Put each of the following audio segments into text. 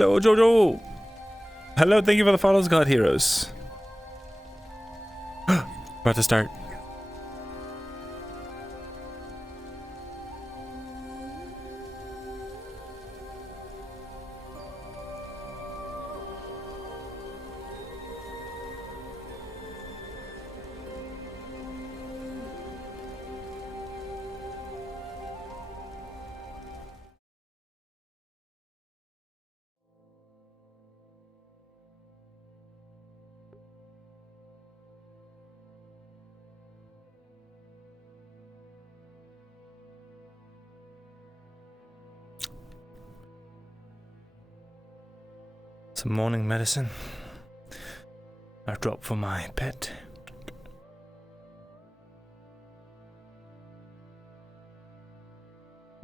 Hello, Jojo. Hello, thank you for the follows, God Heroes. About to start. Some morning medicine. A drop for my pet.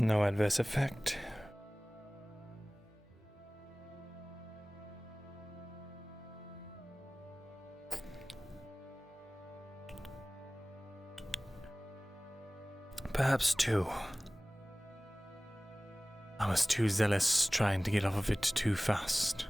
No adverse effect. Perhaps two. I was too zealous trying to get off of it too fast.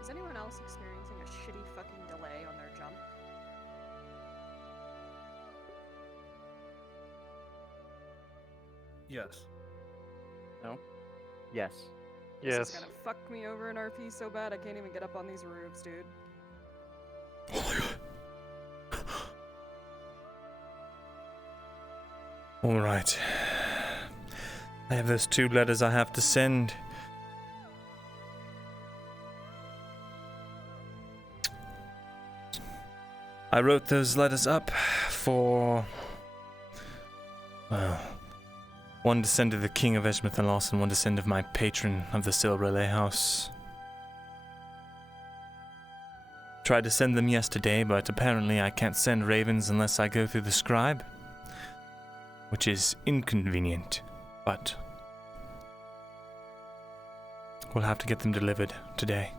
Is anyone else experiencing a shitty fucking delay on their jump? Yes. No? Yes. This Yes. is gonna fuck me over in RP so bad I can't even get up on these roofs, dude. Oh my god. Alright. I have those 2 letters I have to send. I wrote those letters up for... well... one to send to the King of Eshma Thalas and one to send to my patron of the Silver Relay House. Tried to send them yesterday, but apparently I can't send ravens unless I go through the scribe. Which is inconvenient, but... we'll have to get them delivered today.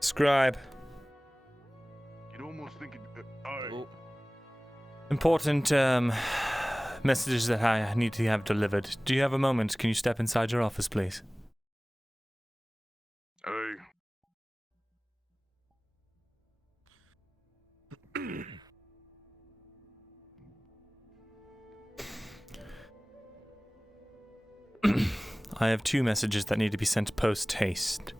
Scribe. You'd almost think it. Important messages that I need to have delivered. Do you have a moment? Can you step inside your office, please? Aye. I have 2 messages that need to be sent post-haste.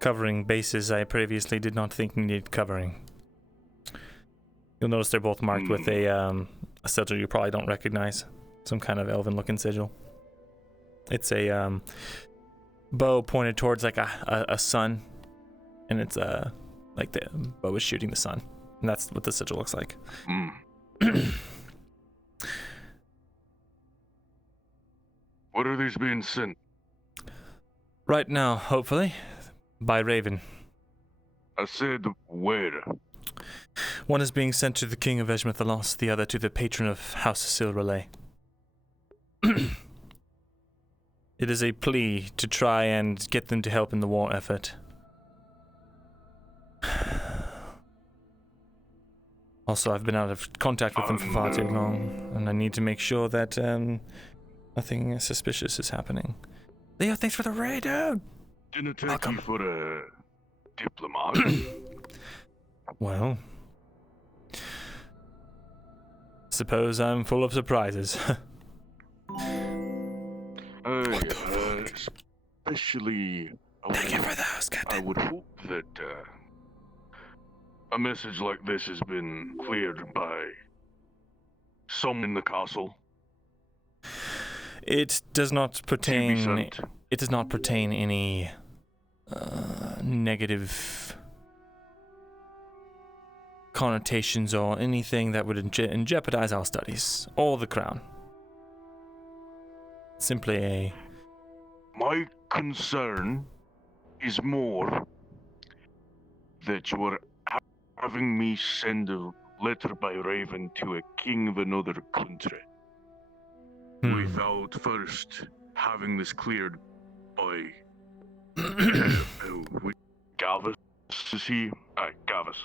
Covering bases I previously did not think needed covering. You'll notice they're both marked with a sigil you probably don't recognize. Some kind of elven-looking sigil. It's a bow pointed towards like a sun, and it's like the bow is shooting the sun, and that's what the sigil looks like. What are these being sent? Right now, hopefully, by Raven. I said where? One is being sent to the King of Eshma Thalas, the other to the patron of House Silverlay. It is a plea to try and get them to help in the war effort. Also, I've been out of contact with them for far too long, and I need to make sure that nothing suspicious is happening. Leo, thanks for the raid, dude! Didn't take Welcome. you for a diplomat. Well, suppose I'm full of surprises. Especially, Thank you for those, I Captain. would hope that a message like this has been cleared by someone in the castle. It does not To be pertain. sent. It does not pertain any negative connotations or anything that would jeopardize our studies or the crown. Simply a... My concern is more that you are having me send a letter by Raven to a king of another country. without first having this cleared by Galvis, is he? Galvis.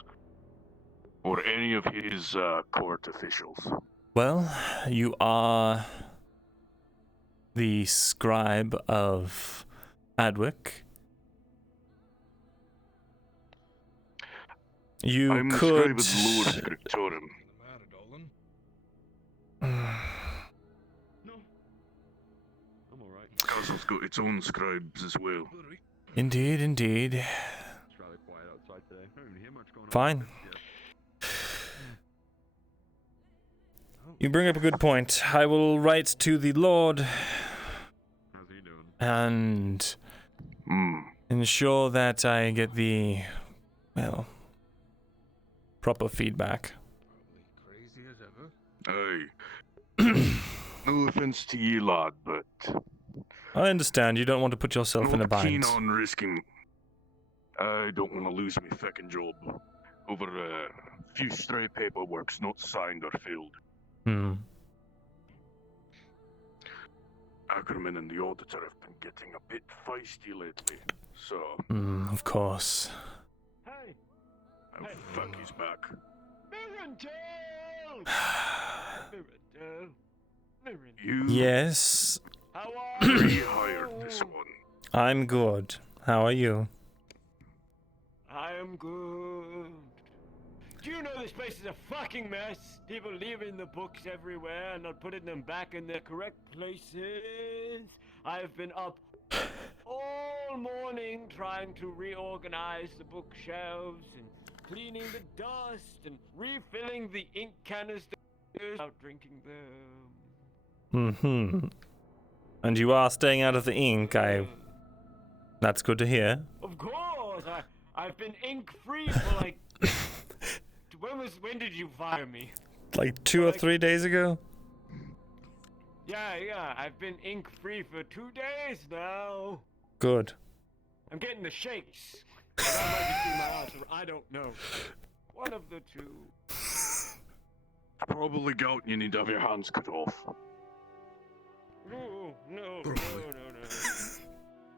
Or any of his court officials. Well, you are the scribe of Adwick. You I'm could. the scribe of the Lord Scriptorum. No, I'm alright. The castle's got its own scribes as well. Indeed, indeed. It's rather quiet outside today. I don't even hear much going on. Fine. You bring up a good point. I will write to the Lord How's he doing? and Hmm. ensure that I get the, well, proper feedback. Crazy as ever. Aye. No offense to you, lad, but I understand you don't want to put yourself in a not keen bind. on risking. I don't want to lose my feckin' job over a few stray paperworks not signed or filled. Ackerman and the auditor have been getting a bit feisty lately, so Of course. Hey, oh, fuck, he's back. Myrindal! Myrindal. You Yes, How are you? rehired this one. I'm good. How are you? I am good. Do you know this place is a fucking mess? People leaving the books everywhere and not putting them back in their correct places. I've been up all morning trying to reorganize the bookshelves and cleaning the dust and refilling the ink canisters without drinking them. And you are staying out of the ink. That's good to hear. Of course, I've been ink free for like. When did you fire me? Like 2 or 3 days ago? Yeah, I've been ink free for 2 days now. Good. I'm getting the shakes. Or that might just be my eyes, or I don't know. One of the two. Probably gout and you need to have your hands cut off. No.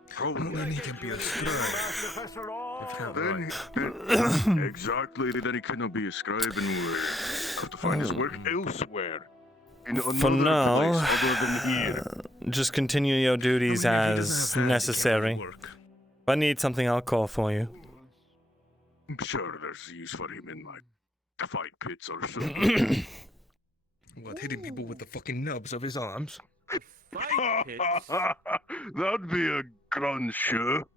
Probably. Then he can be a scribe. Then, exactly, then he couldn't be a scribe and we'll have to find his work elsewhere. In For another now, place other than here. just continue your duties as necessary. If I need something, I'll call for you. I'm sure there's use for him in like fight pits or something. What, hitting people with the fucking nubs of his arms? Fight pits? That'd be a grand show.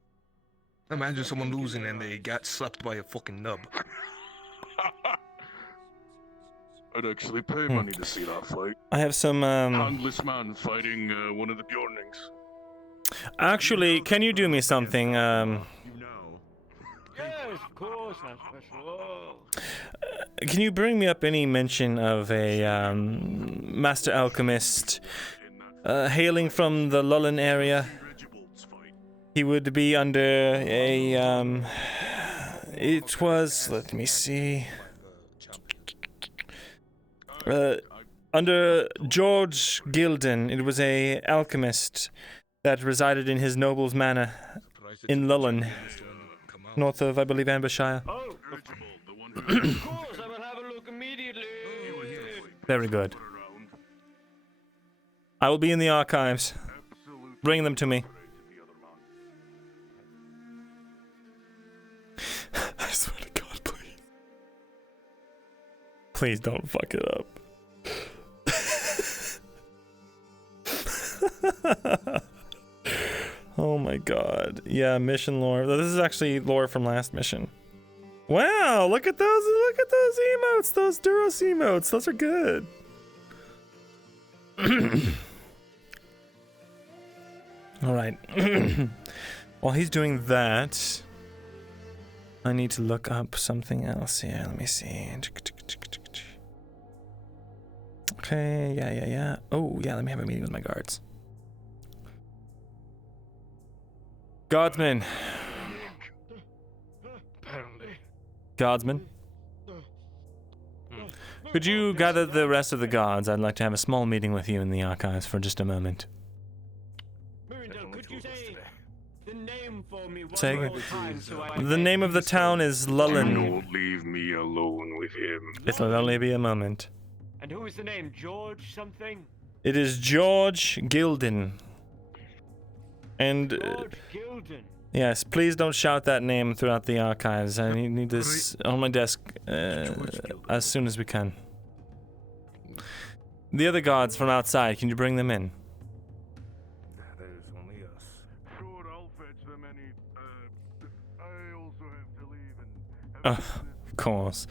Imagine someone losing and they got slapped by a fucking nub. I'd actually pay money to see that fight. I have some, Handless man fighting one of the Bjornings. Actually, can you do me something? Yes, of course, not special. Can you bring me up any mention of a, master alchemist, hailing from the Lullen area? He would be under a, it was, let me see, under George Gilden. It was a alchemist that resided in his noble's manor in Lullen, north of, I believe, Ambershire. Oh, of course, I will have a look immediately. Very good. I will be in the archives. Bring them to me. I swear to God, please. Please don't fuck it up. Oh my God. Yeah, mission lore. This is actually lore from last mission. Wow, look at those emotes, those Duros emotes. Those are good. All right. While he's doing that, I need to look up something else here. Let me see. Okay, yeah. Oh, yeah, let me have a meeting with my guards. Guardsmen. Apparently. Guardsmen. Could you gather the rest of the guards? I'd like to have a small meeting with you in the archives for just a moment. Myrindal, could you say the name for me one Say more again. time so I The name of the town is Do Lullen. not leave me alone with him. It'll only be a moment. And who is the name? George something? It is George Gilden. And George Gilden. yes, please don't shout that name throughout the archives. I need this on my desk as soon as we can. The other guards from outside, can you bring them in? There's only us. Sure, I'll fetch them any. I also have to leave and. Of course.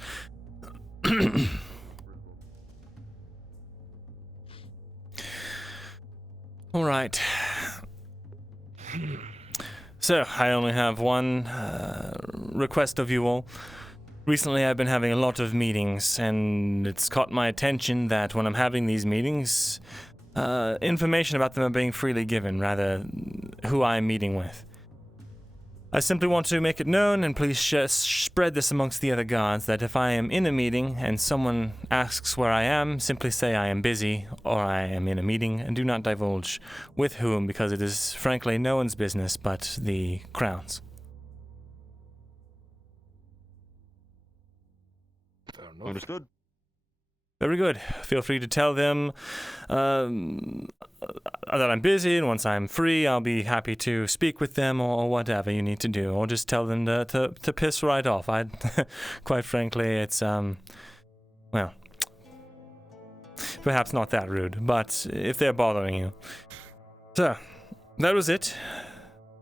All right. So, I only have one request of you all. Recently, I've been having a lot of meetings, and it's caught my attention that when I'm having these meetings, information about them are being freely given, rather who I'm meeting with. I simply want to make it known, and please spread this amongst the other guards, that if I am in a meeting and someone asks where I am, simply say I am busy or I am in a meeting, and do not divulge with whom, because it is frankly no one's business but the Crown's. Understood. Very good. Feel free to tell them that I'm busy, and once I'm free, I'll be happy to speak with them or whatever you need to do. Or just tell them to piss right off. Quite frankly, it's, well, perhaps not that rude, but if they're bothering you. So, that was it.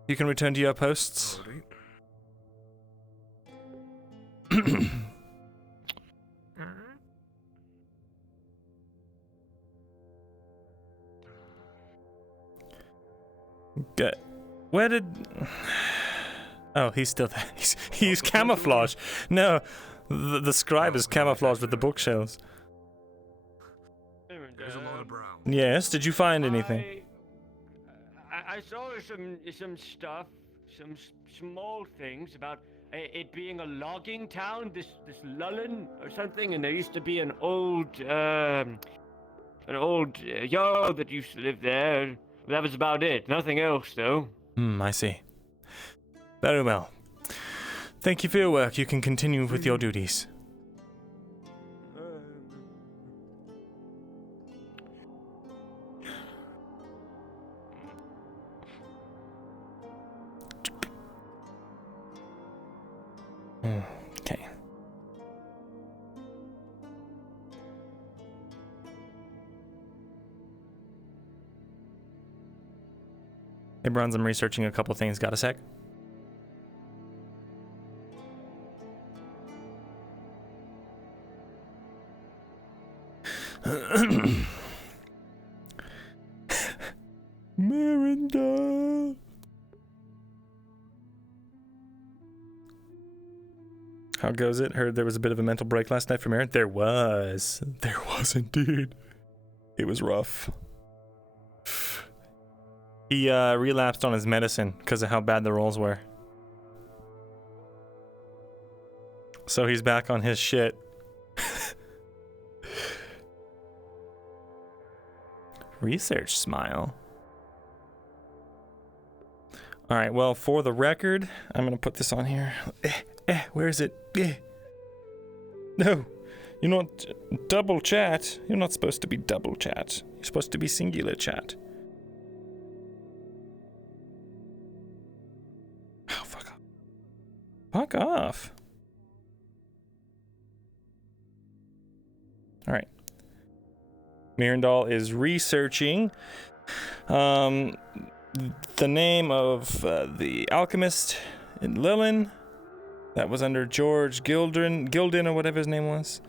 You can return to your posts. Where did... Oh, he's still there. He's camouflaged. No, the scribe is camouflaged with the bookshelves. There's a lot of brown. Yes, did you find anything? I saw some stuff, some small things about it being a logging town, this Lullen or something, and there used to be an old jarl that used to live there. That was about it. Nothing else, though. I see. Very well. Thank you for your work. You can continue with your duties. Okay. Hey, Bronze, I'm researching a couple things. Got a sec? Myrindal. How goes it? Heard there was a bit of a mental break last night from Aaron. There was indeed. It was rough. He relapsed on his medicine because of how bad the rolls were. So he's back on his shit. Research smile. Alright, well, for the record, I'm going to put this on here. Where is it? No, you're not double chat. You're not supposed to be double chat. You're supposed to be singular chat. Oh, fuck off. Fuck off. Alright. Myrindal is researching the name of the alchemist in Lilin that was under George Gilden or whatever his name was.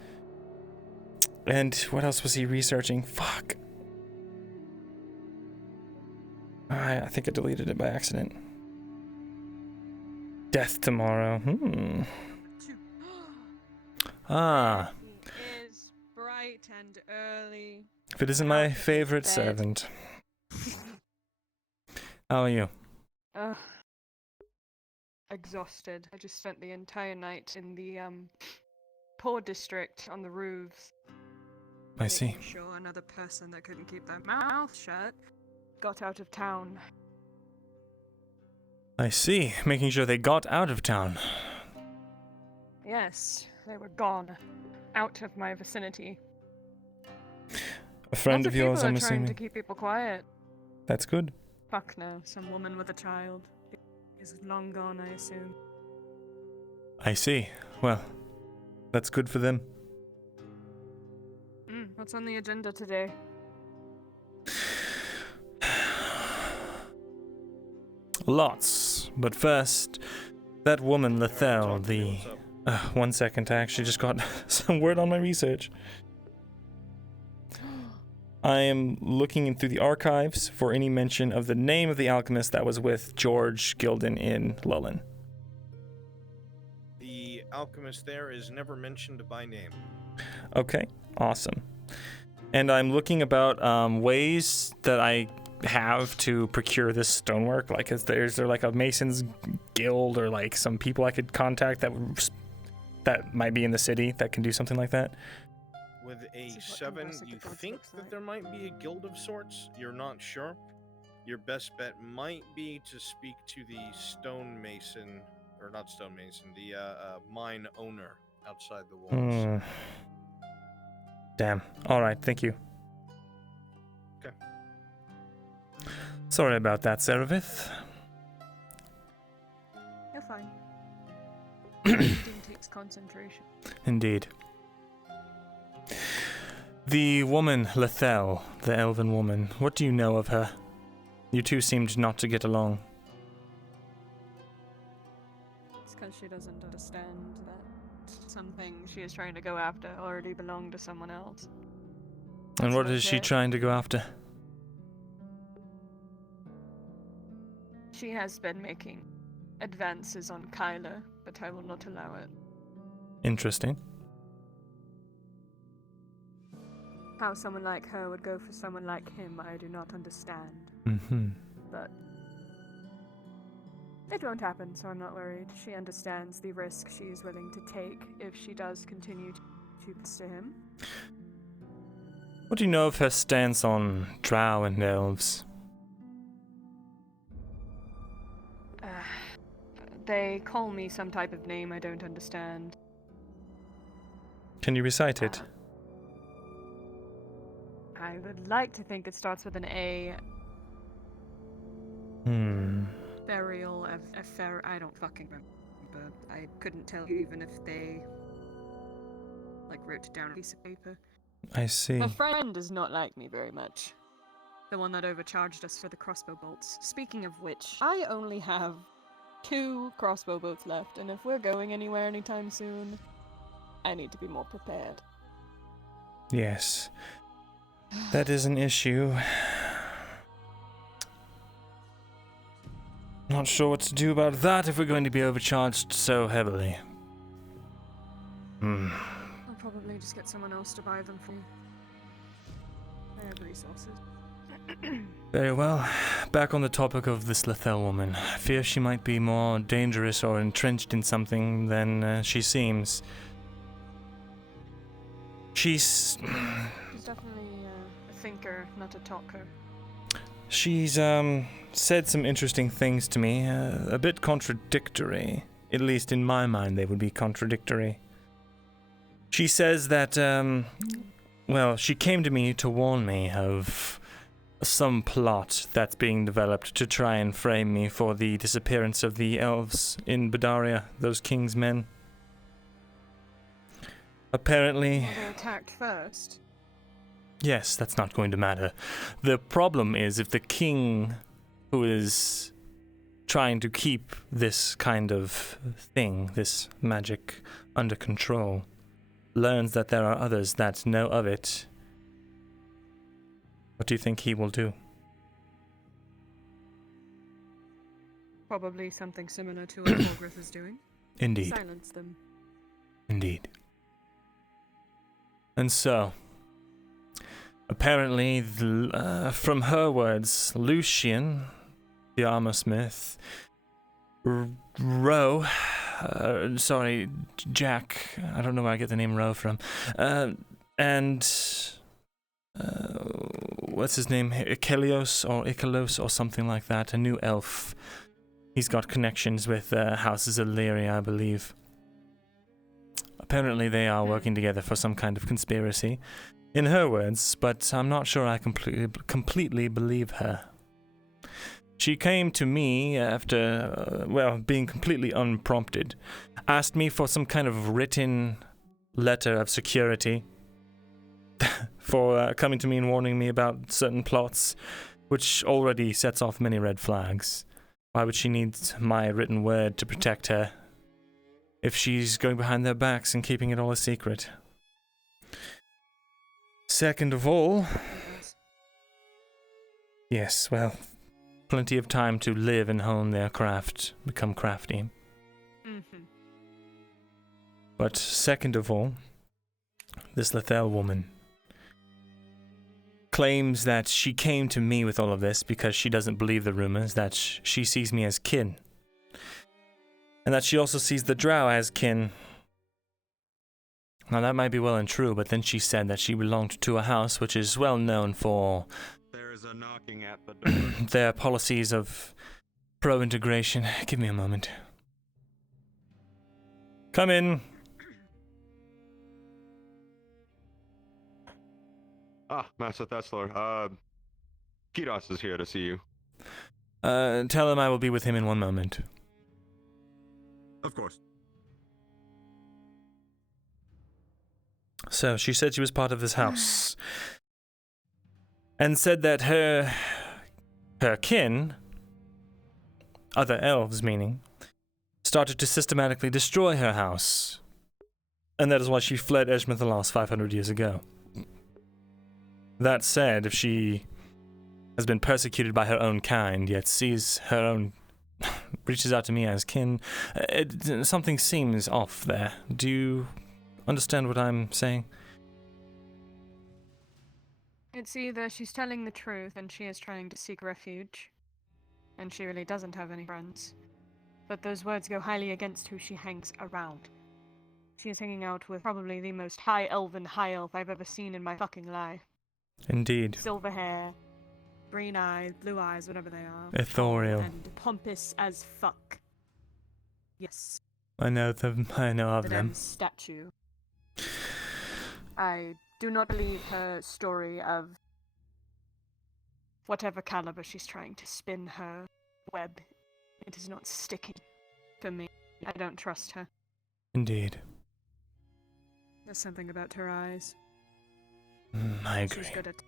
And what else was he researching? Fuck. I think I deleted it by accident. Death tomorrow. Ah. It is bright and early. If it isn't my favorite servant. How are you? Exhausted. I just spent the entire night in the poor district on the roofs. I see. Making sure another person that couldn't keep their mouth shut got out of town. I see. Making sure they got out of town. Yes, they were gone. Out of my vicinity. A friend Lots of yours, people I'm are trying to assuming. keep people quiet. That's good. Fuck no, some woman with a child is long gone, I assume. I see. Well, that's good for them. What's on the agenda today? Lots. But first, that woman, Lethel, the... one second, I actually just got some word on my research. I am looking through the archives for any mention of the name of the alchemist that was with George Gilden in Lullen. The alchemist there is never mentioned by name. Okay, awesome. And I'm looking about ways that I have to procure this stonework. Like, is there like a mason's guild or like some people I could contact that might be in the city that can do something like that? With a See what 7, investigate you those think looks that like. there might be a guild of sorts. You're not sure. Your best bet might be to speak to the stonemason, or not stonemason, the mine owner outside the walls. Damn. All right, thank you. Okay. Sorry about that, Serevith. You're fine. Reading takes concentration. Indeed. The woman, Lethel, the elven woman, what do you know of her? You two seemed not to get along. It's because she doesn't understand that something she is trying to go after already belonged to someone else. And what That's is she it. trying to go after? She has been making advances on Kyler, but I will not allow it. Interesting. How someone like her would go for someone like him, I do not understand. Mm-hmm. But it won't happen, so I'm not worried. She understands the risk she is willing to take if she does continue to pursue him. What do you know of her stance on drow and elves? They call me some type of name I don't understand. Can you recite it? I would like to think it starts with an A. Burial, I don't fucking remember. I couldn't tell you even if they, wrote it down on a piece of paper. I see. My friend does not like me very much. The one that overcharged us for the crossbow bolts. Speaking of which, I only have 2 crossbow bolts left, and if we're going anywhere anytime soon, I need to be more prepared. Yes. That is an issue. Not sure what to do about that if we're going to be overcharged so heavily. I'll probably just get someone else to buy them for me. I have resources. Very well. Back on the topic of this Lethel woman. I fear she might be more dangerous or entrenched in something than she seems. She's definitely a thinker, not a talker. She's said some interesting things to me, a bit contradictory. At least in my mind they would be contradictory. She says that, she came to me to warn me of some plot that's being developed to try and frame me for the disappearance of the elves in Badaria, those king's men. Apparently... Well, they attacked first. Yes, that's not going to matter. The problem is if the king who is trying to keep this kind of thing, this magic, under control, learns that there are others that know of it, what do you think he will do? Probably something similar to what Morgrith is doing. Indeed. Silence them. Indeed. And so, apparently, from her words, Lucian, the armor smith, Rowe, sorry, Jack. I don't know where I get the name Rowe from. And what's his name? Ichelios or something like that. A new elf. He's got connections with House Zeleri, I believe. Apparently they are working together for some kind of conspiracy. In her words, but I'm not sure I completely believe her. She came to me after, being completely unprompted, asked me for some kind of written letter of security for coming to me and warning me about certain plots, which already sets off many red flags. Why would she need my written word to protect her if she's going behind their backs and keeping it all a secret? Second of all, yes, well, plenty of time to live and hone their craft, become crafty. Mm-hmm. But second of all, this Lethel woman claims that she came to me with all of this because she doesn't believe the rumors, that she sees me as kin. And that she also sees the drow as kin. Now that might be well and true, but then she said that she belonged to a house which is well known for There's a knocking at the door. their policies of pro-integration. Give me a moment. Come in. Master Thesalor. Kiros is here to see you. Tell him I will be with him in one moment. Of course. So, she said she was part of this house. And said that her kin, other elves meaning, started to systematically destroy her house. And that is why she fled Eshma Thalas 500 years ago. That said, if she has been persecuted by her own kind, yet sees her own, reaches out to me as kin, something seems off there. Do you understand what I'm saying? It's either she's telling the truth and she is trying to seek refuge, and she really doesn't have any friends. But those words go highly against who she hangs around. She is hanging out with probably the most high elf I've ever seen in my fucking life. Indeed. Silver hair, green eyes, blue eyes, whatever they are. Ethereal. And pompous as fuck. Yes. I know them. I know of The them. damn statue. I do not believe her story of whatever caliber she's trying to spin her web. It is not sticking for me. I don't trust her. Indeed. There's something about her eyes. I agree. She's good at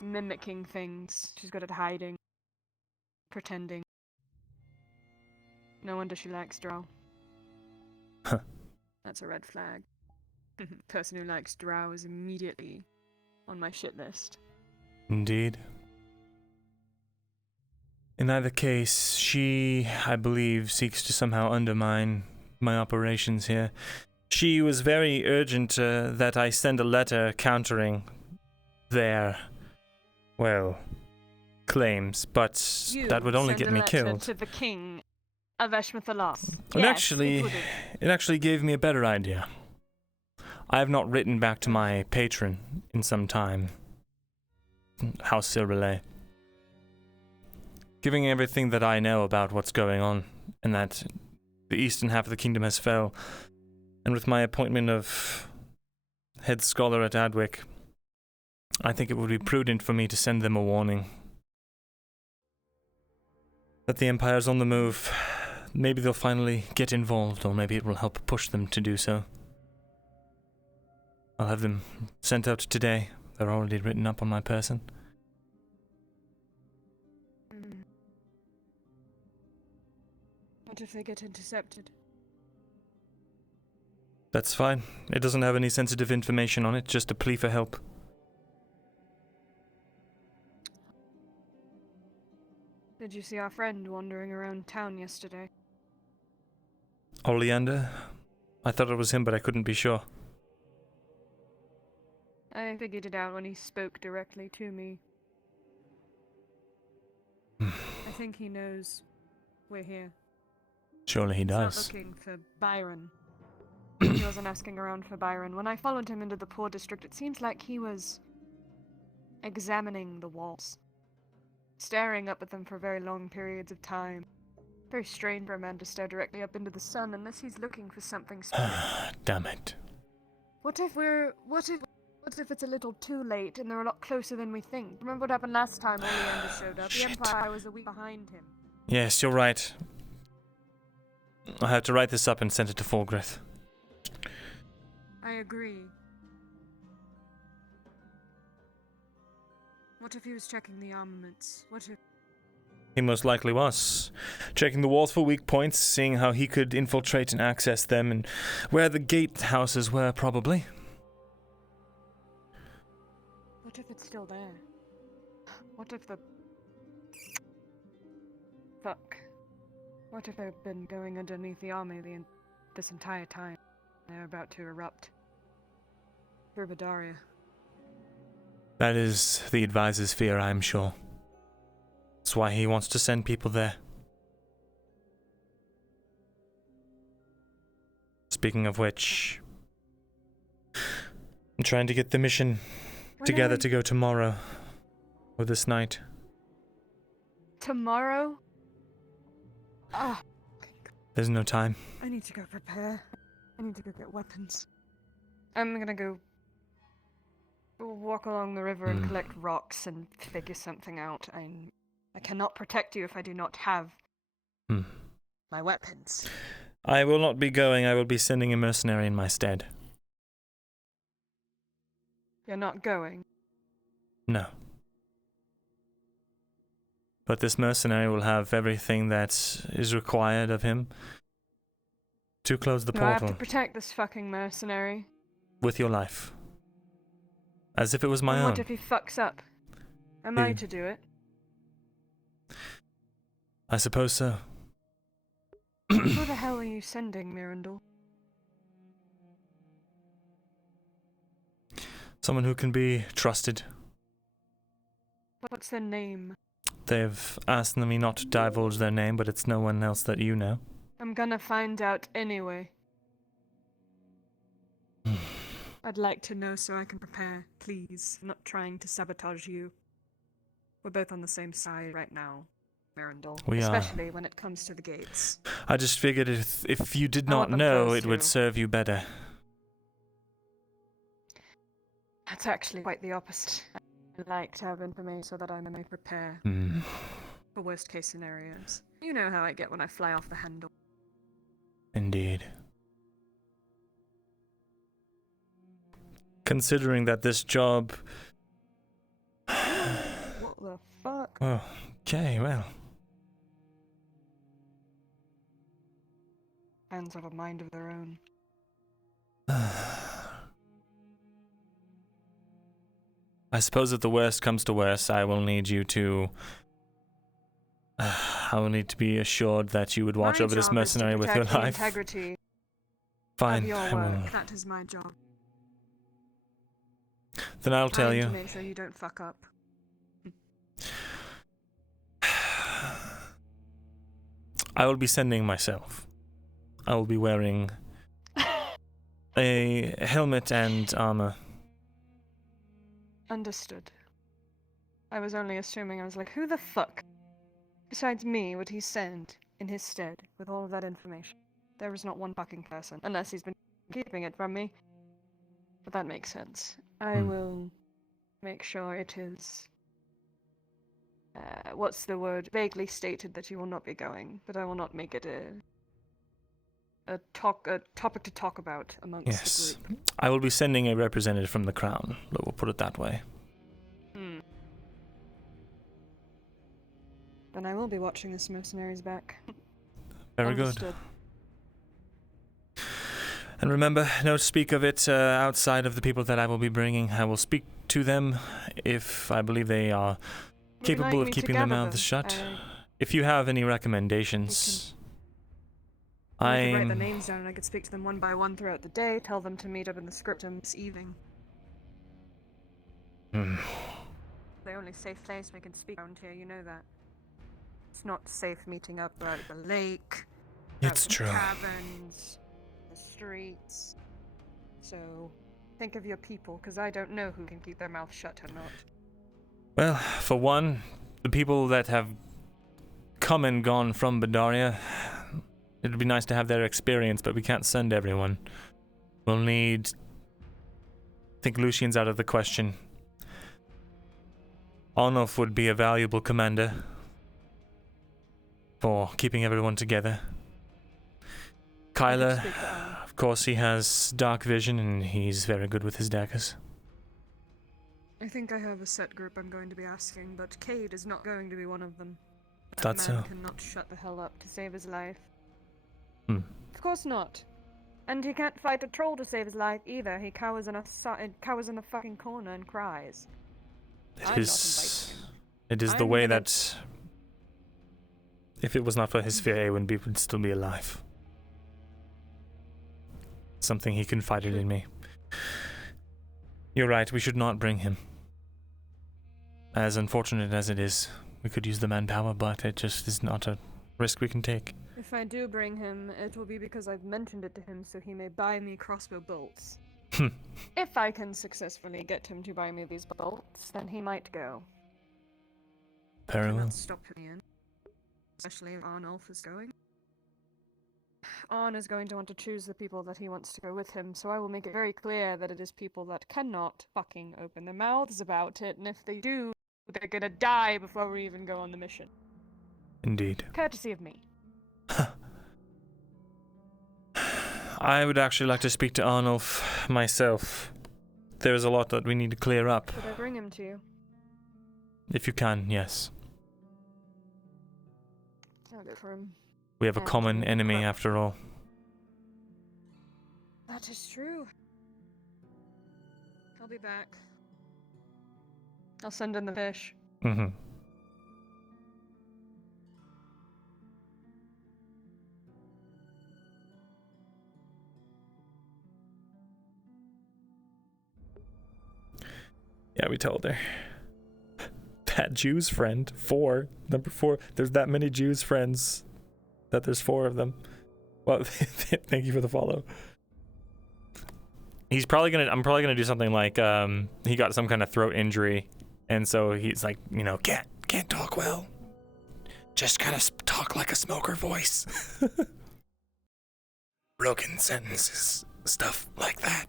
mimicking things. She's good at hiding. Pretending. No wonder she likes drow. Huh. That's a red flag. Person who likes drow is immediately on my shit list. Indeed. In either case, she, I believe, seeks to somehow undermine my operations here. She was very urgent that I send a letter countering their, claims, but You that would only send get a me letter killed. to the king of Eshma Thalas. And Yes, it it actually gave me a better idea. I have not written back to my patron in some time, House Silverlay, giving everything that I know about what's going on, and that the eastern half of the kingdom has fell, and with my appointment of head scholar at Adwick, I think it would be prudent for me to send them a warning that the Empire's on the move. Maybe they'll finally get involved, or maybe it will help push them to do so. I'll have them sent out today. They're already written up on my person. What if they get intercepted? That's fine. It doesn't have any sensitive information on it, just a plea for help. Did you see our friend wandering around town yesterday? Oleander? I thought it was him, but I couldn't be sure. I figured it out when he spoke directly to me. I think he knows we're here. Surely he He's not does. looking for Byron. He wasn't asking around for Byron. When I followed him into the poor district, it seems like he was examining the walls, staring up at them for very long periods of time. Very strange for a man to stare directly up into the sun unless he's looking for something specific. Damn it. What if it's a little too late and they're a lot closer than we think? Remember what happened last time Oleander showed up? Shit. The Empire was a week behind him. Yes, you're right. I have to write this up and send it to Fulgrith. I agree. What if he was checking the armaments? What if... He most likely was. Checking the walls for weak points, seeing how he could infiltrate and access them, and where the gatehouses were, probably. What if it's still there? What if the... Fuck. What if they've been going underneath the army this entire time? They're about to erupt. For Badaria. That is the advisor's fear, I am sure. That's why he wants to send people there. Speaking of which, I'm trying to get the mission together to go tomorrow. Or this night. Tomorrow? Ah, There's no time. I need to go prepare. I need to go get weapons. I'm gonna go walk along the river and collect rocks and figure something out. I cannot protect you if I do not have my weapons. I will not be going. I will be sending a mercenary in my stead. You're not going? No. But this mercenary will have everything that is required of him to close the No, I have portal to protect this fucking mercenary. with your life. As if it was my And own. what if he fucks up? Am I to do it? I suppose so. Who the hell are you sending, Myrindal? Someone who can be trusted. What's their name? They've asked me not to divulge their name, but it's no one else that you know. I'm gonna find out anyway. I'd like to know so I can prepare, please. I'm not trying to sabotage you. We're both on the same side right now, Myrindal. We are. Especially when it comes to the gates. I just figured if you did I not want them know, closed it would too. serve you better. That's actually quite the opposite. I like to have information so that I may prepare for worst case scenarios. You know how I get when I fly off the handle. Indeed. Considering that this job... What the fuck? Oh, okay, well. Hands have a mind of their own. I suppose if the worst comes to worst, I will need you to... I will need to be assured that you would watch My over this job is to mercenary with your protect the life. integrity Fine, of your I will. work. That is my job. Then I'll tell I need you. to make sure you don't fuck up. I will be sending myself. I will be wearing a helmet and armor. Understood. I was only assuming. I was like, who the fuck, besides me, would he send in his stead with all of that information? There is not one fucking person, unless he's been keeping it from me. But that makes sense. I will make sure it is... what's the word? Vaguely stated that you will not be going, but I will not make it a topic to talk about amongst Yes. the group. I will be sending a representative from the crown. We'll put it that way. Then I will be watching this mercenary's back. Very Understood. good. And remember, no speak of it outside of the people that I will be bringing. I will speak to them if I believe they are Would you capable like of me to keeping their gather mouths them? shut. If you have any recommendations, I could write I'm... the names down and I could speak to them one by one throughout the day, tell them to meet up in the scriptum this evening. The only safe place we can speak around here, you know that. It's not safe meeting up at the lake, It's the true. taverns, the streets. So think of your people, because I don't know who can keep their mouth shut or not. Well, for one, the people that have come and gone from Badaria, it'd be nice to have their experience, but we can't send everyone. We'll need... I think Lucian's out of the question. Arnulf would be a valuable commander for keeping everyone together. Kyler, Speak to Arnulf. of course, he has dark vision and he's very good with his daggers. I think I have a set group I'm going to be asking, but Cade is not going to be one of them. That's man so. cannot shut the hell up to save his life. Hmm. Of course not. And he can't fight a troll to save his life either. He cowers in a fucking corner and cries. I'm not inviting him. It is the I'm way gonna- that... If it was not for his fear, Awenby would still be alive. Something he confided in me. You're right, we should not bring him. As unfortunate as it is, we could use the manpower, but it just is not a risk we can take. If I do bring him, it will be because I've mentioned it to him so he may buy me crossbow bolts. If I can successfully get him to buy me these bolts, then he might go. Very well. Cannot stop me in. Especially if Arnulf is going. Arn is going to want to choose the people that he wants to go with him, so I will make it very clear that it is people that cannot fucking open their mouths about it, and if they do, they're gonna die before we even go on the mission. Indeed. Courtesy of me. I would actually like to speak to Arnulf myself. There's a lot that we need to clear up. Should I bring him to you? If you can, yes. I'll go for him. We have a common enemy after all. That is true. I'll be back. I'll send in the fish. Mm-hmm. Yeah, we told her. That Jew's friend, 4. Number 4. There's that many Jew's friends that there's 4 of them. Well, thank you for the follow. I'm probably gonna do something like he got some kind of throat injury, and so he's like, can't talk well. Just kind of talk like a smoker voice. Broken sentences, stuff like that.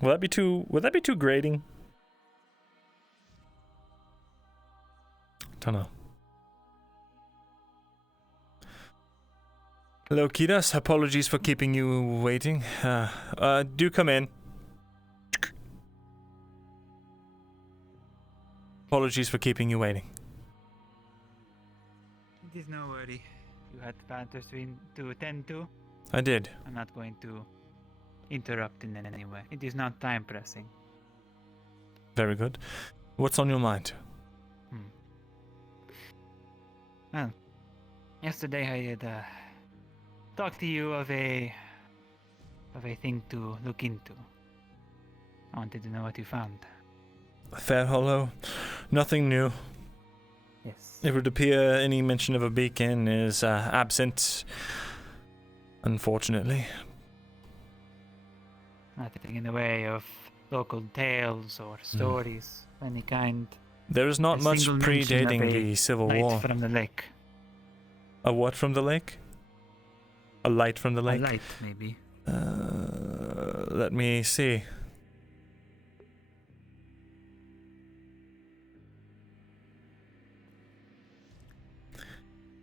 Would that be too grating? Don't know. Hello, Kiras. Apologies for keeping you waiting. Do come in. Apologies for keeping you waiting. It is no worry. You had matters to attend to. I did. I'm not going to interrupt in any way. It is not time pressing. Very good. What's on your mind? Well, yesterday I had talked to you of a thing to look into. I wanted to know what you found. Fair Hollow. Nothing new. Yes. It would appear any mention of a beacon is absent, unfortunately. Nothing in the way of local tales or stories of any kind. There is not A much single mention of predating a the Civil light War. from the lake. A what from the lake? A light from the lake? A light, maybe. Let me see.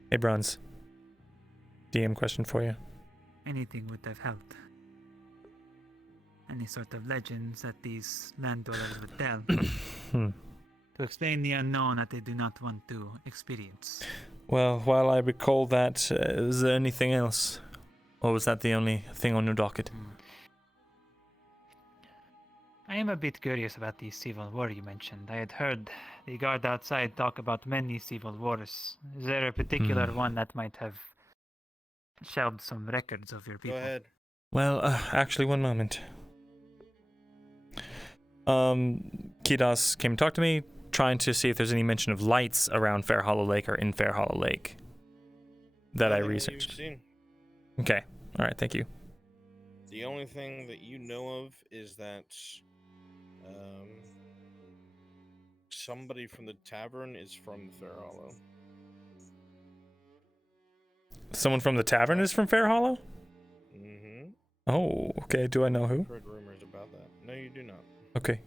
Hey, Bronze. DM question for you. Anything would have helped. Any sort of legends that these land dwellers would tell. To explain the unknown that they do not want to experience. Well, while I recall that, is there anything else? Or was that the only thing on your docket? I am a bit curious about the civil war you mentioned. I had heard the guard outside talk about many civil wars. Is there a particular one that might have shelved some records of your people? Go ahead. Well, actually, one moment. Kidas came to talk to me, trying to see if there's any mention of lights around Fair Hollow Lake or in Fair Hollow Lake that I Nothing researched. You've seen. Okay. All right. Thank you. The only thing that you know of is that somebody from the tavern is from the Fair Hollow. Someone from the tavern is from Fair Hollow? Mm-hmm. Oh, okay. Do I know who? I've heard rumors about that. No, you do not. Okay.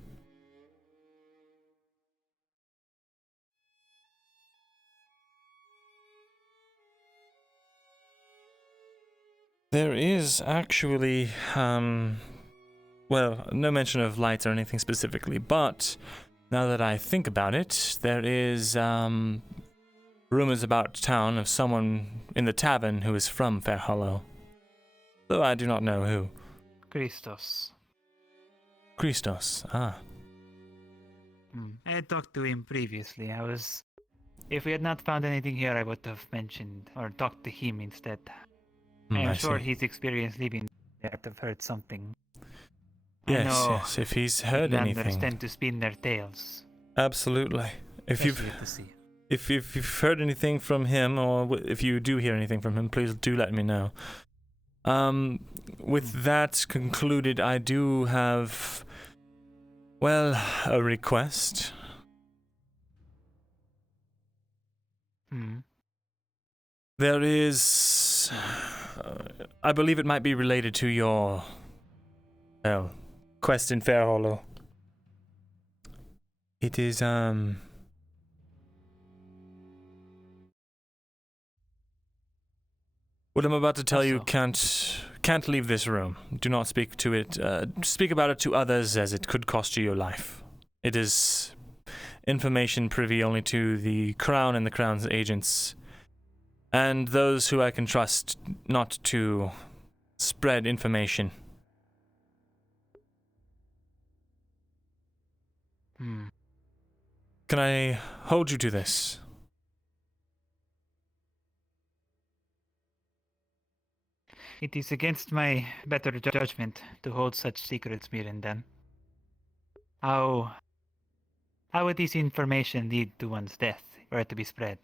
There is actually, well, no mention of lights or anything specifically, but now that I think about it, there is, rumors about town of someone in the tavern who is from Fair Hollow. Though I do not know who. Christos. Christos, ah. I had talked to him previously. If we had not found anything here, I would have mentioned or talked to him instead. I am sure see. his experience living there would have heard something. Yes, I know yes, if he's heard Landers anything. tend to spin their tails. Absolutely. If you've Especially at the sea. if you've heard anything from him, or if you do hear anything from him, please do let me know. With that concluded, I do have, well, a request. There is, I believe it might be related to your, well, quest in Fair Hollow. It is, what I'm about to tell you can't leave this room. Do not speak to it. Speak about it to others, as it could cost you your life. It is information privy only to the Crown and the Crown's agents, and those who I can trust not to spread information. Can I hold you to this? It is against my better judgment to hold such secrets, Myrindal. How would this information lead to one's death, were it to be spread?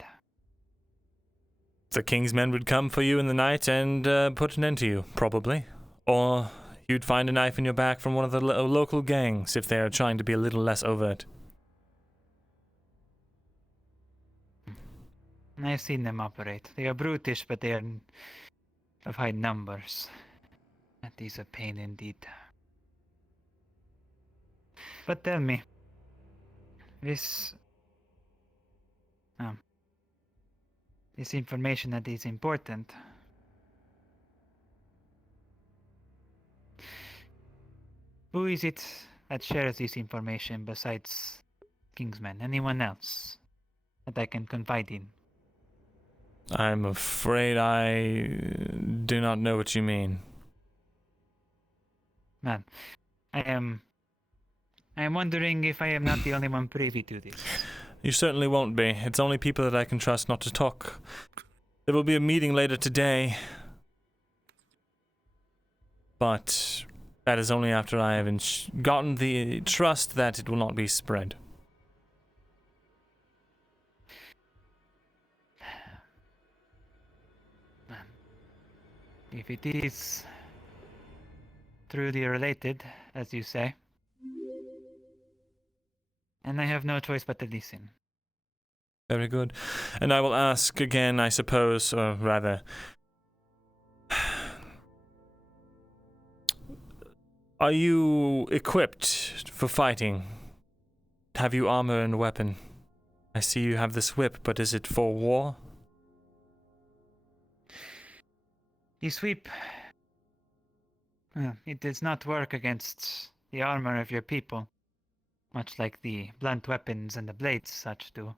The King's men would come for you in the night and put an end to you, probably. Or you'd find a knife in your back from one of the local gangs if they are trying to be a little less overt. I've seen them operate. They are brutish, but they are of high numbers. That is a pain indeed. But tell me, this information that is important. Who is it that shares this information besides Kingsman? Anyone else that I can confide in? I'm afraid I do not know what you mean. Man, I am wondering if I am not the only one privy to this. You certainly won't be. It's only people that I can trust not to talk. There will be a meeting later today. But that is only after I have gotten the trust that it will not be spread. If it is truly related, as you say, and I have no choice but to listen. Very good. And I will ask again, I suppose, or rather, are you equipped for fighting? Have you armor and weapon? I see you have this whip, but is it for war? The sweep, it does not work against the armor of your people, much like the blunt weapons and the blades such do.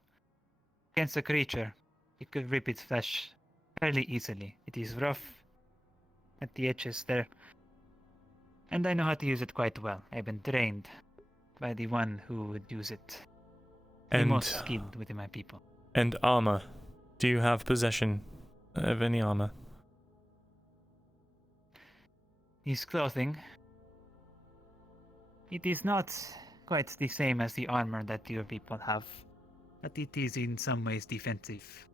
Against a creature, it could rip its flesh fairly easily. It is rough at the edges there, and I know how to use it quite well. I've been trained by the one who would use it, the most skilled within my people. And armor. Do you have possession of any armor? His clothing, it is not quite the same as the armor that your people have, but it is in some ways defensive.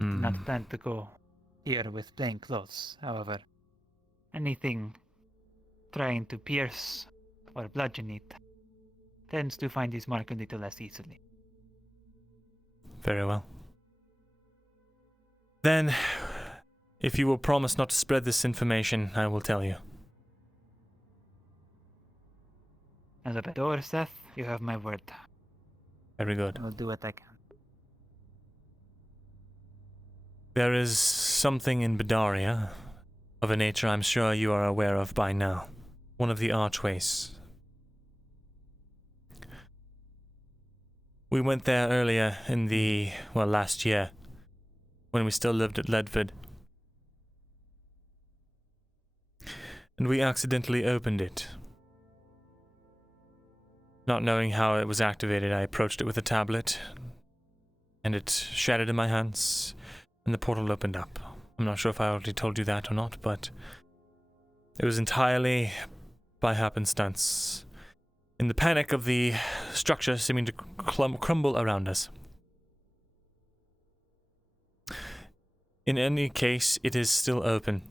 I do not plan to go here with plain clothes, however. Anything trying to pierce or bludgeon it tends to find this mark a little less easily. Very well. Then, if you will promise not to spread this information, I will tell you. As a door, Seth, you have my word. Very good. I will do what I can. There is something in Bedaria, of a nature I'm sure you are aware of by now. One of the archways. We went there earlier in last year, when we still lived at Ledford. And we accidentally opened it. Not knowing how it was activated, I approached it with a tablet, and it shattered in my hands, and the portal opened up. I'm not sure if I already told you that or not, but it was entirely by happenstance, in the panic of the structure seeming to crumble around us. In any case, it is still open,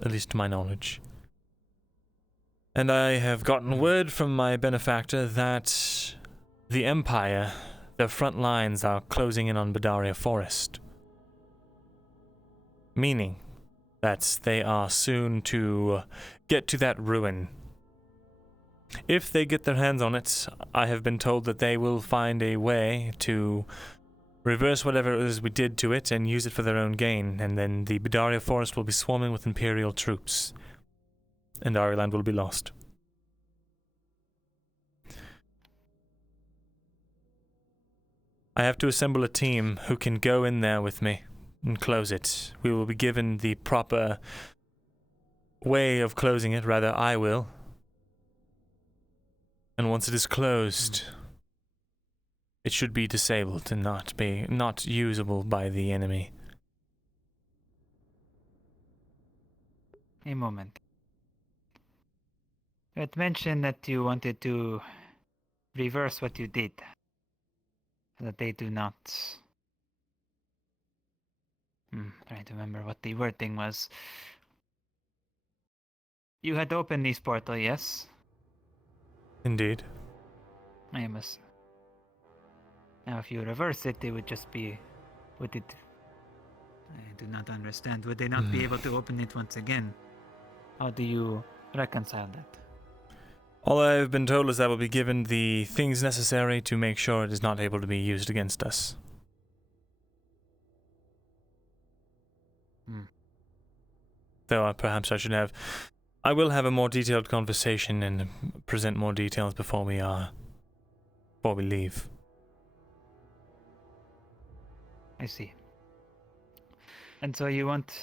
at least to my knowledge. And I have gotten word from my benefactor that the Empire, their front lines are closing in on Bedaria Forest. Meaning that they are soon to get to that ruin. If they get their hands on it, I have been told that they will find a way to reverse whatever it is we did to it and use it for their own gain, and then the Bedaria Forest will be swarming with Imperial troops, and our land will be lost. I have to assemble a team who can go in there with me and close it. We will be given the proper way of closing it, rather I will. And once it is closed, it should be disabled and not usable by the enemy. A moment. You had mentioned that you wanted to reverse what you did, so that they do not... trying to remember what the wording was. You had opened this portal, yes? Indeed. I must... Now if you reverse it, it would just be... Would it... I do not understand. Would they not be able to open it once again? How do you reconcile that? All I have been told is that I will be given the things necessary to make sure it is not able to be used against us. Though perhaps I should have... I will have a more detailed conversation and present more details before we leave. I see. And so you want...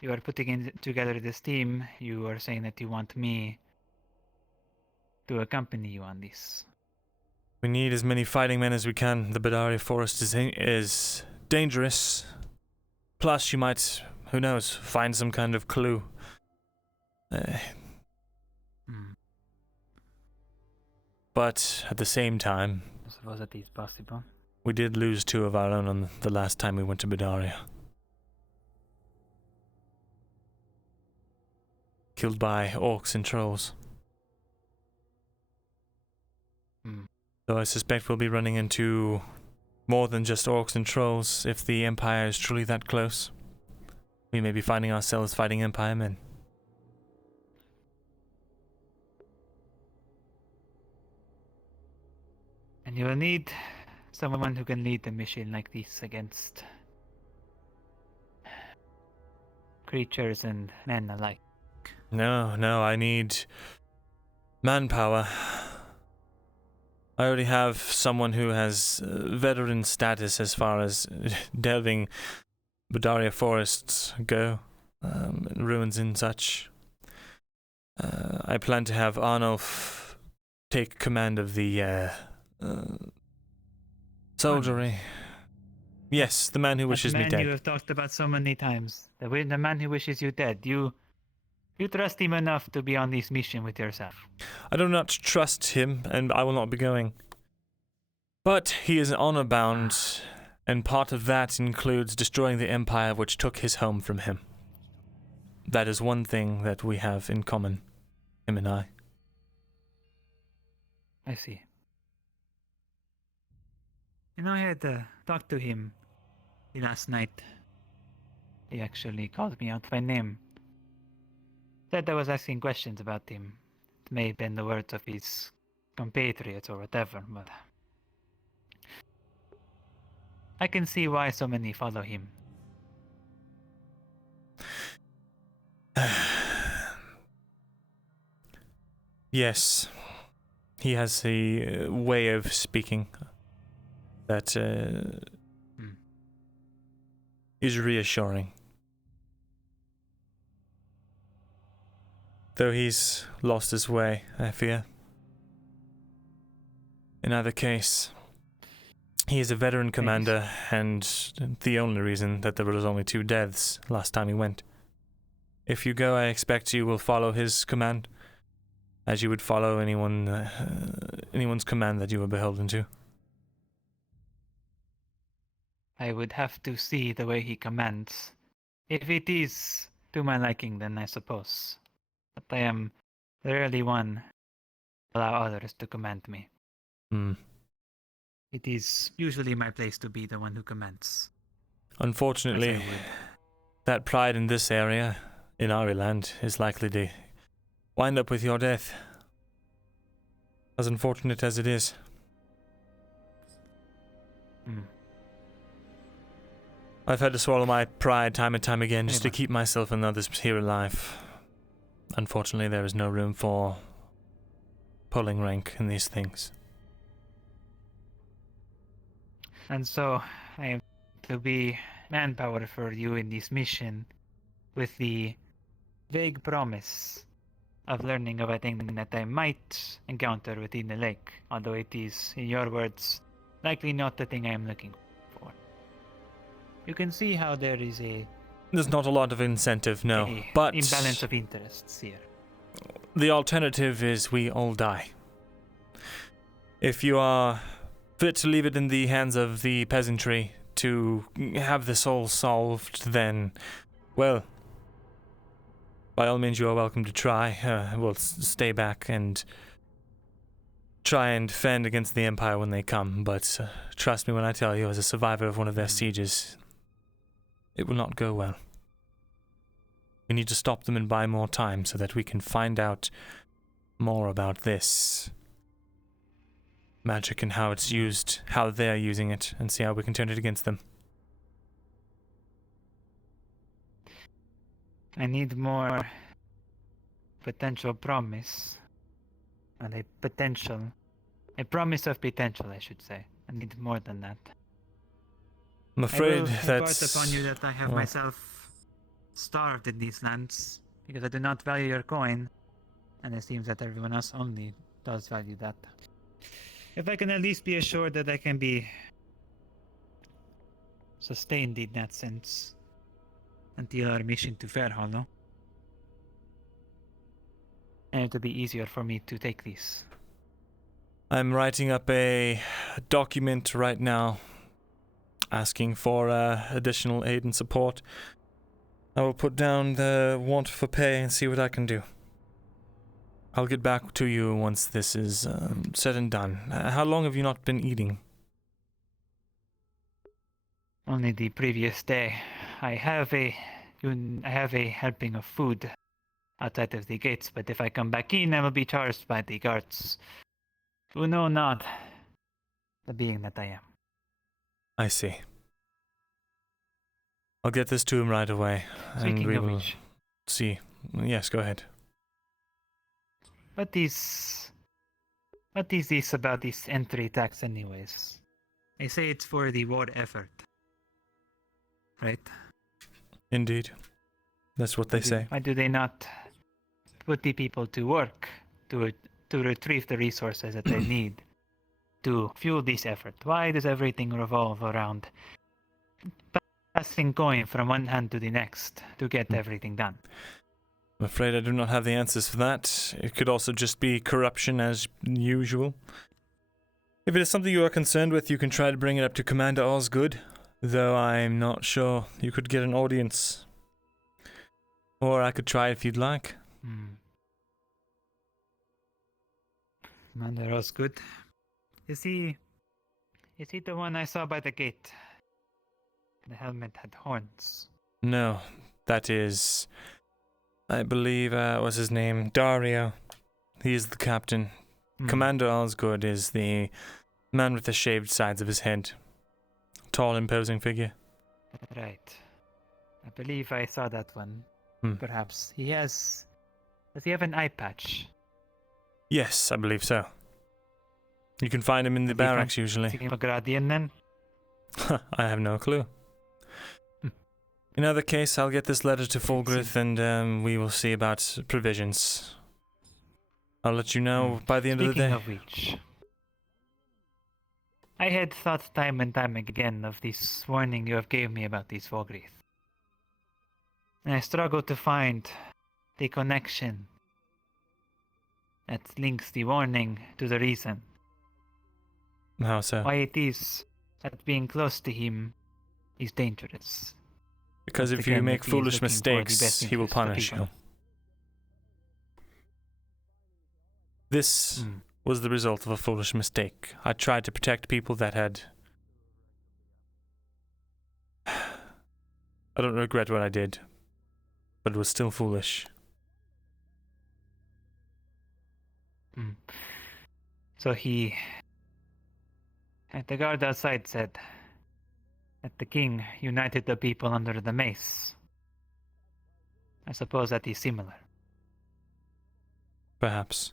You are putting together this team. You are saying that you want me to accompany you on this. We need as many fighting men as we can. The Bedaria Forest is dangerous. Plus, you might, who knows, find some kind of clue. But at the same time, I suppose that is possible. we did lose 2 of our own on the last time we went to Bedaria. Killed by orcs and trolls. So I suspect we'll be running into more than just orcs and trolls if the Empire is truly that close. We may be finding ourselves fighting Empire men. And you will need someone who can lead a mission like this against creatures and men alike. No, I need manpower. I already have someone who has veteran status as far as delving Bedaria forests go, ruins and such. I plan to have Arnulf take command of the soldiery. Yes, the man who wishes me The man dead. you have talked about so many times. The man who wishes you dead. You You trust him enough to be on this mission with yourself. I do not trust him, and I will not be going. But he is honor bound, and part of that includes destroying the empire which took his home from him. That is one thing that we have in common, him and I. I see. I had talked to him last night. He actually called me out by name. Said I was asking questions about him. It may have been the words of his compatriots or whatever, but I can see why so many follow him. Yes, he has a way of speaking that is reassuring. Though he's lost his way, I fear. In either case, he is a veteran commander, and the only reason that there was only 2 deaths last time he went. If you go, I expect you will follow his command, as you would follow anyone's command that you were beholden to. I would have to see the way he commands. If it is to my liking, then I suppose. But I am rarely one to allow others to command me. It is usually my place to be the one who commands. Unfortunately, that pride in this area, in our land, is likely to wind up with your death. As unfortunate as it is. I've had to swallow my pride time and time again just to keep myself and others here alive. Unfortunately, there is no room for pulling rank in these things. And so, I am to be manpower for you in this mission with the vague promise of learning of a thing that I might encounter within the lake, although it is, in your words, likely not the thing I am looking for. You can see how there's not a lot of incentive, no, but imbalance of interests here. The alternative is we all die. If you are fit to leave it in the hands of the peasantry to have this all solved, then, well, by all means you are welcome to try. We'll stay back and try and defend against the Empire when they come, but trust me when I tell you, as a survivor of one of their sieges, it will not go well. We need to stop them and buy more time so that we can find out more about this magic and how it's used, how they're using it, and see how we can turn it against them. I need more potential promise. And a promise of potential, I should say. I need more than that. I'm afraid I will that's... impart upon you that I have myself starved in these lands, because I do not value your coin, and it seems that everyone else only does value that. If I can at least be assured that I can be sustained in that sense until our mission to Fair Hollow, and it will be easier for me to take this. I'm writing up a document right now asking for additional aid and support. I will put down the want for pay and see what I can do. I'll get back to you once this is said and done. How long have you not been eating? Only the previous day. I have a helping of food outside of the gates, but if I come back in, I will be charged by the guards, who know not the being that I am. I see. I'll get this to him right away, and we will see. Yes, go ahead. What is this about this entry tax anyways? They say it's for the war effort, right? Indeed. That's what they say. Why do they not put the people to work to retrieve the resources that they need to fuel this effort? Why does everything revolve around passing coin from one hand to the next to get everything done? I'm afraid I do not have the answers for that. It could also just be corruption as usual. If it is something you are concerned with, you can try to bring it up to Commander Osgood, though I'm not sure you could get an audience. Or I could try if you'd like. Commander Osgood. Is he the one I saw by the gate? The helmet had horns. No, that is... I believe, what's his name? Dario. He is the captain. Commander Osgood is the man with the shaved sides of his head. Tall, imposing figure. Right. I believe I saw that one. Hmm. Perhaps. Does he have an eye patch? Yes, I believe so. You can find him in the barracks usually. Is he a Gradian then? I have no clue. In either case, I'll get this letter to Fulgrith and we will see about provisions. I'll let you know by the end of the day. Speaking of which, I had thought time and time again of this warning you have gave me about these Fulgrith. And I struggle to find the connection that links the warning to the reason. How so? Why it is that being close to him is dangerous. Because if you Again, make that he is foolish looking for the mistakes, best he will interest of punish people. you. This was the result of a foolish mistake. I tried to protect people that had... I don't regret what I did, but it was still foolish. So the guard outside said that the king united the people under the mace. I suppose that is similar. Perhaps.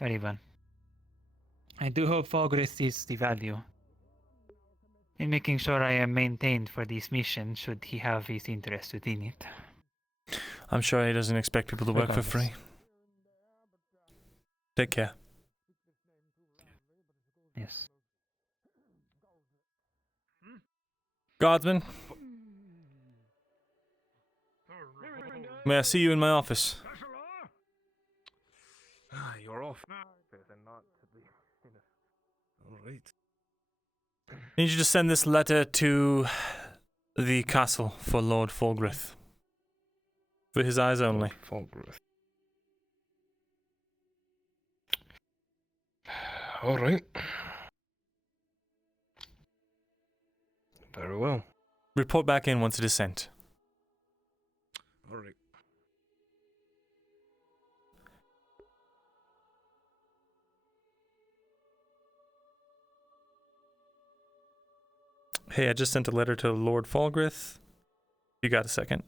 Very well. I do hope Fulgrith sees the value in making sure I am maintained for this mission should he have his interest within it. I'm sure he doesn't expect people to work for free. Take care. Yes. Guardsman, may I see you in my office? You're off. Alright. I need you to send this letter to the castle for Lord Fulgrith. For his eyes only. Fulgrith. Alright. Very well. Report back in once it is sent. Alright. Hey, I just sent a letter to Lord Fulgrith. You got a second?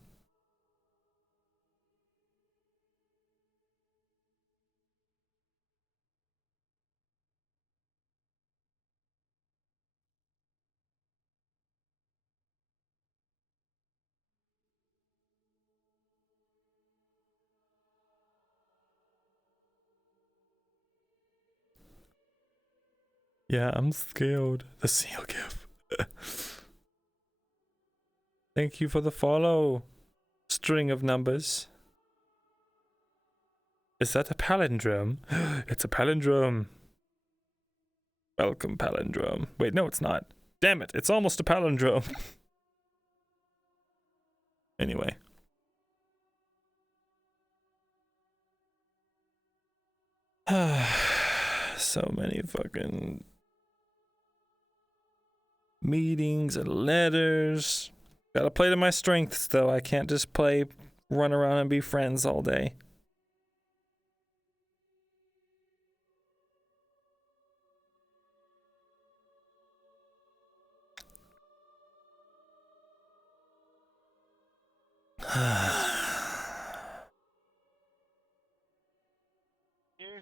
Yeah, I'm scared. The seal gift. Thank you for the follow. String of numbers. Is that a palindrome? It's a palindrome. Welcome, palindrome. Wait, no, it's not. Damn it, it's almost a palindrome. Anyway. So many fucking meetings and letters. Gotta play to my strengths, though. I can't just run around and be friends all day.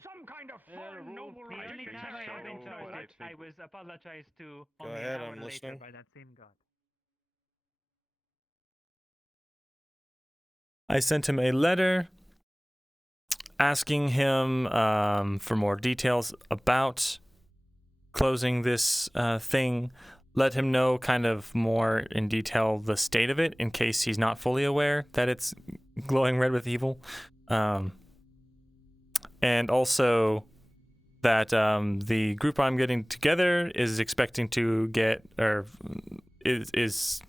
Some kind of foreign noble The only time I have been charged, I was apologized to only ahead, an hour I'm later listening. by that same god. I sent him a letter asking him for more details about closing this thing. let him know kind of more in detail the state of it in case he's not fully aware that it's glowing red with evil. And also that the group I'm getting together is expecting to get, or is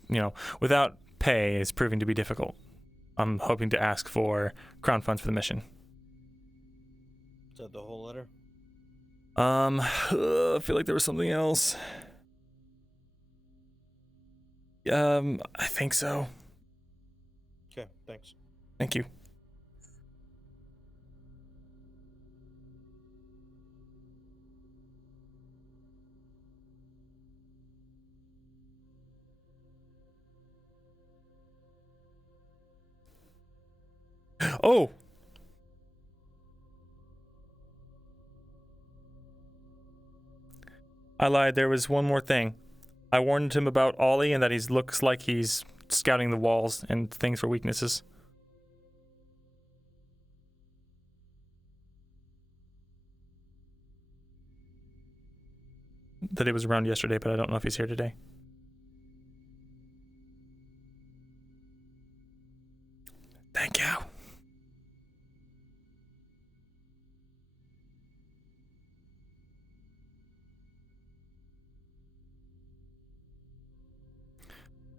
without pay is proving to be difficult. I'm hoping to ask for crown funds for the mission. Is that the whole letter? I feel like there was something else. I think so. Okay, thanks. Thank you. Oh! I lied. There was one more thing. I warned him about Ollie and that he looks like he's scouting the walls and things for weaknesses. That he was around yesterday, but I don't know if he's here today. Thank you.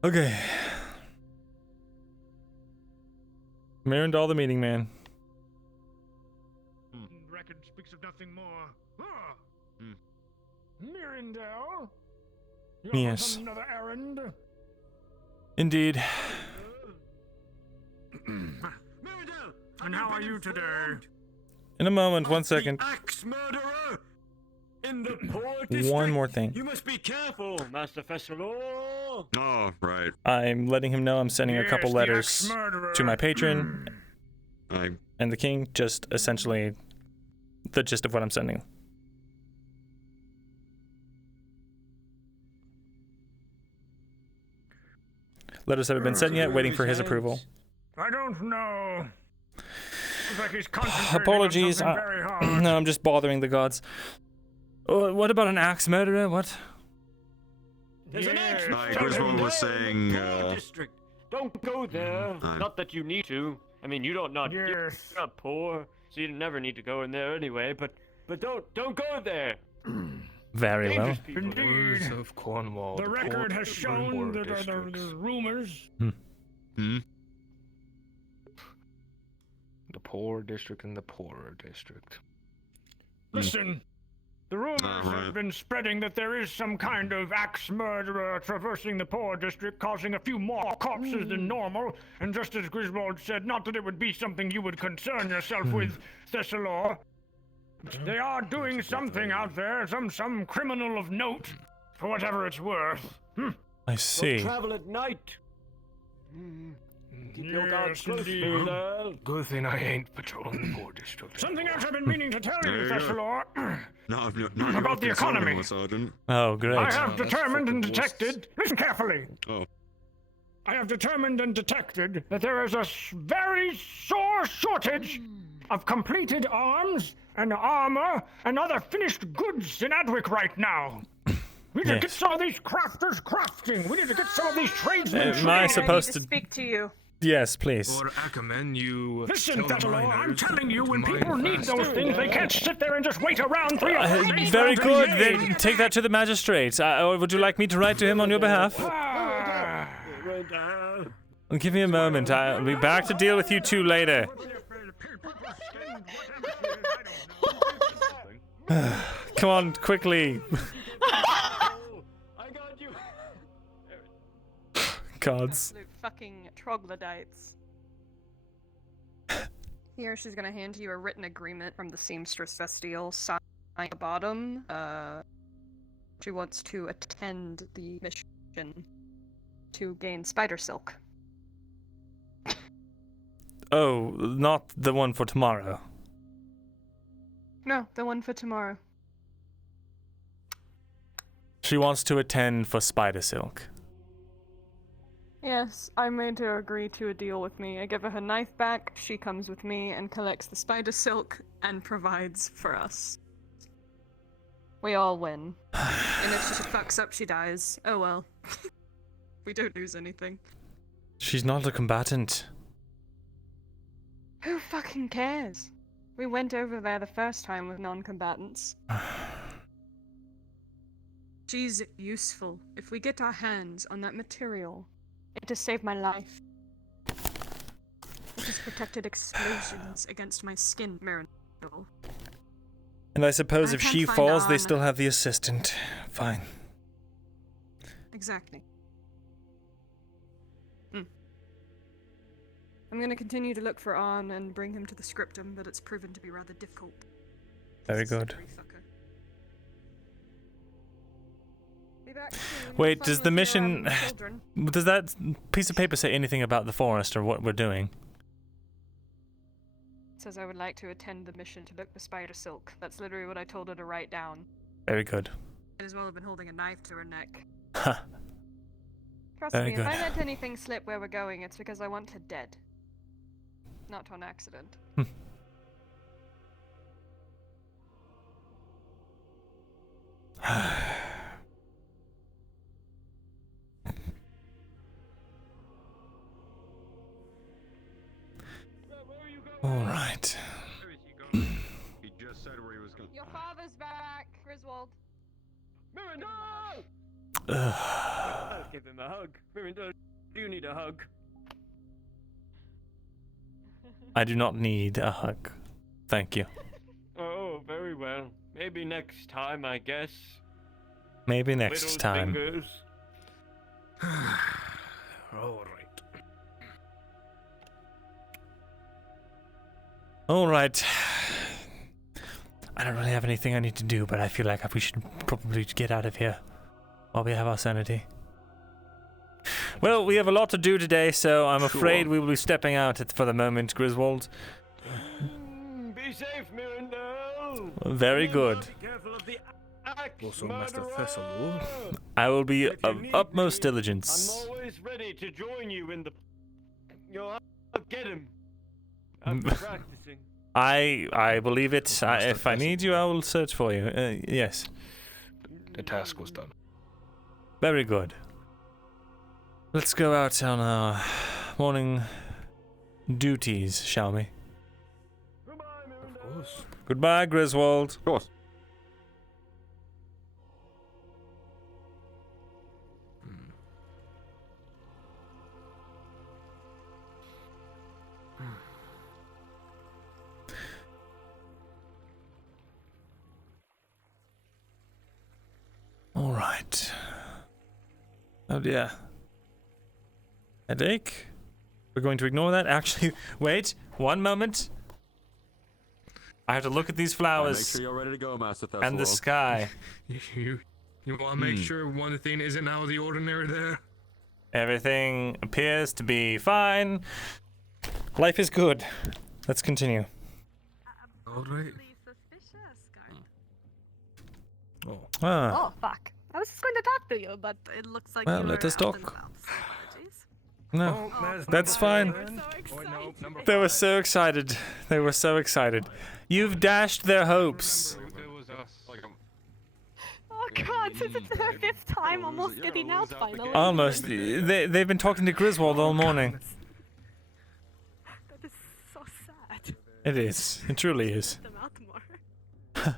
Okay. Myrindal the meeting man. Record speaks of nothing more. Ah! Hmm. Myrindal? Yes. On another errand? Indeed. Myrindal! And how are you today? In a moment, 1 second. Axe murderer! In the poor district. One more thing. You must be careful, Master Thesalor. Oh, right. I'm letting him know I'm sending a couple Yes, the letters ex-murderer. to my patron I and the king, just essentially the gist of what I'm sending. Letters haven't been sent yet, waiting for his approval. I don't know. Looks like he's concentrating Apologies, on something very hard. no, I'm just bothering the gods. What about an axe murderer? What? There's an axe Yes. Like murderer Griswold was in the saying, poor district. Don't go there. Not that you need to. I mean, you're Yes. not poor, so you never need to go in there anyway. But don't go there. Very well. Dangerous people. Indeed. of Cornwall. The record has shown that there's rumors. Hmm? The poor district and the poorer district. Listen, the rumors Right. have been spreading that there is some kind of axe murderer traversing the poor district, causing a few more corpses than normal. And just as Griswold said, not that it would be something you would concern yourself with, Thesalor. They are doing something out there, some criminal of note, for whatever it's worth. I see. Don't travel at night. Keep your guards Yes, close, indeed. Myrindal. Good thing I ain't patrolling the poor district. Something else I've been meaning to tell There you, you go. Thesalor. Not About the economy. Sergeant. Oh, great. I have that's determined and freaking worse. detected. Listen carefully. Oh. I have determined and detected that there is a very sore shortage of completed arms and armor and other finished goods in Adwick right now. We need to get Yes. some of these crafters crafting. We need to get some of these tradesmen. Am I I supposed need to to? speak to you. Yes, please. For Ackerman, you Listen, tell the Thesalor, I'm miners telling you, to when mine people need faster. those things, they can't sit there and just wait around 3 or 4 days Very for good. aid. Then take that to the magistrate. Or would you like me to write to him on your behalf? Ah. Myrindal. Give me a moment. I'll be back to deal with you two later. Come on, quickly. I got you. Gods. Absolute fucking troglodytes. Here, she's gonna hand you a written agreement from the Seamstress Vestial, signed at the bottom. She wants to attend the mission to gain spider silk. Oh, not the one for tomorrow. No, the one for tomorrow. She wants to attend for spider silk. Yes, I made her agree to a deal with me. I give her her knife back, she comes with me and collects the spider silk and provides for us. We all win. And if she fucks up, she dies. Oh well. We don't lose anything. She's not a combatant. Who fucking cares? We went over there the first time with non-combatants. She's useful. If we get our hands on that material, it has saved my life. It has protected explosions against my skin, Myrindal. And I suppose I if can't she find falls, they armor. still have the assistant. Fine. Exactly. I'm gonna continue to look for Arn and bring him to the scriptum, but it's proven to be rather difficult. Very good. Slippery fucker. Be back soon. Have Wait, fun does the with your, mission... children. Does that piece of paper say anything about the forest or what we're doing? It says I would like to attend the mission to look for Spider Silk. That's literally what I told her to write down. Very good. Might as well have been holding a knife to her neck. Huh. Trust Very me, good. if I let anything slip where we're going, it's because I want her dead. Not on accident. All right. Where is he going? He just said where he was going. Your father's back, Griswold. Myrindal! Ugh. I'll give him a hug. Myrindal, you need a hug. I do not need a hug. Thank you. Oh, very well. Maybe next time, I guess. Maybe next Little time. fingers. All right. All right. I don't really have anything I need to do, but I feel like we should probably get out of here while we have our sanity. Well, we have a lot to do today, so I'm afraid we will be stepping out for the moment, Griswold. Be safe, Myrindal. Very good. Be careful of the axe Also, Master murderer. Thesalor. I will be If you of need utmost me, diligence. I'm always ready to join you in the. I'll get him. I've been practicing. I believe it. Master If I need you, I will search for you. Yes. The task was done. Very good. Let's go out on our morning duties, shall we? Goodbye, Of Myrindal. course. Goodbye, Griswold. Of course. All right. Oh dear. Headache? We're going to ignore that? Actually, wait. One moment. I have to look at these Make flowers sure you're ready to go, Master Thesalor. and the sky. You want to make sure one thing isn't out of the ordinary there? Everything appears to be fine. Life is good. Let's continue. All right. Oh. Ah, Oh, fuck. I was just going to talk to you, but it looks like Well, you let were us out talk. and about, so apologies. no. Oh, That's fine. They were so excited. They were so excited. You've dashed their hopes. It was us. Like, Oh god, since it's their fifth time almost getting out finally. Almost. They've been talking to Griswold all morning. That is so sad. It is. It truly is. Them out more.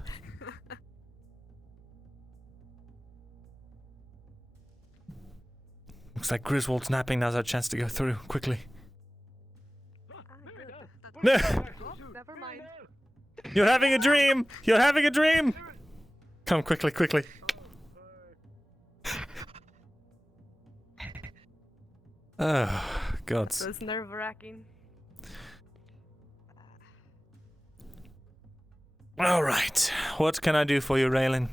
Looks like Griswold's napping. Now's our chance to go through quickly. No! Oh, never mind. You're having a dream! You're having a dream! Come quickly, quickly. Oh, God. It was nerve-wracking. All right. What can I do for you, Raylan?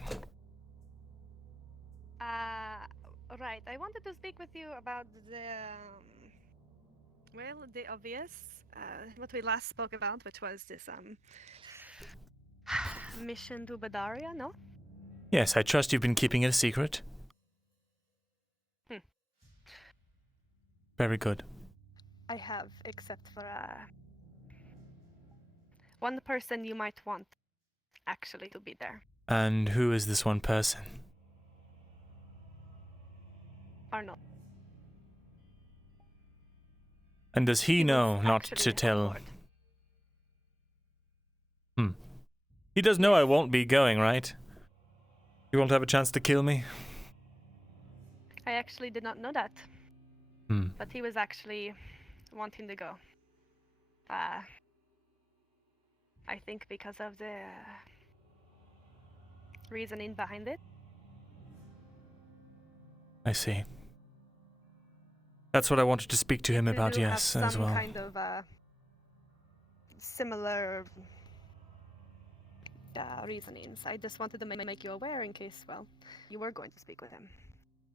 Right, I wanted to speak with you about the obvious, what we last spoke about, which was this, mission to Badaria, no? Yes, I trust you've been keeping it a secret. Very good. I have, except for, one person you might want actually to be there. And who is this one person? Arnold. And does he He was know not actually to on tell? board. He does know I won't be going, right? He won't have a chance to kill me? I actually did not know that, Hmm. but he was actually wanting to go. I think because of the reasoning behind it. I see. That's what I wanted to speak to him You about, do have yes, as some well. kind of similar reasonings. I just wanted to make you aware in case, well, you were going to speak with him.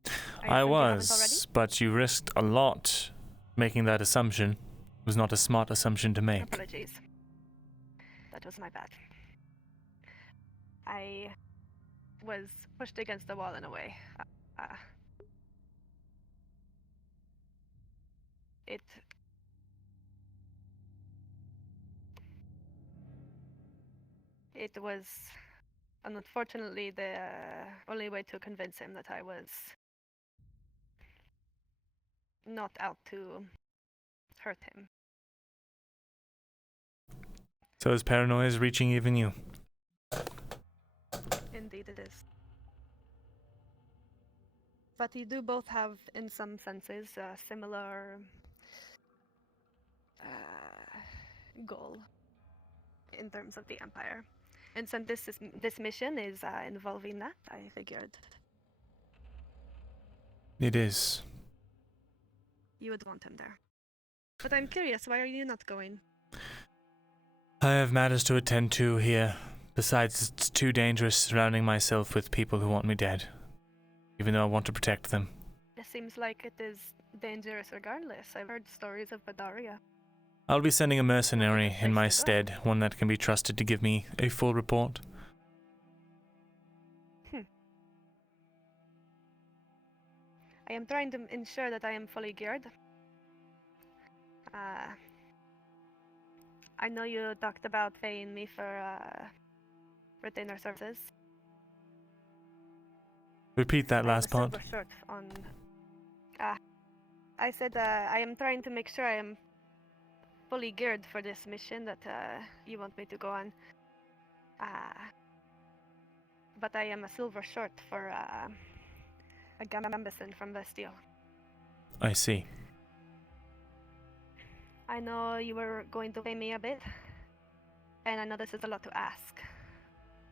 I assume you haven't already? was, but you risked a lot making that assumption. It was not a smart assumption to make. Apologies. That was my bad. I was pushed against the wall in a way. It was unfortunately the only way to convince him that I was not out to hurt him. So his paranoia is reaching even you. Indeed it is. But you do both have, in some senses, a similar goal in terms of the Empire. And since this mission is involving that, I figured It is. you would want him there. But I'm curious, why are you not going? I have matters to attend to here. Besides, it's too dangerous surrounding myself with people who want me dead. Even though I want to protect them. It seems like it is dangerous regardless. I've heard stories of Badaria. I'll be sending a mercenary in my stead, one that can be trusted to give me a full report. I am trying to ensure that I am fully geared. I know you talked about paying me for retainer services. Repeat that last I have a part. silver shirt on. I said I am trying to make sure I am fully geared for this mission that you want me to go on. But I am a silver short for a gambison from Vestio. I see. I know you were going to pay me a bit, and I know this is a lot to ask.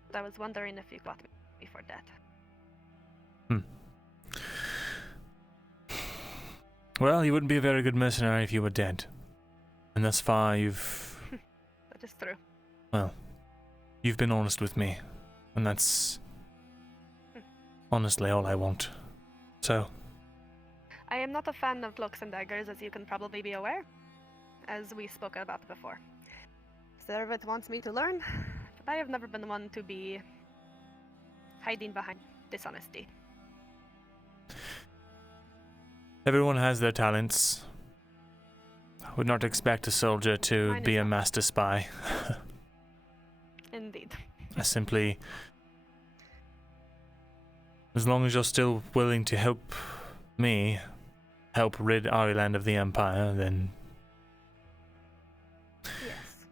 But I was wondering if you got me for that. Well, you wouldn't be a very good mercenary if you were dead. And thus far, you've... That is true. Well, you've been honest with me. And that's... honestly all I want. So... I am not a fan of cloaks and daggers, as you can probably be aware, as we spoke about before. Servet wants me to learn, but I have never been one to be hiding behind dishonesty. Everyone has their talents. I would not expect a soldier to Mine be is a not. master spy. Indeed. I simply... As long as you're still willing to help me, help rid Ariland of the Empire, then... Yes.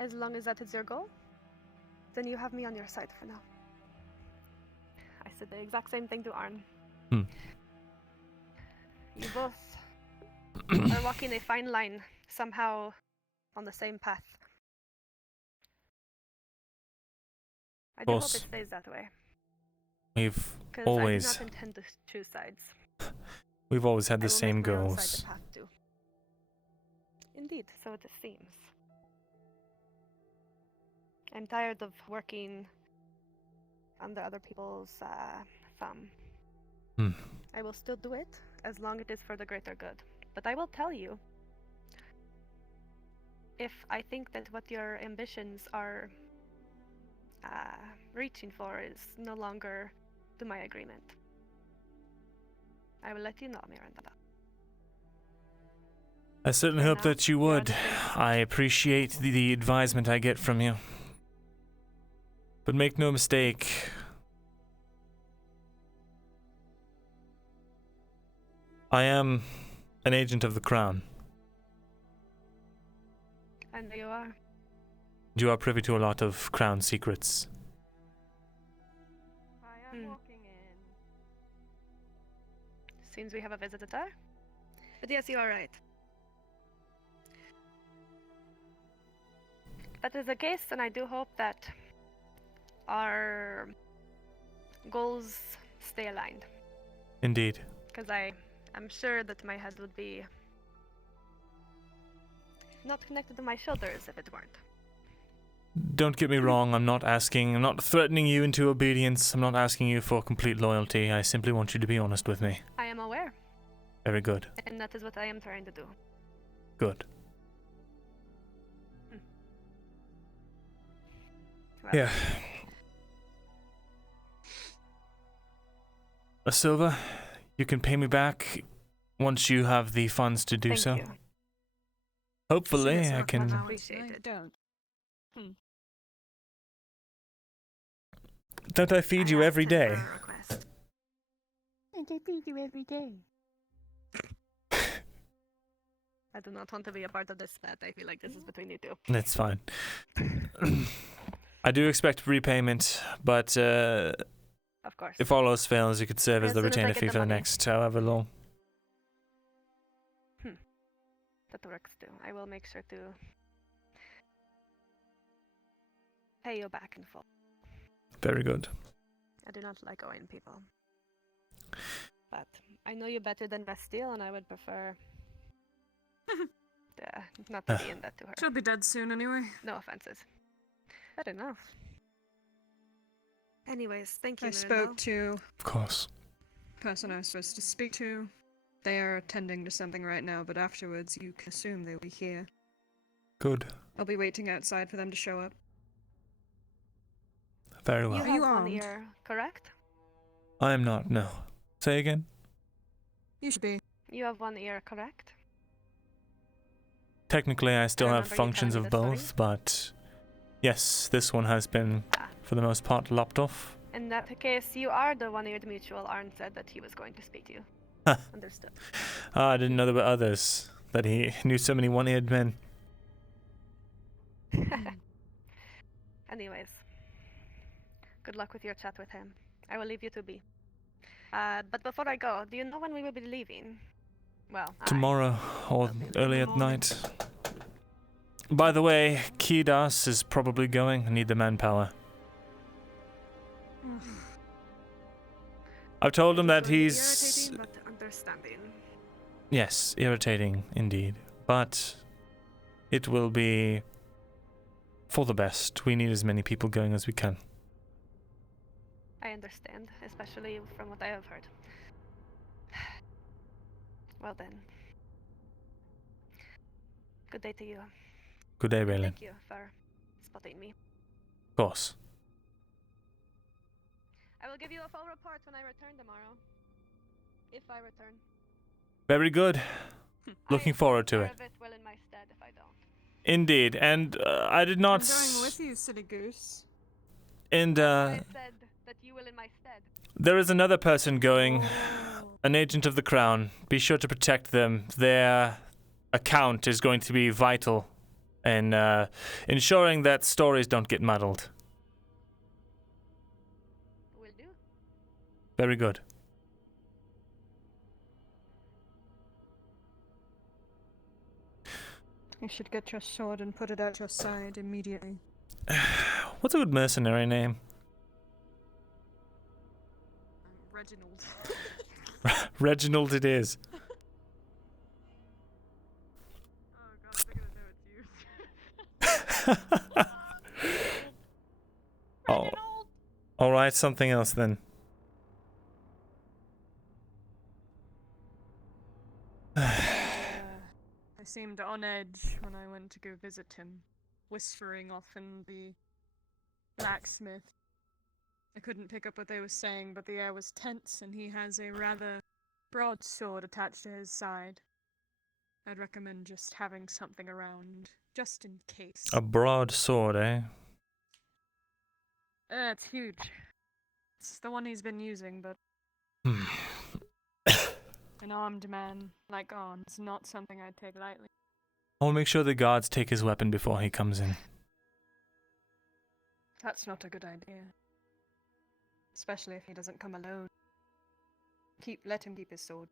As long as that is your goal, then you have me on your side for now. I said the exact same thing to Arn. You both are walking a fine line, somehow on the same path. I do hope it course. stays that way. We've 'Cause always... I do not intend to choose sides. We've always had I the will same make my own goals. side the path too. Indeed, so it seems. I'm tired of working under other people's thumb. I will still do it as long as it is for the greater good. But I will tell you, if I think that what your ambitions are reaching for is no longer to my agreement, I will let you know, Myrindal. I certainly For hope now, that you we are would. the same. I appreciate the advisement I get from you. But make no mistake, I am an agent of the Crown. And you are. You are privy to a lot of Crown secrets. I am walking in. Seems we have a visitor. But yes, you are right. That is the case, and I do hope that our goals stay aligned. Indeed. Because I'm sure that my head would be not connected to my shoulders if it weren't. Don't get me wrong, I'm not threatening you into obedience. I'm not asking you for complete loyalty. I simply want you to be honest with me. I am aware. Very good. And that is what I am trying to do. Good. Well, Yeah. A silver, you can pay me back once you have the funds to do thank so. you. Hopefully, Yes, I can. Appreciate it. Don't. Don't I feed you every day? I feed you every day. I do not want to be a part of this spat. I feel like this is between you two. That's fine. I do expect repayment, but Of course. if all else fails, you could serve as As the soon as I retainer get fee the for the money. next however long. That works too. I will make sure to pay you back in full. Very good. I do not like owing people. But I know you better than Bastille, and I would prefer not to be in that to her. She'll be dead soon anyway. No offenses. Fair enough. Anyways, thank you, I spoke to Of course. the person I was supposed to speak to. They are attending to something right now, but afterwards you can assume they'll be here. Good. I'll be waiting outside for them to show up. Very You well. Are have you one armed? ear, correct? I am not, no. Say again? You should be. You have one ear, correct? Technically, I still have remember you functions telling of me this story. both, but yes, this one has been, for the most part, lopped off. In that case, you are the one-eared mutual. Arn said that he was going to speak to you. Huh. Understood. I didn't know there were others, that he knew so many one-eared men. Anyways, good luck with your chat with him. I will leave you to be. But before I go, do you know when we will be leaving? Well, Tomorrow, or early at night. By the way, Kidas is probably going. I need the manpower. I've told him that he's... irritating, but understanding. Yes, irritating indeed. But it will be for the best. We need as many people going as we can. I understand, especially from what I have heard. Well then. Good day to you. Good day, Raylan. Thank you for spotting me. Of course. I will give you a full report when I return tomorrow. If I return. Very good. Looking forward to it. Serve it well in my stead if I don't. Indeed, and I did not... I'm going with you, silly goose. And I said that you will in my stead. there is another person going, Oh. an agent of the Crown. Be sure to protect them. Their account is going to be vital in ensuring that stories don't get muddled. Will do. Very good. You should get your sword and put it at your side immediately. What's a good mercenary name? Reginald. Reginald it is. Oh god, I'm gonna know it's you. Oh. Alright, something else then. I seemed on edge when I went to go visit him, whispering off in the blacksmith. I couldn't pick up what they were saying, but the air was tense, and he has a rather broadsword attached to his side. I'd recommend just having something around, just in case. A broadsword, eh? It's huge. It's the one he's been using, but an armed man like Gon's not something I'd take lightly. I'll make sure the guards take his weapon before he comes in. That's not a good idea. Especially if he doesn't come alone. Let him keep his sword.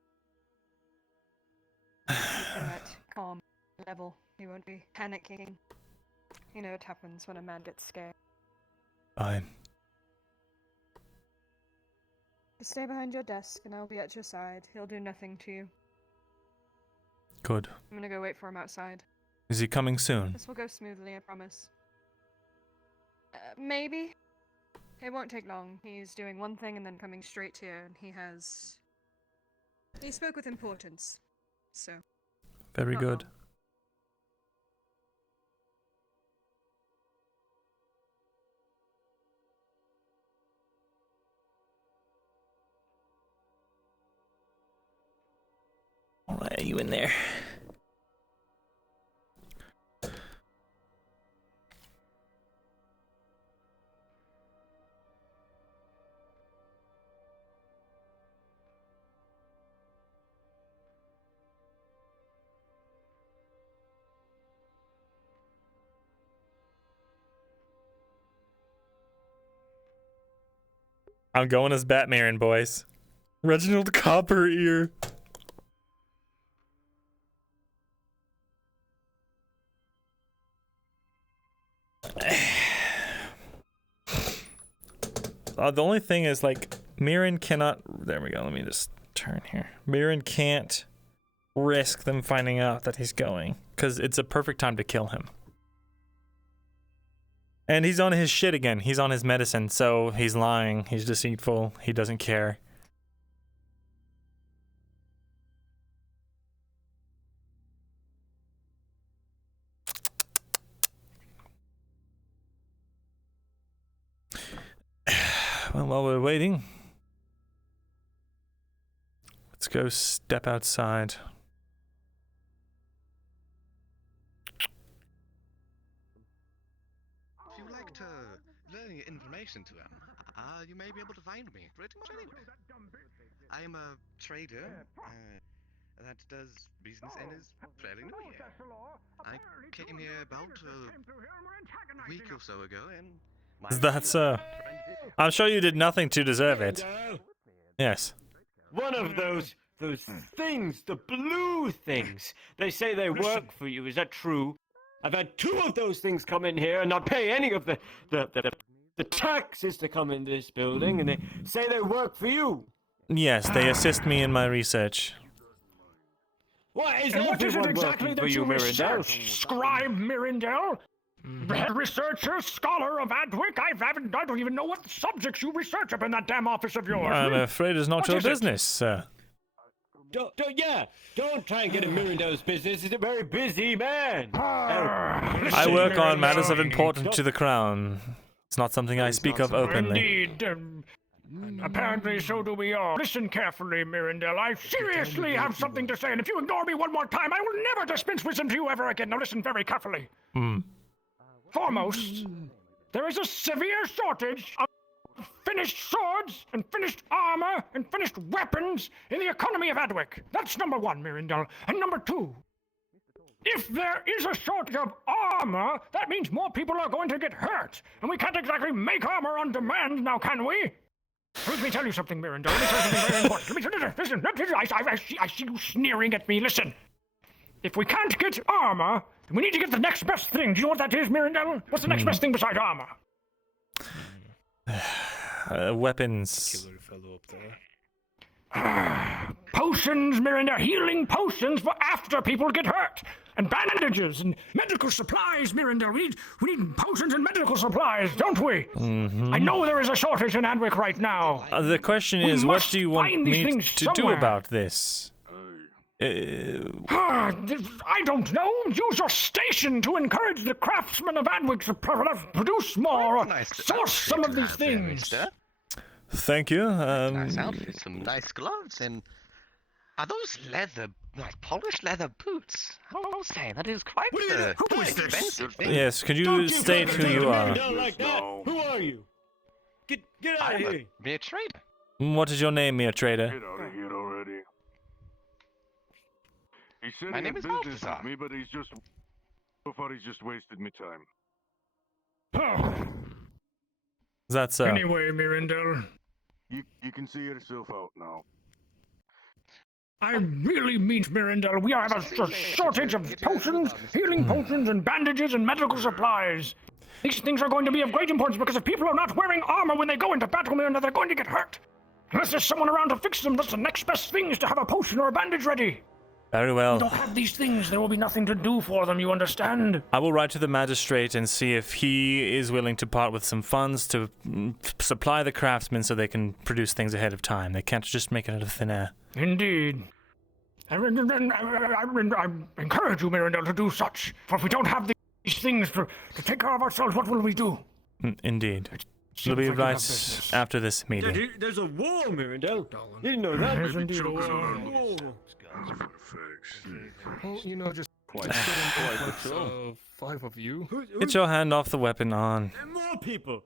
Keep him at calm level. He won't be panicking. You know what happens when a man gets scared. Fine. Stay behind your desk and I'll be at your side. He'll do nothing to you. Good. I'm gonna go wait for him outside. Is he coming soon? This will go smoothly, I promise. Maybe. It won't take long. He's doing one thing and then coming straight here, and he spoke with importance. So. Very not good. long. Alright, are you in there? I'm going as Batman, boys. Reginald Copperear. The only thing is, like, Mirren cannot... There we go, let me just turn here. Mirren can't risk them finding out that he's going, because it's a perfect time to kill him. And he's on his shit again. He's on his medicine, so he's lying. He's deceitful. He doesn't care. Well, while we're waiting, let's go step outside. If you like to learn information to him, you may be able to find me pretty much anywhere. I am a trader that does business and is fairly new here. I came here about a week or so ago, and That's I'm sure you did nothing to deserve it. Yes. One of those things, the blue things. They say they work for you. Is that true? I've had 2 of those things come in here and not pay any of the taxes to come into this building, and they say they work for you. Yes, they assist me in my research. What is it exactly that you Myrindal? research, Scribe Myrindal? Researcher, scholar of Adwick, I don't even know what subjects you research up in that damn office of yours. I'm afraid it's not What your is it? business, sir. Don't try and get in Myrindal's business. He's a very busy man. I work on matters of importance to the crown. It's not something I speak of openly. Indeed. Apparently, so do we all. Listen carefully, Myrindal. I seriously have something to say, and if you ignore me one more time, I will never dispense wisdom to you ever again. Now listen very carefully. Foremost, there is a severe shortage of finished swords and finished armor and finished weapons in the economy of Adwick. That's number 1, Myrindal. And number 2, if there is a shortage of armor, that means more people are going to get hurt. And we can't exactly make armor on demand now, can we? Let me tell you something, Myrindal. Let me tell you something very important. Listen, I see you sneering at me. Listen. If we can't get armor, then we need to get the next best thing. Do you know what that is, Myrindal? What's the next best thing besides armor? Weapons. Killer fellow up there. Potions, Myrindal. Healing potions for after people get hurt. And bandages and medical supplies, Myrindal. We need potions and medical supplies, don't we? I know there is a shortage in Adwick right now. The question is, what do you want me to do about this? I don't know. Use your station to encourage the craftsmen of Adwick to produce more or source some of these things. Thank you. Nice outfit, some nice gloves, and are those polished leather boots? I'll say that is quite expensive thing. Yes, could you state who you are? Like that? Who are you? Get out of here! Be a trader. What is your name, mere trader? Get out of here already. He said My he name had is business Balthazar. with me, but he's just wasted me time. Is that so? Anyway, Myrindal, You can see yourself out now. I really mean, Myrindal, we have a shortage of potions, healing potions, and bandages and medical supplies. These things are going to be of great importance because if people are not wearing armor when they go into battle, Myrindal, they're going to get hurt. Unless there's someone around to fix them, that's the next best thing is to have a potion or a bandage ready. Very We well. don't have these things, there will be nothing to do for them, you understand? I will write to the magistrate and see if he is willing to part with some funds to supply the craftsmen so they can produce things ahead of time. They can't just make it out of thin air. Indeed. I encourage you, Myrindal, to do such. For if we don't have these things to take care of ourselves, what will we do? Indeed. It'll Seems be like you have right business. after this meeting. There's a war, Myrindal. You didn't know that? There's indeed a war. Well, you know, just Quite so 5 of you. Get your hand off the weapon on. And more people.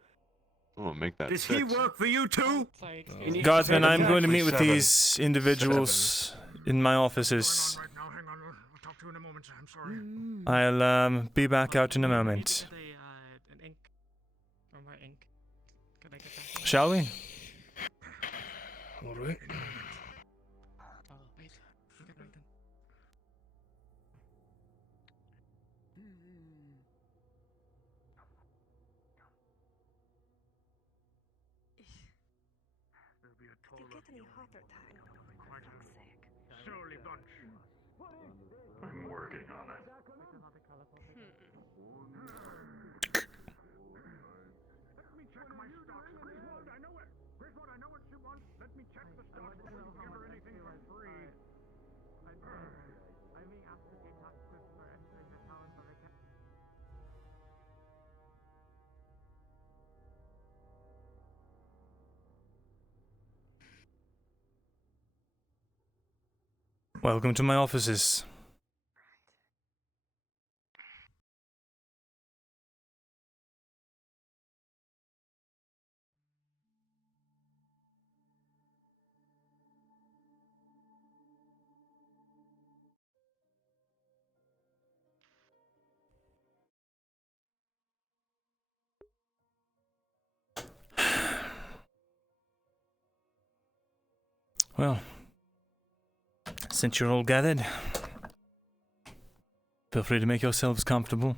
Oh, make that Does 6. he work for you too? Guardsmen, I'm going to meet with these individuals in my offices. Right now, hang on, I'll talk to you in a moment, I'm sorry. I'll be back out in a moment. An ink. Or my ink. Can I get that? Shall we? All right. Oh, wait. You can write them. You get any heart attack? For fuck's sake. Surely, bunch. I'm working on it. Let me check my stocks. Griswold, I know it. Griswold, I know what you want. Let me check the stocks. I wouldn't give her anything for free. I may have to get taxes for entering the town, but I can't. Welcome to my offices. Well, since you're all gathered, feel free to make yourselves comfortable.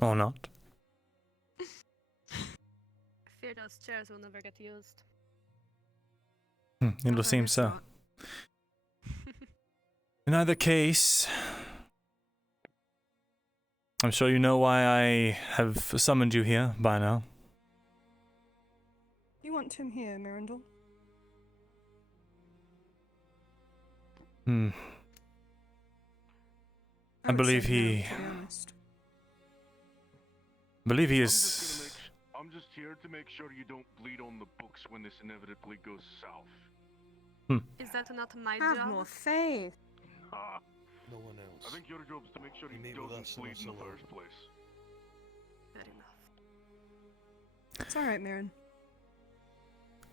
Or not. I fear those chairs will never get used. It'll seem so. In either case, I'm sure you know why I have summoned you here by now. You want him here, Myrindal? I believe would say no, he... to be honest. believe he I'm is... just here to make sure you don't bleed on the books when this inevitably goes south. Is that not my Have job? more faith. Ah, No one else. I think your job's to make sure You he meet with doesn't us and bleed us in the alone. first place. Fair enough. It's alright, Myrin.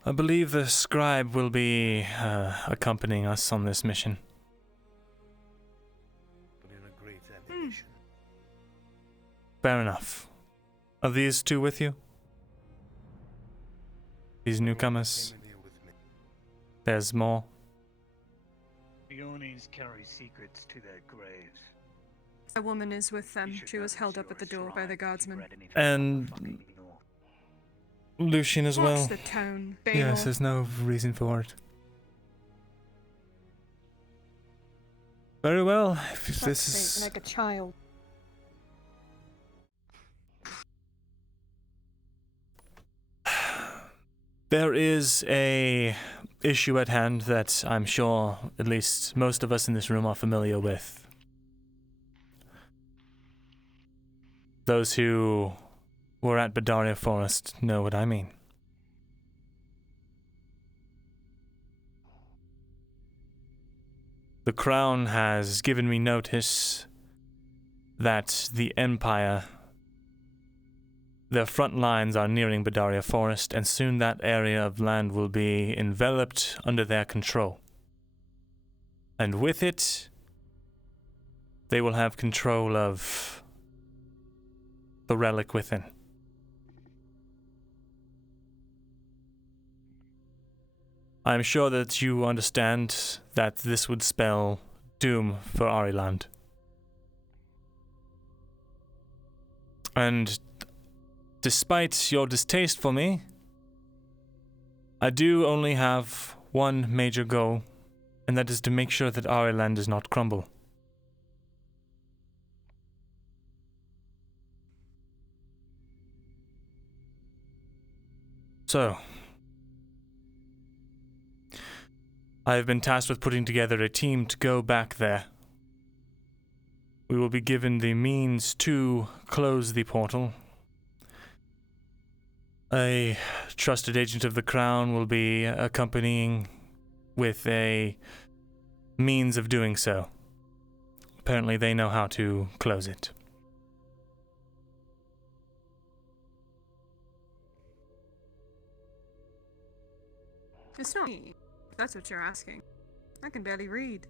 I believe the scribe will be accompanying us on this mission. But in a great ambition. Fair enough. Are these two with you? These newcomers? Came in here with me. There's more? Peonies carry secrets to their graves. A woman is with them. She was held up at the door by the guardsmen. And Lucian as well? Watch the tone, Yes, Baylor. there's no reason for it. Very well, if this Fuck's is... sake, like a child. There is a issue at hand that I'm sure at least most of us in this room are familiar with. Those who were at Badaria Forest know what I mean. The Crown has given me notice that the Empire, their front lines are nearing Badaria Forest, and soon that area of land will be enveloped under their control. And with it, they will have control of the relic within. I am sure that you understand that this would spell doom for Ariland. And despite your distaste for me, I do only have one major goal, and that is to make sure that Ariland does not crumble. So, I have been tasked with putting together a team to go back there. We will be given the means to close the portal. A trusted agent of the Crown will be accompanying with a means of doing so. Apparently they know how to close it. It's not me, if that's what you're asking. I can barely read.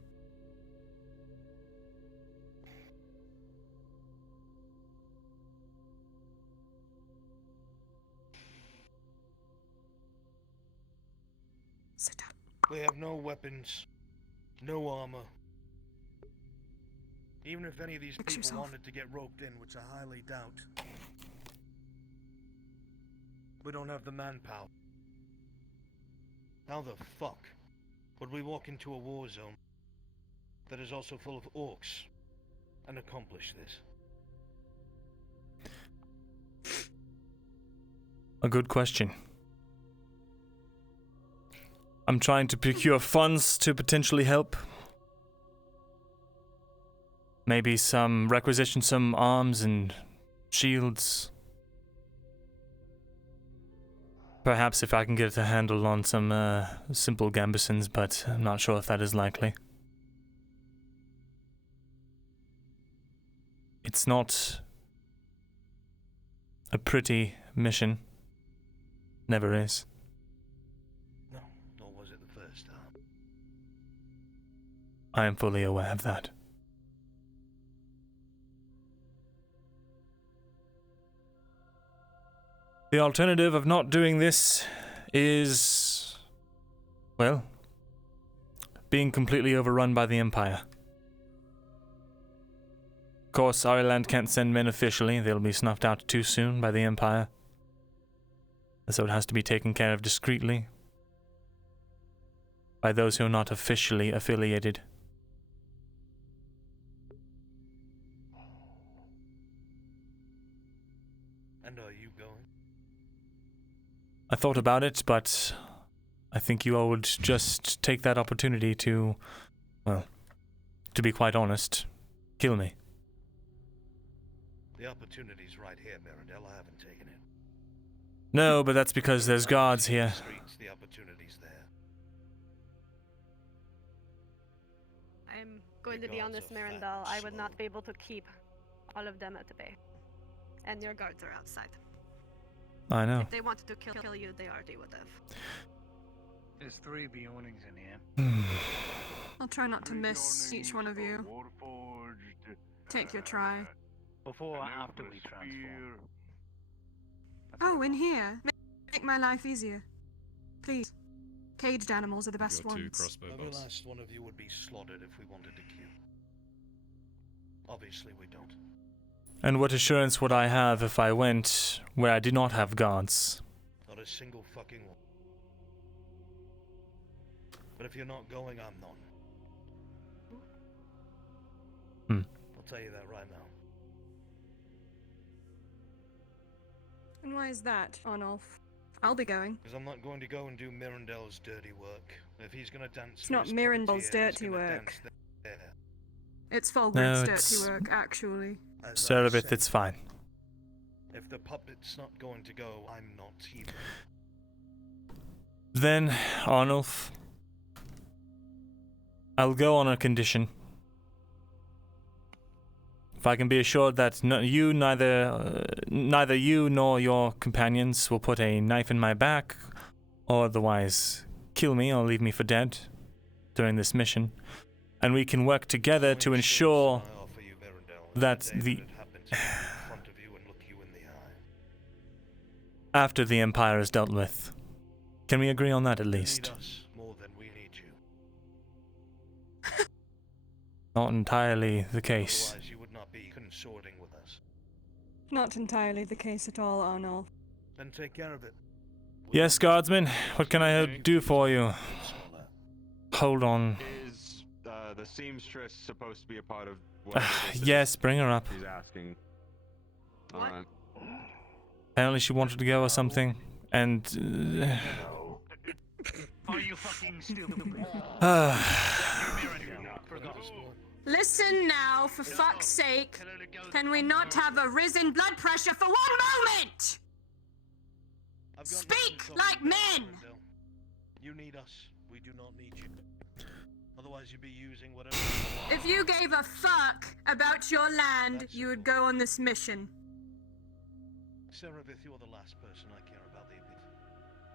Sit down. We have no weapons, no armor. Even if any of these Fix people yourself. wanted to get roped in, which I highly doubt, we don't have the manpower. How the fuck would we walk into a war zone that is also full of orcs and accomplish this? A good question. I'm trying to procure funds to potentially help. Maybe requisition some arms and shields. Perhaps if I can get a handle on some simple gambesons, but I'm not sure if that is likely. It's not a pretty mission. Never is. No, nor was it the first time. I am fully aware of that. The alternative of not doing this is, well, being completely overrun by the Empire. Of course, Ariland can't send men officially. They'll be snuffed out too soon by the Empire. So it has to be taken care of discreetly by those who are not officially affiliated. And are you going? I thought about it, but I think you all would just take that opportunity to, well, to be quite honest, kill me. The opportunity's right here, Myrindal. I haven't taken it. No, but that's because there's guards here. Streets, the opportunity's there. I'm going to be honest, Myrindal. I would not be able to keep all of them at the bay. And your guards are outside. I know. If they wanted to kill you, they already would have. There's 3 Beornings in here. I'll try not to miss each one of you. Take your try. Before or after we transform? Oh, in here. Make my life easier. Please. Caged animals are the best ones. Every last one of you would be slaughtered if we wanted to kill. Obviously we don't. And what assurance would I have if I went where I did not have guards? Not a single fucking one. But if you're not going, I'm not. I'll tell you that right now. And why is that, Arnulf? I'll be going. Because I'm not going to go and do Myrindal's dirty work. If he's gonna dance, It's not Myrindal's dirty work. It's Fulgrim's No, dirty it's- work, actually. Cerebith, it's fine. If the puppet's not going to go, I'm not either. Then, Arnulf, I'll go on a condition. If I can be assured that neither you nor your companions will put a knife in my back, or otherwise kill me or leave me for dead during this mission, and we can work together to ensure that after the Empire is dealt with. Can we agree on that at least? More than we need you. Not entirely the case. Otherwise, you would not be consorting with us. Not entirely the case at all, Arnold. Then take care of it. Yes, guardsman, what can I do for you? Hold on. Is the seamstress supposed to be a part of whatever this is? Yes, bring her up. She's asking. Apparently she wanted to go or something, and... Are you fucking stupid? Listen now, for fuck's sake. Can we not have a risen blood pressure for 1 moment? Speak like men! You need us. We do not need you. Otherwise you'd be using whatever. If you gave a fuck about your land, you would go on this mission. Serapith, you're the last person I care about, the Abyss.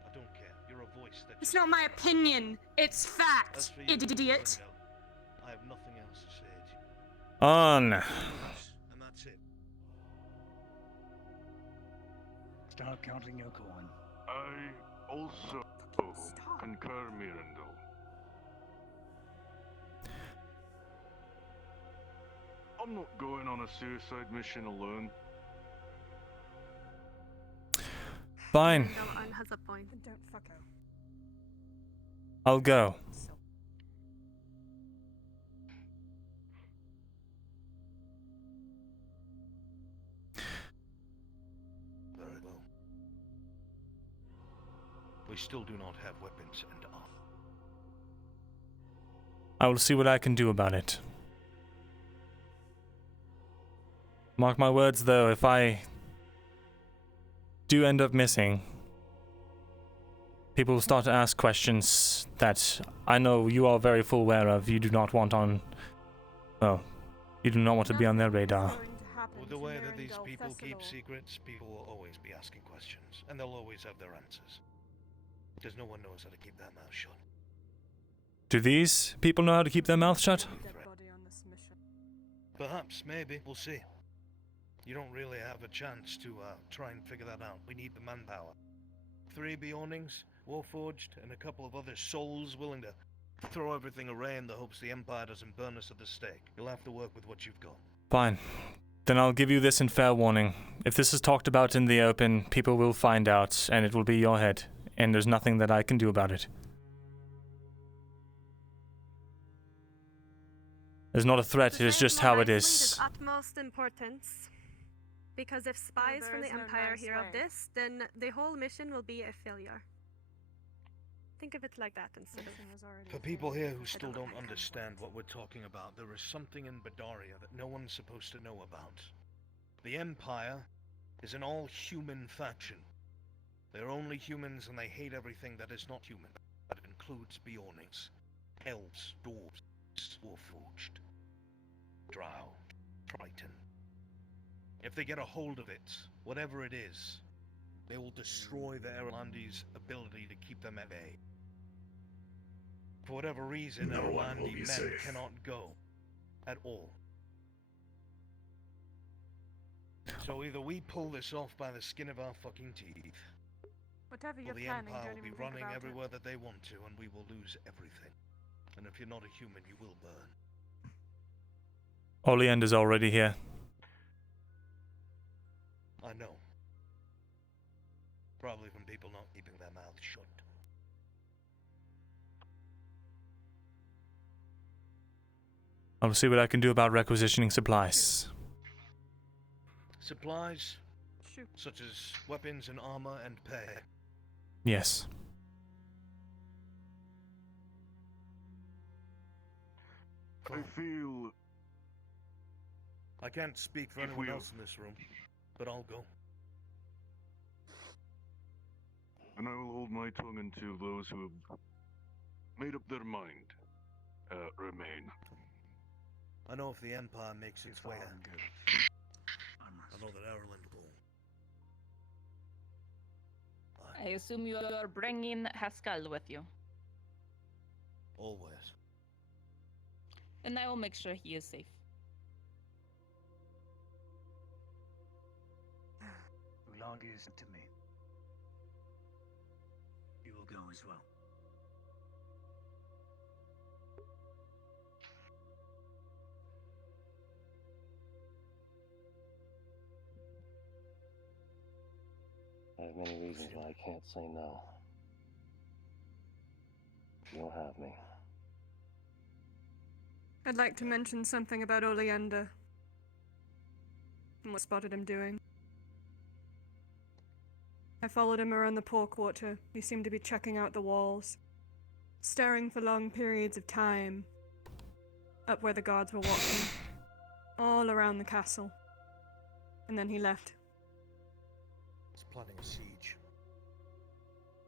I don't care. You're a voice that... It's not my opinion. It's fact, idiot. I have nothing else to say to you. On. And that's it. Start counting your coin. I also concur, Myrindal. I'm not going on a suicide mission alone. Fine. Myrindal has a point. Don't fuck out. I'll go. Very well. We still do not have weapons and armor. I will see what I can do about it. Mark my words, though, if I do end up missing, people will start to ask questions that I know you are very full aware of. You do not want on... Well, you do not want to be on their radar. With the way that these people keep secrets, people will always be asking questions, and they'll always have their answers. Because no one knows how to keep their mouth shut. Do these people know how to keep their mouth shut? Perhaps, maybe, we'll see. You don't really have a chance to try and figure that out. We need the manpower. 3 Beornings, Warforged, and a couple of other souls willing to throw everything away in the hopes the Empire doesn't burn us at the stake. You'll have to work with what you've got. Fine. Then I'll give you this in fair warning. If this is talked about in the open, people will find out, and it will be your head. And there's nothing that I can do about it. It's not a threat, it is just how it is. Of utmost importance. Because if spies from the Empire hear of this, then the whole mission will be a failure. Think of it like that instead of... For people here who still don't understand what we're talking about, there is something in Badaria that no one's supposed to know about. The Empire is an all-human faction. They're only humans and they hate everything that is not human. That includes Beornings, Elves, Dwarves, Warforged, Drow, Triton. If they get a hold of it, whatever it is, they will destroy the Erlandi's ability to keep them at bay. For whatever reason, Erlandi men cannot go at all. So either we pull this off by the skin of our fucking teeth, Whatever or you're the planning, Empire don't will be even think running about everywhere that they want to, and we will lose everything. And if you're not a human, you will burn. Oleander's already here. I know. Probably from people not keeping their mouths shut. I'll see what I can do about requisitioning supplies. Supplies, such as weapons and armor and pay. Yes. I feel... I can't speak for anyone else in this room, but I'll go. And I will hold my tongue until those who have made up their mind remain. I know if the Empire makes its way out, I know that Ireland will. I assume you are bringing Haskell with you. Always. And I will make sure he is safe. Ulang is to me. You will go as well. I have many reasons why I can't say no. You'll have me. I'd like to mention something about Oleander. And what spotted him doing. I followed him around the poor quarter. He seemed to be checking out the walls, staring for long periods of time up where the guards were watching, all around the castle. And then he left. He's planning a siege.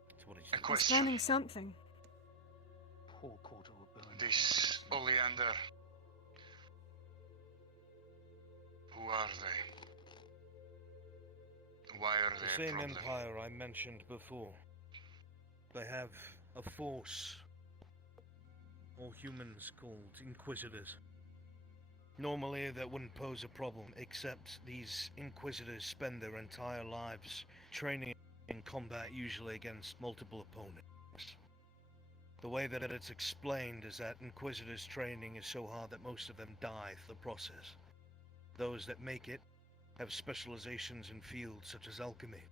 That's what he's He's question. planning something. Poor quarter will burn. This Oleander. Who are they? Why are The they a same problem? empire I mentioned before. They have a force. All humans called Inquisitors. Normally that wouldn't pose a problem, except these Inquisitors spend their entire lives training in combat, usually against multiple opponents. The way that it's explained is that Inquisitors' training is so hard that most of them die through the process. Those that make it have specializations in fields such as alchemy.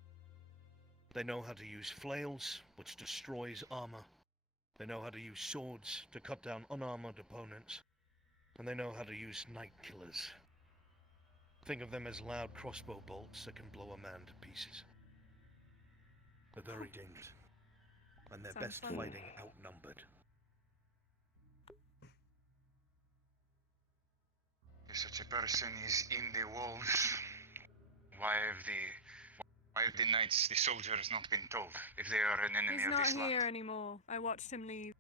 They know how to use flails, which destroys armor. They know how to use swords to cut down unarmored opponents. And they know how to use night killers. Think of them as loud crossbow bolts that can blow a man to pieces. They're very dangerous. And their Sounds best fun. fighting outnumbered. If such a person is in the walls, why have the knights, the soldiers, not been told if they are an enemy He's of not this here land? anymore. I watched him leave.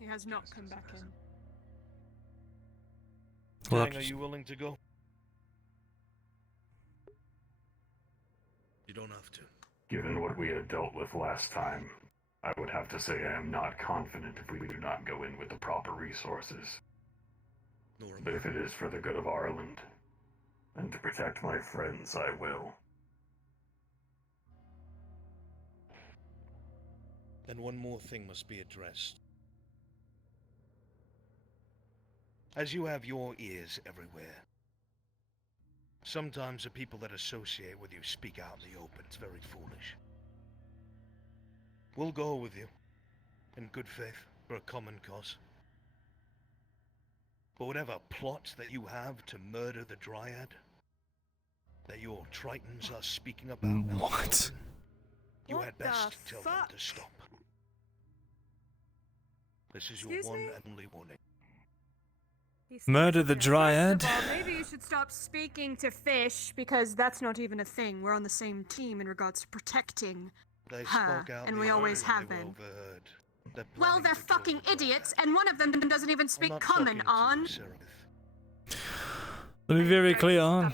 He has not come back in. Well, Gang, are you willing to go? You don't have to. Given what we had dealt with last time, I would have to say I am not confident if we do not go in with the proper resources. But if it is for the good of Ireland, and to protect my friends, I will. And one more thing must be addressed. As you have your ears everywhere, sometimes the people that associate with you speak out in the open. It's very foolish. We'll go with you, in good faith, for a common cause. But whatever plot that you have to murder the Dryad, that your Tritons are speaking about, What? you What had best the tell them fuck? to stop. This is Excuse your one me? and only warning. Murder the Dryad? First of all, maybe you should stop speaking to fish, because that's not even a thing. We're on the same team in regards to protecting They her, spoke out and in we the always open when have they were been. overheard. They're Well, planning they're to kill fucking the idiots, and one of them doesn't even speak not common, talking to on. you, Seraph. Let me be very clear on.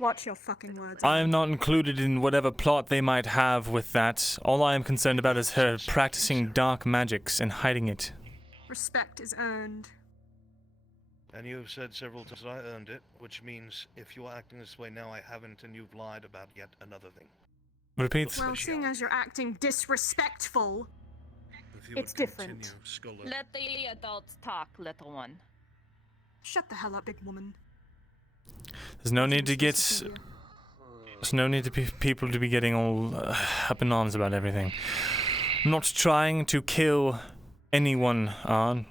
Watch your fucking words. I am not included in whatever plot they might have with that. All I am concerned about is her practicing dark magics and hiding it. Respect is earned. And you have said several times I earned it, which means if you're acting this way now, I haven't, and you've lied about yet another thing. Repeat. Well, seeing as you're acting disrespectful, If you it's would different. continue, Scholar. Let the adults talk, little one. Shut the hell up, big woman. There's no need to get. There's no need to be people to be getting all up in arms about everything. I'm not trying to kill anyone, on.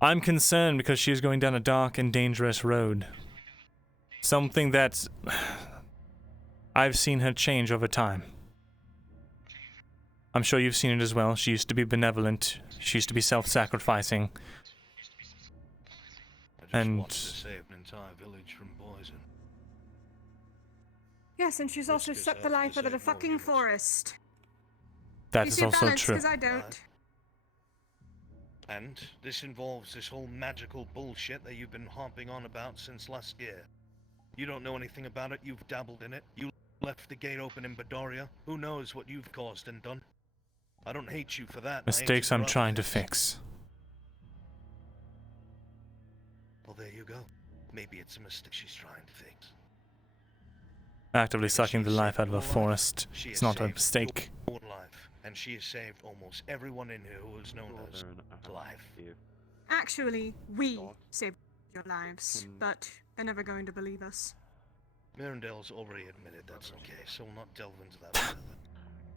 I'm concerned because she is going down a dark and dangerous road. Something that I've seen her change over time. I'm sure you've seen it as well. She used to be benevolent. She used to be self-sacrificing. And Want to save an entire village from poison. Yes, and she's also Risk sucked the yourself life to out of the save more fucking humans. forest. that you is see also balance, true. because I don't. And this involves this whole magical bullshit that you've been harping on about since last year. You don't know anything about it, you've dabbled in it, you left the gate open in Badoria. Who knows what you've caused and done? I don't hate you for that. I hate Mistakes you I'm for trying other to things. fix. Well, there you go. Maybe it's a mistake she's trying to fix. Actively sucking the life out of a Your life. forest. She It's has not a saved mistake. your life, and she has saved almost everyone in here who is known as alive. Actually, we saved your lives, but they're never going to believe us. Myrindal's already admitted that's okay, so we'll not delve into that further.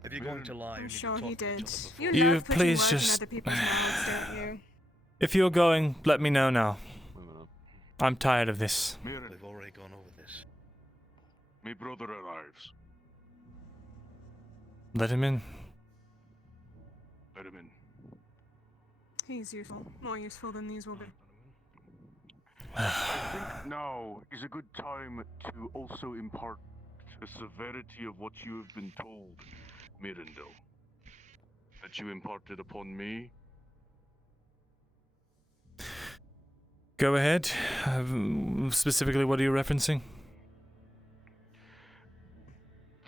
If you're going to lie, I'm you need sure to talk he to each did. other before. You You love putting please words just- in other people's mouths, don't you? If you're going, let me know now. I'm tired of this. We've already gone over this. My brother arrives. Let him in. Let him in. He's useful. More useful than these will be. I think now is a good time to also impart the severity of what you have been told, Myrindal. That you imparted upon me. Go ahead. Specifically, what are you referencing?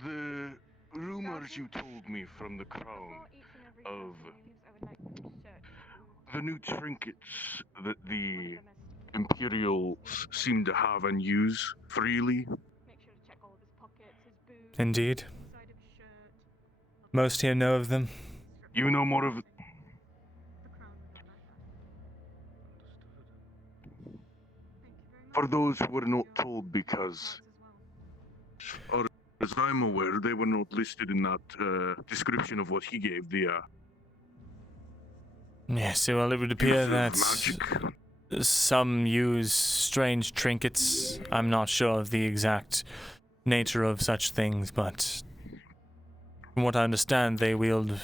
The rumors you told me from the crown of the new trinkets that the Imperials seem to have and use freely. Indeed. Most here know of them. You know more of. For those who were not told, because, or as I'm aware, they were not listed in that description of what he gave. Yes, well, it would appear Use of that magic. some use strange trinkets. I'm not sure of the exact nature of such things, but from what I understand, they wield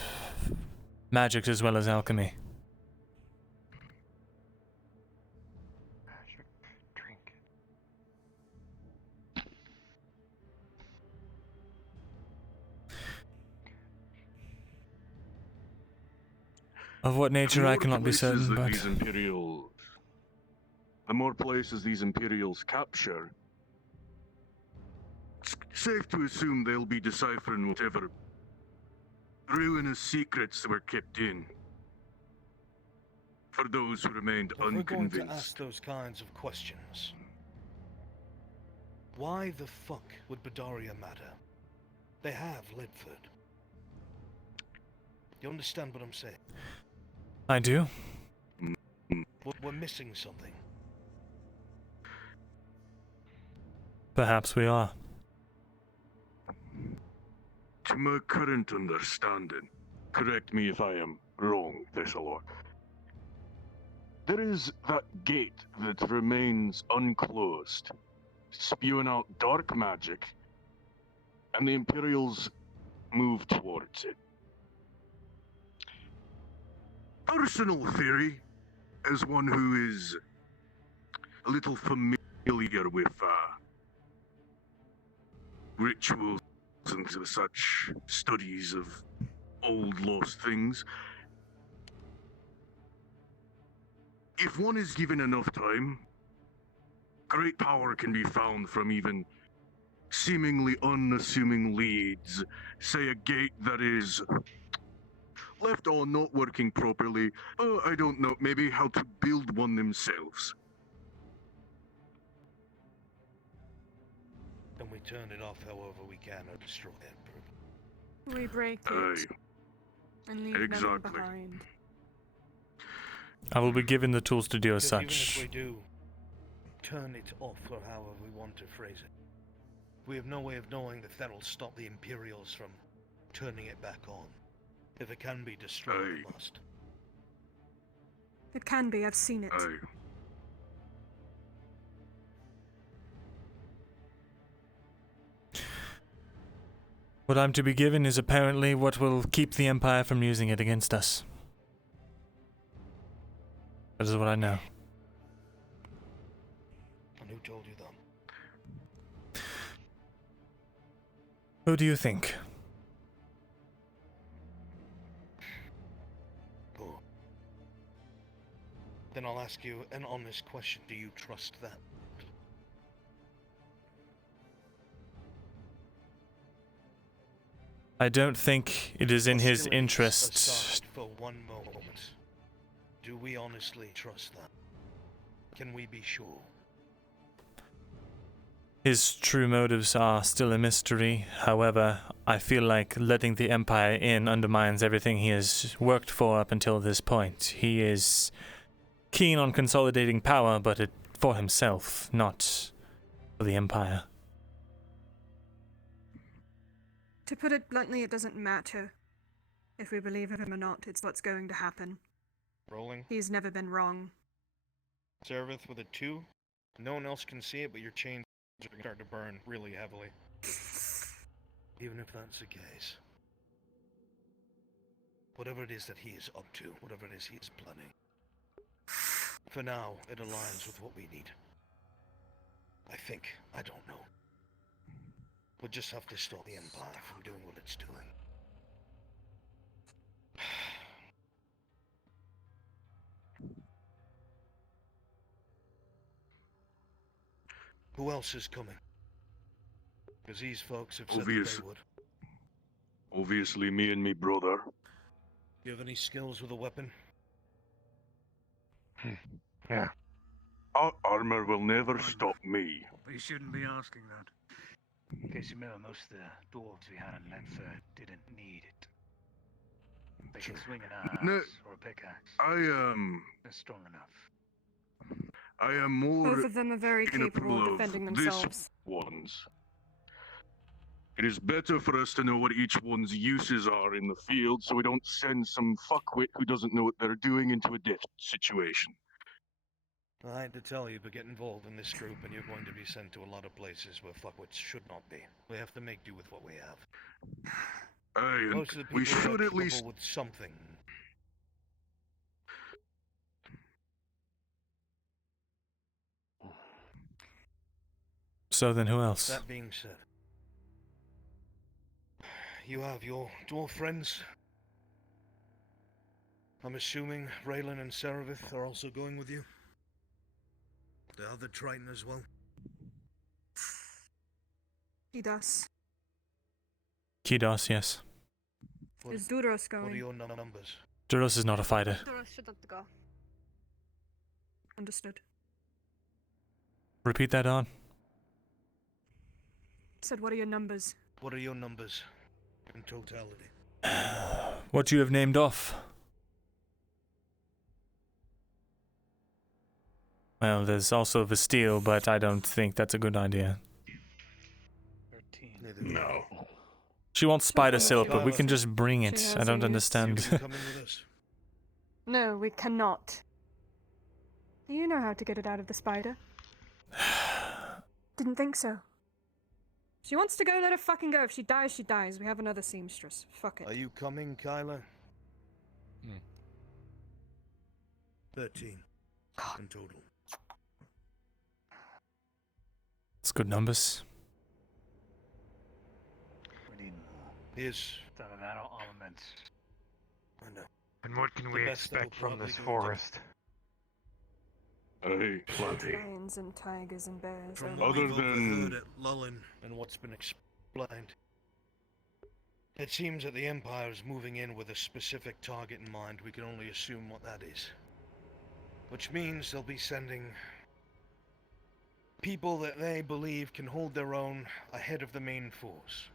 magic as well as alchemy. Of what nature I cannot be certain, but The more places these Imperials capture, it's safe to assume they'll be deciphering whatever ruinous secrets were kept in. For those who remained If we're going to unconvinced. ask those kinds of questions, why the fuck would Badoria matter? They have Lidford. You understand what I'm saying? I do. We're missing something. Perhaps we are. To my current understanding, correct me if I am wrong, Thesalor. There is that gate that remains unclosed, spewing out dark magic, and the Imperials move towards it. Personal theory, as one who is a little familiar with rituals and such studies of old lost things. If one is given enough time, great power can be found from even seemingly unassuming leads. Say a gate that is left on not working properly. Oh, I don't know, maybe how to build one themselves. Then we turn it off however we can or destroy it. We break it and leave them behind. I will be given the tools to do as Because even such. if we do turn it off or however we want to phrase it, we have no way of knowing if that'll stop the Imperials from turning it back on. If it can be destroyed, it must. It can be, I've seen it. What I'm to be given is apparently what will keep the Empire from using it against us. That is what I know. And who told you that? Who do you think? Then I'll ask you an honest question. Do you trust that? I don't think it is in his Hostilities interest. aside for one moment. Do we honestly trust that? Can we be sure? His true motives are still a mystery. However, I feel like letting the Empire in undermines everything he has worked for up until this point. He is keen on consolidating power, but for himself, not for the Empire. To put it bluntly, it doesn't matter if we believe him or not. It's what's going to happen. Rolling. He's never been wrong. Serveth with a 2. No one else can see it, but your chains are starting to burn really heavily. Even if that's the case. Whatever it is that he is up to, whatever it is he is planning. For now, it aligns with what we need. I think. I don't know. We'll just have to stop the Empire from doing what it's doing. Who else is coming? Because these folks have said that they would. Obviously, me and me brother. Do you have any skills with a weapon? Yeah. Armor will never stop me. You shouldn't be asking that. In case you remember, most of the dwarves we had in Ledford didn't need it. They can swing an axe or a pickaxe. They're strong enough. I am more Both of them are very capable of defending themselves. This one's. It is better for us to know what each one's uses are in the field, so we don't send some fuckwit who doesn't know what they're doing into a death situation. I hate to tell you, but get involved in this group and you're going to be sent to a lot of places where fuckwits should not be. We have to make do with what we have. Aye, Most of the people we should are at least... with something. So then who else? That being said, you have your dwarf friends. I'm assuming Raylan and Serevith are also going with you. The other Triton as well. Kidos. Kidos, yes. Is Duros going? What are your numbers? Duros is not a fighter. Duros shouldn't go. Understood. Repeat that on. Said, what are your numbers? What are your numbers in totality? What you have named off. Well, there's also Vastille, but I don't think that's a good idea. 13. No. She wants spider silk, but we can just bring it. I don't understand. No, we cannot. Do you know how to get it out of the spider? Didn't think so. She wants to go, let her fucking go. If she dies, she dies. We have another seamstress. Fuck it. Are you coming, Kyla? 13 in total. It's good numbers. We need more. Yes. Some of that armament. I know. And what can The we best that expect will from probably this do forest? Aye, plenty. Lions and tigers and bears. From and- what Other we've than- overheard at Lullen and what's been explained, it seems that the Empire is moving in with a specific target in mind. We can only assume what that is. Which means they'll be sending people that they believe can hold their own ahead of the main force.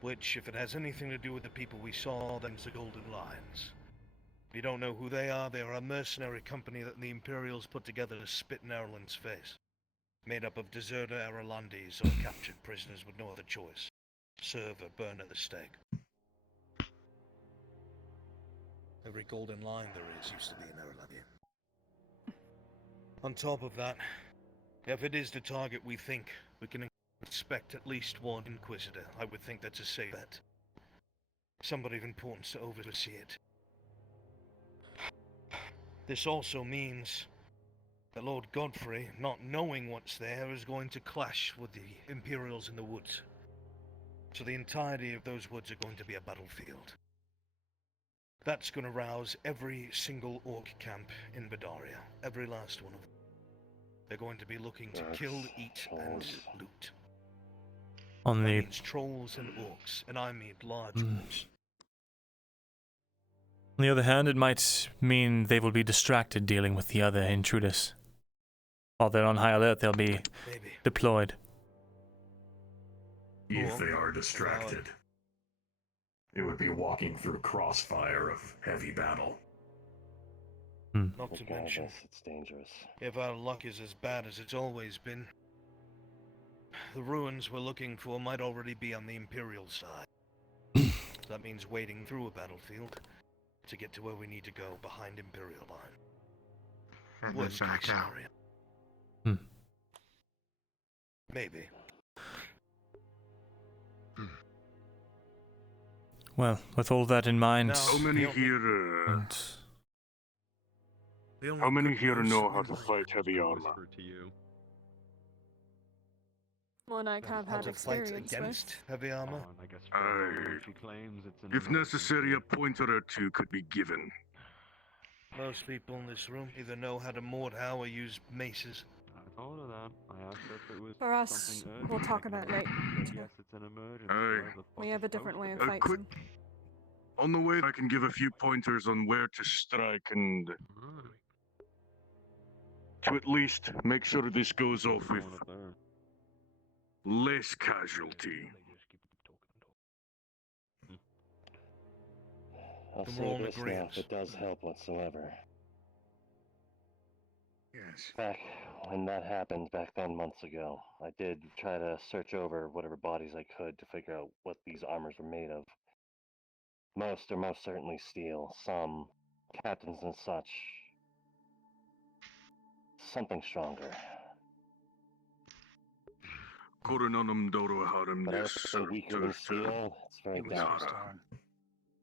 Which, if it has anything to do with the people we saw, then it's the Golden Lions. If you don't know who they are a mercenary company that the Imperials put together to spit in Erland's face. Made up of deserter Eralandis or captured prisoners with no other choice. Serve or burn at the stake. Every Golden Lion there is used to be in Erlandia. On top of that, if it is the target we think, we can expect at least one Inquisitor. I would think that's a safe bet. Somebody of importance to oversee it. This also means that Lord Godfrey, not knowing what's there, is going to clash with the Imperials in the woods. So the entirety of those woods are going to be a battlefield. That's going to rouse every single orc camp in Badaria. Every last one of them. They're going to be looking to kill, eat, and loot. On That the means trolls and orcs, and I mean large ones. On the other hand, it might mean they will be distracted dealing with the other intruders. While they're on high alert, they'll be deployed. If they are distracted, it would be walking through crossfire of heavy battle. Not to mention, it's dangerous. if our luck is as bad as it's always been, the ruins we're looking for might already be on the Imperial side. That means wading through a battlefield to get to where we need to go behind Imperial line. And Worst then case back out. scenario. Maybe. Well, with all that in mind... How many here, how many here know how to fight heavy armor? One I have How had to fight experience against with. heavy armor? If necessary, a pointer or two could be given. Most people in this room either know how to Mordhau or use maces. I told her that. I asked her if it was For us, something we'll urgent. talk about later. Yes, it's an emergency. We have a different way of quick. fighting. On the way, I can give a few pointers on where to strike and to at least make sure this goes off with less casualty. I'll Then we're all say in this now, agreement. if it does help whatsoever. Yes. Back when that happened, back then months ago, I did try to search over whatever bodies I could to figure out what these armors were made of. Most are most certainly steel, some captains and such. Something stronger. Coronanum Doro Harum But I would say weaker than steel, it's very It was doubtful. just on.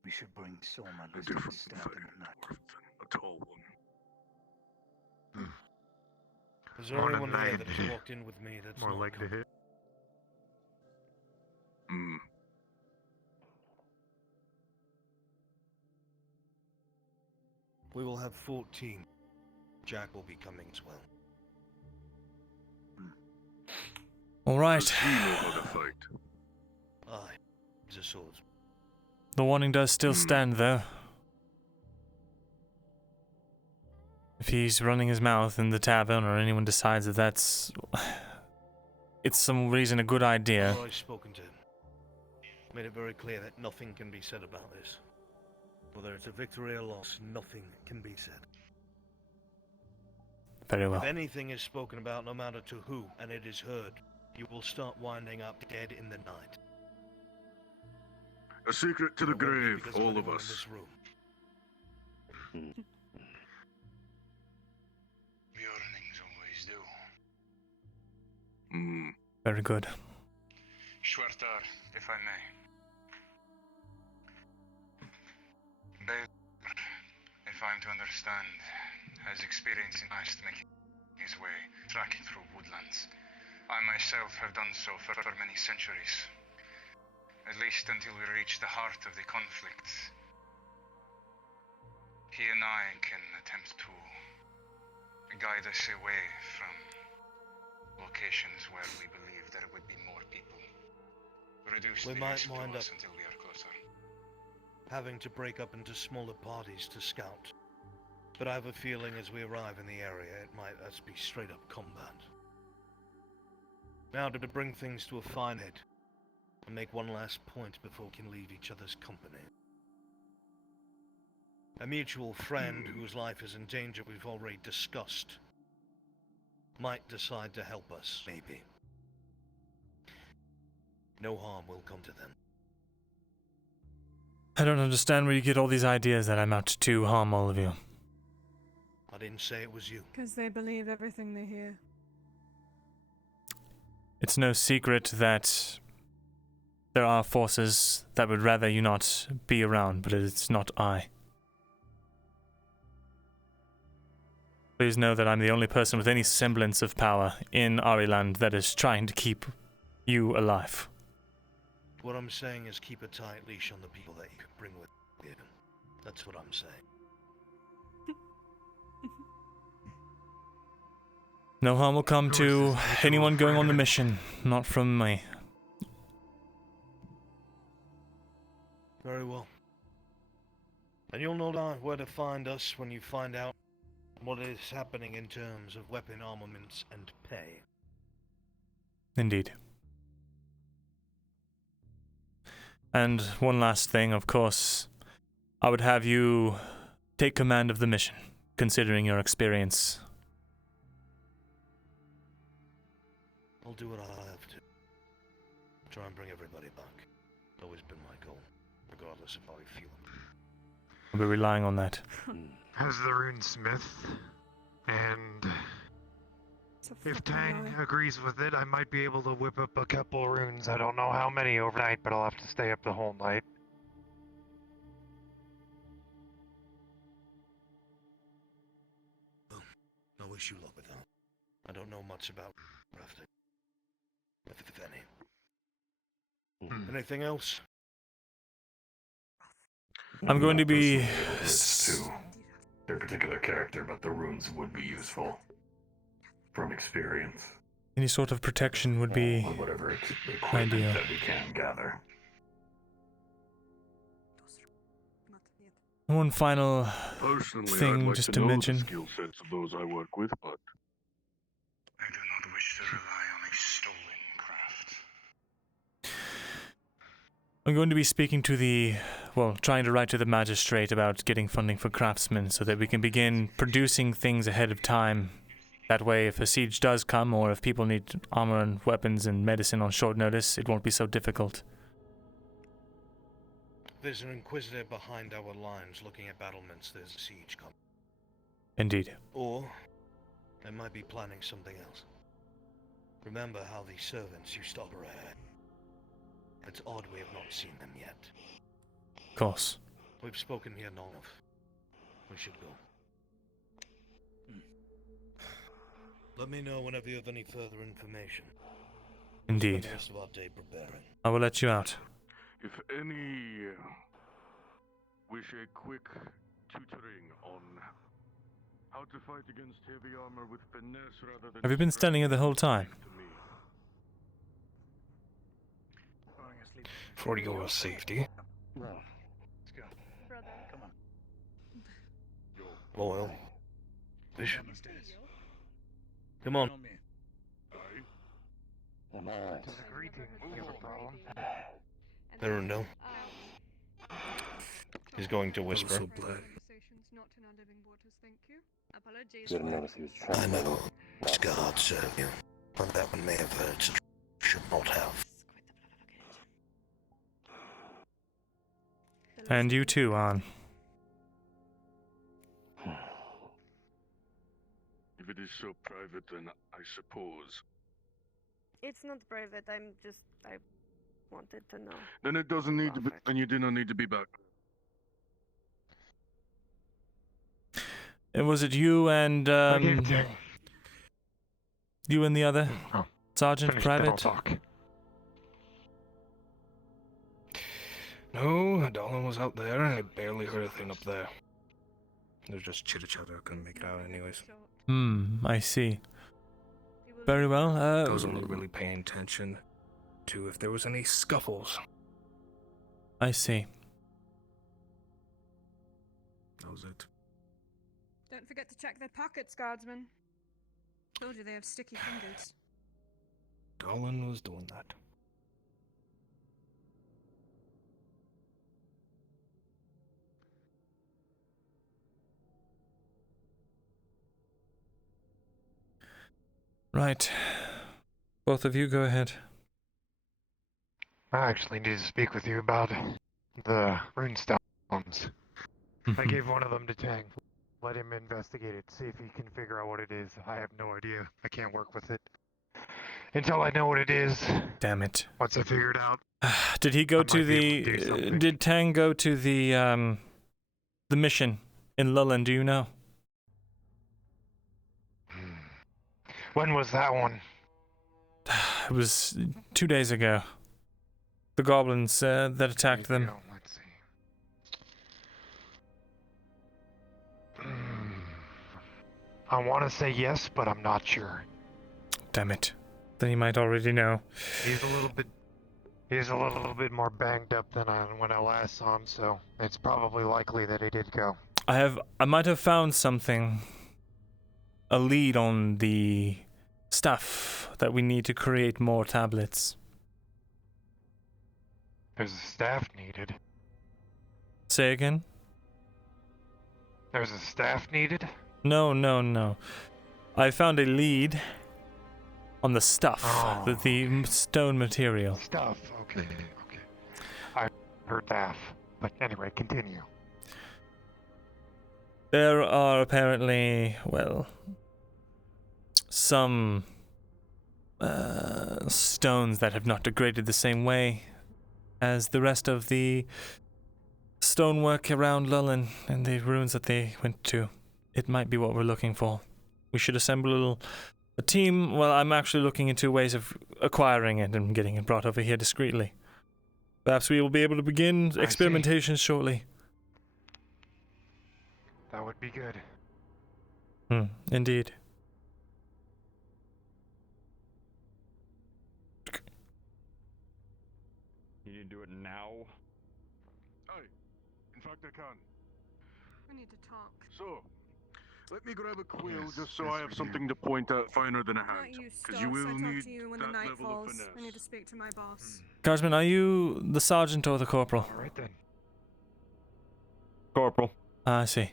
We should bring Soma A to different stab thing, him at night. a tall one. Is there anyone here that has walked in with me that's More not likely to hit. We will have 14. Jack will be coming as well. All right. Does he know how to fight? Aye, he's a swordsman. The warning does still stand, though. If he's running his mouth in the tavern or anyone decides that that's... it's some reason a good idea. I've spoken to him. Made it very clear that nothing can be said about this. Whether it's a victory or loss, nothing can be said. Very well. If anything is spoken about, no matter to who, and it is heard, you will start winding up dead in the night. A secret to the It won't be grave, because all of anyone in us. this room. Bjornings always do. Very good. Schwertar, if I may. Baylor, if I'm to understand, has experience in ice making his way, tracking through woodlands. I myself have done so for many centuries. At least until we reach the heart of the conflict. He and I can attempt to guide us away from locations where we believe there would be more people. Reduce We the might risk to wind us up until we are closer. having to break up into smaller parties to scout. But I have a feeling as we arrive in the area, it might just be straight up combat. Now to bring things to a fine head, and make one last point before we can leave each other's company. A mutual friend whose life is in danger we've already discussed might decide to help us, maybe. No harm will come to them. I don't understand where you get all these ideas that I'm out to harm all of you. I didn't say it was you. Because they believe everything they hear. It's no secret that there are forces that would rather you not be around, but it's not I. Please know that I'm the only person with any semblance of power in Ariland that is trying to keep you alive. What I'm saying is keep a tight leash on the people that you can bring with you. That's what I'm saying. No harm will come to anyone going on the mission, not from me. Very well. And you'll know where to find us when you find out what is happening in terms of weapon armaments and pay. Indeed. And one last thing, of course, I would have you take command of the mission, considering your experience. I'll do what I have to. Try and bring everybody back. It's always been my goal, regardless of how I feel. I'll be relying on that. As the runesmith, and if Tang agrees with it, I might be able to whip up a couple runes. I don't know how many overnight, but I'll have to stay up the whole night. I wish you luck with that. I don't know much about crafting, if any. Anything else? I'm going to be... to their particular character, but the runes would be useful from experience. Any sort of protection would be whatever equipment ideal. that we can gather. One final Personally, I'd thing like just to to know mention. the skill sets of those I work with, but I do not wish to rely on a stolen craft. I'm going to be speaking to trying to write to the magistrate about getting funding for craftsmen so that we can begin producing things ahead of time. That way, if a siege does come, or if people need armor and weapons and medicine on short notice, it won't be so difficult. There's an inquisitor behind our lines looking at battlements. There's a siege coming. Indeed. Or they might be planning something else. Remember how these servants used to operate. It's odd we have not seen them yet. Of course. We've spoken here long enough. We should go. Let me know whenever you have any further information. Indeed. Spend the rest of our day preparing. I will let you out. if any wish a quick tutoring on how to fight against heavy armor with finesse rather than... Have you been standing here the whole time? For your safety. No. Let's go. Come on. Loyal. Bishop. Come on. Am I right? Myrindal. He's going to whisper. Good notice he was trying. I know. God serve you. But that one may have hurt. Should not have. And you too, An. If it is so private, then I suppose. It's not private, I wanted to know. Then it doesn't need to be, and you do not need to be back. And was it you and, you and the other? Sergeant, Private? No, Dolan was out there, and I barely heard a thing up there. There's just chitter-chatter, I couldn't make it out anyways. I see. Very well, I was only really paying attention to if there was any scuffles. I see. That was it. Don't forget to check their pockets, guardsmen. Told you they have sticky fingers. Dolan was doing that. Right. Both of you go ahead. I actually need to speak with you about the runestones. I gave one of them to Tang. Let him investigate it, see if he can figure out what it is. I have no idea. I can't work with it until I know what it is. Damn it. Once I figure it out. Did he go to the... Did Tang go to the mission in Lullen, do you know? When was that one? It was 2 days ago. The goblins that attacked them. Let's see. I want to say yes, but I'm not sure. Damn it. Then he might already know. He's a little bit more banged up than when I last saw him, so it's probably likely that he did go. I might have found something. A lead on the stuff that we need to create more tablets. There's a staff needed. Say again? There's a staff needed? No. I found a lead on the stuff, the stone material. Stuff, okay. I heard that. But anyway, continue. There are apparently, some stones that have not degraded the same way as the rest of the stonework around Lullen and the ruins that they went to. It might be what we're looking for. We should assemble a team. Well, I'm actually looking into ways of acquiring it and getting it brought over here discreetly. Perhaps we will be able to begin experimentation shortly. That would be good. Indeed. You need to do it now? Aye. In fact, I can. We need to talk. So, let me grab a quill just so I have something to point at finer than a hand. Because you will need to you when the that night level falls. of finesse. I need to speak to my boss. Guardsman, are you the sergeant or the corporal? Alright then. Corporal. I see.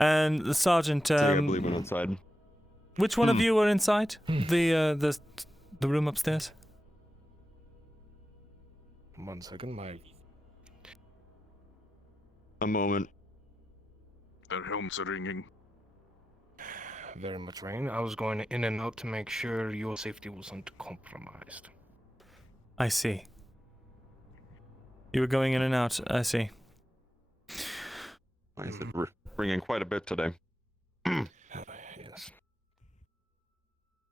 And the sergeant, I believe went outside. Which one of you were inside? The room upstairs? 1 second, A moment. Their helms are ringing. Very much rain. I was going in and out to make sure your safety wasn't compromised. I see. You were going in and out, I see. Why is it ringing quite a bit today? Yes.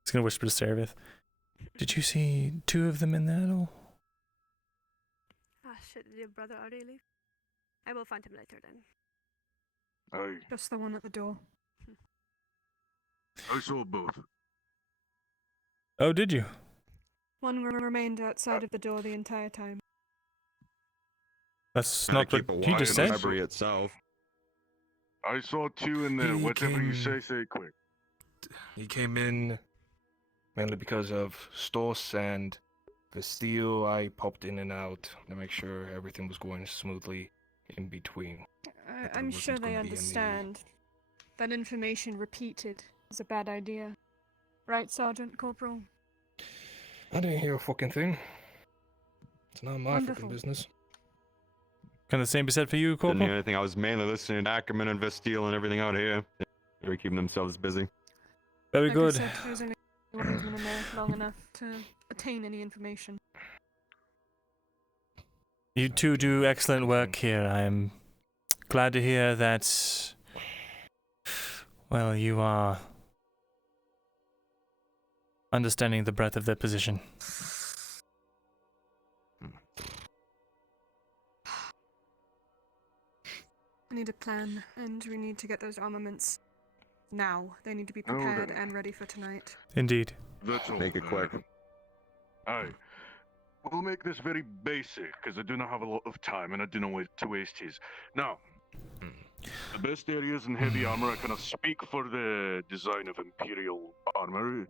He's gonna whisper to Serapith. Did you see 2 of them in there at all? Ah, shit, did your brother already leave? I will find him later then. Aye. Just the one at the door. I saw both. Oh, did you? One remained outside of the door the entire time. That's not what you just said. Library itself. I saw 2 in there. Whatever you say quick. He came in mainly because of Stoss and the steel. I popped in and out to make sure everything was going smoothly in between. I'm sure they understand that information repeated is a bad idea. Right, Sergeant Corporal? I didn't hear a fucking thing. It's not my Wonderful. fucking business. Can the same be said for you, Didn't Corporal? hear anything. I was mainly listening to Ackerman and Vesteel and everything out here. They were keeping themselves busy. Very Like good. I said, there's only one of them in there long enough to attain any information. You 2 do excellent work here. I'm glad to hear that, you are understanding the breadth of their position. We need a plan, and we need to get those armaments now. They need to be prepared and ready for tonight. Indeed. That's all. Make it quick. Aye. We'll make this very basic, because I do not have a lot of time, and I do not want to waste his. Now, the best areas in heavy armor, I kind of speak for the design of Imperial armor.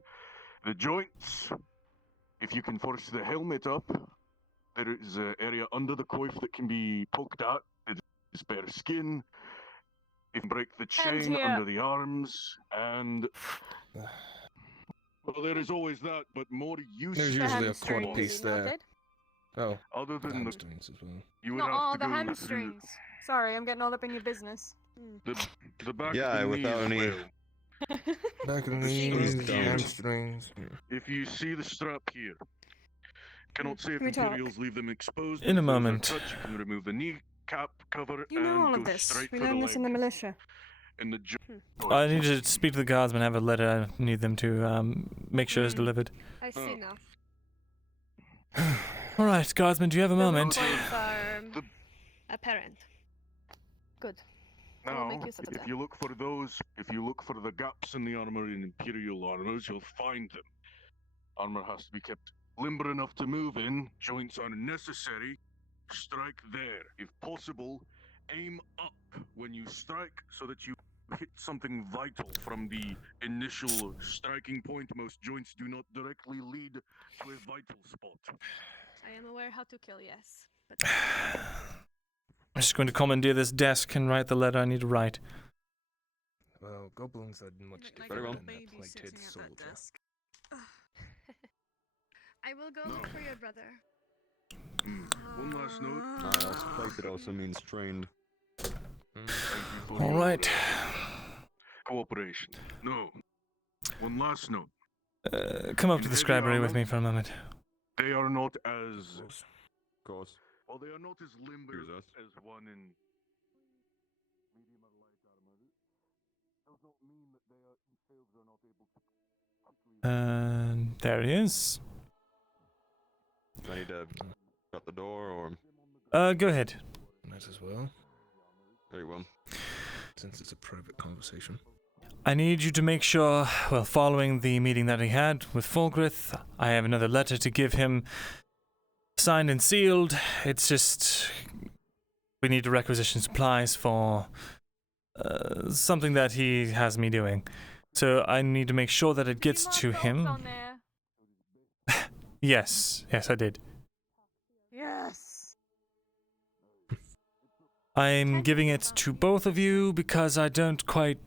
The joints, if you can force the helmet up, there is an area under the coif that can be poked at. It's bare skin. You can break the chain under the arms, and well, there is always that, but more use. There's usually a quad piece there. Oh, other than the hamstrings as well. you would Not have all to the go hamstrings. Sorry, I'm getting all up in your business. through the back Yeah, of the without knee as any- well. Back of the knees, the hamstrings. If you see the strap here, cannot say if Can we talk? Imperials leave them exposed. In a because if they're moment. touched, you can remove the kneecap cover You know and all go of this. straight We for the learned this in the leg. militia. In the I need to speak to the guardsmen, have a letter I need them to make sure it's delivered. I see now. Alright, guardsmen, do you have a moment? Points are apparent. Good. I will Now, make use of if them. you look for the gaps in the armor in Imperial armors, you'll find them. Armor has to be kept limber enough to move in. Joints are necessary. Strike there. If possible, aim up when you strike so that you hit something vital from the initial striking point. Most joints do not directly lead to a vital spot. I am aware how to kill, yes. But I'm just going to commandeer this desk and write the letter I need to write. Well, goblins are much like different a than baby a plated sitting at that soldier. desk. I will go look for your brother. One last note. Also plated also means trained. All right. Cooperation. No. One last note. Come up In to the heavy scribery with armor, me for a moment. They are not as... Of course. Well, they are not as limber as one in medium or light armor. Does not mean that they are themselves are not able to quickly... There he is. Do I need to shut the door or? Go ahead. Might as well. Very well. Since it's a private conversation. I need you to make sure, well, following the meeting that he had with Fulgrith, I have another letter to give him, signed and sealed. It's just, we need to requisition supplies for something that he has me doing. So I need to make sure that it gets to him. Yes, I did. Yes. I'm giving it to both of you because I don't quite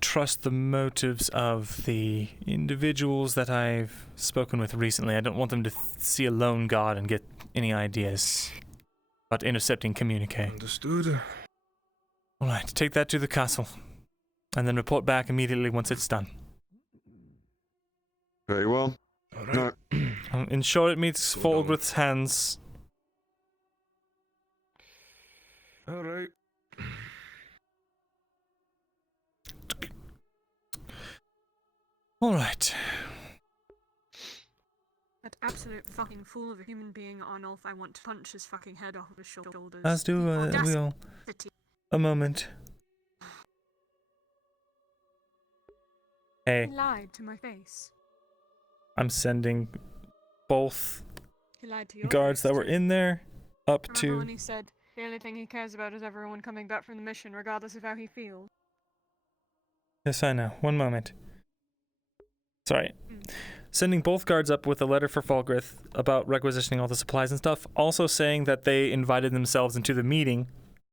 trust the motives of the individuals that I've spoken with recently. I don't want them to see a lone god and get any ideas about intercepting communique. Understood. Alright, take that to the castle. And then report back immediately once it's done. Very well. Alright. Ensure it meets Fulgrith's hands. Alright. Alright. That absolute fucking fool of a human being, Arnulf, I want to punch his fucking head off of his shoulders. As do we all. A moment. Hey. He lied to my face. I'm sending both He lied to your guards that were in there up Remember to... when he said the only thing he cares about is everyone coming back from the mission, regardless of how he feels? Yes, I know. One moment. Sorry. Sending both guards up with a letter for Fulgrith about requisitioning all the supplies and stuff, also saying that they invited themselves into the meeting,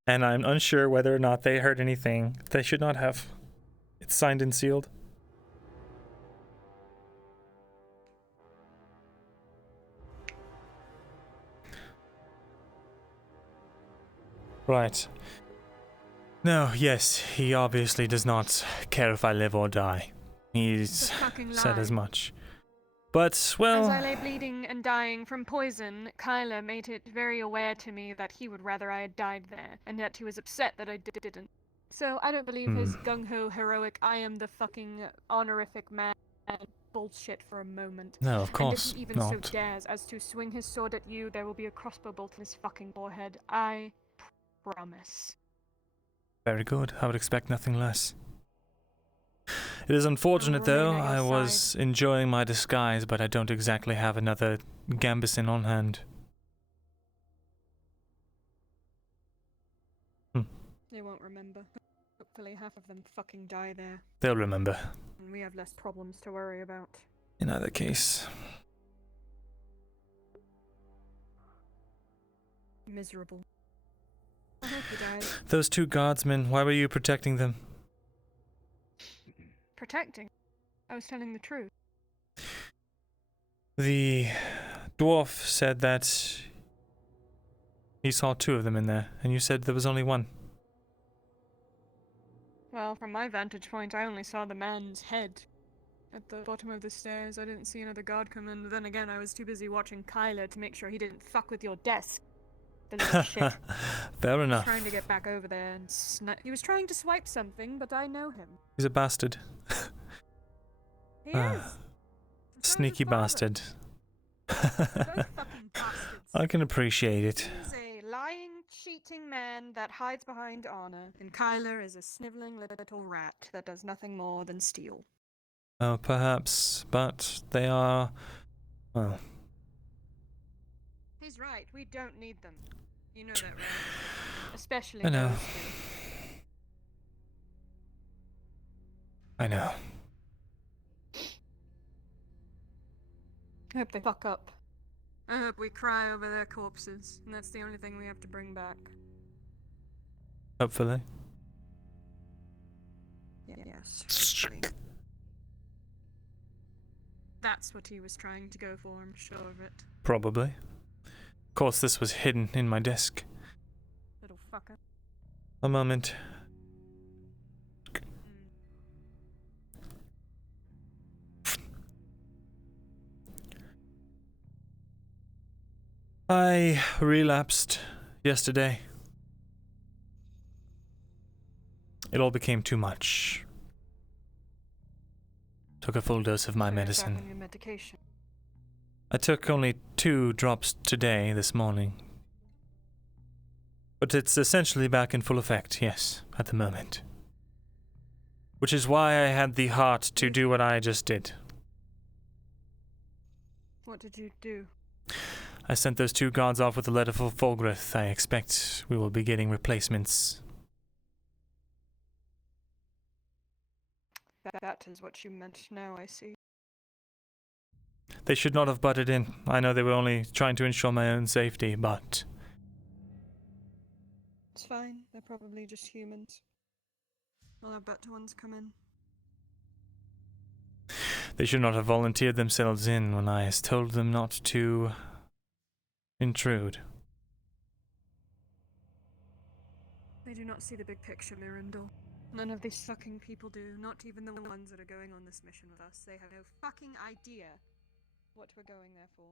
and I'm unsure whether or not they heard anything they should not have. It's signed and sealed. Right. No, yes, he obviously does not care if I live or die. He's said as much. But, well... As I lay bleeding and dying from poison, Kyler made it very aware to me that he would rather I had died there, and yet he was upset that I didn't. So I don't believe his gung-ho, heroic, I am the fucking honorific man bullshit for a moment. No, of course and if he even not. so dares as to swing his sword at you, there will be a crossbow bolt in his fucking forehead. I promise. Very good. I would expect nothing less. It is unfortunate, though. I was enjoying my disguise, but I don't exactly have another Gambison on hand. They won't remember. Hopefully half of them fucking die there. They'll remember. And we have less problems to worry about. In either case. Miserable. I hope he dies. Those two guardsmen, why were you protecting them? Protecting? I was telling the truth. The dwarf said that he saw two of them in there, and you said there was only one. Well, from my vantage point, I only saw the man's head. At the bottom of the stairs, I didn't see another guard come in. Then again, I was too busy watching Kyler to make sure he didn't fuck with your desk. The little shit. Fair enough. Trying to get back over there and he was trying to swipe something, but I know him. He's a bastard. He is. Sneaky bastard. Both fucking bastards. I can appreciate it. He's a lying, cheat eating man that hides behind honor, and Kyler is a sniveling little rat that does nothing more than steal. Oh, perhaps, but they are, well... He's right, we don't need them. You know that, right? Especially I know. those two. I know. I hope they fuck up. I hope we cry over their corpses, and that's the only thing we have to bring back. Hopefully. Yes. That's what he was trying to go for, I'm sure of it. Probably. Of course, this was hidden in my desk. Little fucker. A moment. I relapsed yesterday. It all became too much. Took a full dose of my medicine. Back on your medication. I took only 2 drops today, this morning. But it's essentially back in full effect, yes, at the moment. Which is why I had the heart to do what I just did. What did you do? I sent those 2 guards off with a letter for Fulgrith. I expect we will be getting replacements. That is what you meant now, I see. They should not have butted in. I know they were only trying to ensure my own safety, but... It's fine, they're probably just humans. We'll have better ones come in. They should not have volunteered themselves in when I told them not to... intrude. They do not see the big picture, Myrindal. None of these fucking people do, not even the ones that are going on this mission with us. They have no fucking idea what we're going there for.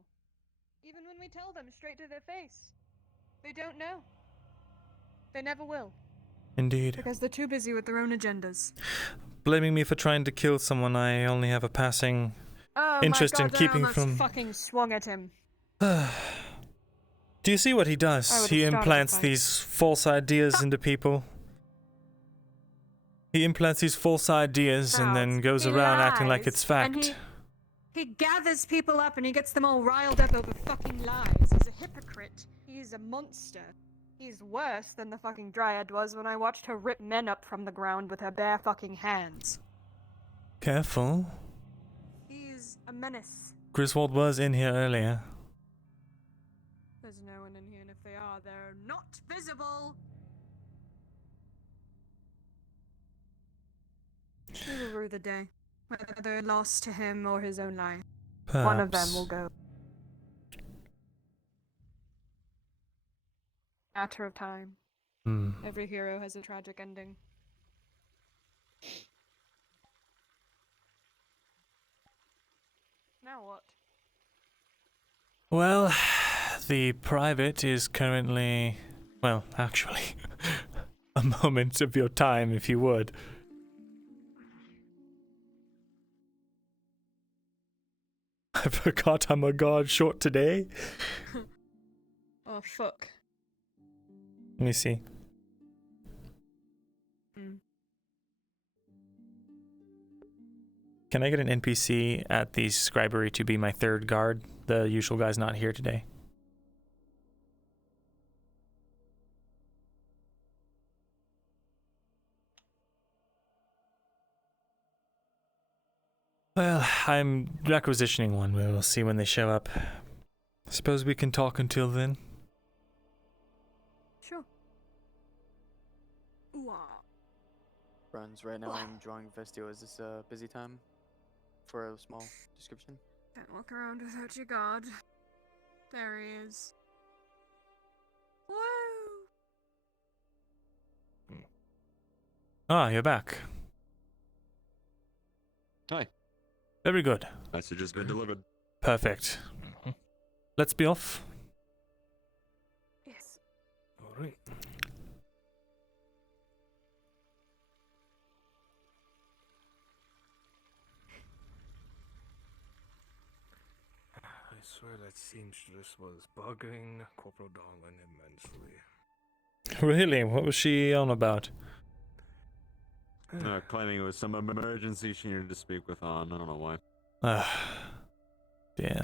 Even when we tell them straight to their face. They don't know. They never will. Indeed. Because they're too busy with their own agendas. Blaming me for trying to kill someone I only have a passing interest in keeping from... fucking swung at him. Do you see what he does? He implants these false ideas into people. He implants these false ideas and then goes around acting like it's fact. He gathers people up and he gets them all riled up over fucking lies. He's a hypocrite. He's a monster. He's worse than the fucking Dryad was when I watched her rip men up from the ground with her bare fucking hands. Careful. He's a menace. Griswold was in here earlier. There's no one in here, and if they are, they're not visible. He will rue the day, whether lost to him or his own life. Perhaps. One of them will go. Matter of time. Every hero has a tragic ending. Now what? Well, the private is currently... Well, actually, a moment of your time, if you would. I forgot I'm a god short today. Oh, fuck. Let me see. Can I get an NPC at the scribery to be my 3rd guard? The usual guy's not here today. Well, I'm requisitioning one. We'll see when they show up. Suppose we can talk until then. Sure. Runs right now. I'm drawing Vestio. Is this a busy time for a small description? Can't walk around without your guard. There he is. Woo! Ah, you're back. Hi. Very good. Message has been delivered. Perfect. Let's be off. Yes. All right. I swear that seamstress was bugging Corporal Darlin immensely. Really? What was she on about? Claiming it was some emergency she needed to speak with on. I don't know why. Yeah.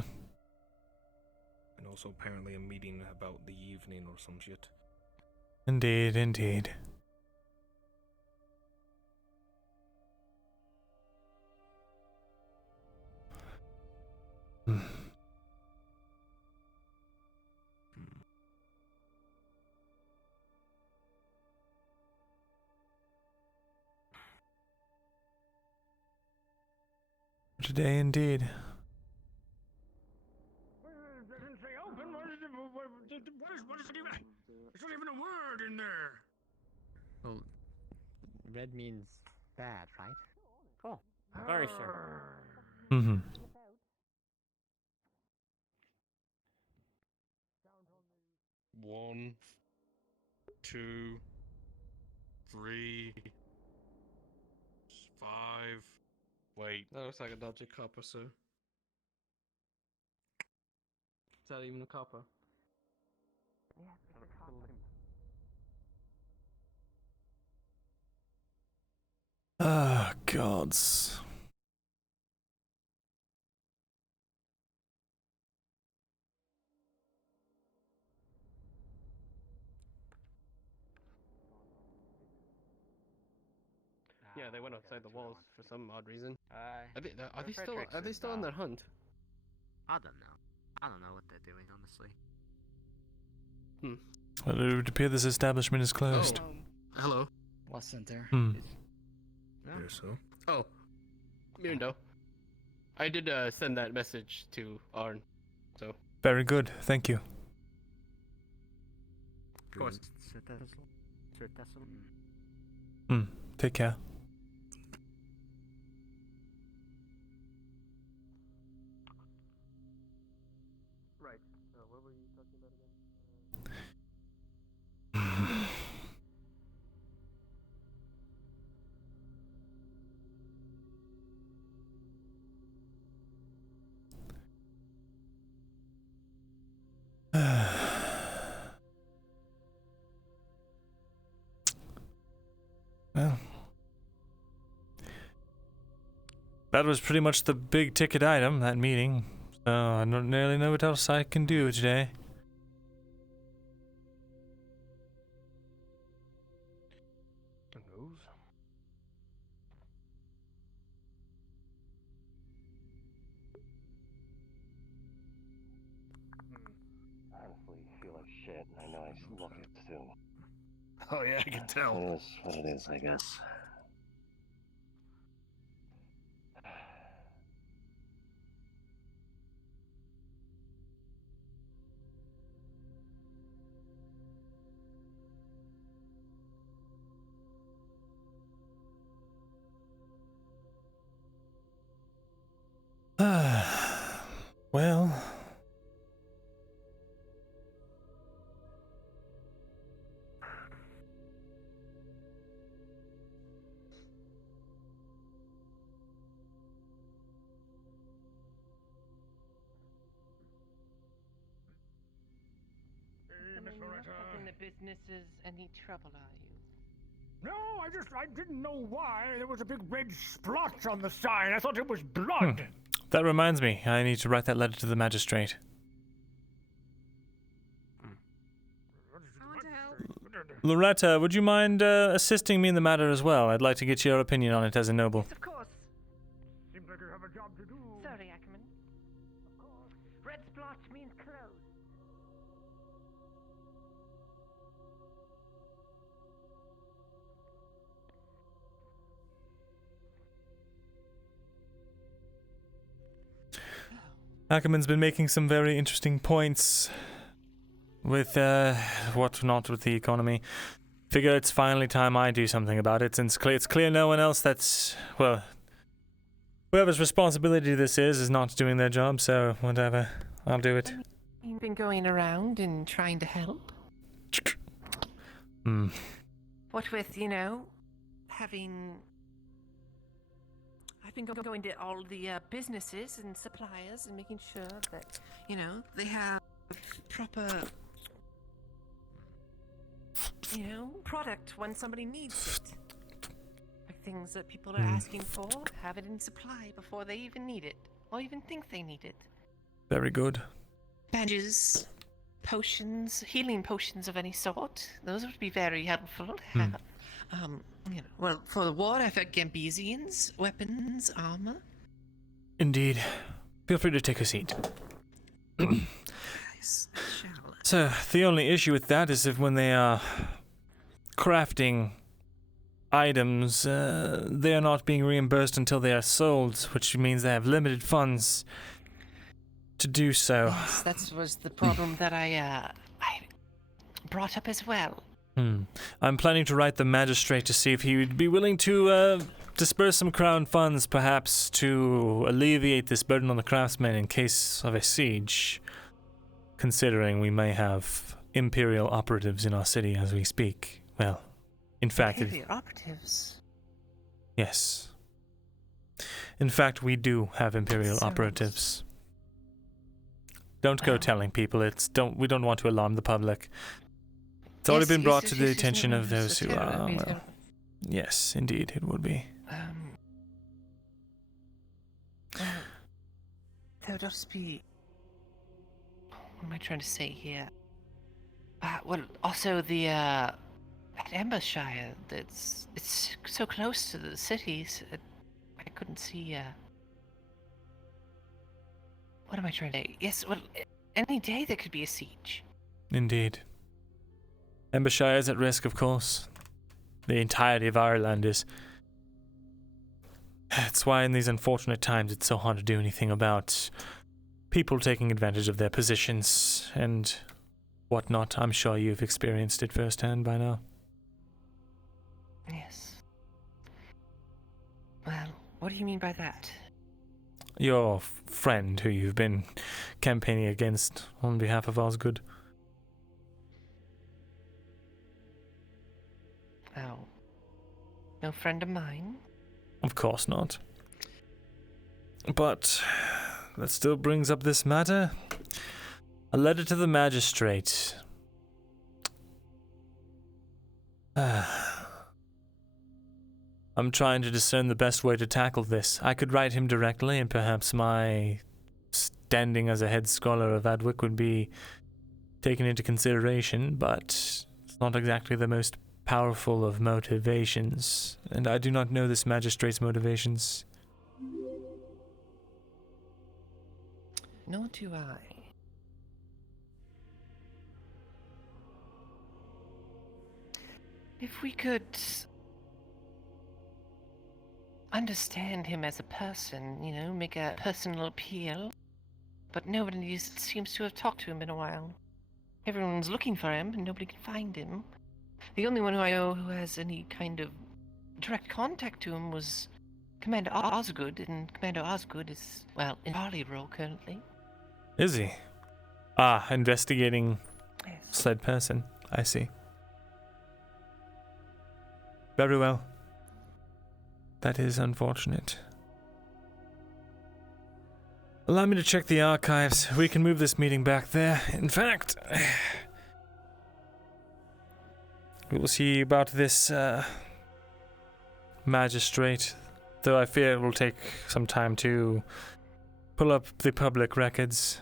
And also apparently a meeting about the evening or some shit. Indeed, indeed. Today, indeed. It doesn't say open. What is it even? There's not even a word in there. Well, red means bad, right? Cool. Sorry, sir. Mm-hmm. One, 2, 3, 5. Wait. That looks like a dodgy copper, sir. Is that even a copper? Ah, gods. Yeah, they went outside the walls for some odd reason. Are Frederick they says still on their hunt? I don't know. I don't know what they're doing, honestly. Well, it would appear this establishment is closed. Hello. Wasn't there? Yes, so. Oh, Myrindal. I did send that message to Arn, so. Very good, thank you. Of course. Sir Thesalor. Take care. Right. What were you talking about again? Well, that was pretty much the big ticket item, that meeting. So I don't really know what else I can do today. I honestly feel like shit, and I know I look it too. Oh yeah, I can tell. It is what it is, I guess. Well. In the business is any trouble, are you? No, I didn't know why. There was a big red splotch on the sign. I thought it was blood. That reminds me, I need to write that letter to the magistrate. I want to help. Loretta, would you mind assisting me in the matter as well? I'd like to get your opinion on it as a noble. Of course. Seems like you have a job to do. Sorry, Ackerman. Of course. Red splotch means close. Ackerman's been making some very interesting points with whatnot with the economy. Figure it's finally time I do something about it, since it's clear no one else that's, well, whoever's responsibility this is not doing their job, so whatever, I'll do it. You've been going around and trying to help? What with, having... I've been going to all the businesses and suppliers and making sure that, they have proper product when somebody needs it. Like things that people are asking for, have it in supply before they even need it, or even think they need it. Very good. Badges, potions, healing potions of any sort. Those would be very helpful to have. Well, for the war effort, Gambezians, weapons, armor. Indeed. Feel free to take a seat. Yes, shall. So, the only issue with that is if when they are crafting items, they are not being reimbursed until they are sold, which means they have limited funds to do so. Yes, that was the problem that I brought up as well. I'm planning to write the magistrate to see if he would be willing to disperse some crown funds, perhaps to alleviate this burden on the craftsmen in case of a siege, considering we may have Imperial operatives in our city as we speak. Well, in fact... Imperial operatives? Yes. In fact, we do have Imperial operatives. Don't go telling people. We don't want to alarm the public. It's already been brought to the attention of those who are, well... Yes, indeed, it would be. There would just be... What am I trying to say here? Well, also the, at Embershire, it's so close to the cities, I couldn't see, What am I trying to say? Yes, well, any day there could be a siege. Indeed. Embershire is at risk, of course. The entirety of Ireland is. That's why in these unfortunate times it's so hard to do anything about people taking advantage of their positions and whatnot. I'm sure you've experienced it firsthand by now. Yes. Well, what do you mean by that? Your friend who you've been campaigning against on behalf of Osgood. Oh. No friend of mine? Of course not. But that still brings up this matter. A letter to the magistrate. I'm trying to discern the best way to tackle this. I could write him directly, and perhaps my standing as a head scholar of Adwick would be taken into consideration, but it's not exactly the most powerful of motivations, and I do not know this magistrate's motivations. Nor do I. If we could understand him as a person, make a personal appeal, but nobody seems to have talked to him in a while. Everyone's looking for him, and nobody can find him. The only one who I know who has any kind of direct contact to him was Commander Osgood, and Commander Osgood is, well, in parley role currently. Is he? Investigating said person. I see. Very well. That is unfortunate. Allow me to check the archives. We can move this meeting back there. In fact, we will see about this magistrate, though I fear it will take some time to pull up the public records.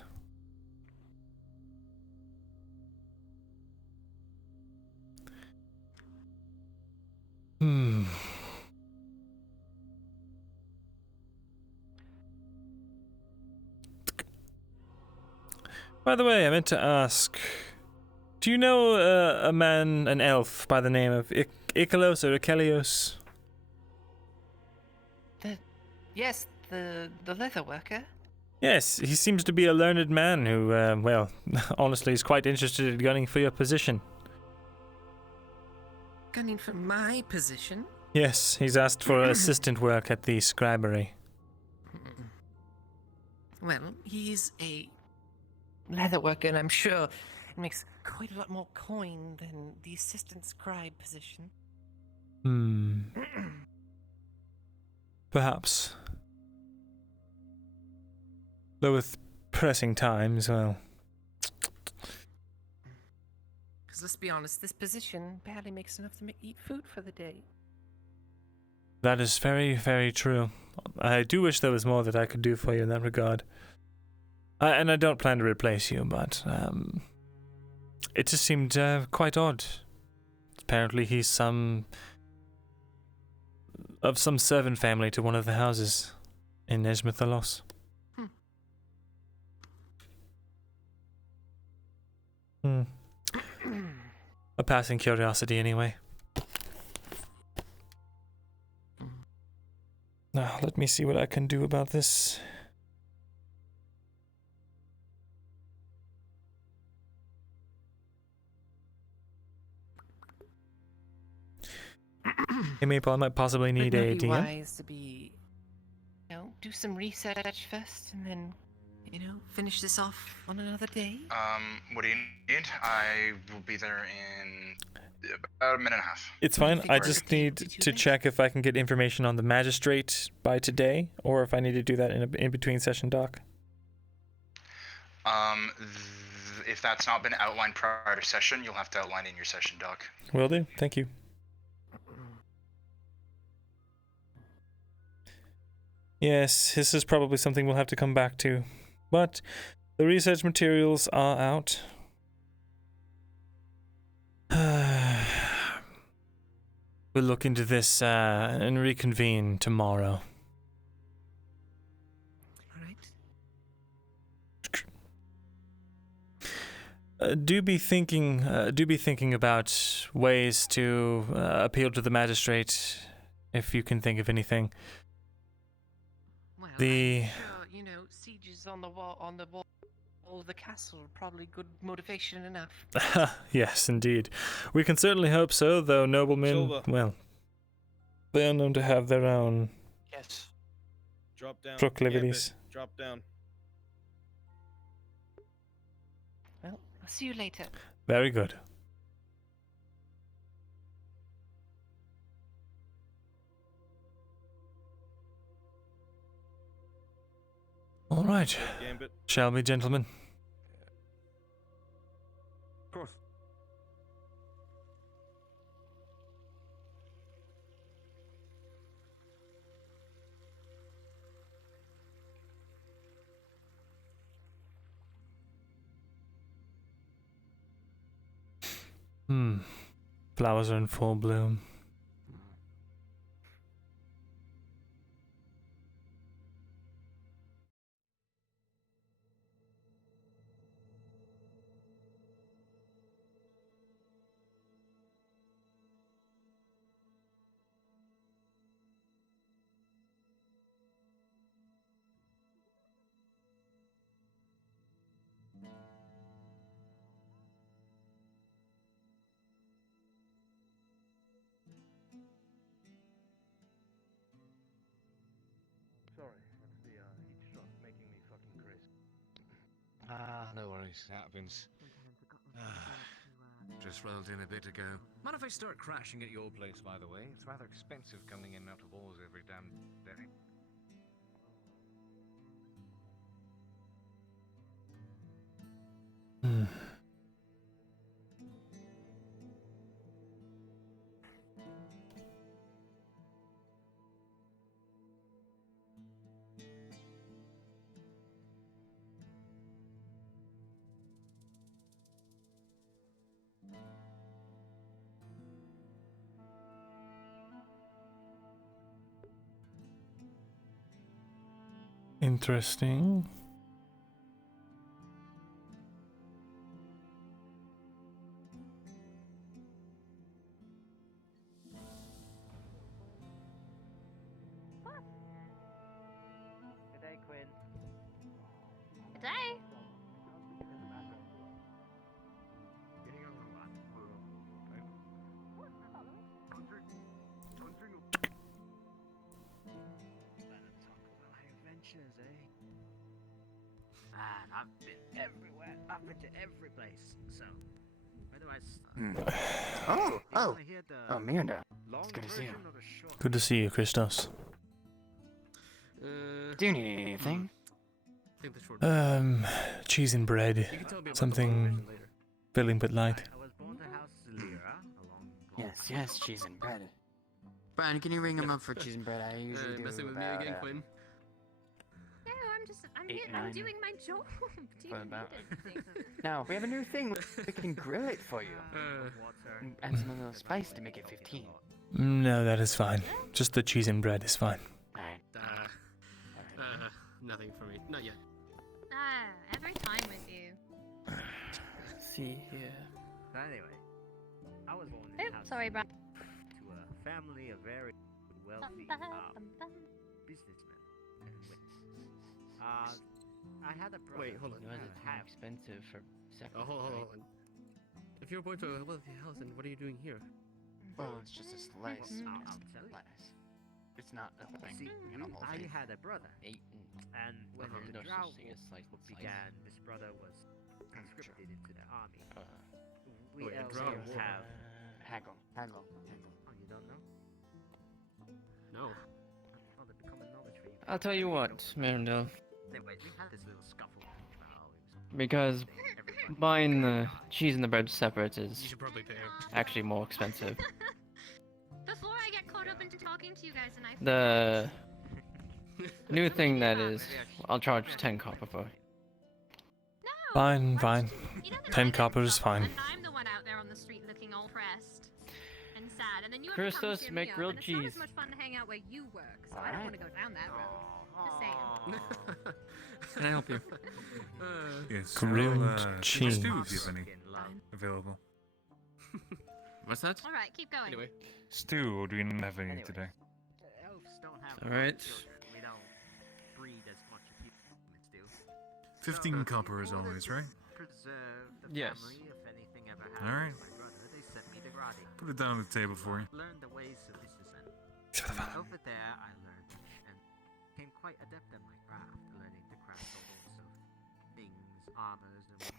By the way, I meant to ask, do you know an elf by the name of Ikelos or Ikelios? Yes, the leather worker. Yes, he seems to be a learned man who, well, honestly is quite interested in gunning for your position. Gunning for my position? Yes, he's asked for assistant work at the scribery. Well, he's a leather worker, and I'm sure it makes quite a lot more coin than the assistant scribe position. Perhaps. Though with pressing times, well... Because let's be honest, this position barely makes enough to eat food for the day. That is very, very true. I do wish there was more that I could do for you in that regard. And I don't plan to replace you, but it just seemed quite odd. Apparently he's of some servant family to one of the houses in Eshma Thalas. A passing curiosity, anyway. Now, let me see what I can do about this. Hey Maple, I might possibly need a Wouldn't it be DM. wise to be, do some research first and then, finish this off on another day? What do you need? I will be there in about a minute and a half. It's fine. I just need to check if I can get information on the magistrate by today, or if I need to do that in between session doc. If that's not been outlined prior to session, you'll have to outline in your session doc. Will do. Thank you. Yes, this is probably something we'll have to come back to, but the research materials are out. We'll look into this and reconvene tomorrow. Do be thinking about ways to appeal to the magistrate, if you can think of anything. Well, The I'm sure, sieges on the wall of the castle are probably good motivation enough. yes, indeed. We can certainly hope so, though noblemen, Silva. well, they are known to have their own Yes. Drop down. proclivities. Gambit, drop down. Well, I'll see you later. Very good. All right. Gambit. Shall we, gentlemen? Of course. Flowers are in full bloom. Sorry, that's the heat stroke making me fucking crazy. No worries, it happens. Just rolled in a bit ago. Mind if I start crashing at your place, by the way? It's rather expensive coming in and out of walls every damn day. Interesting. Good day, Quinn. Good day. Adventures, eh? Man, I've been everywhere. I've been to every place. So, where do I Oh, Myrindal. It's good to see you. Good to see you, Christos. Do you need anything? Cheese and bread. Something filling but light. I was born to have Yes, cheese and bread. Brian, can you ring him up for cheese and bread? I usually do Messing with me about, again, Quinn. No, I'm 8, here, 9. I'm doing my job. Do you For need about- anything? No, we have a new thing. We can grill it for you. And add some little spice to make it 15. No, that is fine. Just the cheese and bread is fine. Nothing for me. Not yet. Every time with you. See here. So anyway, I was born Oh, in house sorry, Brian. to a family of very wealthy businessmen and wits. I had a brother. Wait, hold on. You guys are too expensive for sacrifice. Oh, hold on. If you're born to a wealthy house, then what are you doing here? Well, it's just a slice. I'll tell you. It's not a thing. See, You know, whole I thing. had a brother, and when There's the no such drought thing as slice and slice. began, this brother was conscripted into the army. We wait, a elves drought? have. Haggle. Oh, you don't know? No. Oh, they're becoming knowledge for you. I'll tell you what, Myrindal. Anyway, we had this little scuffle. Because buying the cheese and the bread separate You is should probably pay her. actually more expensive. Before I get caught up into talking to you guys and I The new thing that is, I'll charge 10 copper for. Fine. 10 copper is fine. And I'm the one out there on the street looking all pressed and sad, and then you have to come Christos, cheer me make up, grilled and it's not cheese. as much fun to hang out where you work, so I don't want to go down that road. Just saying. Can I help you? Yes. Grilled I'll, cheese. Stew, if you have any available. What's that? All right, keep going. Anyway. Stew, or do you not have any today? Elves don't have Alright. children. We don't breed as much as humans do. 15 copper as always, right? Preserve the Yes. family if anything ever All right. happens to my brother. They sent me to Gradi. Put it down on the table for you. Learned the ways of businessmen. And over there, I learned and became quite adept at my craft, learning to craft all sorts of things, armors, and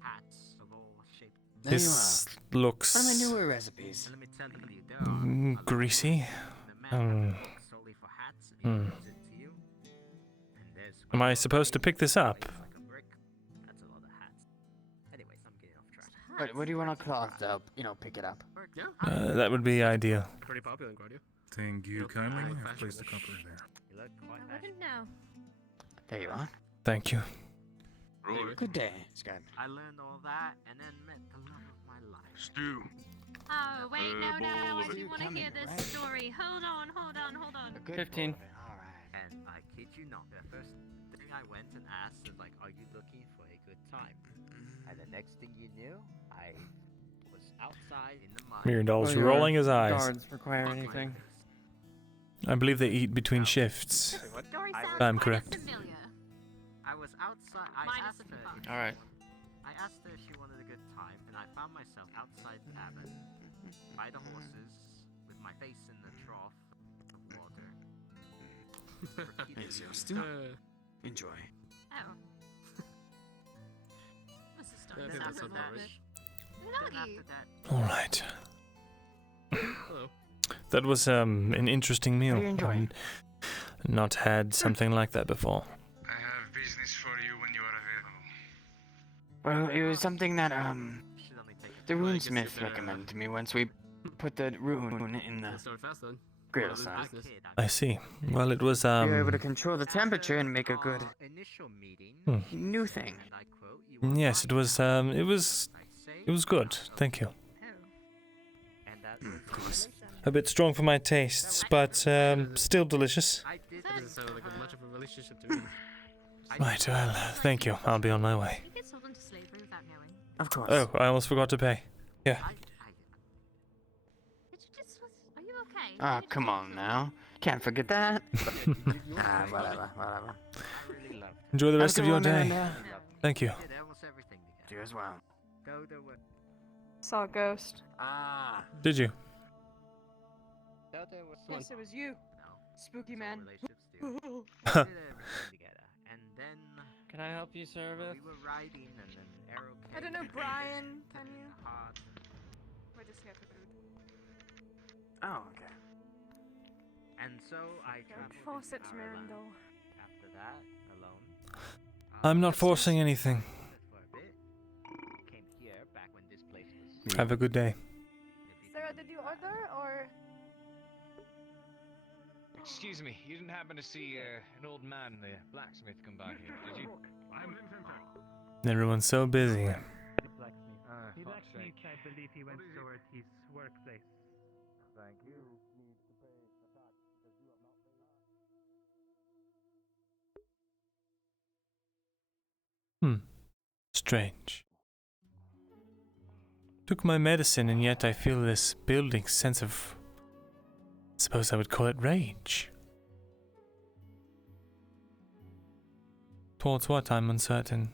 hats of all shapes. There you This are. looks One of my newer recipes. And let me tell you, there are greasy. solely for hats, and he gives it to you. And there's Am I supposed to pick this up? like a brick. That's a lot of hats. Anyways, I'm getting off track. What do you want a cloth to, pick it up? Yeah. That would be ideal. Pretty popular in Guardia. Thank you kindly. I've fashion placed the ish. copper there. You look quite I wouldn't know. There you are. Thank you. Good day, Scribe. I learned all that and then met the love of my life. Stew. Oh, wait, no, bowl I of do want to hear this story. Hold on. 15. And I kid you not, the first thing I went and asked was like, are you looking for a good time? And the next thing you knew, I was outside in the mud. Myrindal's Will your rolling his eyes. guards require anything? I believe they eat between shifts. Story If sounds I'm quite correct. familiar. I was outside. I Minus asked the her. fun. Alright. I asked her if she wanted a good time, and I found myself outside the tavern by the horses with my face in the trough of water. Here's your stew. Enjoy. Oh. This is I starting think to that sound sounds a about little right. bit. Then Doggy. after that, All right. Hello. That was an interesting meal. What do you enjoy? I've not had something like that before. I have business for you when you are available. Well, it was something that, should only take the Well, I guess runesmith you better, recommended to me once we put the rune in the Let's start fast then. grill Well, this side. business. I see. Well, it was We were able to um. control the temperature and make a good initial meeting, new thing. and I quote, you are Yes, it was it was good. Thank you. and that Of course. A bit strong for my tastes, but still delicious. I did That doesn't sound like much of a relationship to me. Right. Well, thank you. I'll be on my way. You get sold into slavery without knowing. Of course. Oh, I almost forgot to pay. Yeah. Did you just... Are you okay? Ah, come on now. Can't forget that. Whatever. I really loved her. Enjoy the rest of your Have a good one, day. Amanda. Thank you. Did almost everything together. You as well. Go to work. Saw a ghost. Ah. Did you? Yes, it was you. Spooky man. Relationships do. We did everything together, and then Can I help you, Service? we were riding, and then arrow. I don't know, came Brian. to Can me you? hard. We're just here for food. Oh, okay. And so I Don't traveled force into it, Ireland. Myrindal. After that, alone. I'm not forcing anything. For a bit. Came here back when this place was. Have a good day. Sarah, did Excuse me, you didn't happen to see an old man, the blacksmith, come by here, did you? Everyone's so busy. Ah, The fuck's blacksmith, sake. I believe he went toward his workplace. Thank you. Strange. Took my medicine and yet I feel this building sense of... suppose I would call it rage. Towards what, I'm uncertain.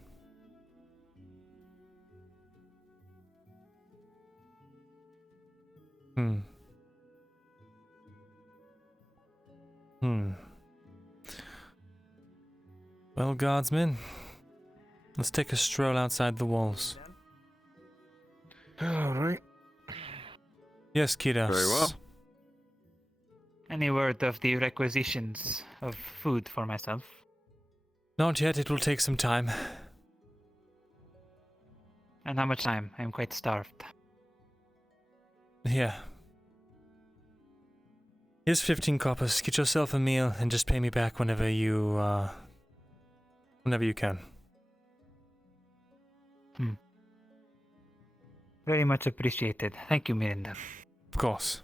Well, guardsmen, let's take a stroll outside the walls. Alright. Yes, Kiros. Very well. Any word of the requisitions of food for myself? Not yet, it will take some time. And how much time? I'm quite starved. Here. Here's 15 coppers. Get yourself a meal and just pay me back whenever you can. Very much appreciated. Thank you, Myrindal. Of course.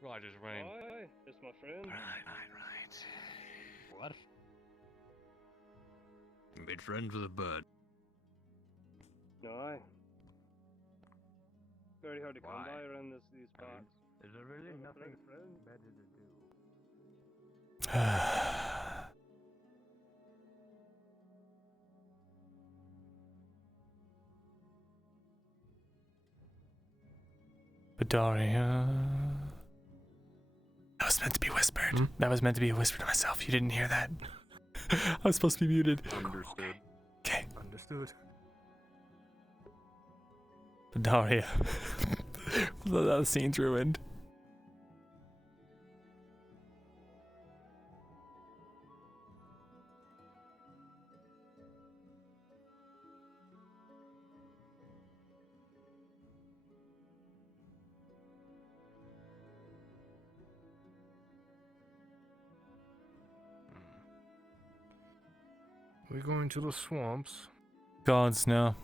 Right as rain. Hi, it's my friend. Right. What? Made friends with a bird. No, I. Very hard to come Why? by around these parts. Is there really nothing better to do? Bedaria. That was meant to be whispered. That was meant to be a whisper to myself. You didn't hear that. I was supposed to be muted. Understood. Okay. Understood. Bedaria. That scene's ruined. We going to the swamps? Gods, no.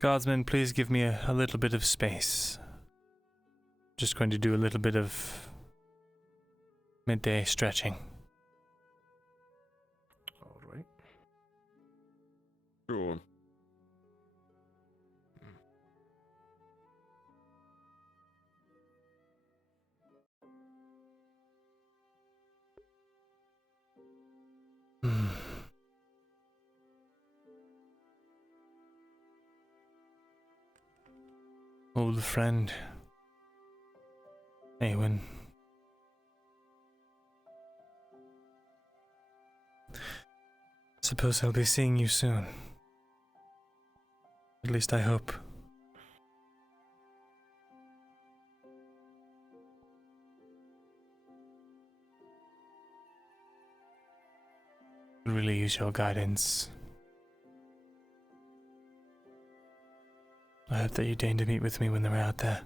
Guardsmen, please give me a little bit of space. Just going to do a little bit of midday stretching. Alright. Sure. Old friend. Eowyn. Suppose I'll be seeing you soon. At least I hope. Really use your guidance. I hope that you deign to meet with me when they're out there.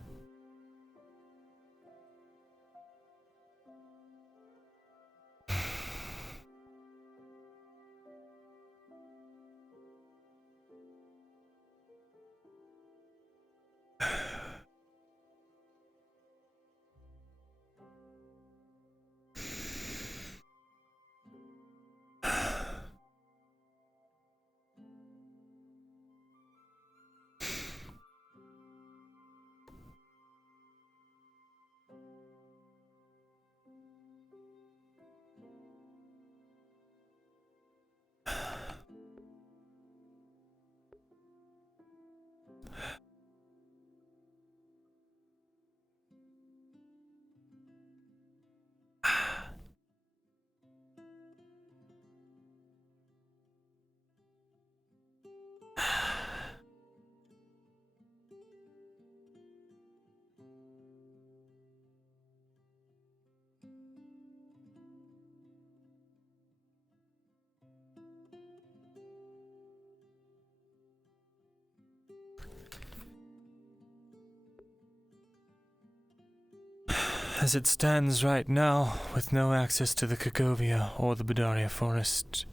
As it stands right now, with no access to the Kakovia or the Bedaria forest,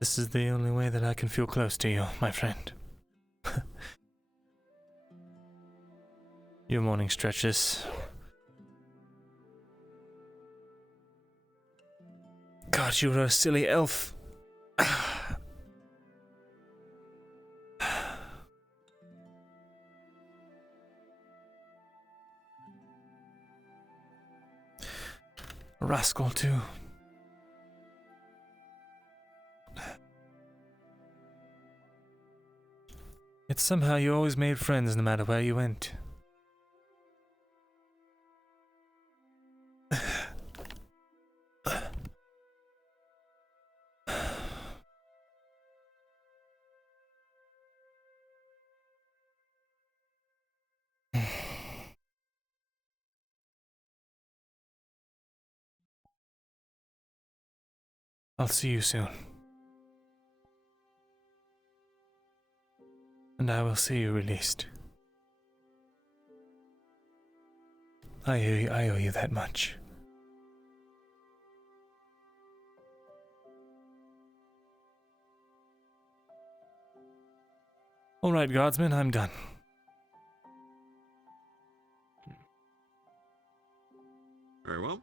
this is the only way that I can feel close to you, my friend. Your morning stretches. God, you were a silly elf. A rascal, too. Yet somehow you always made friends no matter where you went. I'll see you soon. And I will see you released. I owe you that much. All right, guardsmen, I'm done. Very well.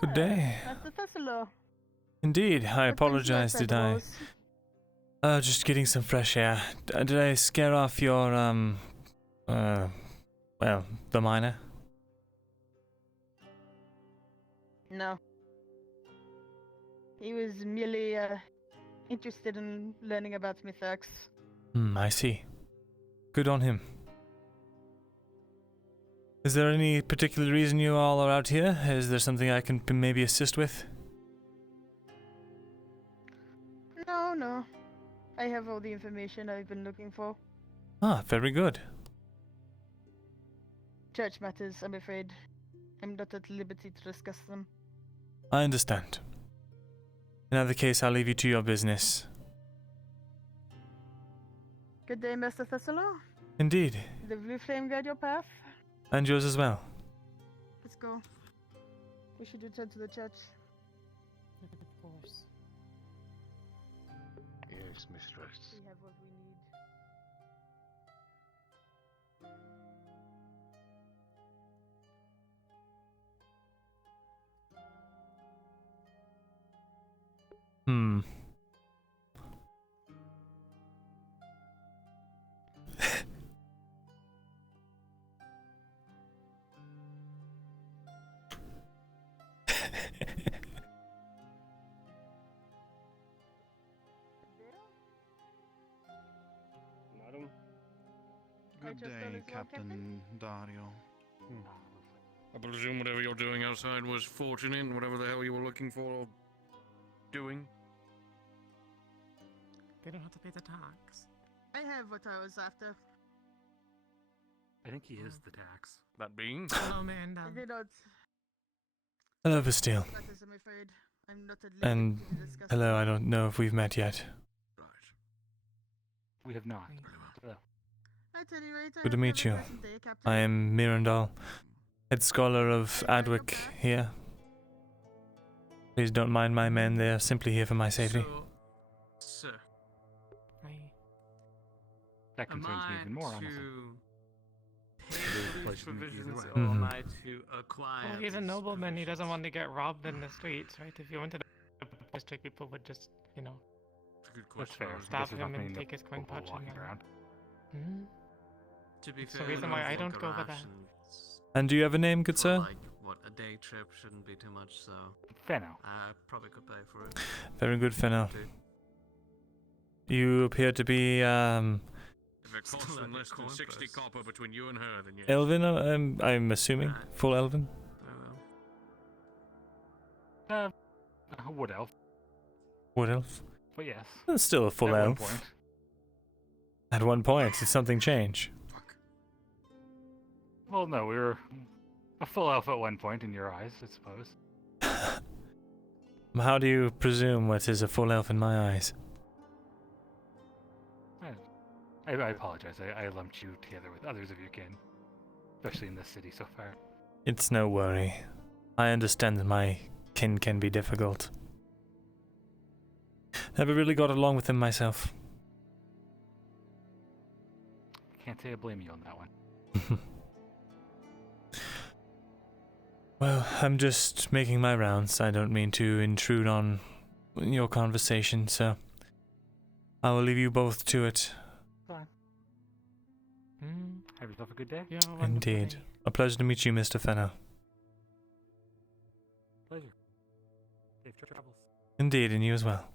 Good day. Master Thesalor. Indeed, I apologize, did I? Just getting some fresh air. Did I scare off your, well, the miner? No. He was merely interested in learning about Mythox. I see. Good on him. Is there any particular reason you all are out here? Is there something I can maybe assist with? No. I have all the information I've been looking for. Ah, very good. Church matters, I'm afraid. I'm not at liberty to discuss them. I understand. In either case, I'll leave you to your business. Good day, Master Thesalor. Indeed. The blue flame guide your path. And yours as well. Let's go. We should return to the church. Of course. Yes, mistress. We have what we need. Madam? Good day, Captain Dario. I presume whatever you're doing outside was fortunate, and whatever the hell you were looking for or doing. They don't have to pay the tax. I have what I was after. I think he is the tax. That being? Hello, Amanda. I did not. Hello, Bastille. Matters, I'm afraid. I'm not at liberty And to discuss hello, them. I don't know if we've met yet. We have not. At any rate, I Good to hope meet have you. a pleasant day, Captain. I am Myrindal, head scholar of Adwick here. Please don't mind my men, they are simply here for my safety. So, sir, That concerns me even more, honestly. to provisions Mhm. am I to acquire? Well, he's a nobleman. He doesn't want to get robbed in the streets, right? If you wanted to district, people would just, you know, It's a good that's question. fair. Stab him and take his coin pouch and around. To be That's fair, the reason why I don't like go a for that. ration And do you have a name, good for, sir? like, what, a day trip shouldn't be too much, so... Fenno. I probably could pay for it. Very good, Fenno. You appear to be, If it costs them less than 60 copper between you and her, then yes. Elven, I'm assuming? Full Elven? Wood elf. Wood Elf? But yes. That's still a full At one elf. point. At one point, did something change? Well, no, we were a full elf at one point in your eyes, I suppose. How do you presume what is a full elf in my eyes? I apologize. I lumped you together with others of your kin, especially in this city so far. It's no worry. I understand that my kin can be difficult. Never really got along with them myself. Can't say I blame you on that one. Well, I'm just making my rounds. I don't mean to intrude on your conversation, so I will leave you both to it. Fine. Have yourself a good day. Yeah, Indeed. A pleasure to meet you, Mr. Fenno. Pleasure. Safe travels. Indeed, and you as well.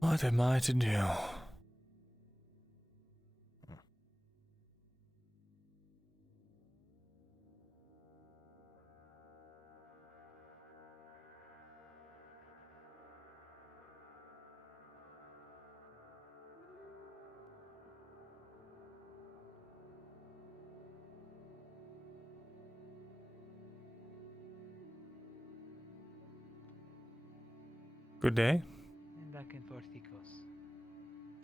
What am I to do? Good day. And back and forth he goes.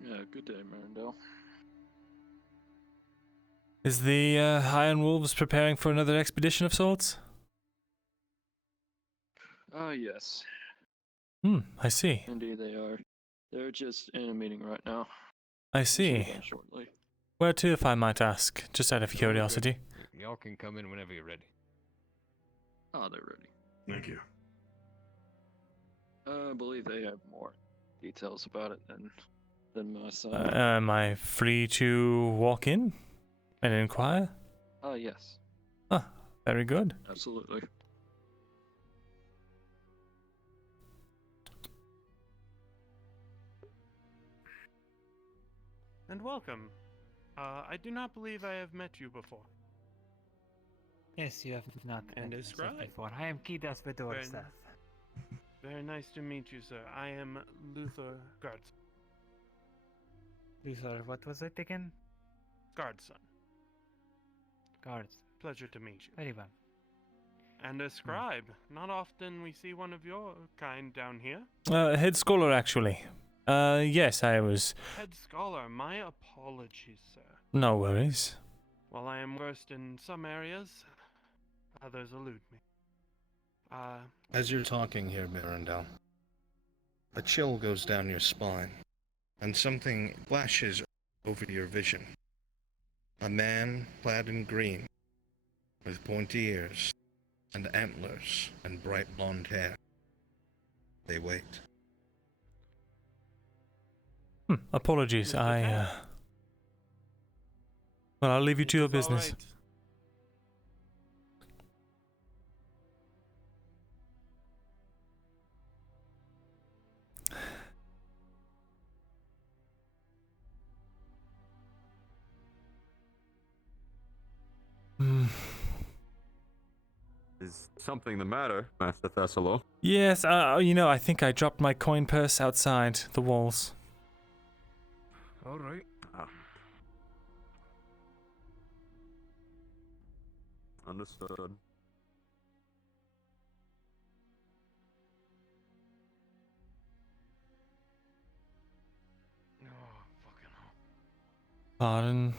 Yeah, good day, Myrindal. Is the Iron Wolves preparing for another expedition of sorts? Yes. I see. Indeed they are. They're just in a meeting right now. I Should see. be done shortly. Where to, if I might ask, just out of curiosity? Y'all can come in whenever you're ready. Oh, they're ready. Thank you. I believe they have more details about it than my side. Am I free to walk in and inquire? Yes. Ah, very good. Absolutely. And welcome. I do not believe I have met you before. Yes, you have not And met is myself scribe? before. I am Kidas Vidor Very Seth. Very nice to meet you, sir. I am Luther Guards. Luther, what was it again? Guardson. Guards. Pleasure to meet you. Very well. And a scribe. Not often we see one of your kind down here. Head scholar, actually. Yes, I was. Head scholar, my apologies, sir. No worries. While I am versed in some areas, others elude me. As you're talking here, Myrindal, a chill goes down your spine, and something flashes over your vision. A man clad in green, with pointy ears, and antlers, and bright blonde hair. They wait. Apologies, well, I'll leave you to your business. Is something the matter, Master Thesalor? Yes, I think I dropped my coin purse outside the walls. Alright, Understood. Oh, fucking hell. Pardon.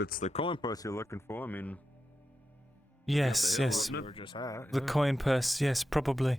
If it's the coin purse you're looking for, I mean. Yes, the hill, yes. isn't it? We're just at, The yeah. coin purse, yes, probably.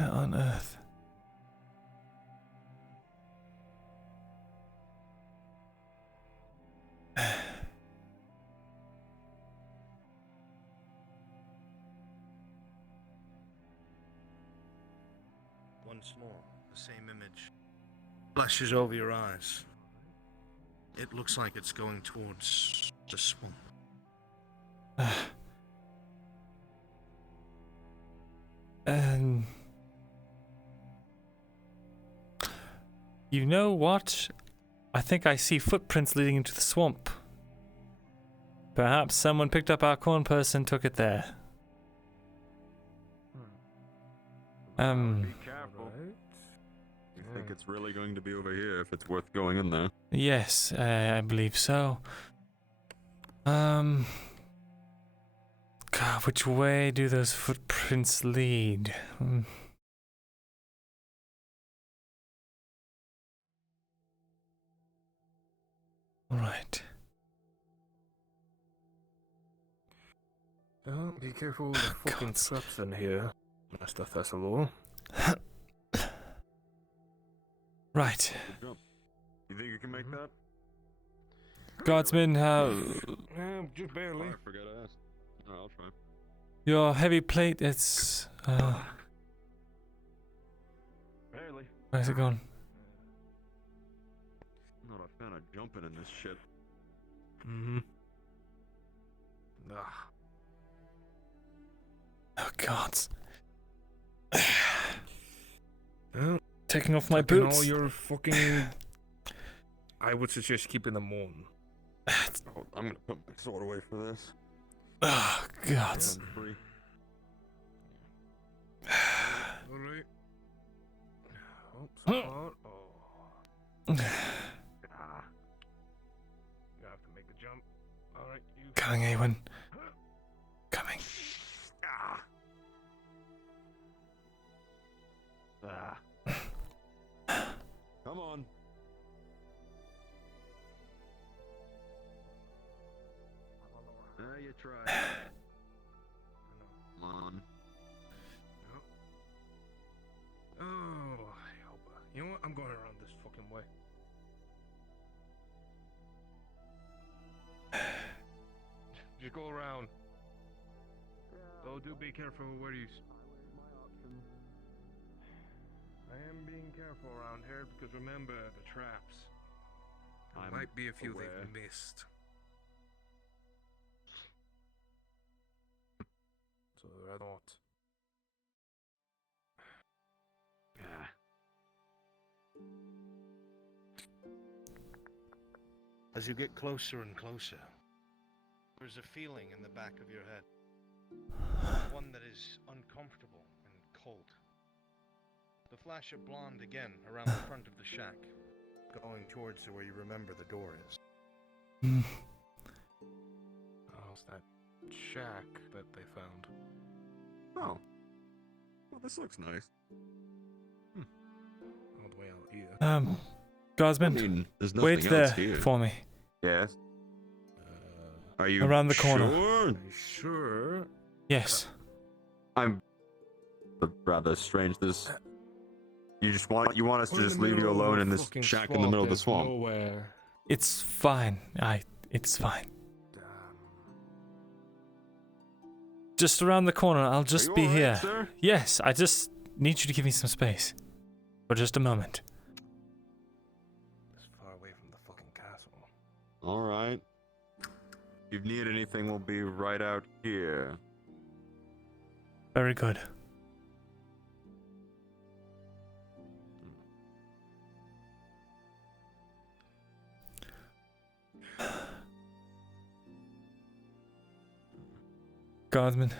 What on earth? Once more, the same image flashes over your eyes. It looks like it's going towards the swamp. You know what? I think I see footprints leading into the swamp. Perhaps someone picked up our corn purse and took it there. Be careful. You think it's really going to be over here if it's worth going in there? Yes, I believe so. God, which way do those footprints lead? Alright. Oh, be careful with the fucking traps in here, Master Thesalor. Right. Good job. You think you can make that? Guardsmen, Just barely. Oh, I forgot to ask. No, I'll try. your heavy plate, it's... Barely. where's it gone? I'm not a fan of jumping in this shit. Mm-hmm. Oh, God. Well, taking off my taking boots. all your fucking... I would suggest keeping them on. Oh, I'm gonna put my sword away for this. Oh, God. Alright. Oh, so far. Oh. You have to make the jump. Alright, you. Coming, Awen. Coming. Come on. You try. Come on. Oh, you know what? I'm going around this fucking way. Just go around. Oh, do be careful where you... I am being careful around here because remember the traps. There might be a few they've missed. So I thought. As you get closer and closer, there's a feeling in the back of your head. One that is uncomfortable and cold. The flash of blonde again around the front of the shack, going towards where you remember the door is. Oh, it's that shack that they found. Oh. Well, this looks nice. All the way out here. Guardsmen, I mean, there's wait nothing there else here. for me. Yes. Are you around the corner? Sure? Yes. I'm rather strange. There's You want us to just leave you alone in this shack in the middle of the swamp? Nowhere. It's fine. It's fine. Just around the corner. I'll just be here. Sir? Yes, I just need you to give me some space. For just a moment. As far away from the fucking castle. All right. If you need anything, we'll be right out here. Very good. Guardsman.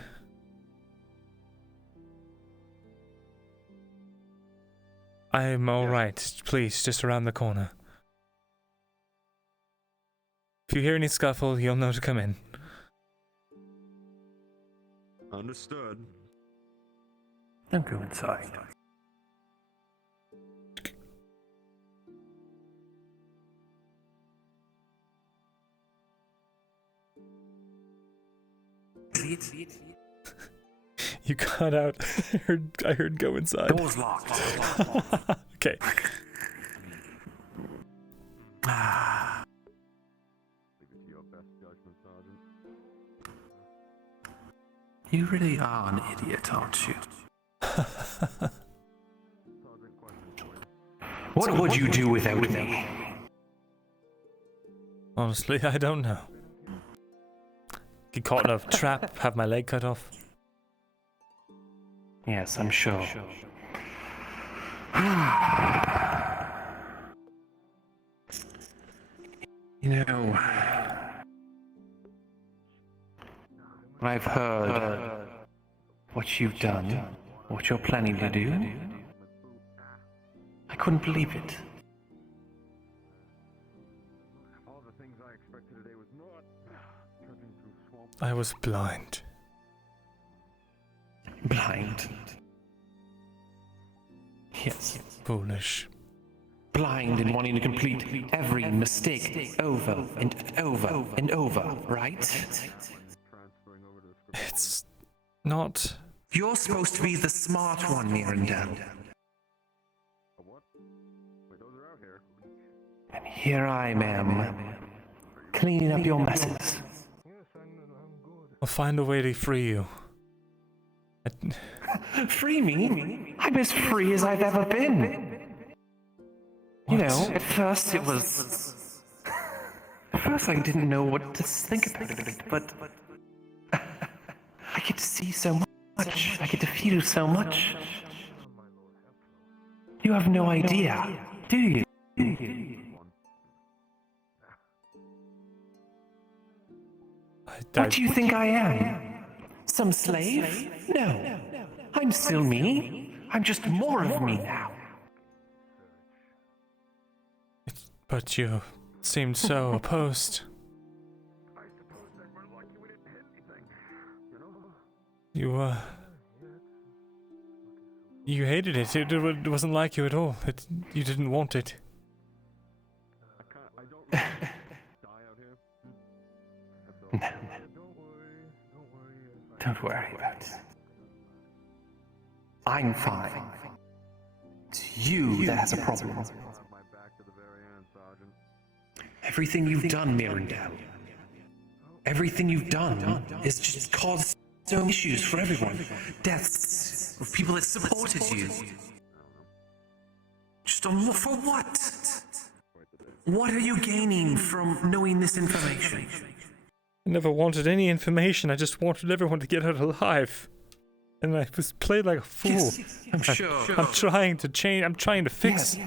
I'm alright. Please, just around the corner. If you hear any scuffle, you'll know to come in. Understood. Don't go inside. You cut out. I heard go inside. Door's locked. Okay. You really are an idiot, aren't you? What would you do without me? Honestly, I don't know. Get caught in a trap, have my leg cut off. Yes, I'm sure. You know, I've heard what you've done, what you're planning to do. I couldn't believe it. I was blind. Blind? Yes. Foolish. Blind in wanting to complete every mistake over and over and over, right? It's not... You're supposed to be the smart one, Myrindal. And here I am, cleaning up your messes. I'll find a way to free you. Free me? I'm as free as I've ever been. You know, at first it was... At first I didn't know what to think about it, but... I get to see so much. I get to feel so much. You have no idea, do you? What do you think I am? Some slave? No. I'm still me. I'm just more of me now. But you seemed so opposed. You hated it. It wasn't like you at all. You didn't want it. Don't worry about it. I'm fine. It's you that has a problem. Everything you've done, Myrindal. Everything you've done is just caused so many issues for everyone. Deaths of people that supported you. Just for what? What are you gaining from knowing this information? I never wanted any information. I just wanted everyone to get out alive. And I was played like a fool. Yes, I'm sure. I'm trying to change. I'm trying to fix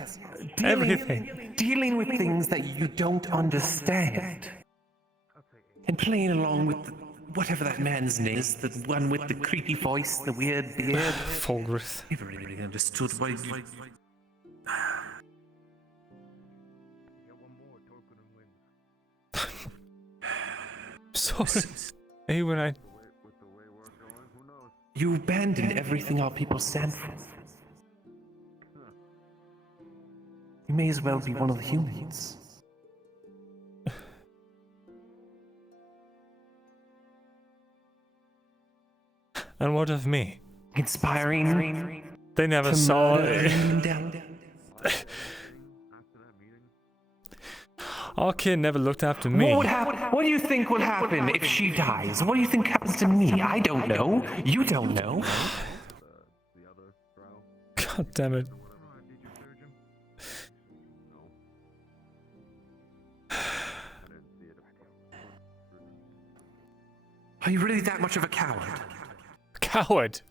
everything. Dealing with things that you don't understand. And playing along with whatever that man's name is, the one with the creepy voice, the weird beard. Fulgrith. Never really understood why you... Sorry. Hey, when I... You abandoned everything our people stand for. You may as well be one of the humans. And what of me? Inspiring They never To saw murder it. Myrindal? Our kid never looked after me. What would happen? What do you think will happen if she dies? What do you think happens to me? I don't know. You don't know. God damn it. Are you really that much of a coward? Coward?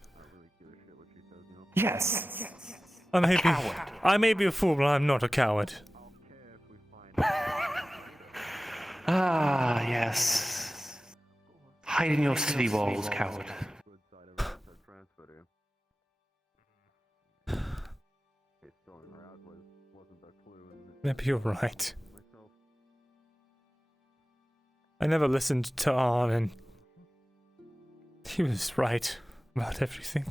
Yes. I may be a fool, but I'm not a coward. Ah, yes. Hide in your city walls, coward. Maybe you're right. I never listened to Arn, and he was right about everything.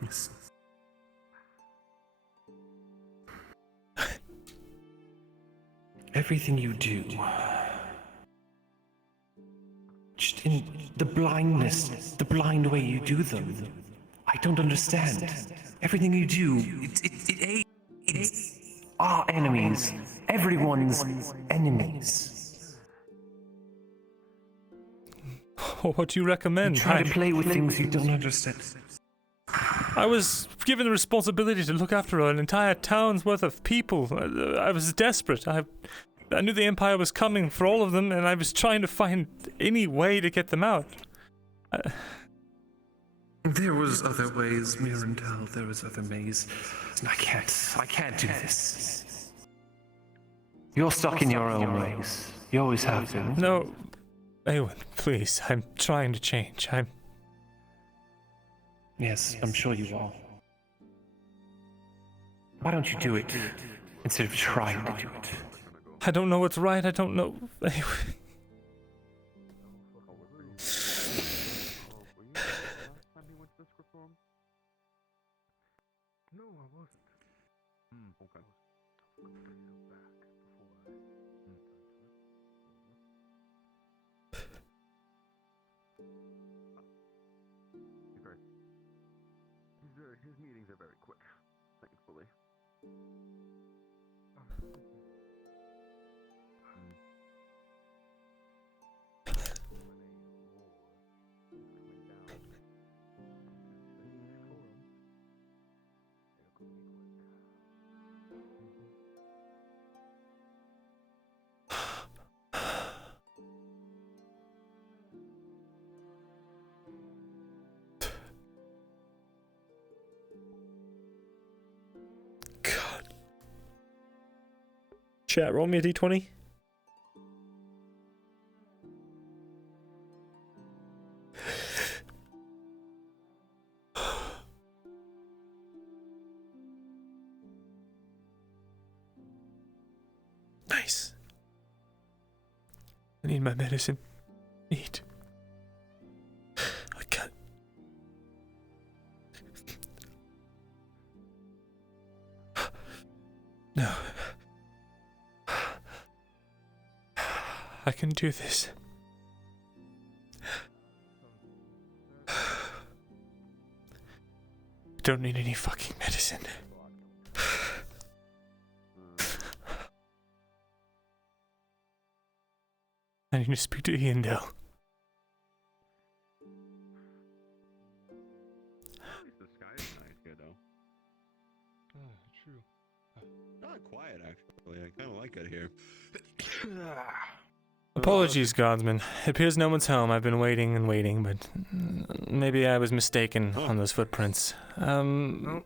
Yes. Everything you do, just in the blindness, the blind way you do them, I don't understand. Everything you do, it aids our enemies, everyone's enemies. What do you recommend? You try to play with things you don't understand. I was given the responsibility to look after an entire town's worth of people. I was desperate. I knew the Empire was coming for all of them, and I was trying to find any way to get them out. There was other ways, Myrindal. There was other ways. I can't do this. You're stuck in your own ways. You always have been. No, Eowyn, please. I'm trying to change. Yes, I'm sure you are. Why don't you do it instead of trying to do it? I don't know what's right. I don't know. No, I wasn't. Okay. His meetings are very quick, thankfully. Chat, roll me a d20. Nice. I need my medicine. Eat. I can't. No. I can do this. Don't need any fucking medicine. I need to speak to Iandel. The sky is nice here, though. True. Not quiet, actually. I kind of like it here. Apologies, Godsman. It appears no one's home. I've been waiting and waiting, but maybe I was mistaken on those footprints. Very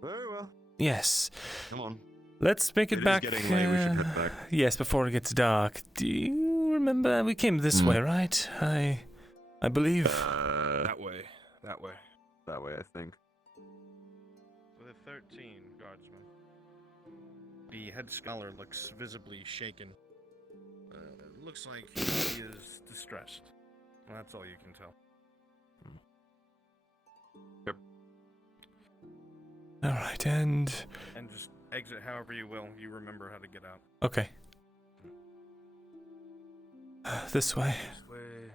well. Yes. Come on. Let's make it back. It is getting late. We should head back. Yes, before it gets dark. Do you remember we came this way, right? I believe. That way. That way. That way, I think. With a 13, Guardsman. The head scholar looks visibly shaken. Looks like he is distressed. Well, that's all you can tell. Yep. Alright, and just exit however you will. You remember how to get out. okay. This way. This way.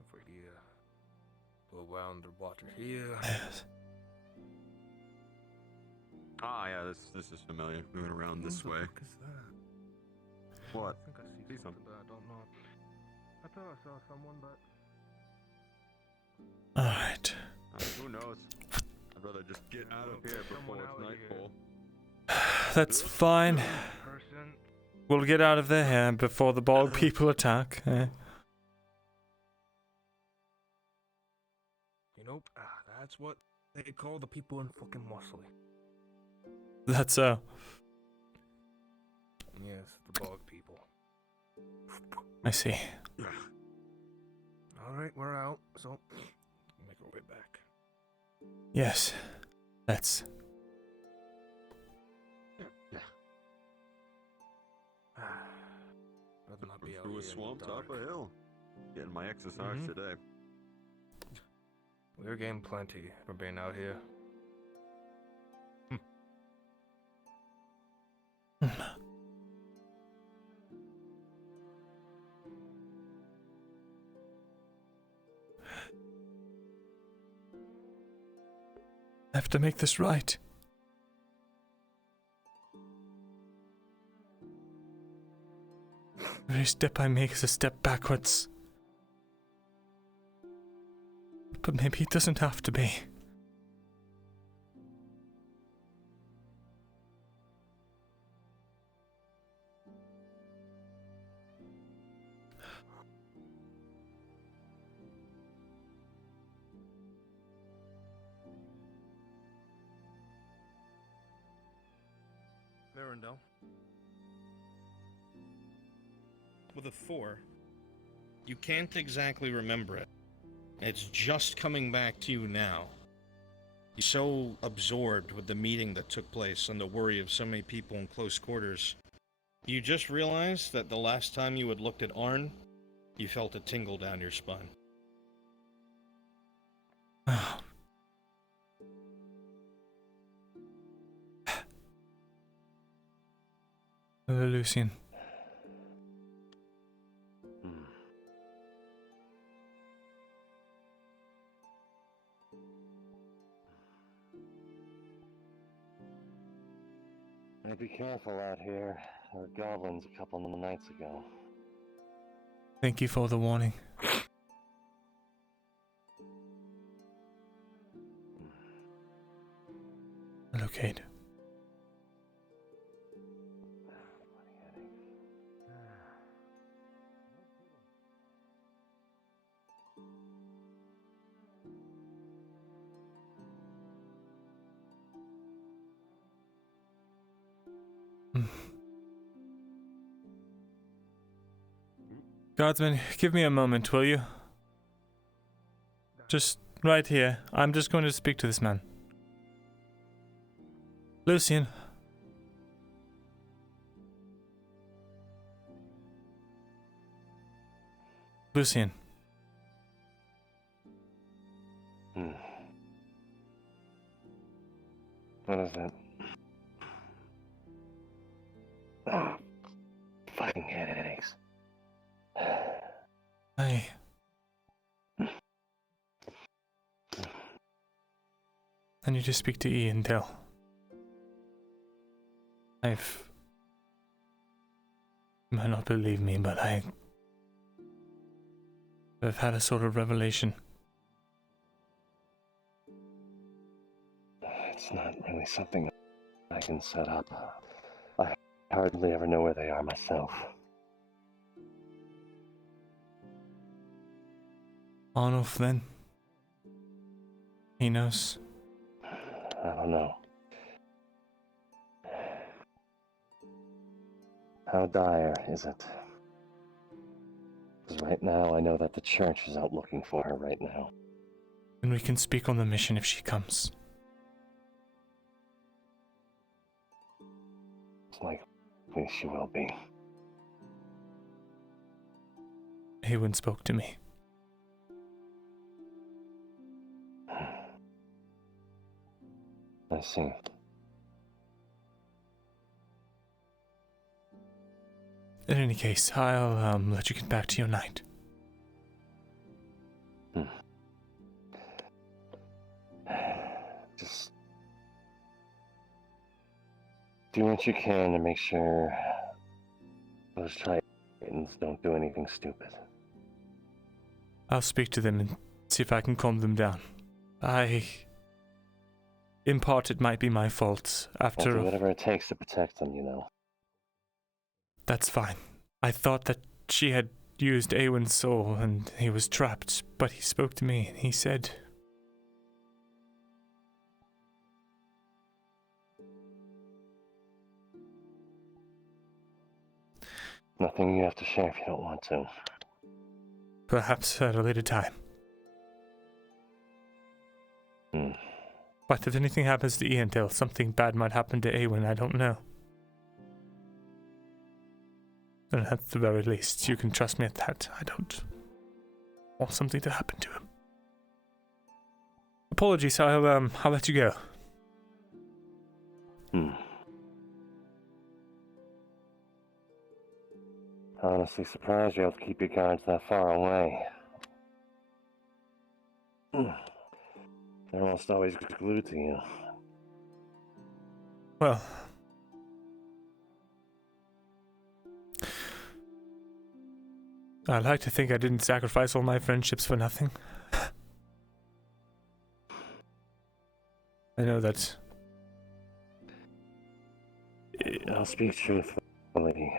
Over here. Go around the water here. Yes. Ah, yeah, this is familiar. Moving around this way. What is that? What? I think I see something, but I don't know. I thought I saw someone, but Alright. Who knows? I'd rather just get out of here before it's nightfall. That's fine. We'll get out of there before the bog people attack. you know, that's what they call the people in fucking Mosley. That's so. Yes, the bog people. I see. Alright, we're out, so make our way back. Yes. Let's. Rather not be out Through a here in swamp, the top dark. a hill. Getting my exercise today. We're getting plenty for being out here. I have to make this right. Every step I make is a step backwards. But maybe it doesn't have to be. Myrindal. With a 4, you can't exactly remember it. It's just coming back to you now. You're so absorbed with the meeting that took place and the worry of so many people in close quarters. You just realized that the last time you had looked at Arn, you felt a tingle down your spine. Hello, Lucian. Be careful out here. There were goblins a couple of nights ago. Thank you for the warning. Hello, Kate. Guardsman, give me a moment, will you? Just right here. I'm just going to speak to this man. Lucian. Lucian. What is it? Ah, fucking headaches. I need to speak to Ian Dell. You might not believe me, but I've had a sort of revelation. It's not really something I can set up. I hardly ever know where they are myself. Arnulf, then? He knows. I don't know. How dire is it? Because right now I know that the church is out looking for her right now. Then we can speak on the mission if she comes. It's likely she will be. Haywen spoke to me. I see. In any case, I'll let you get back to your night. Just do what you can to make sure those Titans don't do anything stupid. I'll speak to them and see if I can calm them down. In part, it might be my fault. I'll do After whatever it takes to protect them, you know. That's fine. I thought that she had used Awen's soul and he was trapped, but he spoke to me and he said... Nothing you have to share if you don't want to. Perhaps at a later time. But if anything happens to Iandale, something bad might happen to Awen, I don't know. And at the very least, you can trust me at that. I don't want something to happen to him. Apologies, I'll let you go. Honestly surprised you're able to keep your guards that far away. They're almost always glued to you. Well... I like to think I didn't sacrifice all my friendships for nothing. I know that... I'll speak truthfully.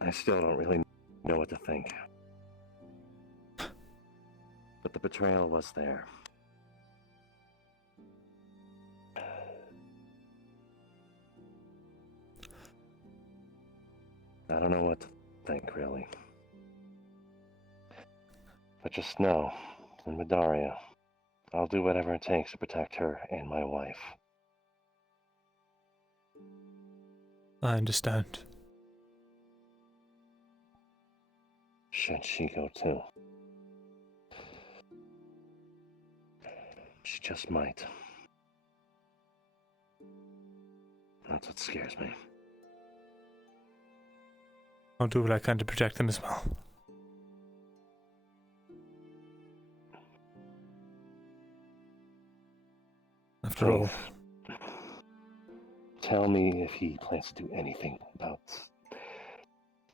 I still don't really know what to think. But the betrayal was there. I don't know what to think, really. But just know, in Midaria, I'll do whatever it takes to protect her and my wife. I understand. Should she go too? She just might. That's what scares me. I'll do what I can to protect them as well. After all... Tell me if he plans to do anything about...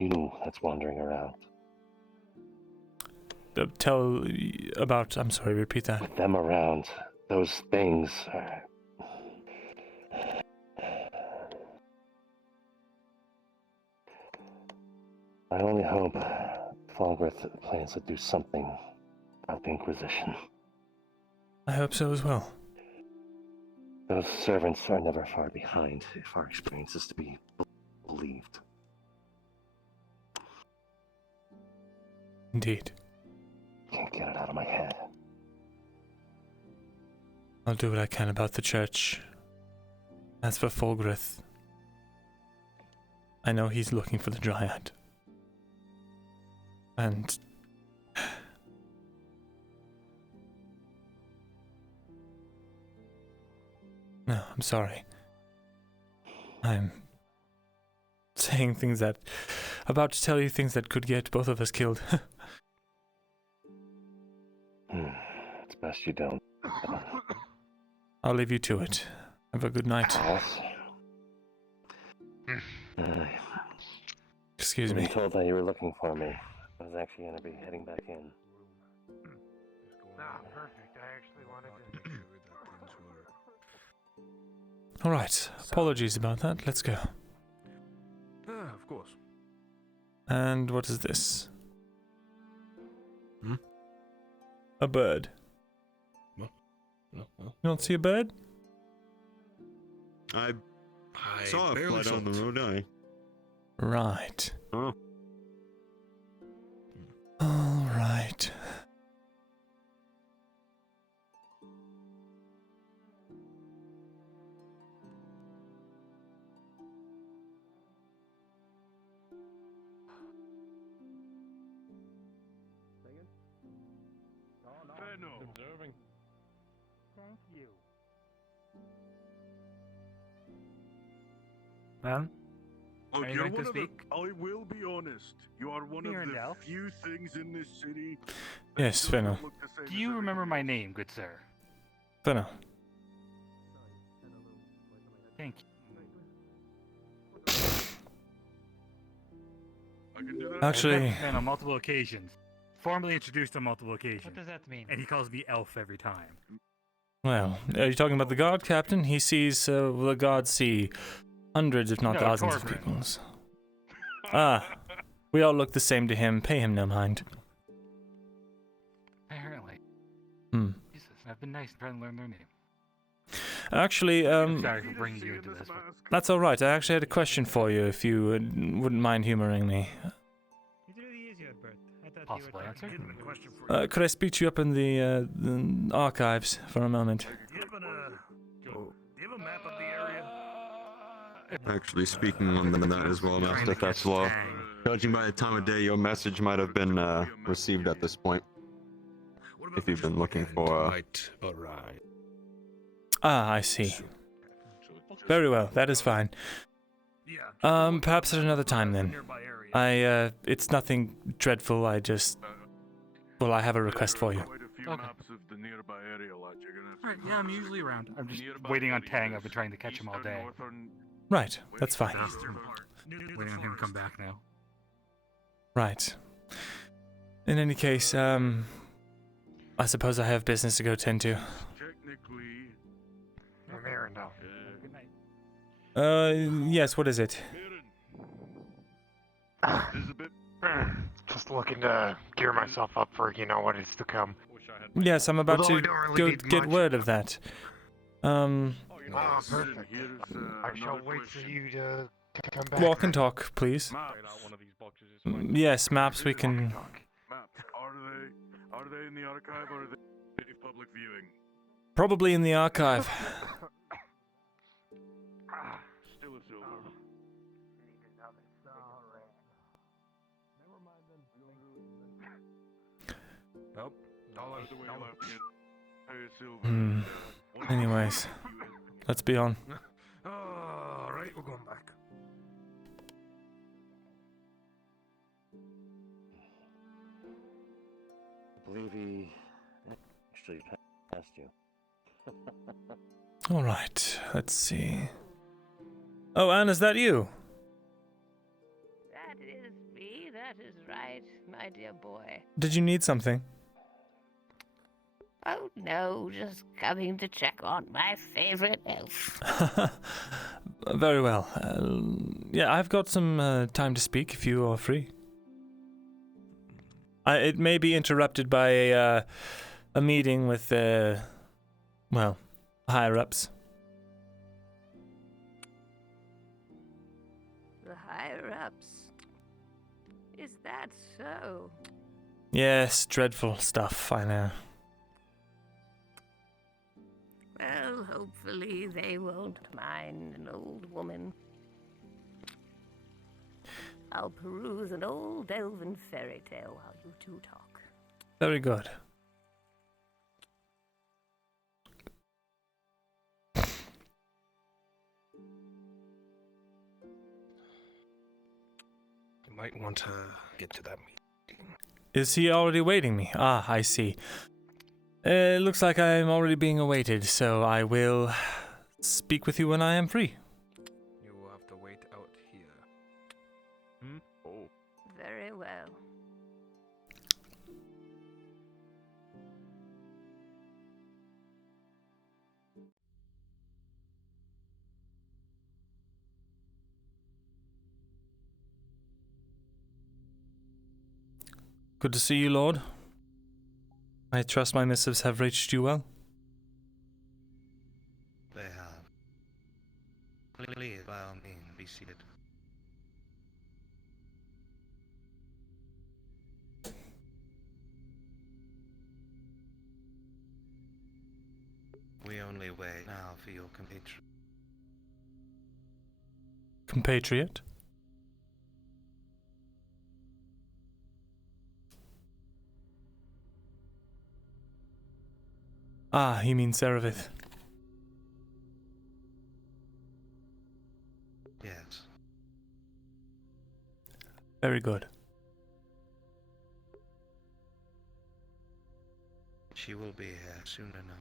you that's wandering around. Tell about... I'm sorry, repeat that. With them around, those things are... I only hope Falgrith plans to do something about the Inquisition. I hope so as well. Those servants are never far behind, if our experience is to be believed. Indeed. Can't get it out of my head. I'll do what I can about the church. As for Falgrith, I know he's looking for the Dryad. And... No, I'm sorry. I'm saying things that... about to tell you things that could get both of us killed. It's best you don't. I'll leave you to it. Have a good night. Excuse me. I've been told that you were looking for me. I was actually going to be heading back in. Perfect. I actually wanted to... Alright, apologies about that. Let's go. Of course. And what is this? A bird. You don't see a bird? I saw a flight on the road, Right. Oh. Alright. Observing. Thank you. Well, Look, Are you you're going to one of the, speak? I will be honest. You are one of the Myrindal? few things in this city. Yes, Finna. Do you remember my name, good sir? Finna. Thank you. I can do that. Actually- I've met the man on multiple occasions. Formally introduced on multiple occasions. What does that mean? And he calls me Elf every time. Well, are you talking about the god, Captain? He sees, the gods see hundreds, if not No, thousands of Torgrim. peoples. Ah, we all look the same to him. Pay him no mind. Apparently. Hmm. Jesus, I've been nice trying to learn their name. Actually, Sorry for bringing you into this. that's all right. I actually had a question for you, if you wouldn't mind humoring me. Possible answer. Could I speak to you up in the archives for a moment? Do you have a map of the area? Actually, speaking on that as well, Master Thesalor. Judging by the time of day, your message might have been received at this point. If you've been looking for. Alright. Ah, I see. Very well, that is fine. Perhaps at another time then. It's nothing dreadful, well, I have a request for you. Okay. Alright, yeah, I'm usually around. I'm just waiting on Tang. I've been trying to catch him all day. Right, that's fine. Waiting on him to come back now. Right. In any case, I suppose I have business to go tend to. Myrindal. Yes, what is it? Just looking to gear myself up for, what is to come. Yes, I'm about Although to I don't really go need get much. word of that. Oh, perfect. I shall wait for you to come back. Walk and talk, please. Yes, maps we can... Are they in the archive or are they public viewing? Probably in the archive. Still a silver. Nope. All out the way left. Pay a silver. Anyways, let's be on. Alright, we're going back. I believe he actually passed you. All right, let's see. Oh, Anne, is that you? That is me, that is right, my dear boy. Did you need something? Oh no, just coming to check on my favorite elf. Very well. Yeah, I've got some time to speak if you are free. It may be interrupted by a meeting with, well, higher-ups. The higher-ups. Is that so? Yes, dreadful stuff, I know. Well, hopefully they won't mind an old woman. I'll peruse an old elven fairy tale while you two talk. Very good. You might want to get to that meeting. Is he already awaiting me? Ah, I see. It looks like I am already being awaited, so I will speak with you when I am free. You will have to wait out here. Oh. Very well. Good to see you, Lord. I trust my missives have reached you well. They have. Please, by all means, be seated. We only wait now for your compatriot. Compatriot? Ah, you mean Seravith. Yes. Very good. She will be here soon enough.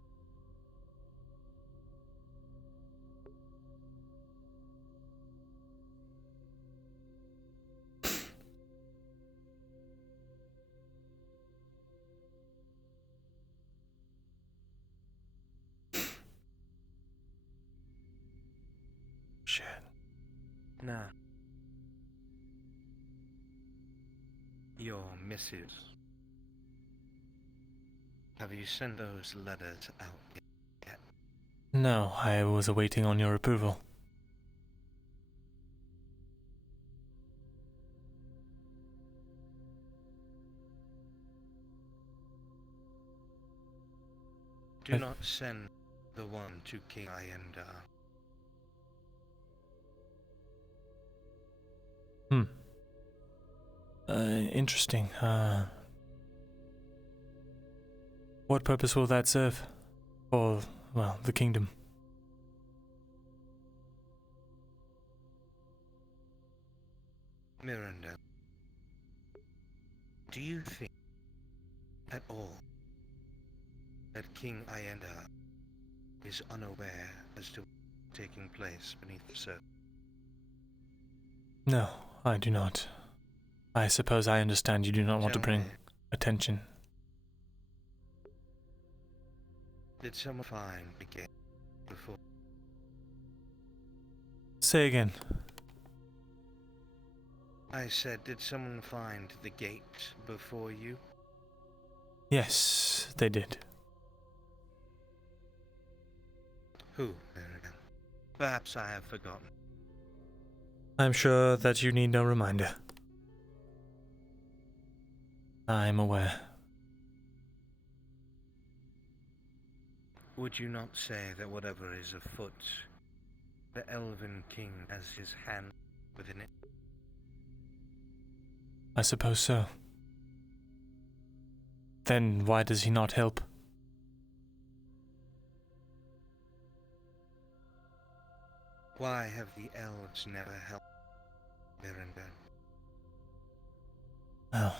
Shit. Now, your missives. Have you sent those letters out yet? No, I was awaiting on your approval. Do not send the one to King Ayendar. Interesting. What purpose will that serve? For, well, the kingdom? Myrindal, do you think at all that King Ayendar is unaware as to what's taking place beneath the surface? No, I do not. I suppose I understand you do not want to bring attention. Did someone find the gate before? Say again. I said, did someone find the gate before you? Yes, they did. Who? Perhaps I have forgotten. I'm sure that you need no reminder. I am aware. Would you not say that whatever is afoot, the Elven King has his hand within it? I suppose so. Then why does he not help? Why have the elves never helped Myrindal? Well,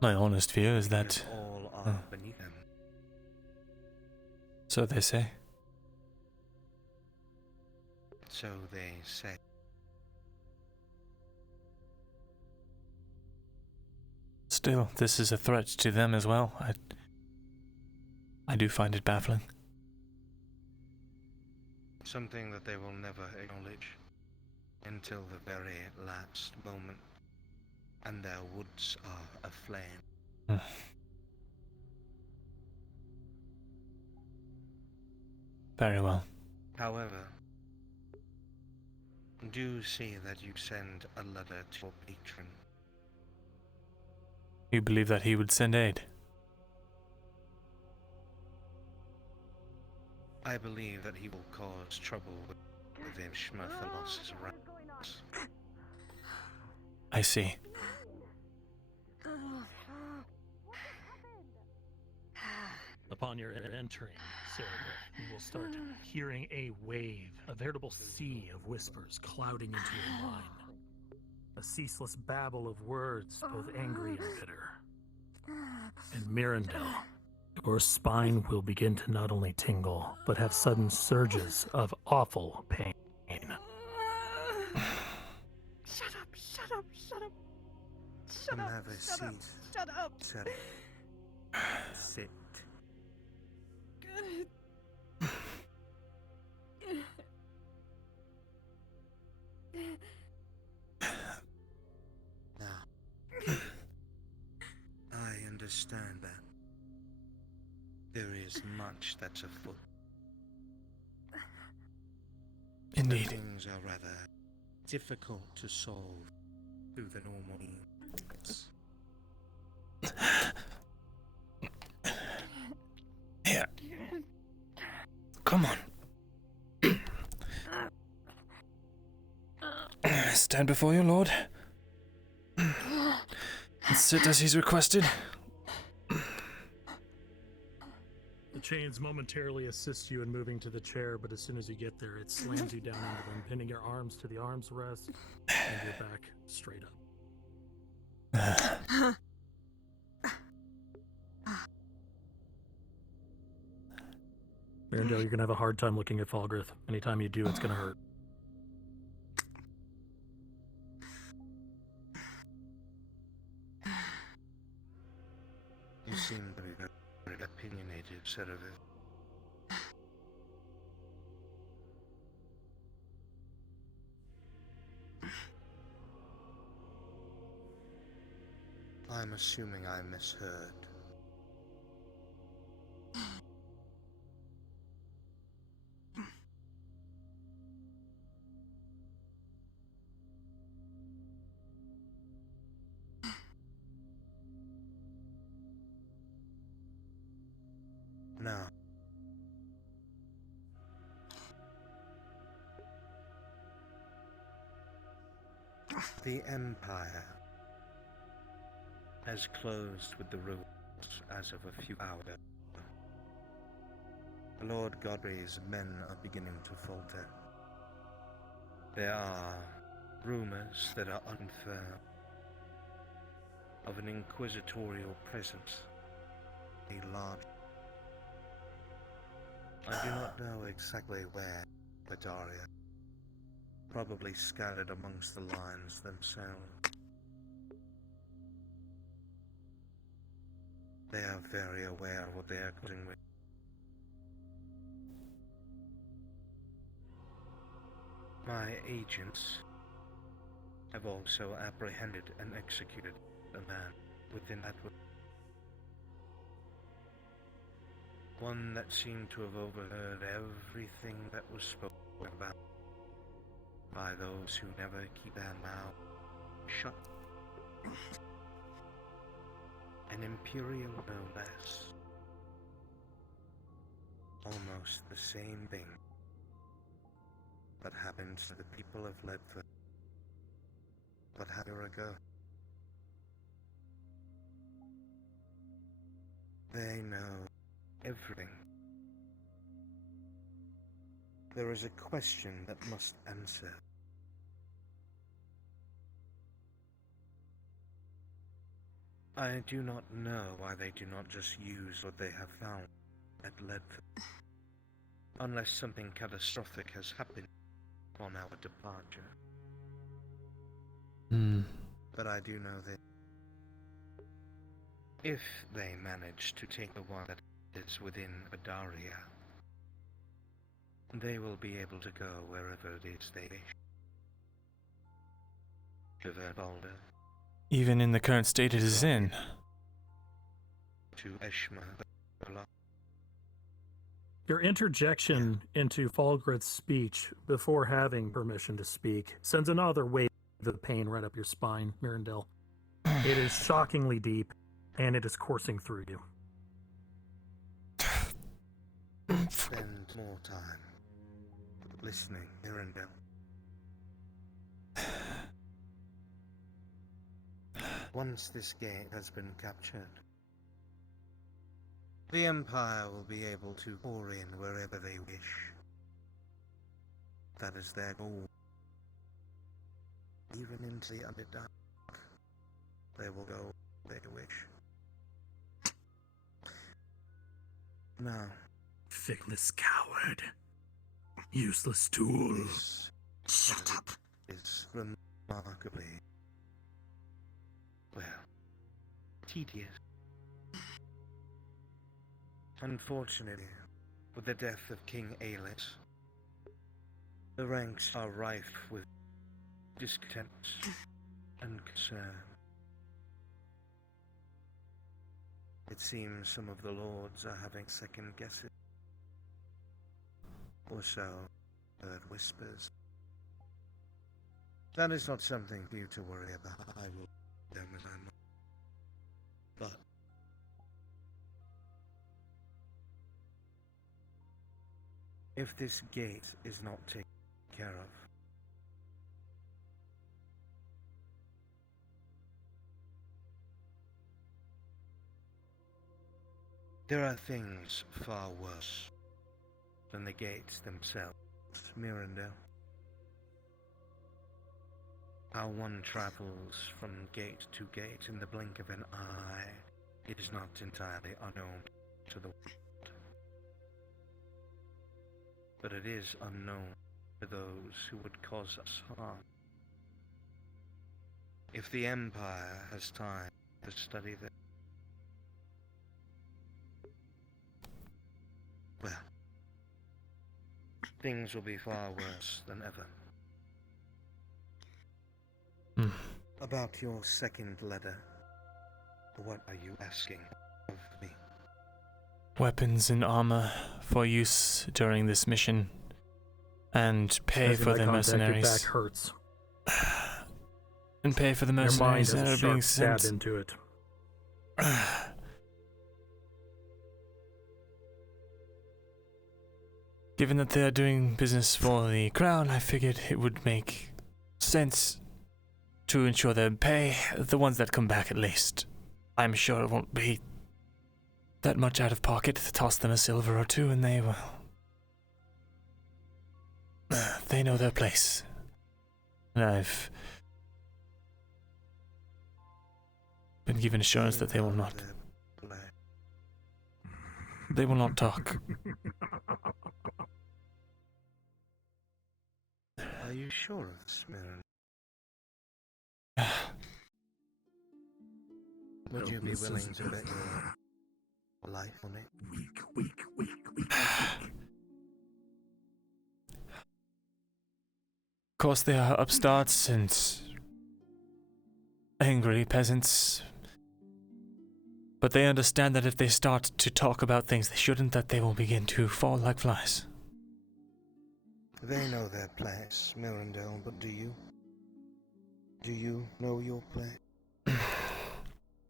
my honest view is that... all are beneath them. So they say. So they say. Still, this is a threat to them as well. I do find it baffling. Something that they will never acknowledge until the very last moment, and their woods are aflame. Very well. However, do see that you send a letter to your patron. You believe that he would send aid? I believe that he will cause trouble with Eshma Thalas' ranks. I see. Upon your entering, Sarah, you will start hearing a wave, a veritable sea of whispers clouding into your mind. A ceaseless babble of words, both angry and bitter. And Myrindal, your spine will begin to not only tingle, but have sudden surges of awful pain. Shut up, shut up, shut up. Shut Come up, have a shut seat. up, shut up. Sarah. Sit. Now, I understand that there is much that's afoot. Indeed. Things are rather difficult to solve through the normal means. Here. Come on. Stand before your lord. And sit as he's requested. The chains momentarily assist you in moving to the chair, but as soon as you get there, it slams you down into them, pinning your arms to the arms rest and your back straight up. Myrindal, you're gonna have a hard time looking at Falgrith. Anytime you do, it's gonna hurt. You seem to be very opinionated, Seravil. I'm assuming I misheard. No. The Empire has closed with the rules as of a few hours ago. Lord Godfrey's men are beginning to falter. There are rumors that are unfair of an inquisitorial presence, a large. I do not know exactly where, Badaria. Probably scattered amongst the lines themselves. They are very aware of what they are dealing with. My agents have also apprehended and executed a man within that room. One that seemed to have overheard everything that was spoken about by those who never keep their mouth shut. An Imperial no less. Almost the same thing that happened to the people of Ledford but a year ago. They know everything. There is a question that must answer. I do not know why they do not just use what they have found at Ledford, unless something catastrophic has happened on our departure. But I do know that if they manage to take the one that is within Badaria, they will be able to go wherever it is they wish. To Verbalda. Even in the current state it is in. To Eshma Thalas. Your interjection into Falgrith's speech before having permission to speak sends another wave of pain right up your spine, Myrindal. It is shockingly deep, and it is coursing through you. Spend more time listening, Myrindal. Once this gate has been captured, the Empire will be able to pour in wherever they wish. That is their goal. Even into the Underdark, they will go where they wish. Now, Fickless coward. Useless tool. Shut up. Is remarkably, well, tedious. Unfortunately, with the death of King Aelys, the ranks are rife with discontent and concern. It seems some of the lords are having second guesses. Or so, heard whispers. That is not something for you to worry about. I will do them as I must. But if this gate is not taken care of, There are things far worse than the gates themselves, Myrindal. How one travels from gate to gate in the blink of an eye is not entirely unknown to the world. But it is unknown to those who would cause us harm. If the Empire has time to study this, well, things will be far worse than ever. About your second letter, what are you asking of me? Weapons and armor for use during this mission, and pay for the mercenaries. Your back hurts. And pay for the mercenaries that are being sent. Into it. Given that they are doing business for the crown, I figured it would make sense to ensure their pay, the ones that come back at least. I'm sure it won't be that much out of pocket. Toss them a silver or two and they will... they know their place. And I've been given assurance that they will not... They will not talk. Are you sure of this, Myrindal? Would you be willing to bet your life on it? Weak. Of course, they are upstarts and angry peasants, but they understand that if they start to talk about things they shouldn't, that they will begin to fall like flies. They know their place, Myrindal, but do you? Do you know your place?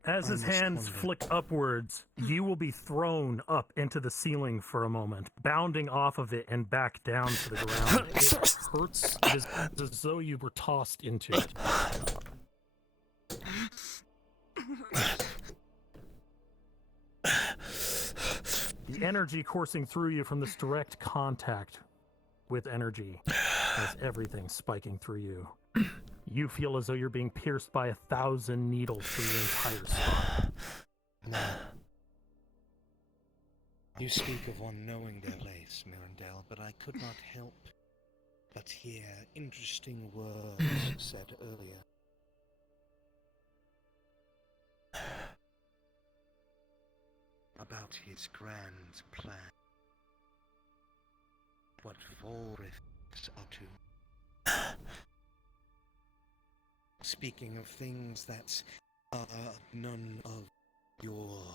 As his hands flick upwards, you will be thrown up into the ceiling for a moment, bounding off of it and back down to the ground. It hurts. It is as though you were tossed into it. The energy coursing through you from this direct contact with energy has everything spiking through you. You feel as though you're being pierced by 1,000 needles through your entire spine. Now, you speak of one knowing their place, Myrindal, but I could not help but hear interesting words said earlier. About his grand plan. What Volriths are to. Speaking of things that are none of your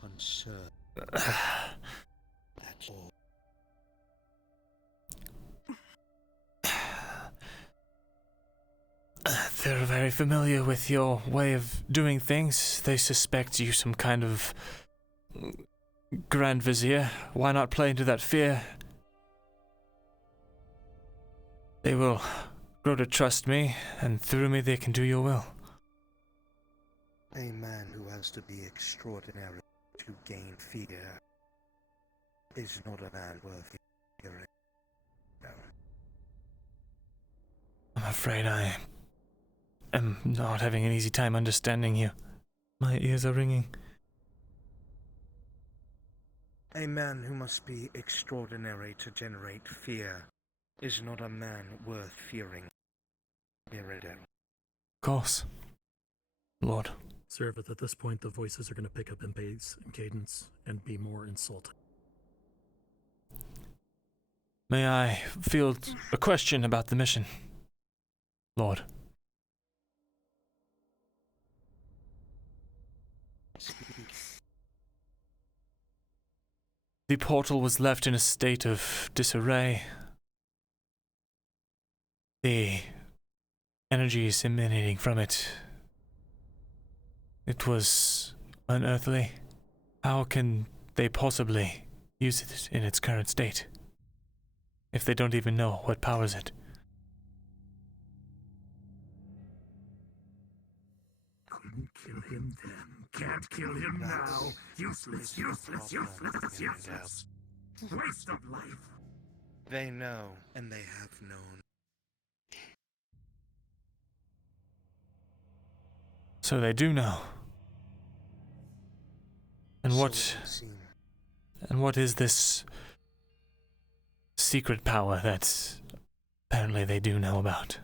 concern at all. They're very familiar with your way of doing things. They suspect you some kind of Grand Vizier. Why not play into that fear? They will grow to trust me, and through me they can do your will. A man who has to be extraordinary to gain fear is not a man worth fearing. No. I'm afraid I am not having an easy time understanding you. My ears are ringing. A man who must be extraordinary to generate fear is not a man worth fearing. Myrindal. Of course, Lord. Serveth, at this point, the voices are going to pick up in pace and cadence and be more insulting. May I field a question about the mission, Lord? The portal was left in a state of disarray. The energies emanating from it. It was unearthly. How can they possibly use it in its current state, if they don't even know what powers it? Come and kill him. him then. Can't kill him now. Useless, useless, useless, useless. Waste of life. They know, and they have known. So they do know. And So what... it would seem. And what is this secret power that apparently they do know about?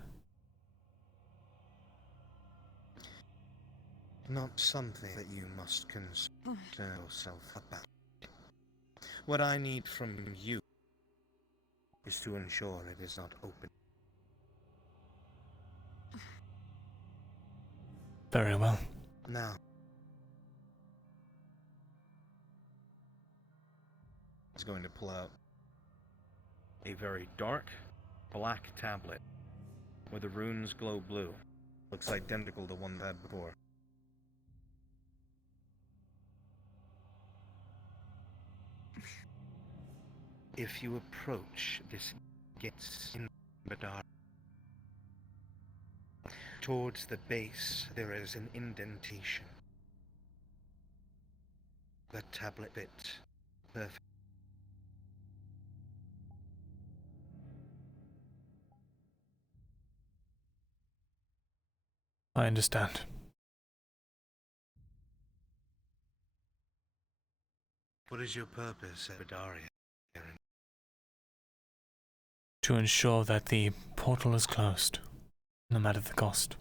Not something that you must concern yourself about. What I need from you is to ensure it is not open. Very well. Now, he's going to pull out a very dark, black tablet where the runes glow blue. Looks identical to one that I had before. If you approach this gate in Badar, towards the base there is an indentation. The tablet bit perfect. I understand. What is your purpose at Badaria? To ensure that the portal is closed, no matter the cost.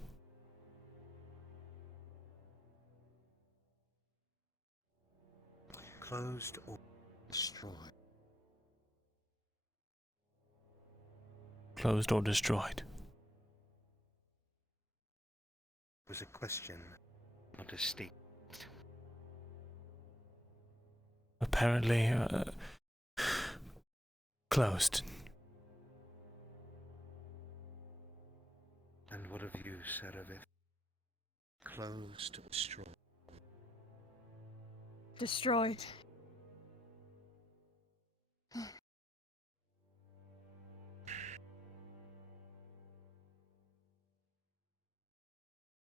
Closed or destroyed? Closed or destroyed. It was a question, not a statement. Apparently, closed. And what have you said of it? Closed, destroyed. Destroyed.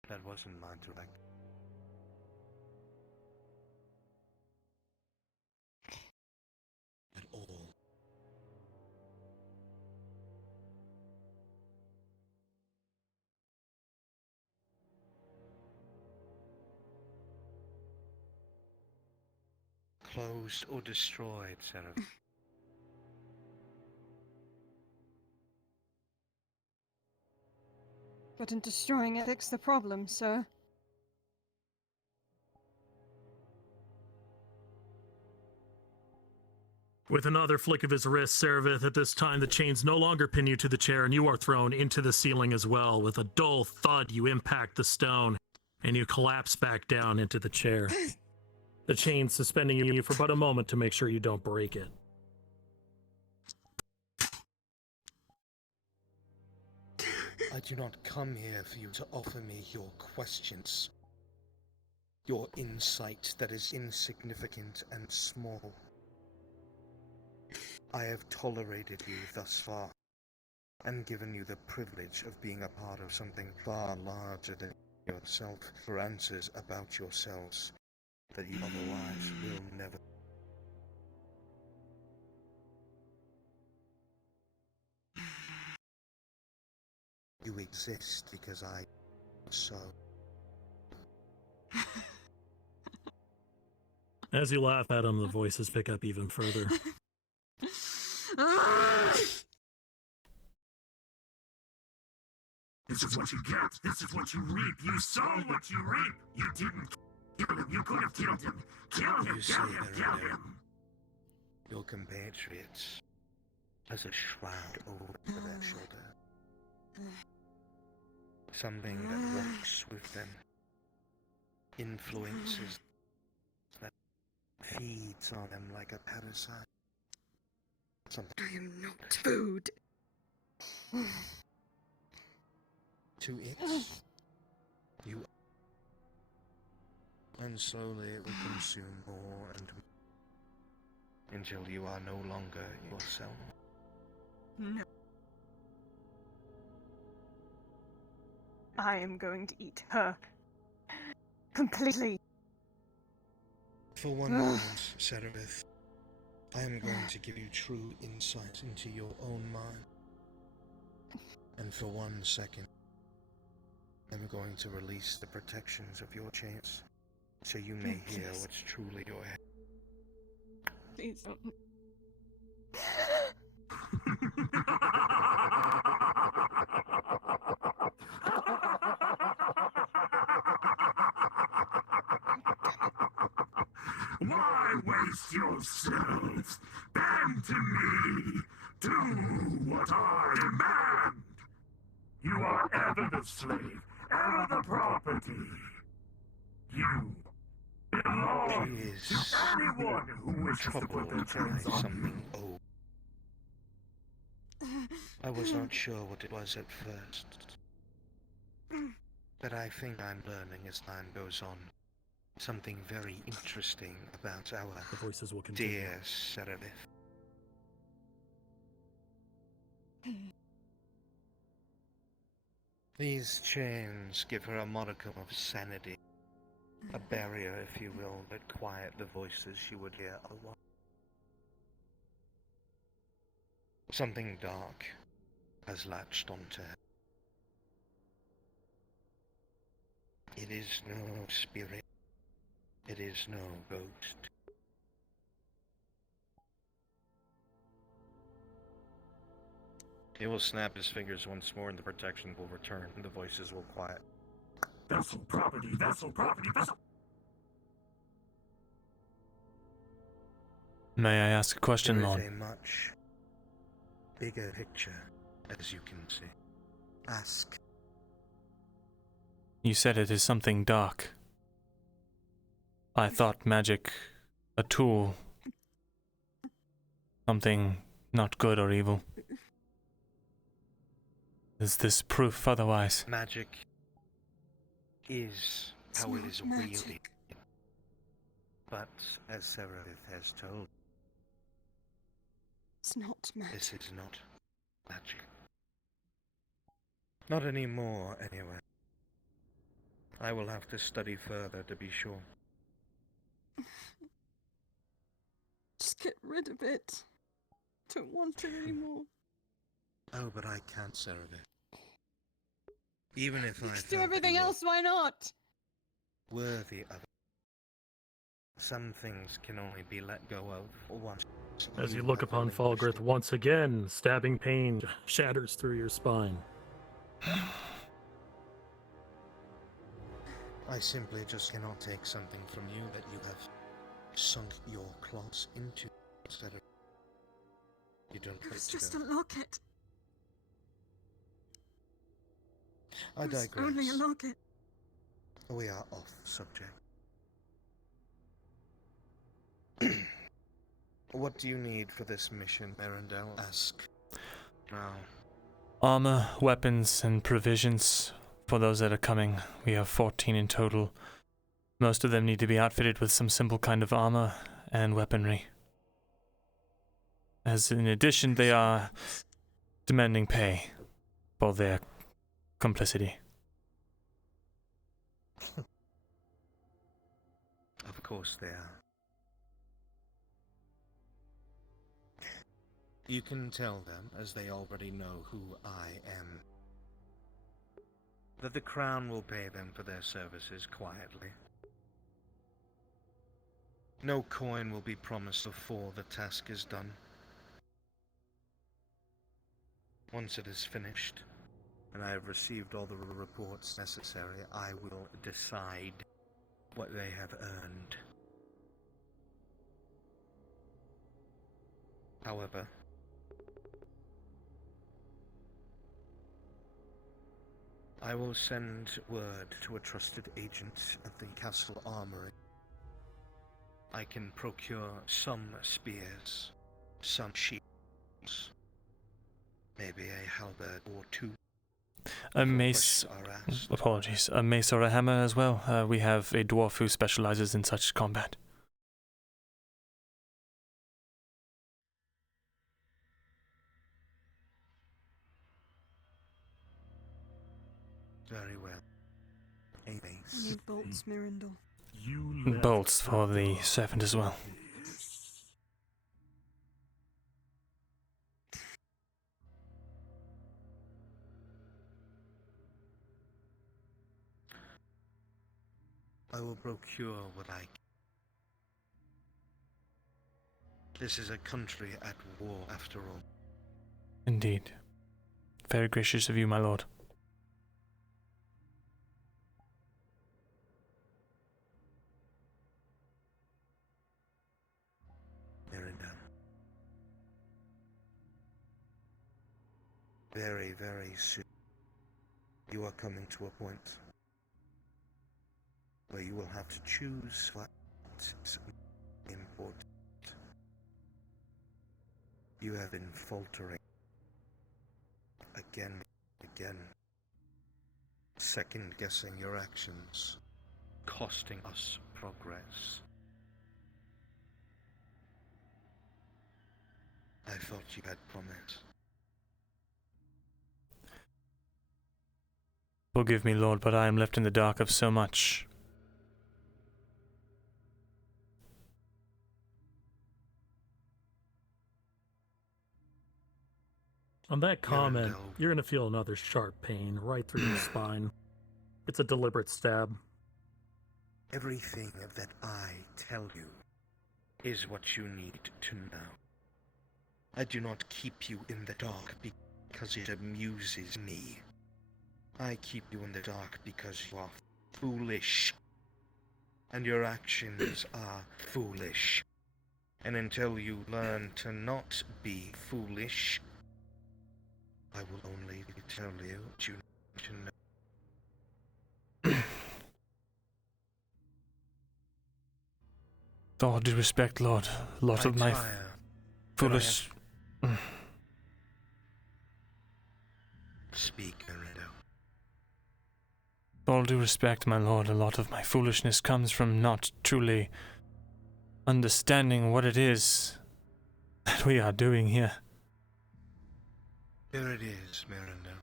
That wasn't mine to like. At all. Closed or destroyed, Sarah. But in destroying it, fix the problem, sir. With another flick of his wrist, Serevith, at this time the chains no longer pin you to the chair, and you are thrown into the ceiling as well. With a dull thud, you impact the stone, and you collapse back down into the chair. The chains suspending you for but a moment to make sure you don't break it. I do not come here for you to offer me your questions. Your insight that is insignificant and small. I have tolerated you thus far, and given you the privilege of being a part of something far larger than yourself for answers about yourselves that you otherwise will never. You exist because I so. As you laugh at him, the voices pick up even further. This is what you get. This is what you reap. You sow what you reap. You didn't kill him. You could have killed him. Kill him, kill him, kill him. Your compatriots has a shroud over their shoulder. Something that walks with them. Influences that feeds on them like a parasite. Something. I am not food. To it, you and slowly it will consume more and more until you are no longer yourself. No. I am going to eat her. Completely. For one moment, Seraph, I am going to give you true insight into your own mind. And for 1 second, I'm going to release the protections of your chains, so you may hear what's truly your head. Please don't. Why waste yourselves? Bend to me! Do what I demand! You are ever the slave, ever the property. You belong to anyone who wishes to put their chains on you. I was not sure what it was at first, but I think I'm learning as time goes on something very interesting about our The voices will continue. dear Seraph. These chains give her a modicum of sanity, a barrier, if you will, that quiet the voices she would hear otherwise. Something dark has latched onto her. It is no spirit. It is no ghost. He will snap his fingers once more and the protection will return and the voices will quiet. Vessel property, vessel property, vessel. May I ask a question, Lord? There is a much bigger picture, as you can see. Ask. You said it is something dark. I thought magic, a tool, something not good or evil. Is this proof otherwise? Magic is how it is wielded. But as Seraph has told, it's not magic. This is not magic. Not anymore, anyway. I will have to study further to be sure. Just get rid of it. Don't want it anymore. Oh, but I can't, Seraph. Even if I Just do everything else, why not? worthy of it, some things can only be let go of once. As you look upon Falgrith once again, stabbing pain shatters through your spine. I simply just cannot take something from you that you have sunk your claws into, Seraph. You don't It was fit just to. a locket. I It was digress. only a locket. We are off subject. What do you need for this mission, Myrindal? Ask. Now. Armor, weapons, and provisions for those that are coming. We have 14 in total. Most of them need to be outfitted with some simple kind of armor and weaponry. As in addition, they are demanding pay for their complicity. Of course they are. You can tell them, as they already know who I am, that the Crown will pay them for their services quietly. No coin will be promised before the task is done. Once it is finished, and I have received all the reports necessary, I will decide what they have earned. However, I will send word to a trusted agent at the castle armory. I can procure some spears, some shields, maybe a halberd or two. A mace, apologies, a mace or a hammer as well. We have a dwarf who specializes in such combat. Very well. A mace. I need bolts, Myrindal. Bolts for the servant as well. I will procure what I can. This is a country at war, after all. Indeed. Very gracious of you, my lord. Myrindal. Very, very soon, you are coming to a point where you will have to choose what is important. You have been faltering again and again, second-guessing your actions, costing us progress. I thought you had promised. Forgive me, Lord, but I am left in the dark of so much. On that comment, you're going to feel another sharp pain right through your spine. It's a deliberate stab. Everything that I tell you is what you need to know. I do not keep you in the dark because it amuses me. I keep you in the dark because you are foolish. And your actions are foolish. And until you learn to not be foolish, I will only tell you what you need to know. With all due respect, Lord, a lot of my foolish... Speak, Myrindal. With all due respect, my lord, a lot of my foolishness comes from not truly understanding what it is that we are doing here. Here it is, Myrindal.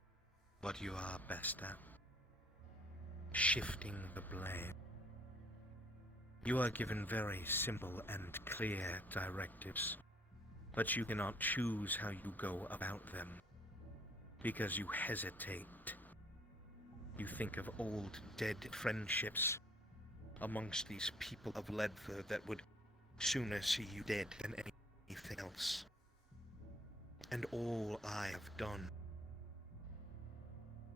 What you are best at. Shifting the blame. You are given very simple and clear directives, but you cannot choose how you go about them, because you hesitate. You think of old dead friendships amongst these people of Ledford that would sooner see you dead than anything else. And all I have done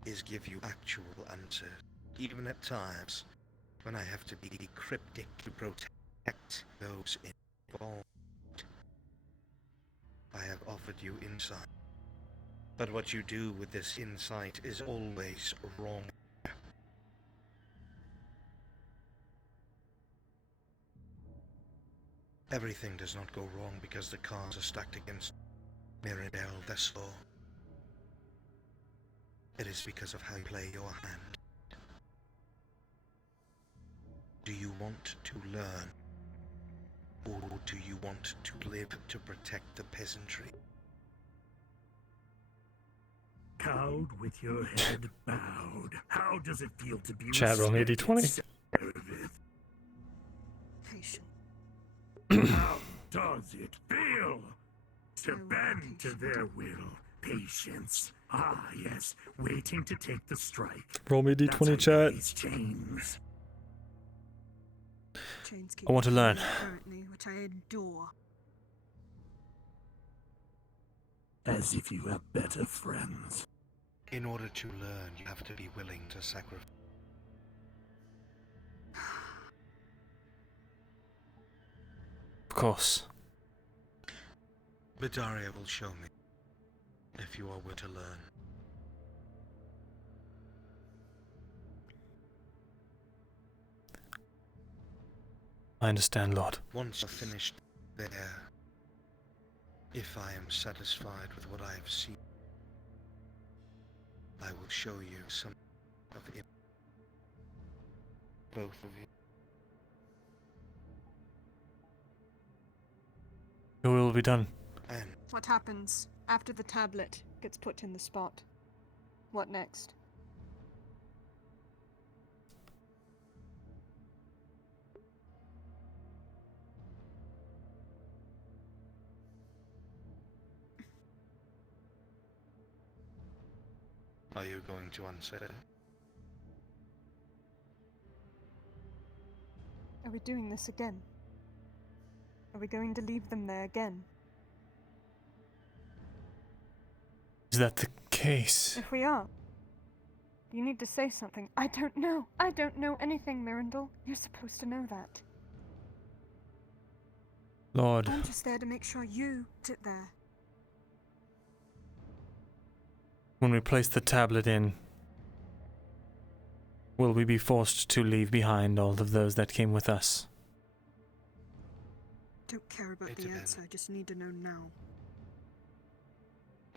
is give you actual answers, even at times when I have to be cryptic to protect those involved. I have offered you insight, but what you do with this insight is always wrong. Everything does not go wrong because the cards are stacked against Myrindal Thesalor. It is because of how you play your hand. Do you want to learn? Or do you want to live to protect the peasantry? Cowed with your head bowed. How does it feel to be Chat roll 80-20. Patient. How does it feel to bend to their will? Patience. Ah, yes. Waiting to take the strike. Roll me D20, chat. Chains I want to learn. currently, which I adore. As if you have better friends. In order to learn, you have to be willing to sacrifice. Of course. But Daria will show me, if you are willing to learn. I understand, Lord. Once I've finished there, if I am satisfied with what I have seen, I will show you some of it. Both of you. Your will be done. And What happens after the tablet gets put in the spot? What next? Are you going to unset it? Are we doing this again? Are we going to leave them there again? Is that the case? If we are, you need to say something. I don't know. I don't know anything, Myrindal. You're supposed to know that. Lord. I'm just there to make sure you sit there. When we place the tablet in, will we be forced to leave behind all of those that came with us? Don't care about the answer. I just need to know now.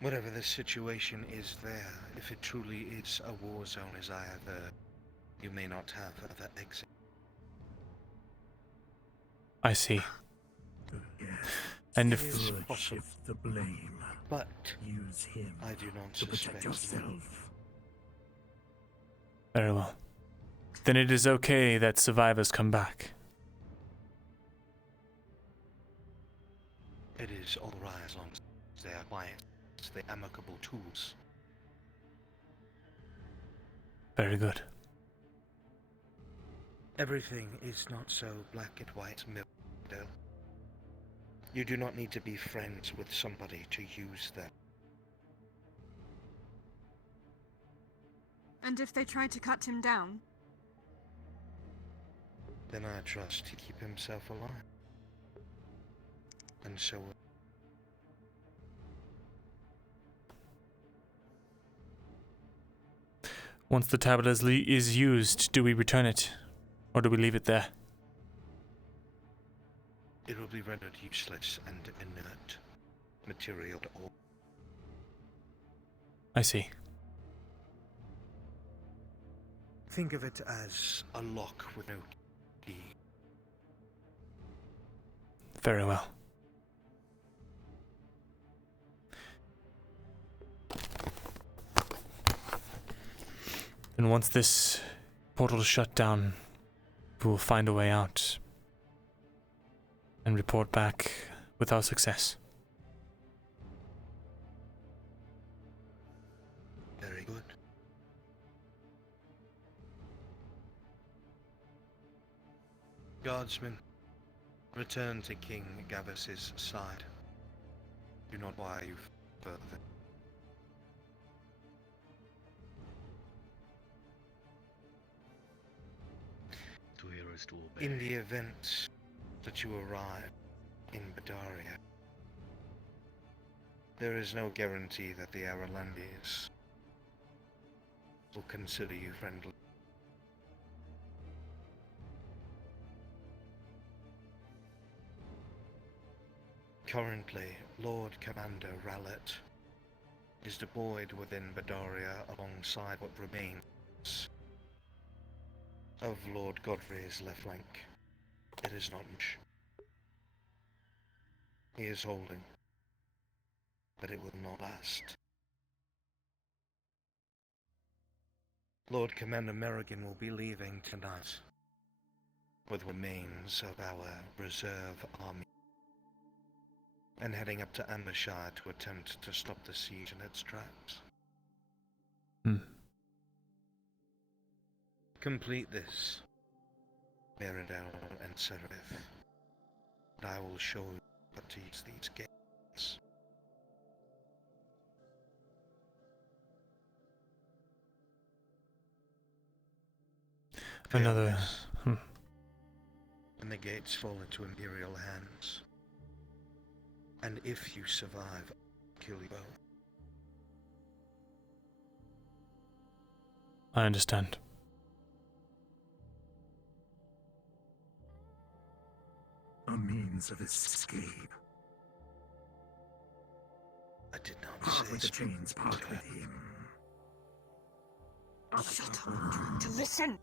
Whatever the situation is there, if it truly is a war zone as I have heard, you may not have other exit. I see. And if shift the blame, but use him I do not to protect suspect yourself. Very well. Then it is okay that survivors come back. It is all right as long as they are quiet. They're amicable tools. Very good. Everything is not so black and white, Myrindal. You do not need to be friends with somebody to use them. And if they try to cut him down? Then I trust to keep himself alive. And so once the tablet is used, do we return it? Or do we leave it there? it will be rendered useless and inert material to all. I see. Think of it as a lock with no key. Very well. And once this portal is shut down, we will find a way out and report back with our success. Very good. Guardsmen, return to King Gavas's side. Do not wire you further. In the event that you arrive in Badaria, there is no guarantee that the Aralandis will consider you friendly. Currently, Lord Commander Rallet is deployed within Badaria alongside what remains of Lord Godfrey's left flank. It is not much. He is holding, but it will not last. Lord Commander Merrigan will be leaving tonight with remains of our reserve army and heading up to Ambershire to attempt to stop the siege in its tracks. Complete this, Myrindal and Seraph, and I will show you how to use these gates. Another... And the gates fall into Imperial hands. And if you survive, I'll kill you both. I understand. A means of escape. I did not Part say with the chains, part with him. Shut up. To listen.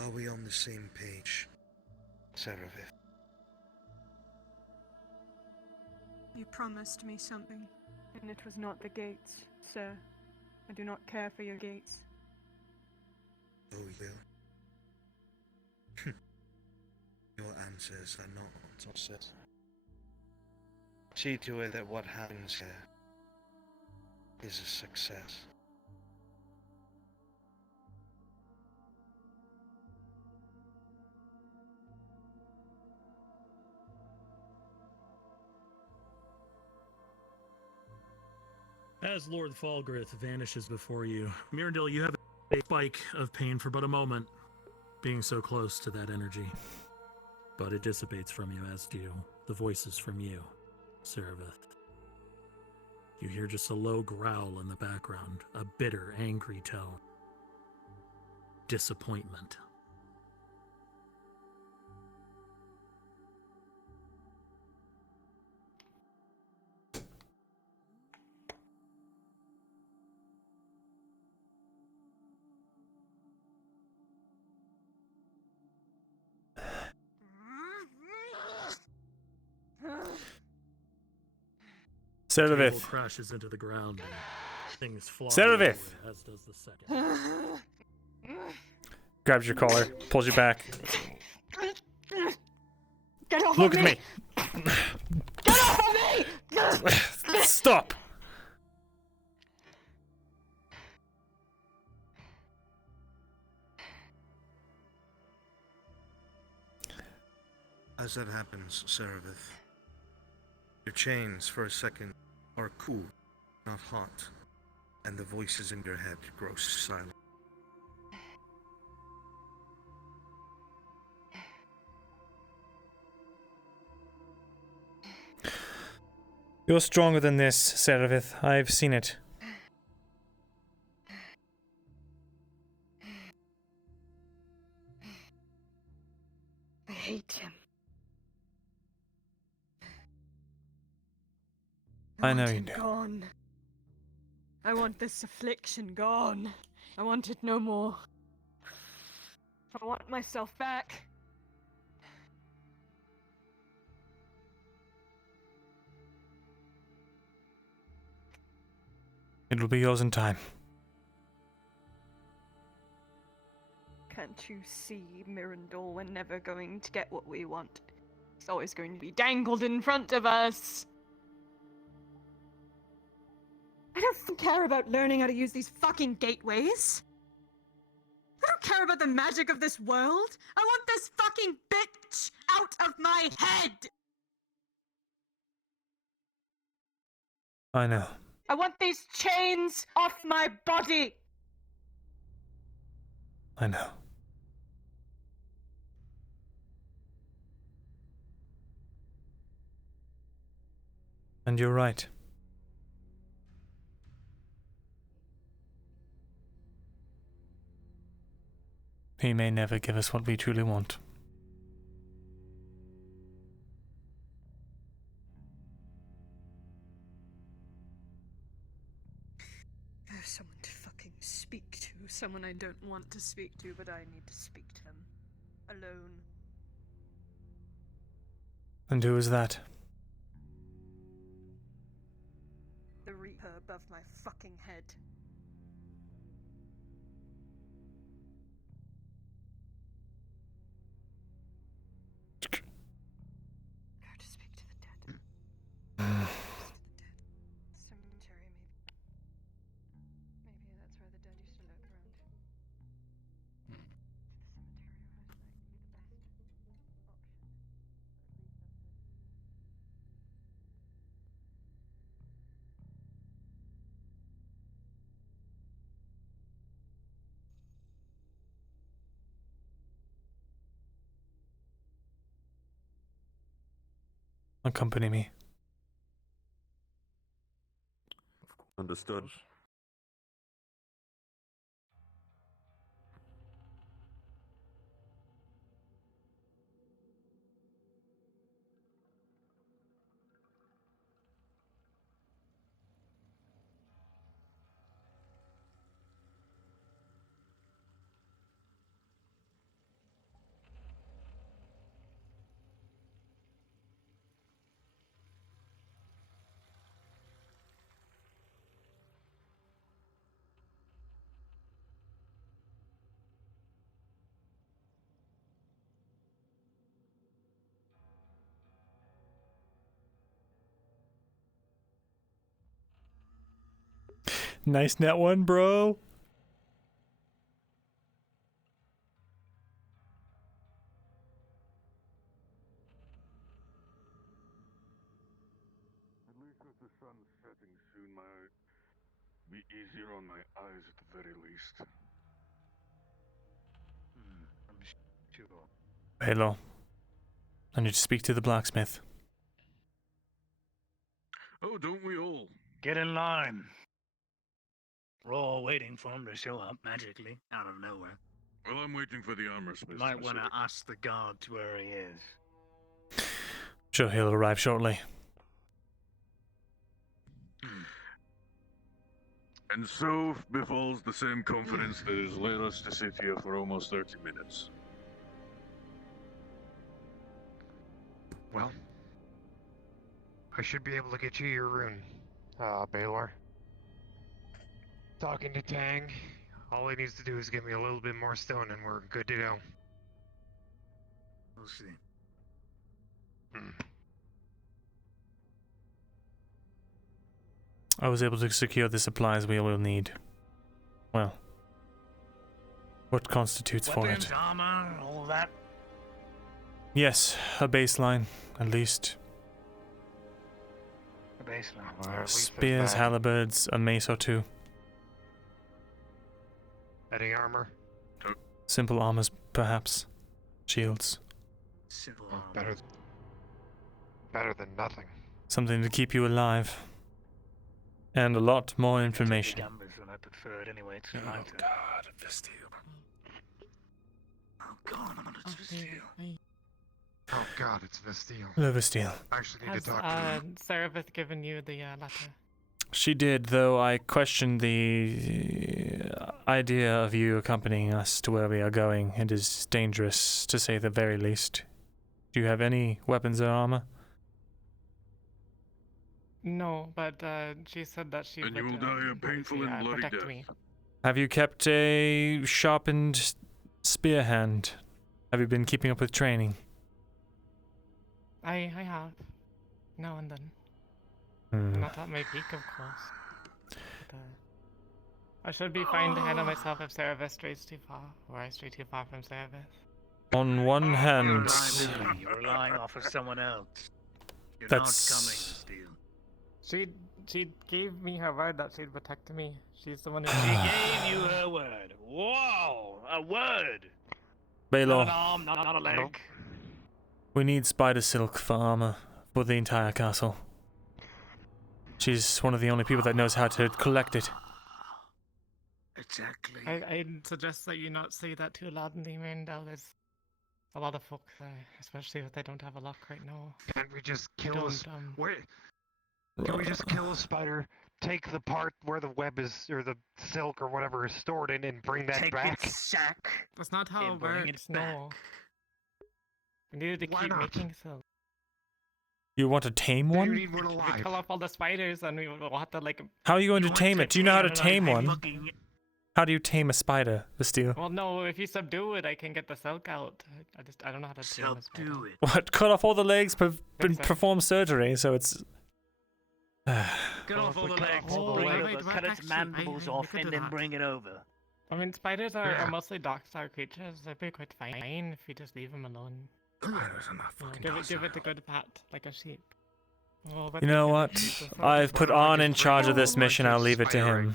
Are we on the same page, Seraph? You promised me something, and it was not the gates, sir. I do not care for your gates. Oh, you will. Your answers are not set. See to it that what happens here is a success. As Lord Falgrith vanishes before you, Myrindal, you have a spike of pain for but a moment, being so close to that energy. But it dissipates from you, as do the voices from you, Serevith. You hear just a low growl in the background, a bitter, angry tone. Disappointment. Serevith. Table crashes into the ground and things fly Serevith. away, as does the second. Grabs your collar, pulls you back. Get off Look of at me! me! Get off of me! Stop! As that happens, Serevith, your chains for a second are cool, not hot, and the voices in your head grow silent. You're stronger than this, Serevith. I've seen it. I hate him. I know want you him do. Gone. I want this affliction gone. I want it no more. I want myself back. It will be yours in time. Can't you see, Myrindal? We're never going to get what we want. It's always going to be dangled in front of us. I don't care about learning how to use these fucking gateways. I don't care about the magic of this world. I want this fucking bitch out of my head. I know. I want these chains off my body. I know. And you're right. He may never give us what we truly want. I have someone to fucking speak to. Someone I don't want to speak to, but I need to speak to him. Alone. And who is that? The Reaper above my fucking head. Go to speak to the dead. Cemetery, maybe. Maybe that's where the dead used to lurk around. The cemetery was likely the best option. Accompany me. Understood. Nice net one, bro. At least with the sun setting soon, might be easier on my eyes at the very least. I'm sure. Halo. I need to speak to the blacksmith. Oh, don't we all? Get in line. We're all waiting for him to show up magically out of nowhere. Well, I'm waiting for the armor smith. You might want to ask the guards where he is. Sure, he'll arrive shortly. And so befalls the same confidence that has led us to sit here for almost 30 minutes. Well, I should be able to get you your rune, Baylor. Talking to Tang, all he needs to do is give me a little bit more stone and we're good to go. We'll see. I was able to secure the supplies we will need. Well, what constitutes for Weapons, it? armor, all that. Yes, a baseline, at least. A baseline. Or at least Spears, halberds, a mace or two. Any armor? Simple armors, perhaps. Shields. Simple Better than nothing. Something to keep you alive. And a lot more information. Numbers when I prefer it anyway. It's Oh God, Vestiel. Oh God, it's Vestiel. Oh God, it's Vestiel. Hello, Vestiel. I actually need Has to talk to him. Serapis given you the letter? She did, though I questioned the idea of you accompanying us to where we are going. It is dangerous, to say the very least. Do you have any weapons or armor? No, but she said that she And would you will die a painful and bloody protect death. me. Have you kept a sharpened spear hand? Have you been keeping up with training? I have. Now and then. Not at my peak, of course. But, I should be fine to handle myself if Serapis strays too far, or I stray too far from Serapis. On one hand, You're relying off of someone else. You're that's... not coming, Steel. She gave me her word that she'd protect me. She's the one who She gave you her word. Whoa, a word. Baylor, Not an arm, not a leg. we need spider silk for armor for the entire castle. She's one of the only people that knows how to collect it. Exactly. I'd suggest that you not say that too loud in the Myrindal. There's a lot of folk there, especially if they don't have a lock right now. Can't we just kill Don't, this? Can we just kill a spider, take the part where the web is, or the silk or whatever is stored in, and bring that Take back? its sack. That's not how it and bring works, it back. no. We needed to Why keep not? making silk. You want to tame You one? need one We alive. kill off all the spiders and we will have to like... How are you going to tame it? Do you know how to tame one? How do you tame a spider, Vestiel? Well, no, if you subdue it, I can get the silk out. I don't know how to tame a spider. Subdue it. What? Cut off all the legs, perform surgery, so it's... Cut off all the legs. Cut its mandibles off and then bring it over. I mean, spiders are mostly dark-star creatures. They'd be quite fine if you just leave them alone. Spiders are not fucking Give it a good pat, like a sheep. Well, You know what? I've put On in charge of this mission. I'll leave it to him.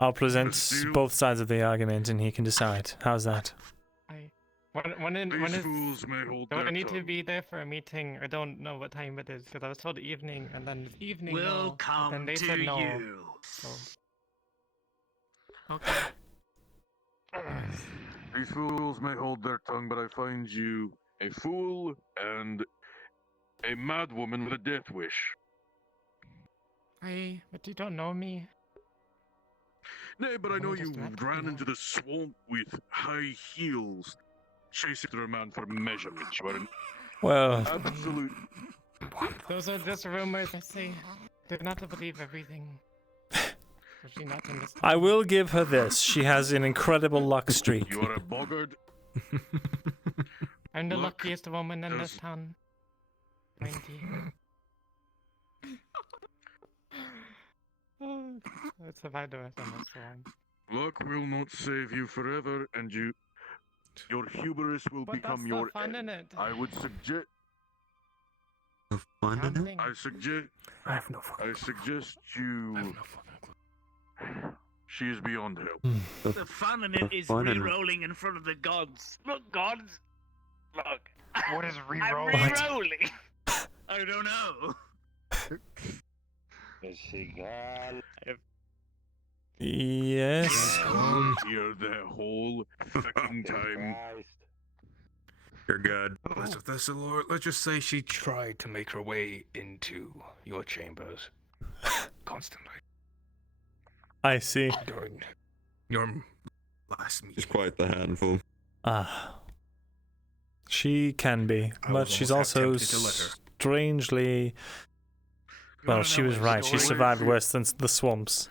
I'll present both sides of the argument and he can decide. How's that? These fools may hold I their need to tongue. be there for a meeting. I don't know what time it is because I was told evening, and then it's evening. We'll now, but come then they to said no. you. So. Okay. These fools may hold their tongue, but I find you a fool and a mad woman with a death wish. But you don't know me. Nay, but I know just you met ran me. into the swamp with high heels, chasing after a man for measurement. You are an Well... absolute... Those are just rumors, I say. Do not to believe everything. Especially not in this time. I will give her this. She has an incredible luck streak. You are a boggart. I'm the Luck luckiest woman in this does- town. 90. Let's survive the rest of this one. Luck will not save you forever, and your hubris will But become that's your the fun in end. it. I would suggest. The fun in it? Camping. I suggest. I have no fucking. I suggest you. I have no fucking clue. She is beyond help. The fun in it is fun in it. re-rolling in front of the gods. Look, gods. Look. What is I'm re-rolling? re-rolling. I don't know. Is she gone? Yes. Here the whole fucking time. You're good. Master Thesalor, let's just say she tried to make her way into your chambers constantly I see. during your last meeting. She's quite the handful. Ah. She can be, I but was she's almost also tempted to let her. strangely. Well, she was right. She survived worse than the swamps.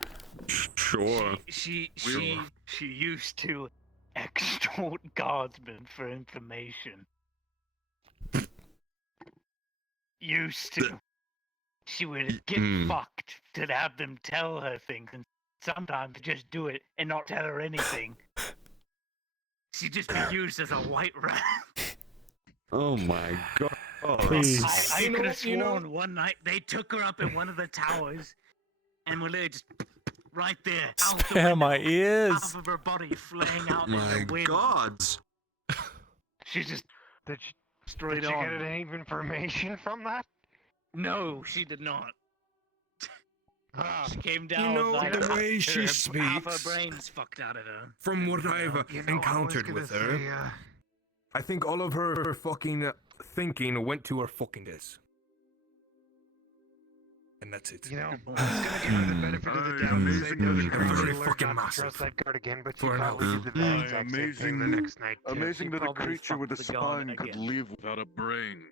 Sure. She used to extort guardsmen for information. Used to. She would get fucked to have them tell her things, and sometimes just do it and not tell her anything. She'd just be used as a white rat. Oh my god. Please. I could have sworn one night they took her up in one of the towers and were there just right there. Out the Spare window, my ears. half of her body flaying out in My the wind. gods. She's just Did she, straight did you on. get any information from that? No, she did not. Ah, She came You down know, with like the way she half her speaks, brains fucked out of her. from what I've you know, encountered I was with gonna her, say, I think all of her fucking thinking went to her fuckingness. And that's it. you know, I was gonna give her the benefit of the doubt and say Amazing. that Very she learned fucking not to massive. trust that guard again, but she For an probably elf. did the exact same thing the next night. too. Amazing She that a probably creature with a fucked the god spine could again. live without a brain.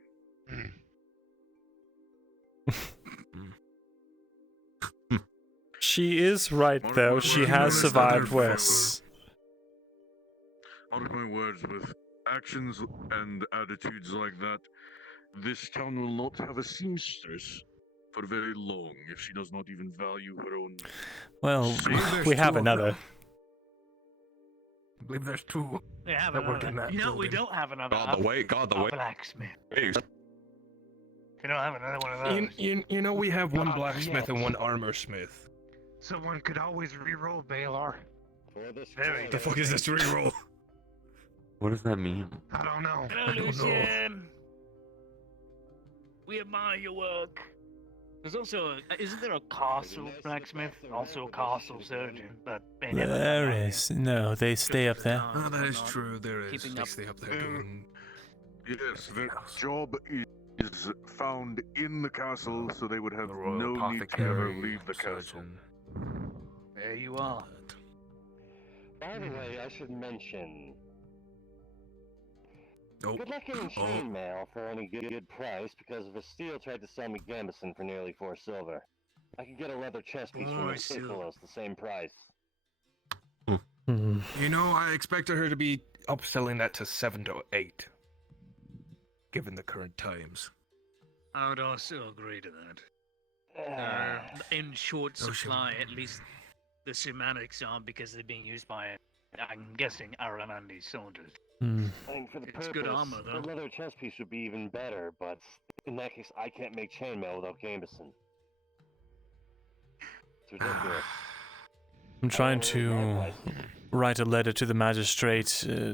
She is right, Mark though. my She words, has notice that survived her worse. Mark my words, with actions and attitudes like that, this town will not have a seamstress for very long if she does not even value her own. Well, there's we have two of another. them. I believe there's two They have that work in another. that You know, we building. don't have another. God, the way. God, the a way. blacksmith. Wait. We don't have another one of those. You know we have one Ah, blacksmith and yes. one armor smith. Someone could always re-roll Balar. Very The fuck is this reroll? What does that mean? I don't know. Hello, I don't know. Lucian. We admire your work. There's also, isn't there a castle blacksmith? Also a castle surgeon, but they never There come out is. No, they stay up there. Oh, that is true. There is. Keeping They up. stay up there doing. Yes, their job is found in the castle, so they would have The royal no need to ever apothecary, leave the castle. surgeon. There you are. By the way, I should mention. Oh. Good luck getting chainmail for any good price, because Vasteel tried to sell me Gambison for nearly 4 silver. I could get a leather chest piece from Thesalos, the same price. You know, I expected her to be upselling that to 7 to 8, given the current times. I would also agree to that. In short Oh, shit. supply, at least the semantics are, because they're being used by, I'm guessing, Aranandi soldiers. I mean, for the It's purpose, good armor, though. the leather chest piece would be even better, but in that case, I can't make chainmail without Gambison. It's ridiculous. I'm trying to write a letter to the magistrate,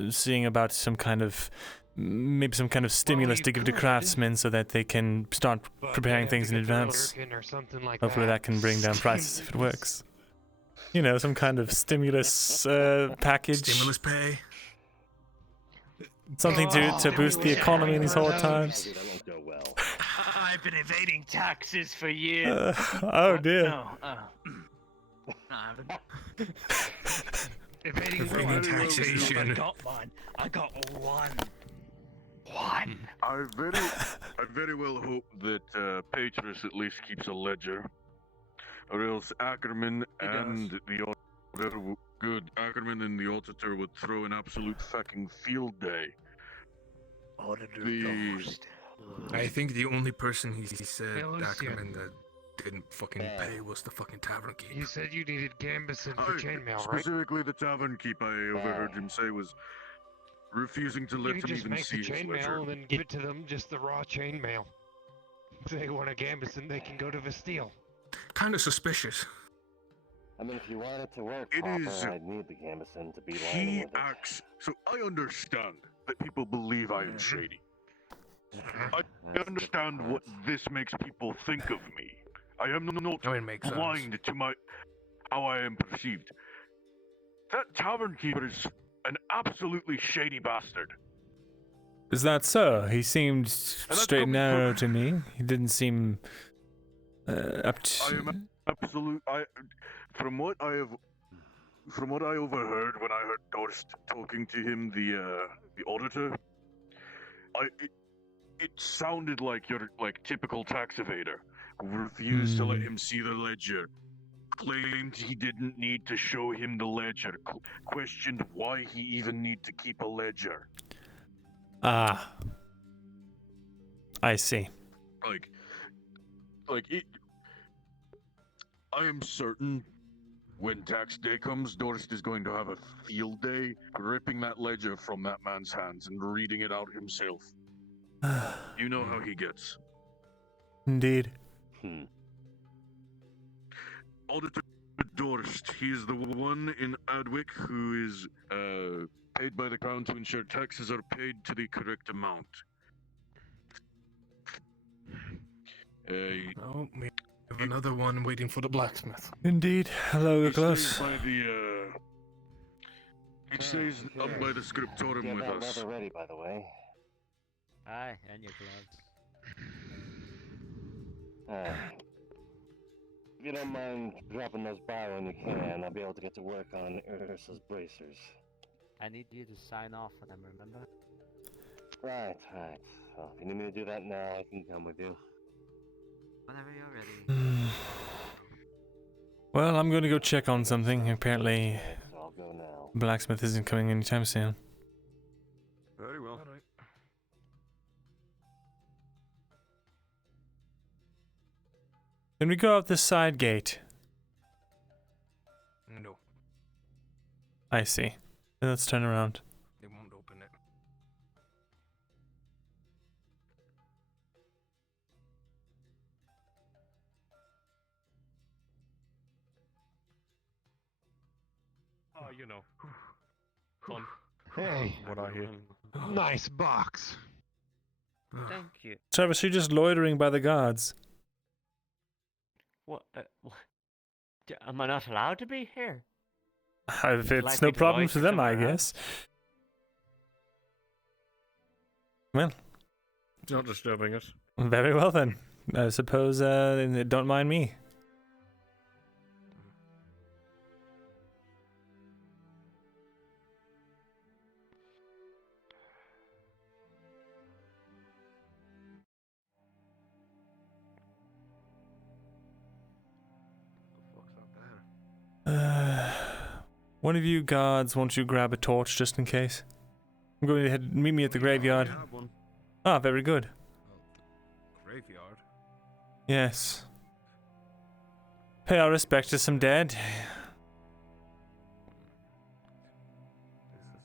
seeing about some kind of, maybe some kind of stimulus to give to craftsmen so that they can start preparing things in advance. Or something like Hopefully that can bring down prices if it works. You know, some kind of stimulus package. Stimulus pay. Something to boost the economy in these hard times. That won't go well. I've been evading taxes for years. Oh dear. No, no, I haven't. Evading taxation. I got mine. I got one. I very well hope that Petrus at least keeps a ledger, or else Ackerman and the auditor Ackerman and the auditor would throw an absolute fucking field day. Auditor The Ghost. I think the only person he said Hey, Lucian. Ackerman that didn't fucking pay was the fucking tavern keep. You said you needed Gambison for chainmail, right? Specifically, the tavern keep I overheard him say was refusing to You let can him just even make see the his ledger. chainmail and then give it to them, just the raw chainmail. If they want a Gambison, they can go to Vastille. Kind of suspicious. I mean, if you want it to work It proper, is- I'd need the Gambison to be lining He with it. acts. So I understand that people believe I am shady. I understand what this makes people think of me. I am not makes blind to how I am perceived. That tavern keeper is an absolutely shady bastard. Is that so? He seemed straight and narrow to me. He didn't seem up to. I am absolute. From what I overheard when I heard Dorst talking to him, the auditor, it sounded like your typical tax evader who refused to let him see the ledger, claimed he didn't need to show him the ledger, questioned why he even need to keep a ledger. Ah, I see. I am certain when tax day comes, Dorst is going to have a field day ripping that ledger from that man's hands and reading it out himself. You know how he gets. Indeed. Auditor Dorst, he is the one in Adwick who is paid by the crown to ensure taxes are paid to the correct amount. We have another one waiting for the blacksmith. Indeed. Hello, He close. stays by the, he stays up by the scriptorium Get with that us. leather ready, by the way. Aye, and your gloves. If you don't mind dropping those by when you can, I'll be able to get to work on Ursa's bracers. I need you to sign off on them, remember? Right. Well, if you need me to do that now, I can come with you. Whenever you're ready. Well, I'm going to go check on something. Apparently, So I'll go now. blacksmith isn't coming anytime soon. Very well. Can we go out this side gate? No, I see. Then let's turn around. they won't open it. You know. Fun. Hey, What I hear. nice box. Thank you. Travis, you're just loitering by the guards. What? Am I not allowed to be here? If Would you it's like no me to problem loiter for them, I somewhere guess. Well, It's not disturbing us. very well then. I suppose don't mind me. One of you guards, won't you grab a torch just in case? I'm going to meet me at the graveyard. I have one. Ah, very good. Graveyard. Yes. Pay our respects to some dead. This is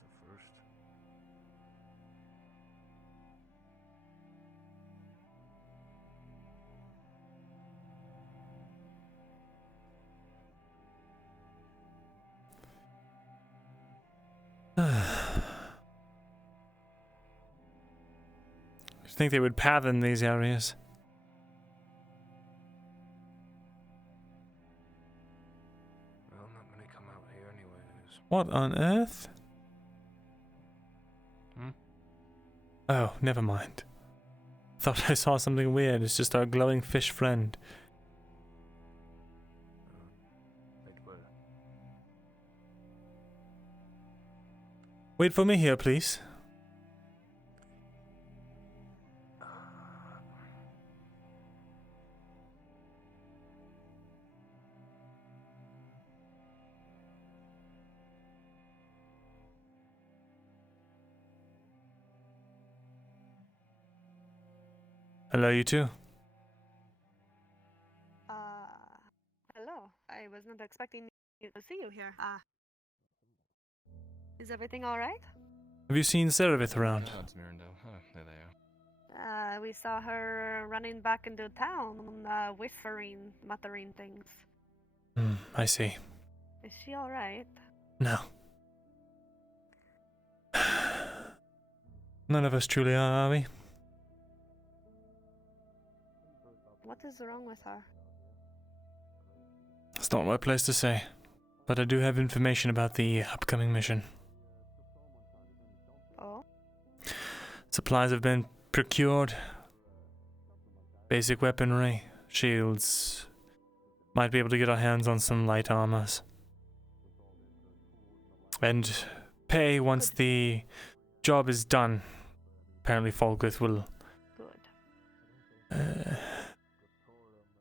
a first. I think they would path in these areas. Well, not many come out here anyways. What on earth? Oh, never mind. Thought I saw something weird. It's just our glowing fish friend. Wait for me here, please. Hello, you two. expecting to see you here. Is everything all right? Have you seen Serevith around? Gods, Myrindal. Oh, there they are. We saw her running back into town, whispering, muttering things. I see. Is she all right? No. None of us truly are we? What is wrong with her? It's not my place to say, but I do have information about the upcoming mission. Oh? Supplies have been procured. Basic weaponry, shields. Might be able to get our hands on some light armors. And pay once the job is done. Apparently Falkith will... Good.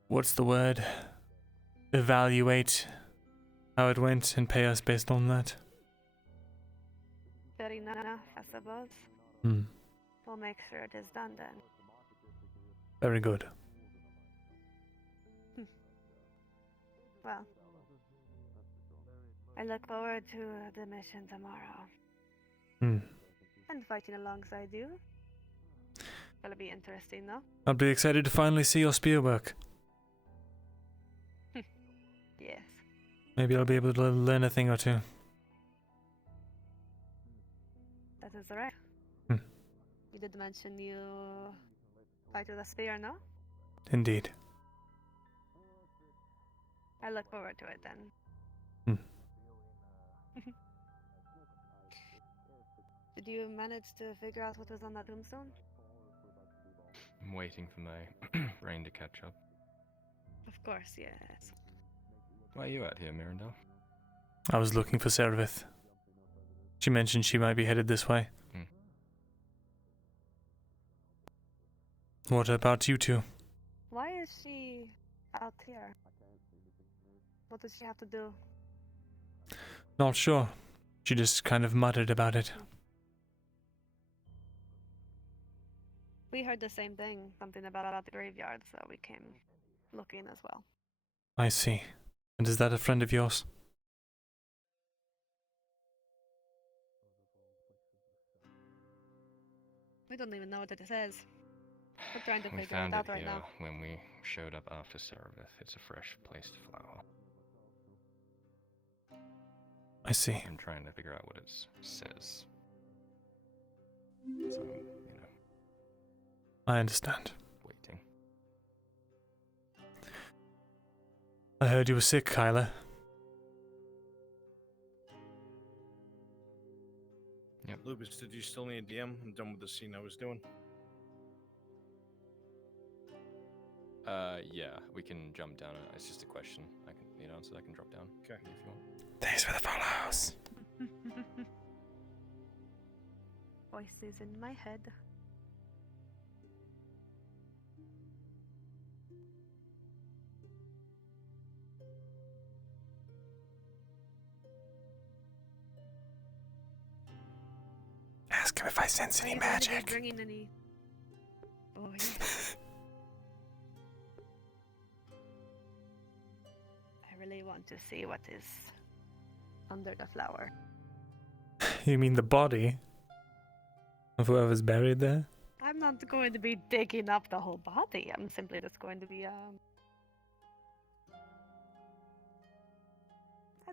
What's the word? Evaluate how it went and pay us based on that. Fair enough, I suppose. We'll make sure it is done then. Very good. Well, I look forward to the mission tomorrow. And fighting alongside you. Gonna be interesting, though. I'll be excited to finally see your spear work. Yes. Maybe I'll be able to learn a thing or two. That is right. You did mention you fight with a spear, no? Indeed. I look forward to it then. Did you manage to figure out what was on that tombstone? I'm waiting for my brain to catch up. Of course, yes. Why are you out here, Myrindal? I was looking for Serevith. She mentioned she might be headed this way. What about you two? Why is she out here? What does she have to do? Not sure. She just kind of muttered about it. We heard the same thing, something about the graveyard, so we came looking as well. I see. And is that a friend of yours? We don't even know what it says. We're trying to We figure found it out it right here now. when we showed up after Serevith. It's a fresh placed flower. I see. I'm trying to figure out what it says. So, I understand. waiting. I heard you were sick, Kyla. Yep. Lupus, did you still need a DM? I'm done with the scene I was doing. Yeah, we can jump down. It's just a question. I can, so I can drop down. Okay. If you want. Thanks for the follows. Voices in my head. Ask him if I sense any magic. Bringing any... Oh, yeah. I really want to see what is under the flower. You mean the body of whoever's buried there? I'm not going to be digging up the whole body. I'm simply just going to be, I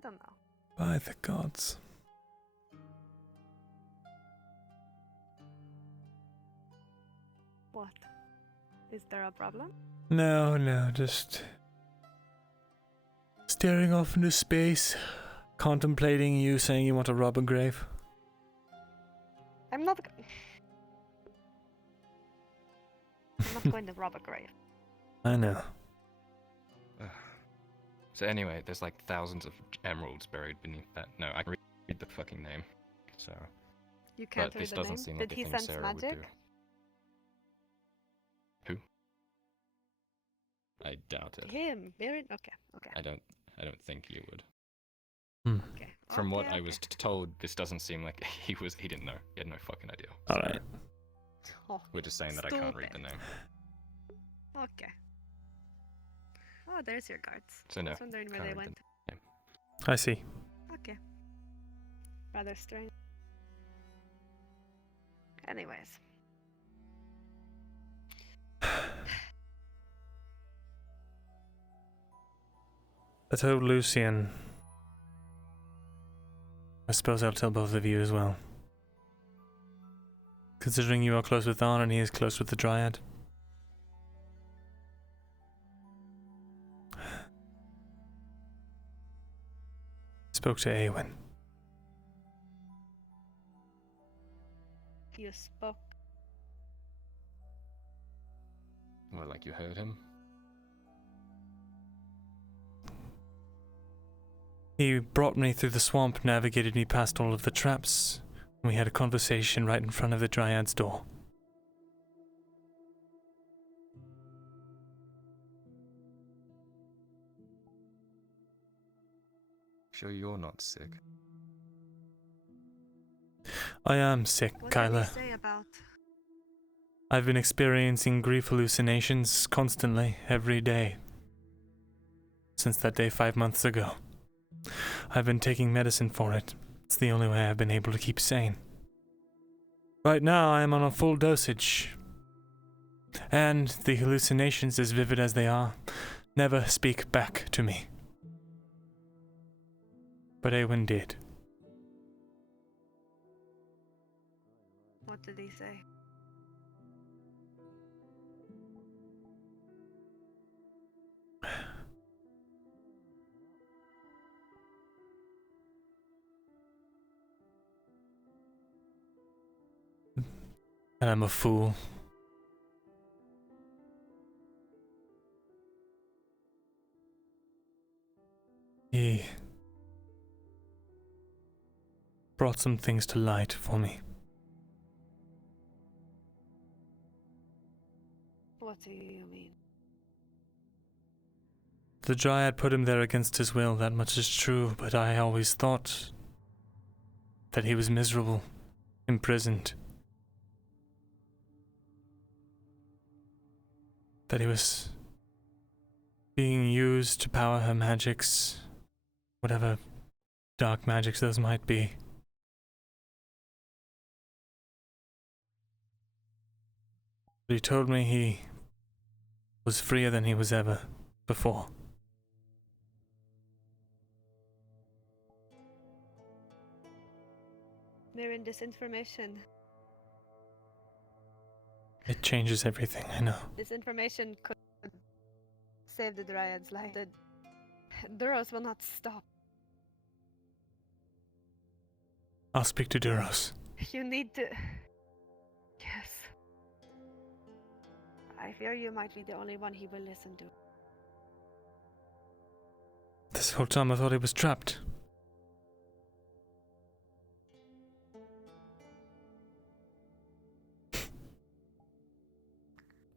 don't know. By the gods. What? Is there a problem? No, just staring off into space, contemplating you saying you want to rob a grave. I'm not going to rob a grave. I know. So anyway, there's like thousands of emeralds buried beneath that. No, I can read the fucking name. So. You can't But read this the doesn't name? seem Did like he a thing sense Sarah would magic? do. Who? I doubt it. Him, Baron. Okay. I don't think you would. Okay. From what Okay, I was told, this doesn't seem like he didn't know. He had no fucking idea. All right. Oh, We're just saying that I can't read the name. Okay. Oh, there's your guards. So no, I was wondering where can't they read went. the name. I see. Okay. Rather strange. Anyways. I told Lucian. I suppose I'll tell both of you as well. Considering you are close with Thon and he is close with the Dryad. Spoke to Awen. You spoke. Well, like you heard him? He brought me through the swamp, navigated me past all of the traps. We had a conversation right in front of the Dryad's door. Sure you're not sick? I am sick, What Kyla. did he say about? I've been experiencing grief hallucinations constantly, every day. Since that day 5 months ago. I've been taking medicine for it. It's the only way I've been able to keep sane. Right now, I am on a full dosage. And the hallucinations, as vivid as they are, never speak back to me. But Awen did. What did he say? And I'm a fool. He brought some things to light for me. What do you mean? The Dryad put him there against his will, that much is true, but I always thought that he was miserable, imprisoned. That he was being used to power her magics, whatever dark magics those might be. But he told me he was freer than he was ever before. Mirren, this information. It changes everything, I know. This information could save the Dryad's life. The Duros will not stop. I'll speak to Duros. You need to... Yes. I fear you might be the only one he will listen to. This whole time I thought he was trapped.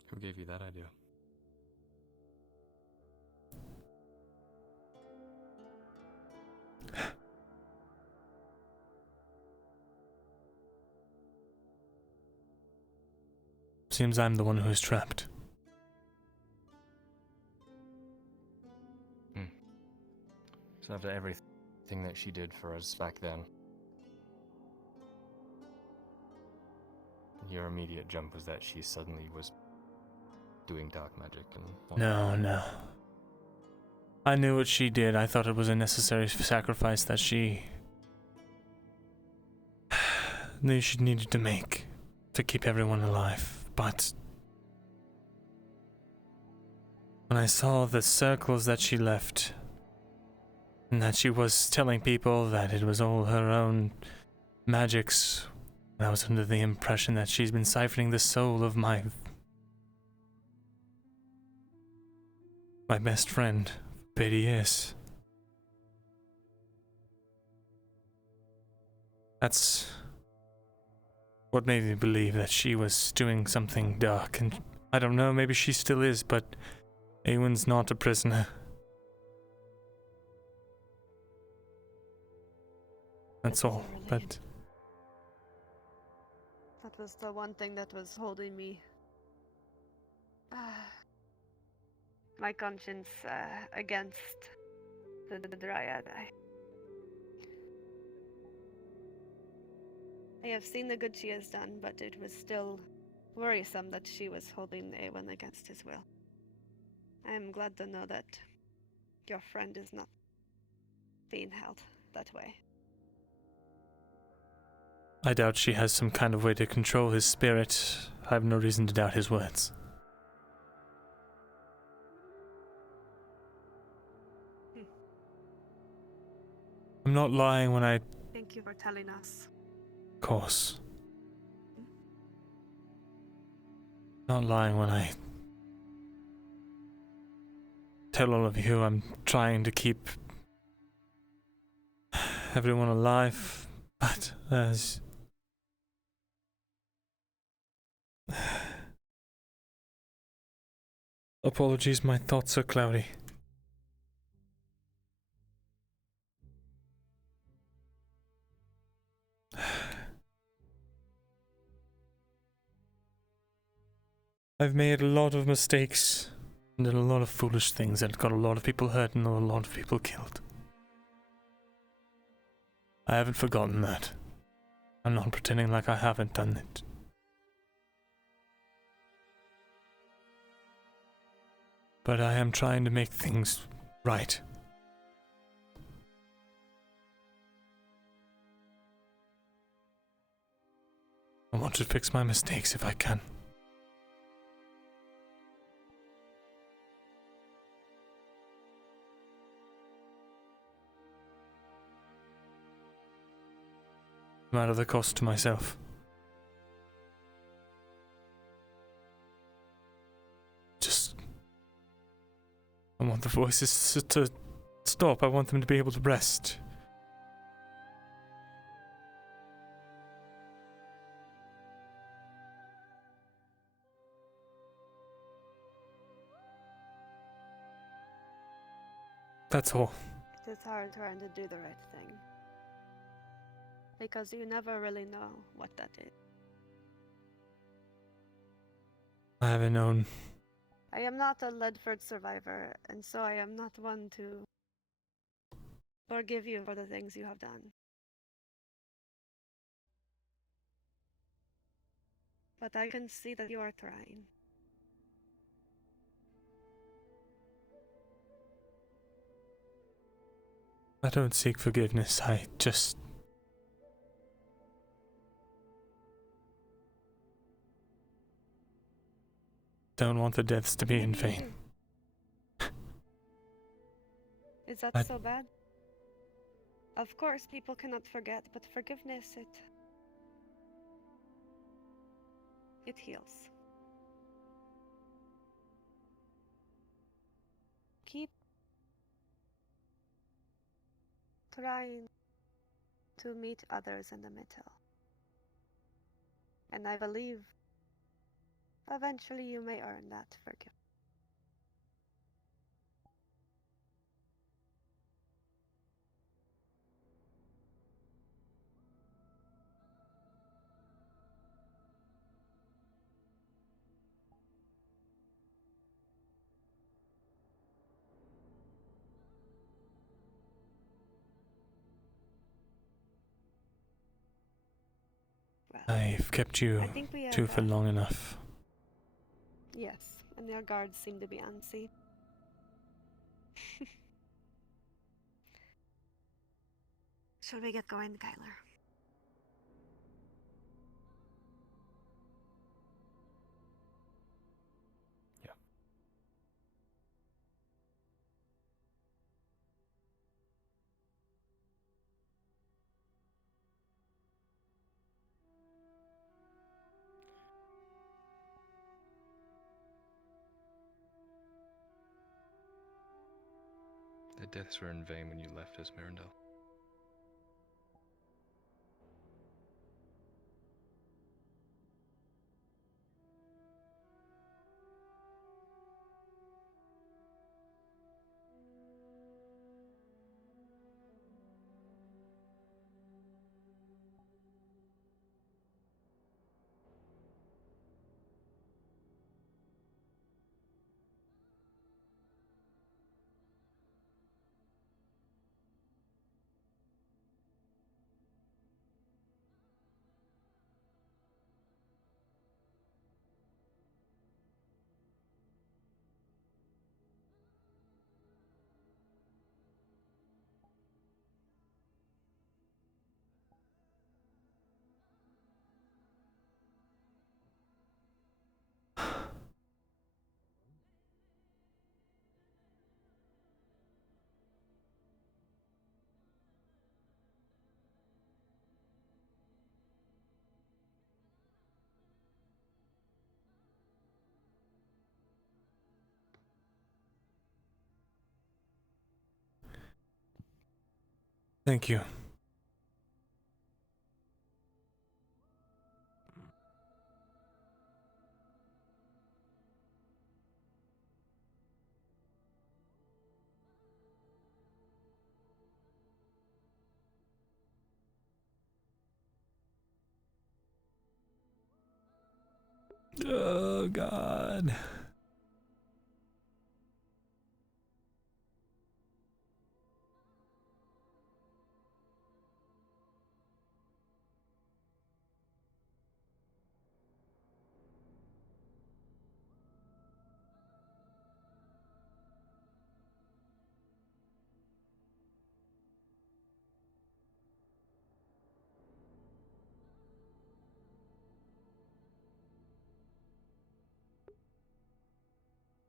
Who gave you that idea? Seems I'm the one who's trapped. So after everything that she did for us back then, your immediate jump was that she suddenly was doing dark magic and... No. I knew what she did. I thought it was a necessary sacrifice that she knew she needed to make to keep everyone alive. But when I saw the circles that she left, and that she was telling people that it was all her own magics, I was under the impression that she's been siphoning the soul of my best friend for 80 years. That's what made me believe that she was doing something dark, and I don't know, maybe she still is, but Awen's not a prisoner. That's all. That was the one thing that was holding me. My conscience against the Dryad. I have seen the good she has done, but it was still worrisome that she was holding Eowyn against his will. I am glad to know that your friend is not being held that way. I doubt she has some kind of way to control his spirit. I have no reason to doubt his words. I'm not lying when I... Thank you for telling us. Of course. Not lying when I tell all of you I'm trying to keep everyone alive, but as... Apologies, my thoughts are cloudy. I've made a lot of mistakes and done a lot of foolish things that got a lot of people hurt and a lot of people killed. I haven't forgotten that. I'm not pretending like I haven't done it. But I am trying to make things right. I want to fix my mistakes if I can. No matter the cost to myself. I want the voices to stop. I want them to be able to rest. That's all. It is hard trying to do the right thing. Because you never really know what that is. I haven't known. I am not a Ledford survivor, and so I am not one to forgive you for the things you have done. But I can see that you are trying. I don't seek forgiveness, I just... don't want the deaths to be in vain. Is that so bad? Of course, people cannot forget, but forgiveness, it heals. Keep trying to meet others in the middle. And I believe eventually you may earn that forgiveness. I've kept you two for long enough. Yes, and your guards seem to be antsy. Shall we get going, Kyler? The deaths were in vain when you left us, Myrindal. Thank you. Oh, God.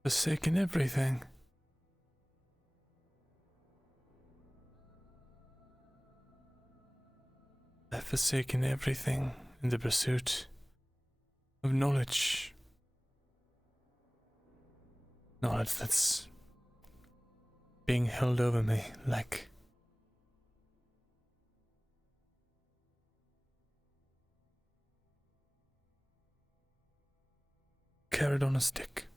Forsaken everything. I've forsaken everything in the pursuit of knowledge. Knowledge that's being held over me like carrot on a stick.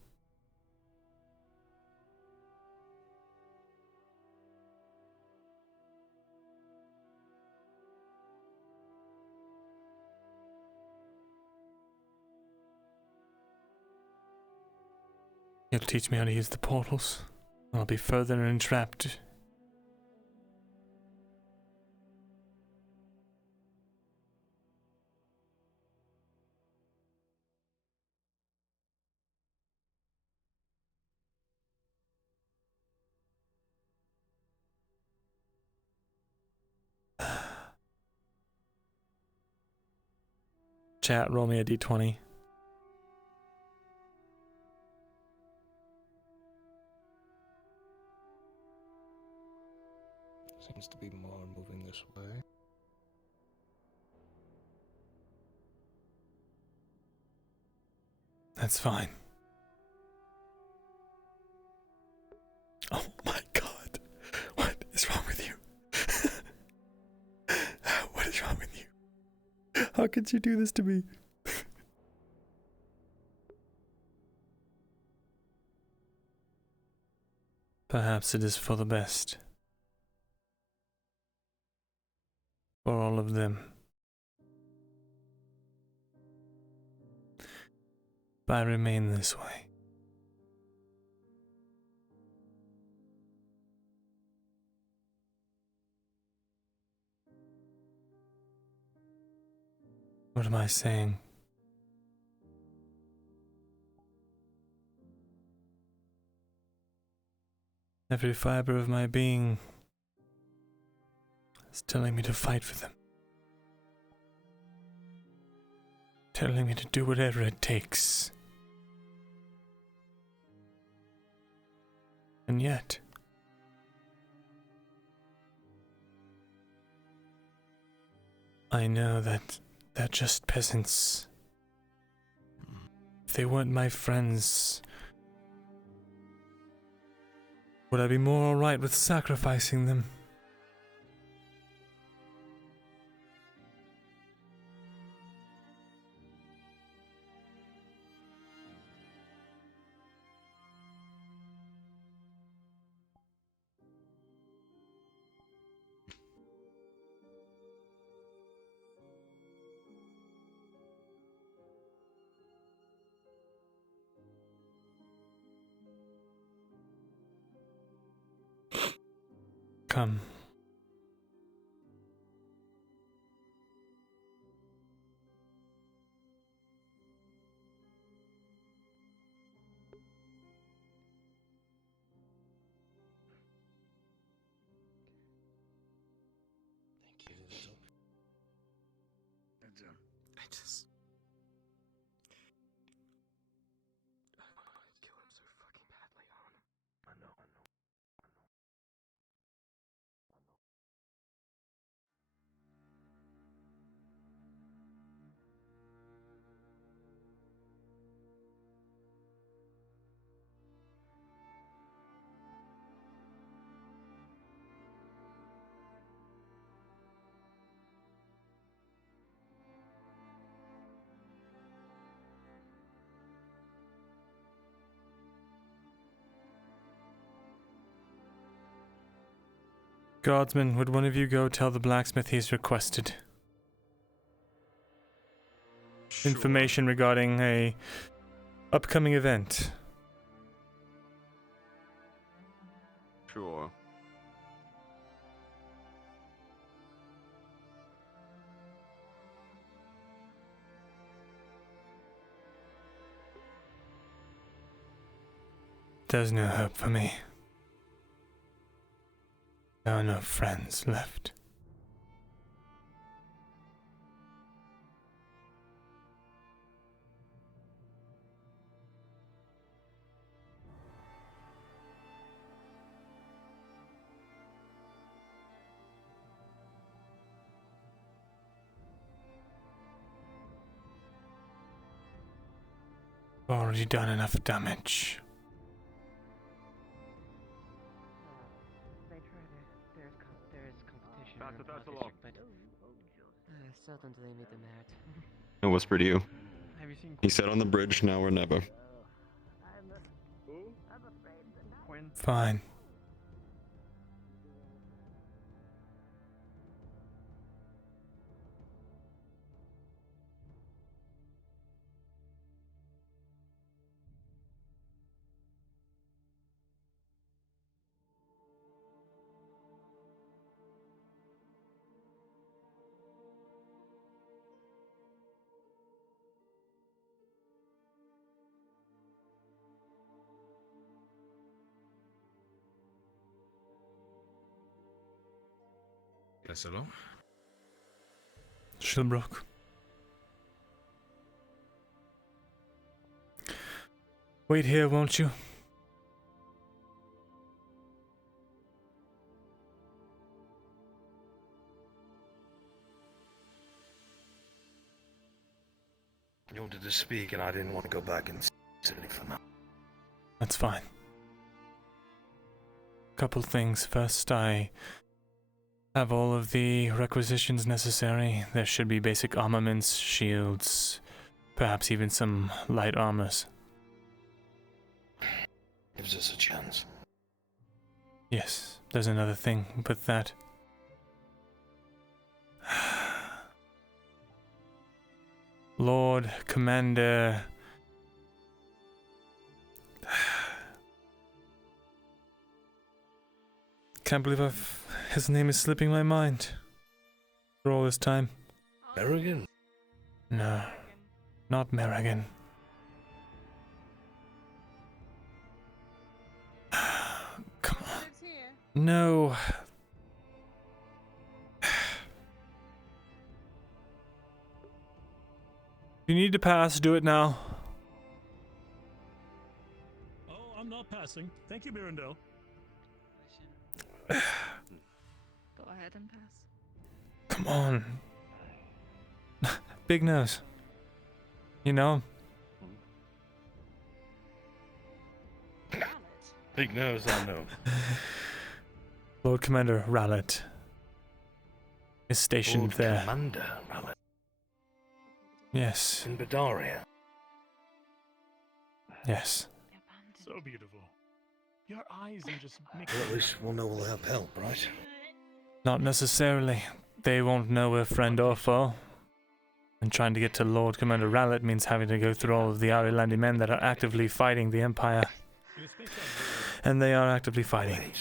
You'll teach me how to use the portals. I'll be further entrapped. Chat, roll me a d20. Seems to be more moving this way. That's fine. Oh my God. What is wrong with you? What is wrong with you? How could you do this to me? Perhaps it is for the best. For all of them. If I remain this way. What am I saying? Every fiber of my being is telling me to fight for them. Telling me to do whatever it takes. And yet, I know that they're just peasants. If they weren't my friends, would I be more alright with sacrificing them? Come. I just... I wanted to kill him so fucking badly, I know. Guardsman, would one of you go tell the blacksmith he's requested information regarding a upcoming event? Sure. There's no hope for me. There are no friends left. Already done enough damage. Dr. Thesalor. I still don't really need the merit. I whispered to you. Have you seen? He said on the bridge, now or never. Fine. Thesalor? Shilbrook. Wait here, won't you? You wanted to speak, and I didn't want to go back and sit for now. That's fine. Couple things. First, I have all of the requisitions necessary. There should be basic armaments, shields, perhaps even some light armors. Gives us a chance. Yes, there's another thing with that. Lord Commander... Can't believe his name is slipping my mind. For all this time. Merrigan? No, not Merrigan. Come on. No. You need to pass, do it now. Oh, I'm not passing. Thank you, Myrindal. Go ahead and pass. Come on. Big nose. You know? Big nose, I know. Lord Commander Rallet is stationed Lord there. Commander Rallet. Yes. In Badaria. Yes. So beautiful. Your eyes and just make. Well, at least we'll know we'll have help, right? Not necessarily. They won't know we're friend or foe. And trying to get to Lord Commander Rallet means having to go through all of the Aurelandi men that are actively fighting the Empire. And they are actively fighting.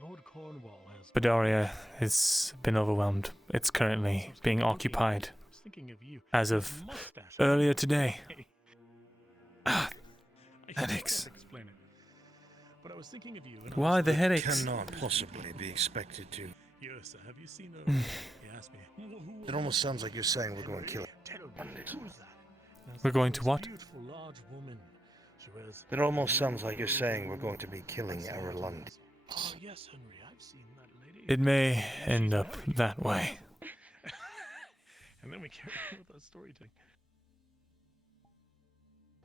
Lord Cornwall has. Badaria has been overwhelmed. It's currently being occupied. As of earlier today. Headaches. But I was thinking of you. Why the headaches? Cannot possibly be expected to. Yes, have you seen Hmm. He asked me. It almost sounds like you're saying we're going to kill it. We're going to what? It almost sounds like you're saying we're going to be killing Aurelandi. Oh yes, Henry, I've seen that lady. It may end up that way. And then we carry on with our storytelling.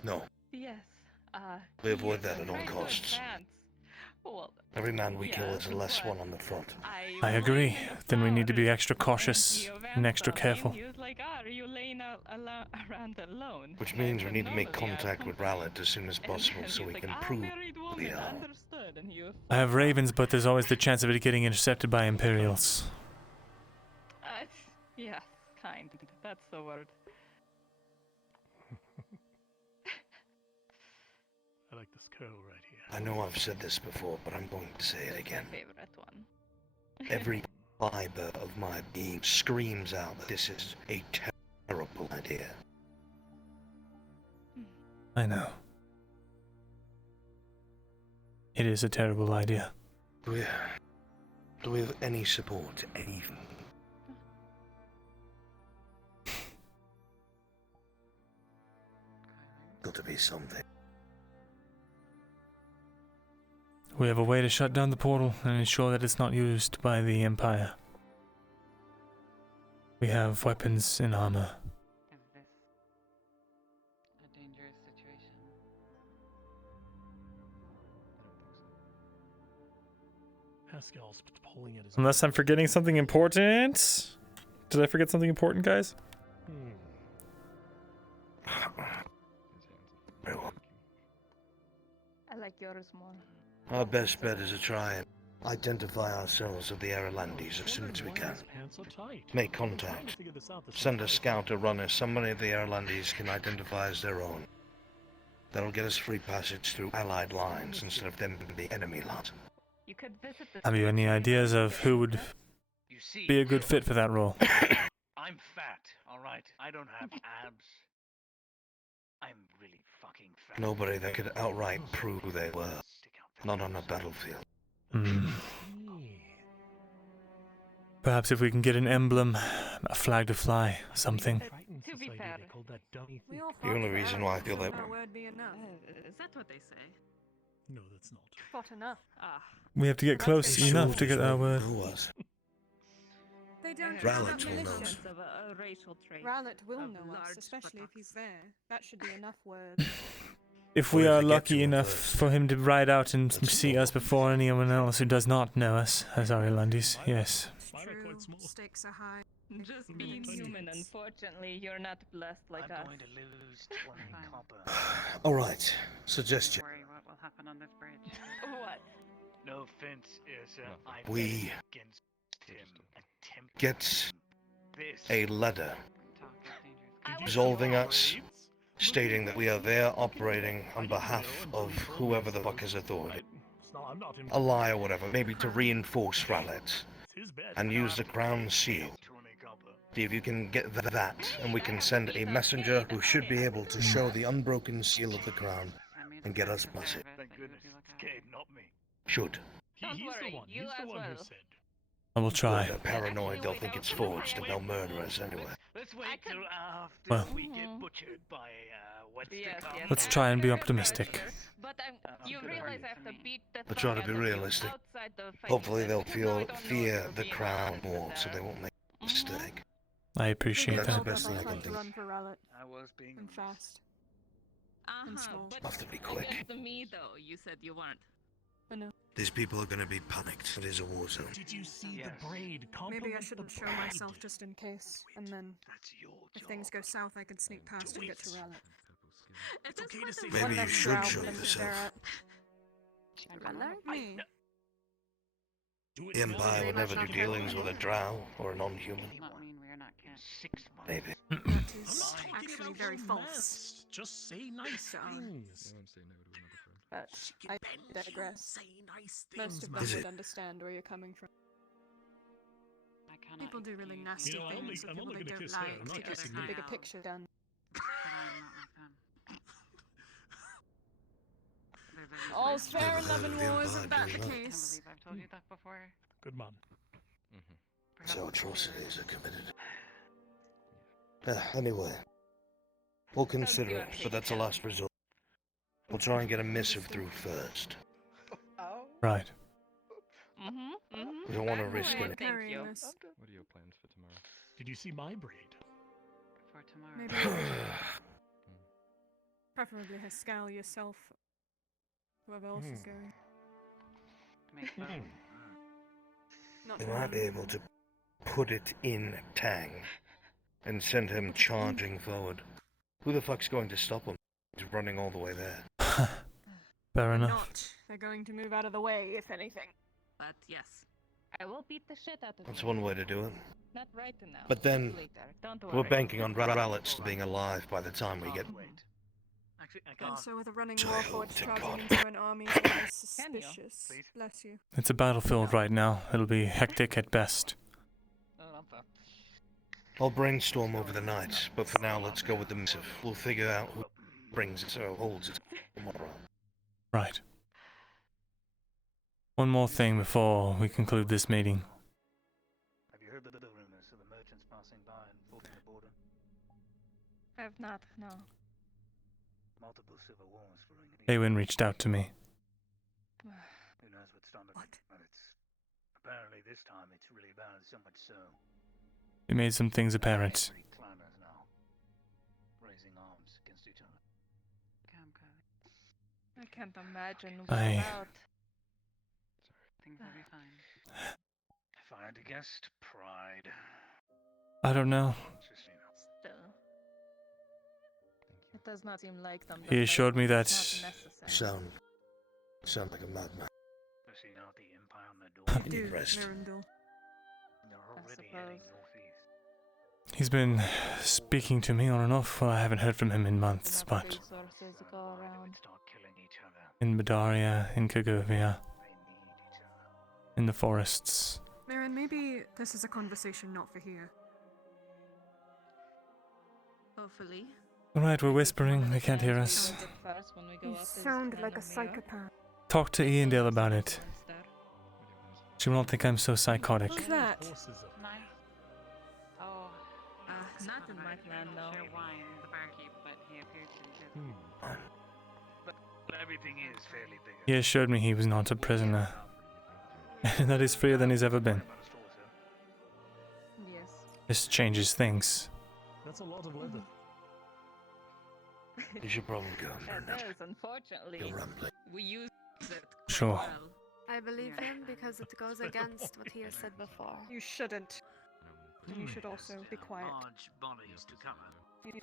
No. Yes. We avoid that at all costs. Well, Every man we kill is a less one on the front. I agree. Then we need to be extra cautious and extra careful. He was like, are you laying around alone? Which means we need to make contact with Rallet as soon as possible so we can prove we are. I have ravens, but there's always the chance of it getting intercepted by Imperials. Yeah, kind. That's the word. I like this curl right here. I know I've said this before, but I'm going to say it again. Favorite one. Every fiber of my being screams out that this is a terrible idea. I know. It is a terrible idea. Do we have any support, anything? Got to be something. We have a way to shut down the portal and ensure that it's not used by the Empire. We have weapons and armor. Is this a dangerous situation? Pascal's pulling at his. Unless I'm forgetting something important. Did I forget something important, guys? I like yours more. Our best bet is to try and identify ourselves with the Arolandis as soon as we can. Make contact. Send a scout or runner somebody the Arolandis can identify as their own. That'll get us free passage through allied lines instead of them being enemy lines. You could visit the Have you any ideas of who would be a good fit for that role? I'm fat, alright? I don't have abs. I'm really fucking fat. Nobody that could outright prove who they were. Not on a battlefield. Perhaps if we can get an emblem, a flag to fly, something. To be fair, The only reason why I feel that is that what they say? No, that's not. Fought enough. We have to get close enough to get our word. They don't Rallet will know us. Of a racial trait. Rallet will of know us, large especially if bucks. he's there. That should be enough words. If we are lucky enough for him to ride out and see us before anyone else who does not know us as Arolandis, yes. True, stakes are high. Just being human, unfortunately, you're not blessed like us. I'm going to lose 20 copper. Alright, suggestion. Worry what will happen on this bridge. What? No offense, is I We against him attempt get this. a letter absolving us, stating that we are there operating on behalf of whoever the fuck is authority. A lie or whatever, maybe to reinforce Rallet. And use the crown seal. See if you can get that, and we can send a messenger who should be able to show the unbroken seal of the crown and get us passage. Thank goodness. Gabe, not me. Should. Don't worry, you as well. I will try. They're paranoid, they'll think it's forged and they'll murder us anyway. Let's wait till after Well. we get butchered by what's the call? Let's try and be optimistic. But you realize I have to beat the But try to be realistic. outside the fight. Hopefully they'll fear the crown more so they won't make a mistake. I appreciate That's that. the best thing I can To think. run for Rallet. I was being And fast. And small. But Have to be quick. against me, though, you said you weren't. I know. These people are gonna be panicked. It is a war zone. Did you see the braid? Maybe I shouldn't show myself just in case, and then if things go south, I can sneak past and get to Rallet. It's okay to say Maybe you should show yourself. Me. The Empire would never do dealings with a drow or a non-human. Maybe. That is actually very false. Just say nice things. But I digress. Most of them Is would it? understand where you're coming from. People do really nasty You know, I'm things with only people they gonna don't kiss her, like I'm not to get kissing a you. bigger picture done. All's fair in love and war, isn't that the case? I've told you that before. Good man. So atrocities are committed. Anyway, we'll consider it, but that's a last resort. We'll try and get a missive through first. Right. We don't want to risk it. Thank you. What are your plans for tomorrow? Did you see my braid? For tomorrow. Maybe. Preferably Haskell yourself. Whoever else is going. Not They for might me. be able to put it in Tang and send him charging forward. Who the fuck's going to stop him? He's running all the way there. Fair They're enough. not. They're going to move out of the way, if anything. But yes, I will beat the shit out of That's them. one way to do it. Not right now. But then, later. Don't we're worry. banking on Rallets being alive by the time we get... Actually, I And can't. so with a running Jail warforged to charging God. into an army is always Can you? suspicious. Bless you. It's a battlefield right now. It'll be hectic at best. I'll brainstorm over the night, but for now let's go with the missive. We'll figure out who brings it or holds it tomorrow. Right. One more thing before we conclude this meeting. Have you heard the rumors of the merchants passing by and fording the border? I have not, no. Multiple civil wars brewing. Awen reached out to me. Who knows what's starting? But it's apparently this time it's really bad. So much so. We made some things apparent. Clanners now, raising arms against each other. I can't imagine I- without. Things will be fine. If I had to guess, pride. I don't know. Just, you know. Still. It does not seem like them. He assured me that Sound like a madman. See now the empire on the door. I need rest. Myrindal. They're already heading northeast. he's been speaking to me on and off. Well, I haven't heard from him in months, but Resources go around. Start killing each other. in Badaria, in Kagovia, in the forests. Mirren, maybe this is a conversation not for here. Hopefully. Alright, we're whispering. They can't hear us. First, when we go You up, is sound kind like a of near. psychopath. Talk to Iandale about it. She won't think I'm so psychotic. Who's that? Oh, not in my clan, though. Wine, the barkeep, but he appeared to be But everything is fairly big. He assured me he was not a prisoner. And that he's freer than he's ever been. Yes. This changes things. That's a lot of leather. You should probably go, That Myrindal. is, unfortunately. You're rambling. We use it quite Sure. well. I believe him because it goes against what he has said before. You shouldn't. And you should also be quiet. Large bodies to cover.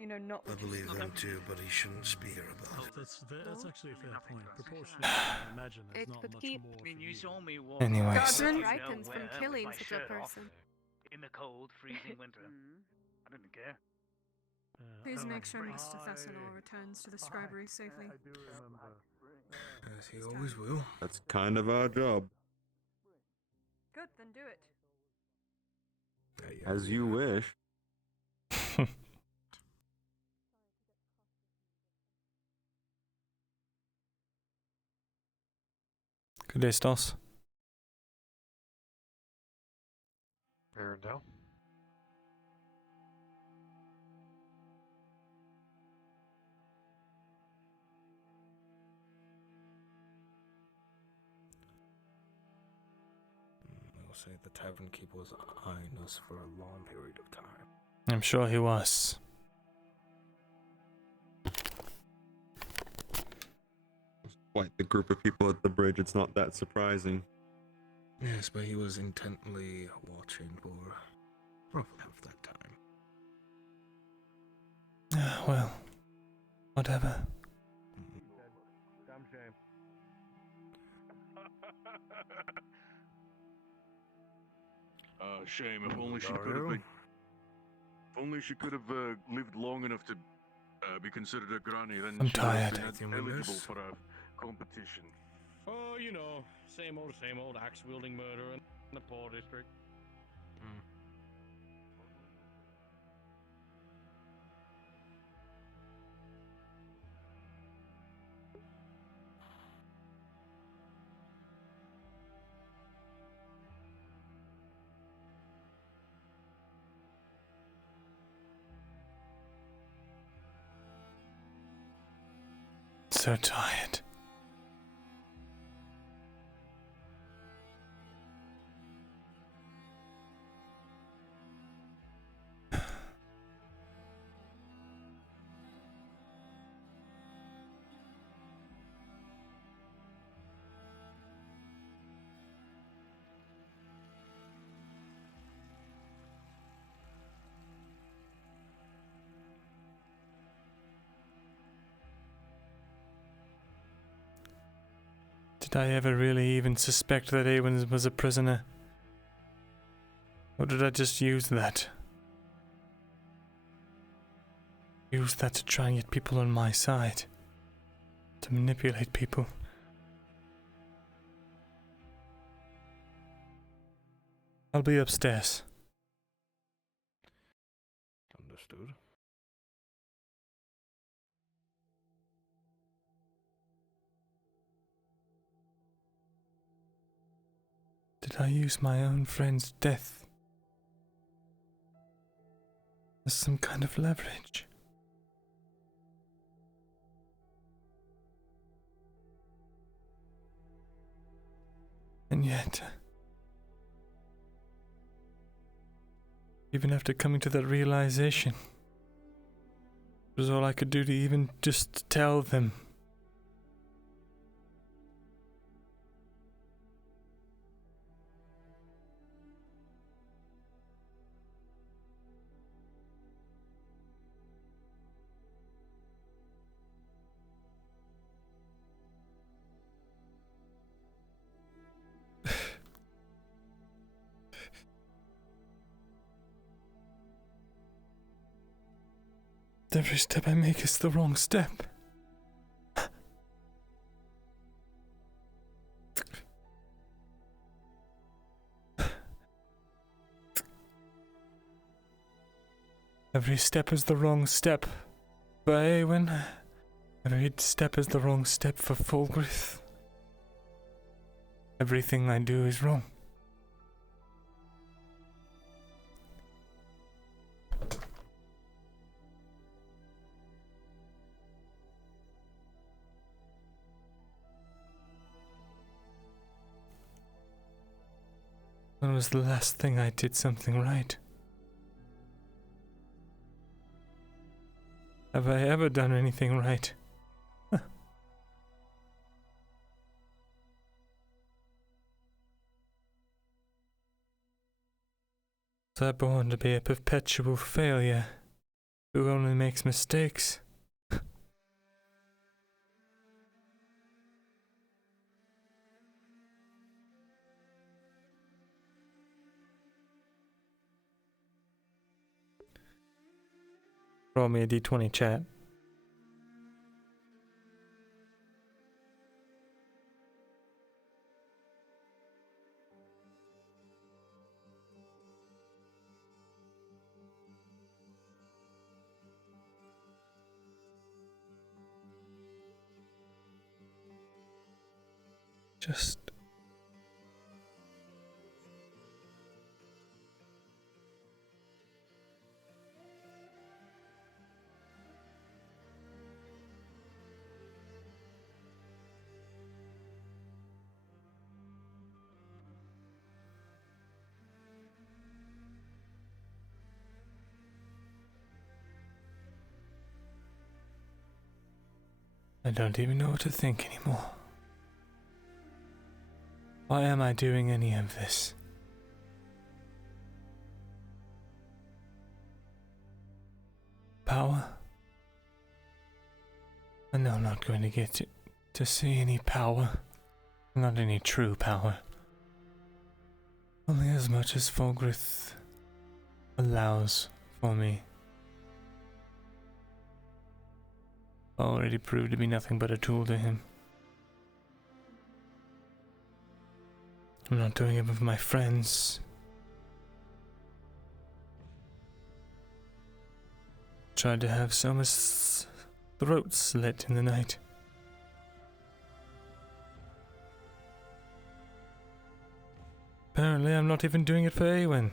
You know, not I believe him too, but he shouldn't speak about it. That's actually a fair point. Proportionally, I imagine there's It not could much keep- more. I mean, you saw me walk. Anyways. Godwin? Ripens from killing such a person. In the cold, freezing winter. I didn't care. Please make sure Mr. Thesalor returns to the scribery safely. As he always will. That's kind of our job. Good, then do it. As you wish. Good day, Stos. Myrindal? I'll say the tavern keeper was eyeing us for a long period of time. I'm sure he was. Quite the group of people at the bridge, it's not that surprising. Yes, but he was intently watching for roughly half that time. Well, whatever. Damn shame. Shame. If only she could have been. If only she could have lived long enough to be considered a granny, then I'm she would have tired. been eligible for a competition. Oh, you know, same old axe-wielding murderer in the poor district. So tired. Did I ever really even suspect that Awen was a prisoner? Or did I just use that? Use that to try and get people on my side. To manipulate people. I'll be upstairs. Understood. Did I use my own friend's death as some kind of leverage? And yet, even after coming to that realization, it was all I could do to even just tell them. Every step I make is the wrong step. Every step is the wrong step for Awen. Every step is the wrong step for Fulgrith. Everything I do is wrong. When was the last thing I did something right? Have I ever done anything right? Was I born to be a perpetual failure who only makes mistakes? Roll me a d20, chat. Just... I don't even know what to think anymore. Why am I doing any of this? Power? I know I'm not going to get to see any power. Not any true power. Only as much as Fulgrith allows for me. Already proved to be nothing but a tool to him. I'm not doing it with my friends. Tried to have Soma's throat slit in the night. Apparently I'm not even doing it for Awen.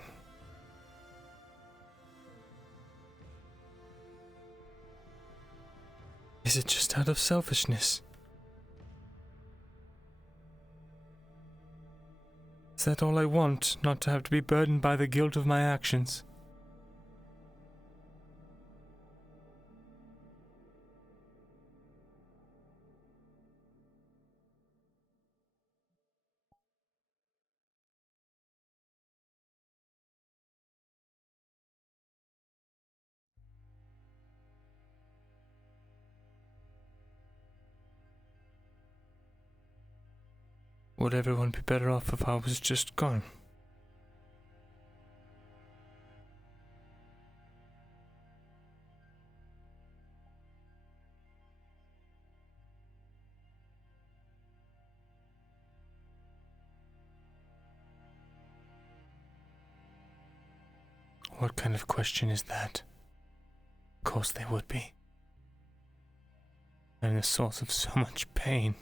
Is it just out of selfishness? Is that all I want, not to have to be burdened by the guilt of my actions? Would everyone be better off if I was just gone? What kind of question is that? Of course they would be. I'm the source of so much pain.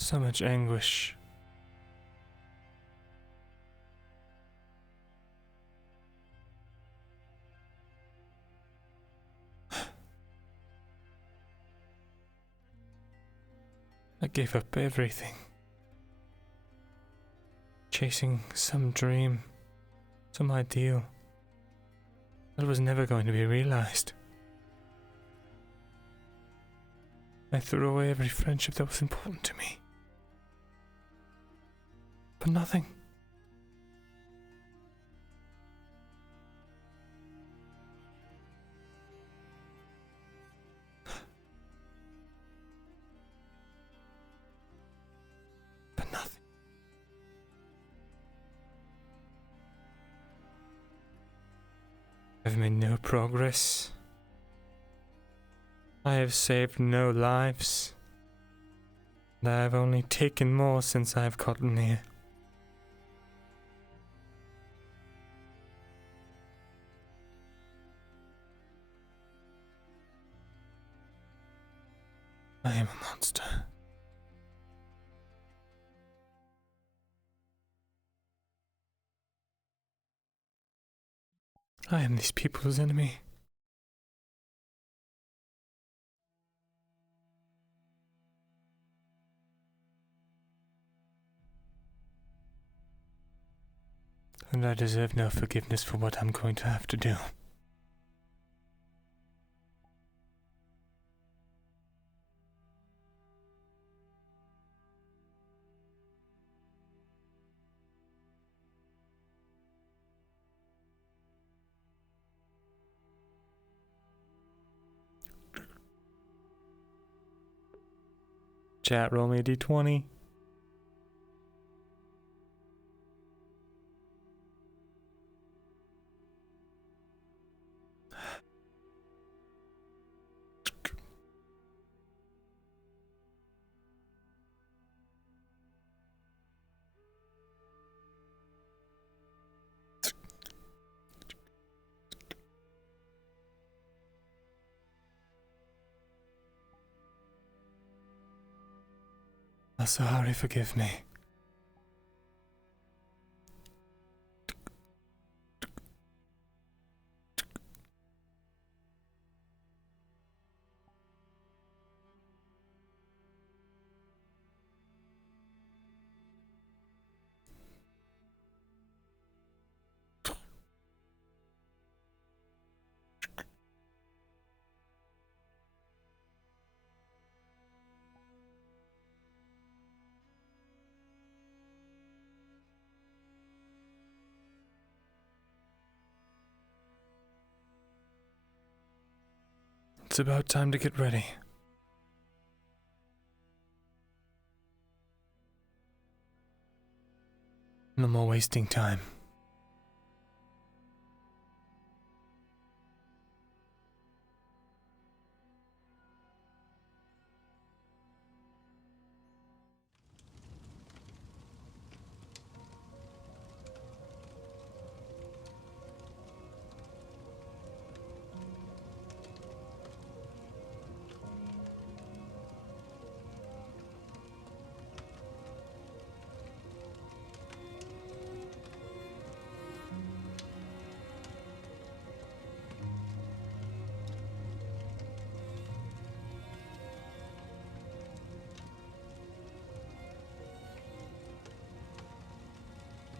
So much anguish. I gave up everything. Chasing some dream, some ideal that was never going to be realized. I threw away every friendship that was important to me. For nothing. For nothing. I've made no progress. I have saved no lives. And I have only taken more since I have gotten here. I am a monster. I am these people's enemy. And I deserve no forgiveness for what I'm going to have to do. Chat, roll me a d20. Sahari, forgive me. It's about time to get ready. No more wasting time.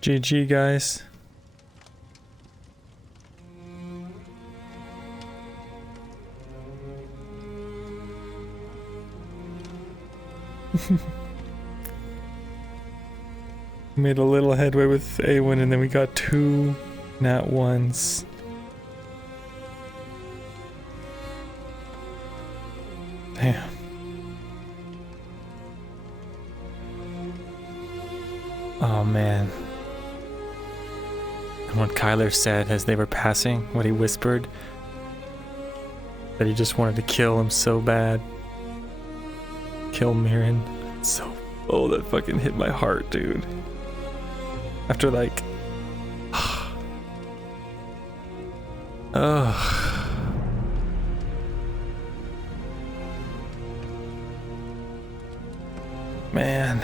GG, guys. Made a little headway with A1, and then we got 2 nat 1s. Damn. Oh man. And what Kyler said as they were passing, what he whispered, that he just wanted to kill him so bad. Kill Myrin. So, oh, that fucking hit my heart, dude. After like, ugh. Man,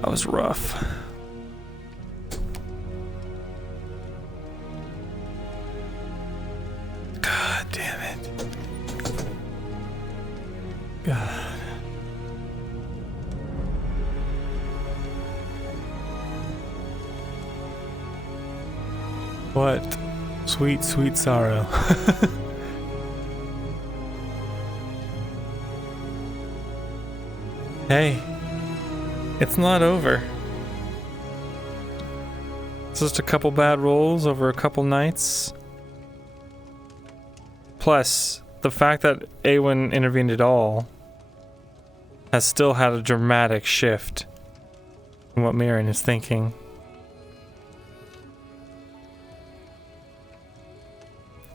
that was rough. God damn it. God. What? Sweet, sweet sorrow. Hey, it's not over. It's just a couple bad rolls over a couple nights. Plus, the fact that Awen intervened at all has still had a dramatic shift in what Myrin is thinking.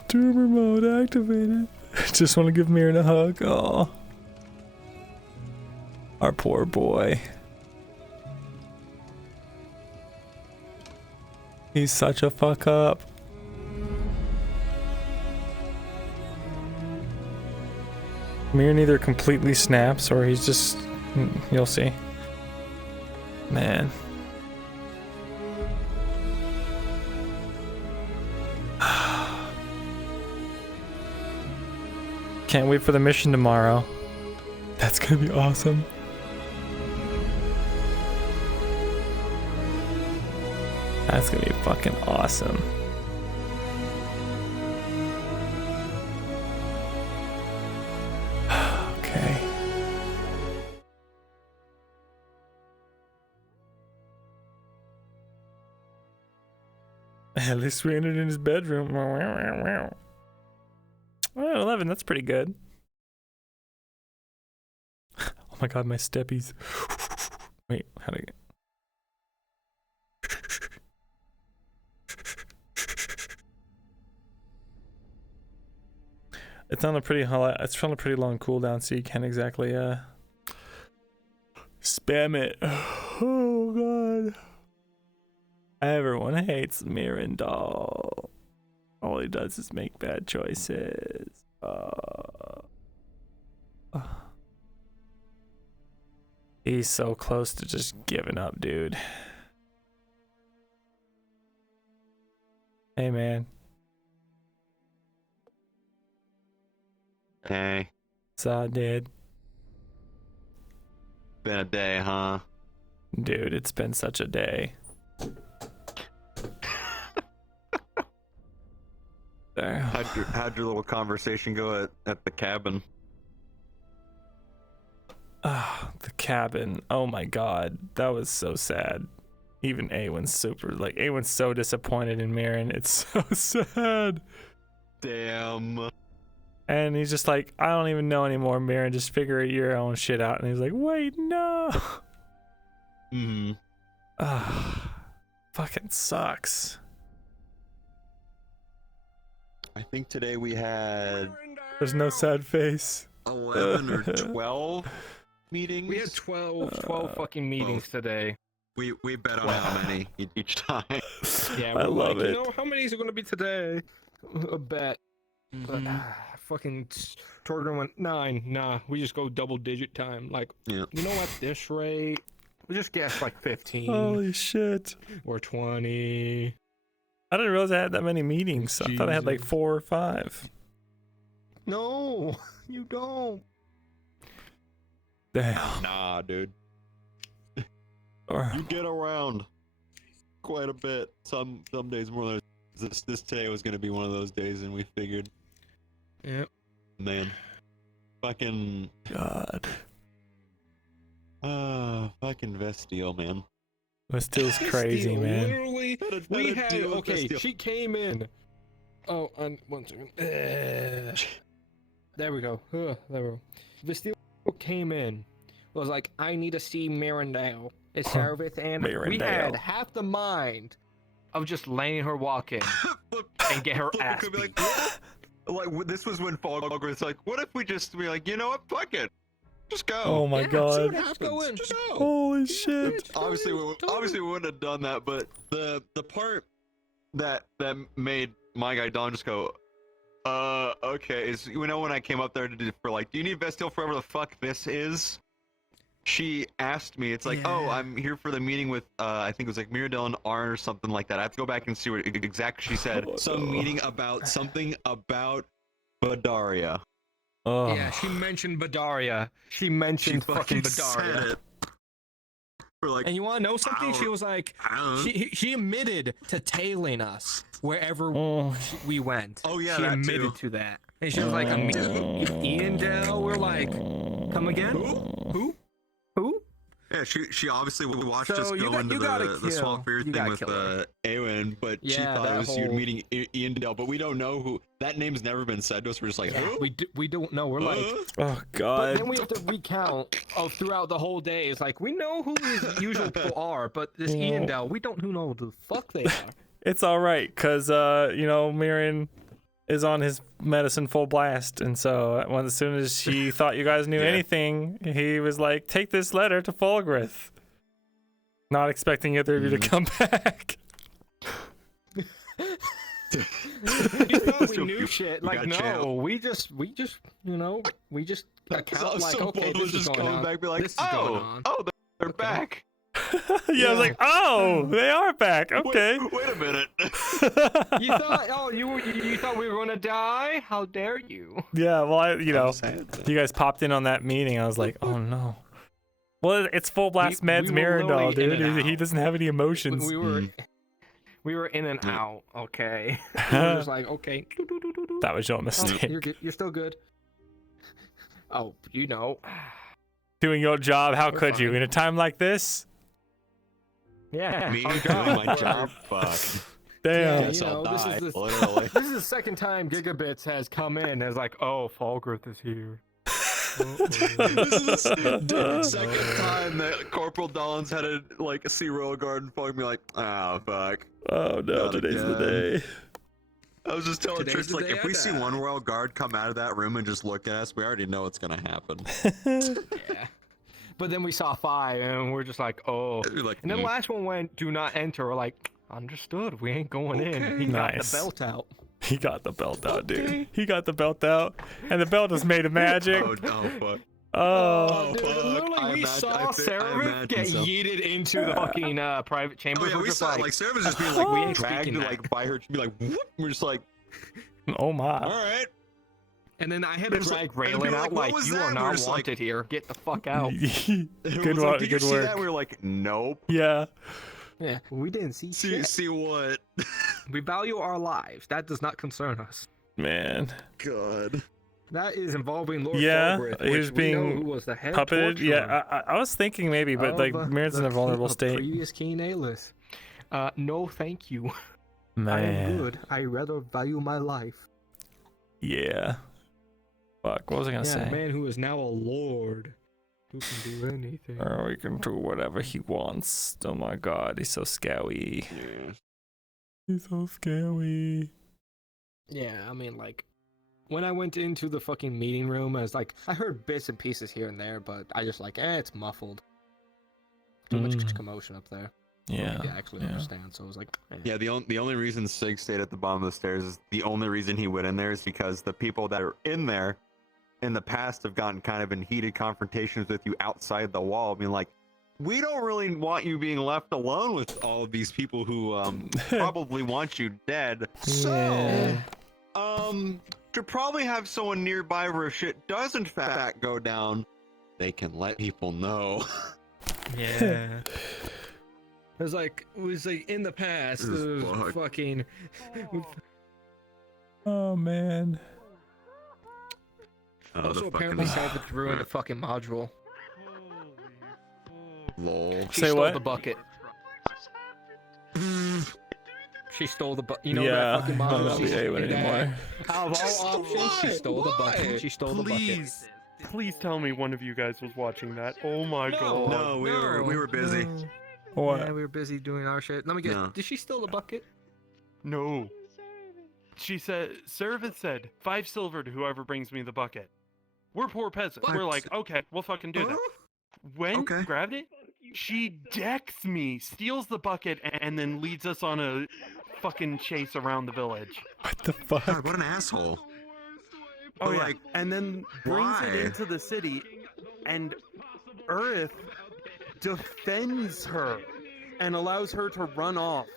Tumor mode activated. Just want to give Myrin a hug. Aw. Our poor boy. He's such a fuck up. Myrin either completely snaps or he's just... You'll see. Man. Can't wait for the mission tomorrow. That's gonna be awesome. That's gonna be fucking awesome. Okay. At least we entered in his bedroom. Well, 11, that's pretty good. Oh my god, my steppies. Wait, how do I get... It's on a pretty long cooldown, so you can't exactly spam it. Oh god. Everyone hates Myrindal. All he does is make bad choices. He's so close to just giving up, dude. Hey man. Hey. Saw dude. Been a day, huh? Dude, it's been such a day. There. How'd your little conversation go at the cabin? The cabin. Oh my god. That was so sad. Even Awen's Awen's so disappointed in Myrin. It's so sad. Damn. And he's just like, I don't even know anymore, Myrin. Just figure your own shit out. And he's like, wait, no. Fucking sucks. I think today we had... There's no sad face. 11 or 12 meetings? We had 12 fucking meetings today. We bet on how many each time. Yeah, I love it. You know, how many is it going to be today? A bet. But fucking Torgrim went 9. Nah, we just go double digit time. Like, you know, at this rate, we just guess like 15. Holy shit. Or 20. I didn't realize I had that many meetings. I thought I had like 4 or 5. No, you don't. Damn. Nah, dude. You get around quite a bit. Some days more than this today was gonna be one of those days, and we figured. Yep. Man, fucking God. Fucking Vestiel, man. Vestil's crazy, man. Literally, we had okay. She came in. Oh, and 1 second. There we go. There we go. Vestil came in. Was like, I need to see Myrindal. It's Servith, and we had half the mind of just letting her walk in and get her ass beat. Like this was when Falgor's like, what if we just be like, you know what, fuck it, just go. Oh my god. Just go in. Just go. Holy shit. Obviously, we wouldn't have done that, but the part that made my guy Don just go, okay, is when I came up there for like, do you need Vestiel for whatever the fuck this is? She asked me, it's like, oh, I'm here for the meeting with, I think it was like Myrindal and Arn or something like that. I have to go back and see what exactly she said. Some meeting about something about Badaria. Oh. Yeah, she mentioned Badaria. She mentioned fucking Badaria. Like, and you want to know something? She was like, she admitted to tailing us wherever we went. Oh yeah, she that admitted to that. And she was like, Ian Dell. We're like, come again? Who? Yeah, she obviously watched us go into the Swamp Fear thing with Eowyn, but she thought it was you meeting Ian Dell, but we don't know who. That name's never been said to us. We're just like, who? We don't know. We're like, oh god. But then we have to recount throughout the whole day. It's like, we know who these usual people are, but this Ian Dell, we don't know who the fuck they are. It's all right, cause Mirren is on his medicine full blast, and so as soon as she thought you guys knew anything, he was like, take this letter to Fulgrith. Not expecting either of you to come back. You thought we knew shit. Like, no, we just account like, okay, this is going on. Back, be like, they're back. Yeah, I was like, oh, they are back. Okay. Wait a minute. You thought, you thought we were gonna die? How dare you? Yeah, well, you guys popped in on that meeting. I was like, oh no. Well, it's full blast meds Myrindal, dude. He doesn't have any emotions. We were in and out. Okay. We were just like, okay. That was your mistake. You're still good. Oh, doing your job. How could you in a time like this? Yeah. Me doing my job. Fuck. Damn. This is the second time Gigabits has come in as like, oh, Fulgrith is here. This is the second time that Corporal Dollins had a see Royal Guard and fucking me like, fuck. Oh no, today's the day. I was just telling Trish, like, if we see one Royal Guard come out of that room and just look at us, we already know what's gonna happen. Yeah. But then we saw 5, and we're just like, oh. And then the last one went, do not enter. We're like, understood. We ain't going in. He got the belt out. He got the belt out, dude. He got the belt out, and the belt is made of magic. Oh, fuck. Oh, dude, literally, we saw Cerebrus get yeeted into the fucking private chamber. Oh, yeah, we saw like Cerebrus just being like, we ain't dragged like by her to be like, whoop. We're just like, oh my. All right. And then I had to drag Raylan out like, you are not wanted here. Get the fuck out. Good work. Did you see that? We were like, nope. Yeah. Yeah, we didn't see shit. See what? We value our lives. That does not concern us. Man. God. That is involving Lord Fulgrith, he was being who was the head puppeted. torturer. Yeah, I was thinking maybe, but like Mirren's in a vulnerable state. Previous Keen A-list. No, thank you. Man. I am good. I rather value my life. Yeah. Fuck. What was I gonna say? A man who is now a lord, who can do anything. Or he can do whatever he wants. Oh my god, he's so scary. Yeah. He's so scary. Yeah, I mean, like, when I went into the fucking meeting room, I was like, I heard bits and pieces here and there, but I just like, it's muffled. Too much commotion up there. Yeah. I actually understand, so I was like, Yeah, the only reason Sig stayed at the bottom of the stairs is the only reason he went in there is because the people that are in there in the past have gotten kind of in heated confrontations with you outside the wall. I mean, like, we don't really want you being left alone with all of these people who probably want you dead. So, to probably have someone nearby where shit does in fact go down, they can let people know. Yeah. It was like in the past, it was fucking. Oh man. Also, apparently, Savage ruined the fucking module. Lol. She Say stole what? the bucket. She stole the bucket. You know Yeah, that fucking might model? not be A1 anymore. Out of all options, she stole the bucket. She stole the bucket. Please, please tell me one of you guys was watching that. Oh my god. No, we were busy. What? Yeah, we were busy doing our shit. Let me get. No. Did she steal the bucket? No. She said, Service said, 5 silver to whoever brings me the bucket. We're poor peasants. What? We're like, okay, we'll fucking do that. When grabbed it, she decks me, steals the bucket, and then leads us on a fucking chase around the village. What the fuck? God, what an asshole. Oh But, yeah, like, and then brings why? it into the city, and Earth defends her and allows her to run off.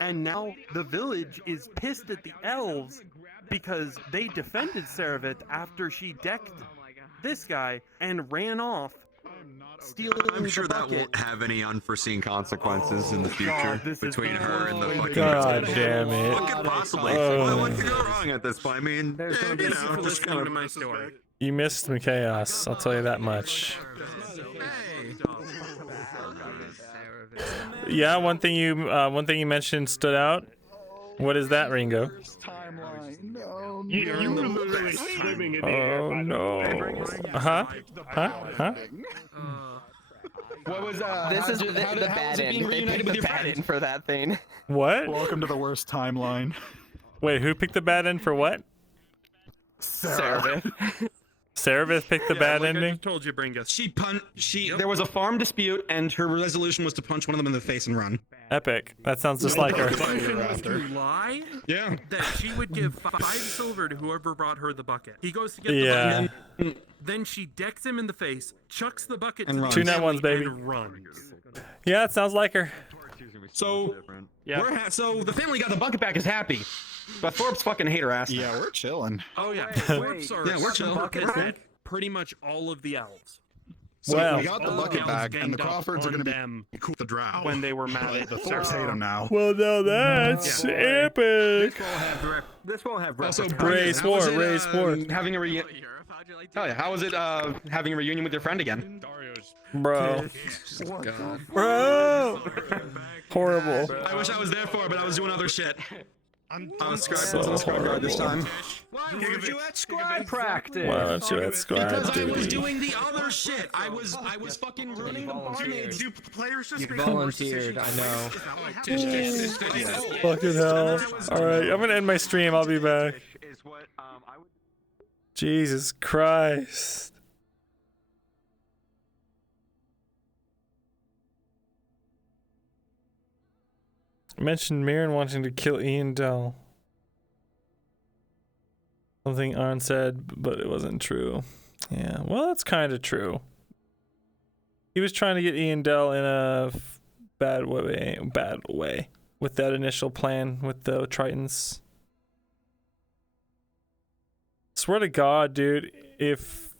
And now the village is pissed at the elves because they defended Saravith after she decked this guy and ran off, stealing I'm sure the that bucket. won't have any unforeseen consequences in the future God, this is between the her and the worst way fucking. to God damn it. What could possibly? What could go wrong at this point? I mean, you know, just kind of. my story. You missed some chaos, I'll tell you that much. Yeah, one thing you mentioned stood out. What is that, Ringo? You were literally swimming in the air. Oh no. Huh? What was This is the bad end. They picked the bad end for that thing. What? Welcome to the worst timeline. Wait, who picked the bad end for what? Saravith. Saravith picked the bad ending? I just told you, Bringus. There was a farm dispute, and her resolution was to punch one of them in the face and run. Epic. That sounds just like her. Resolution was to lie? Yeah. That she would give 5 silver to whoever brought her the bucket. He goes to get the Yeah. bucket. Then she decks him in the face, chucks the bucket And to runs. the 2 nat ones, baby. and runs. Yeah, it sounds like her. So, Yeah. so the family got the bucket back is happy, but Thorpe's fucking hate her ass. Yeah, we're chilling. Oh yeah. Dwarves are Yeah, we're chill. pretty much all of the elves. So Well, we got the bucket back, and the Crawfords are going to be them cool the drow. when they were mad at The Thorpes hate them now. Well, now that's epic. This won't have Also, Race how was war, it, race war. Having a reunion. Oh yeah, how was it having a reunion with your friend again? Bro. Bro. Horrible. I wish I was there for it, but I was doing other shit. I was scribe. So I was on scribe guard this time. Why weren't you at scribe practice? Why don't you at scribe Because I was duty? doing the other shit. I was fucking running the barmaids. You volunteered, I know. Fucking hell. Alright, I'm gonna end my stream. I'll be back. Jesus Christ. I mentioned Mirren wanting to kill Ian Dell. Something Arn said, but it wasn't true. Yeah, well, that's kind of true. He was trying to get Ian Dell in a bad way with that initial plan with the Tritons. Swear to God, dude, if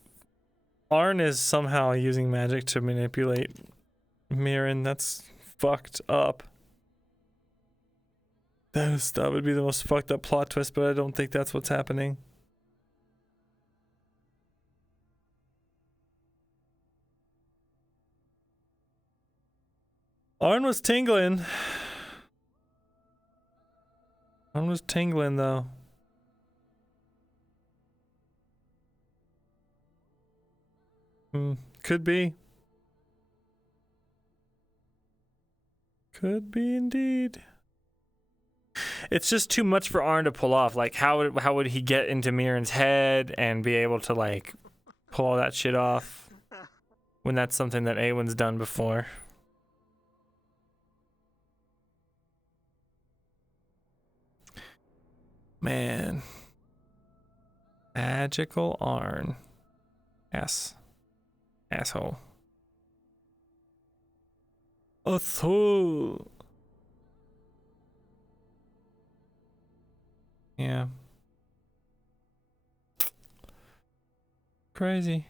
Arn is somehow using magic to manipulate Mirren, that's fucked up. That would be the most fucked up plot twist, but I don't think that's what's happening. Arn was tingling. Arn was tingling, though. Could be. Could be indeed. It's just too much for Arn to pull off. Like, how would he get into Mirren's head and be able to, like, pull all that shit off when that's something that Awen's done before? Man. Magical Arn. Asshole. Asshole. Yeah. Crazy.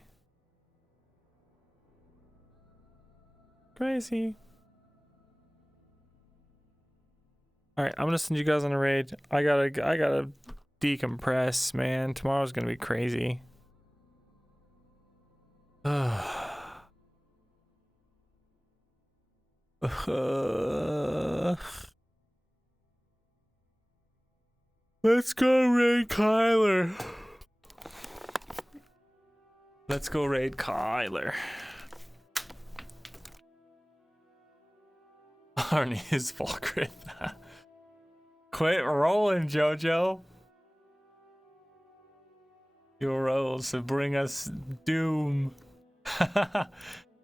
Crazy. Alright, I'm gonna send you guys on a raid. I gotta decompress, man. Tomorrow's gonna be crazy. Let's go raid Kyler. Let's go raid Kyler. Arnie is full crit. Quit rolling, Jojo. Your rolls to bring us doom.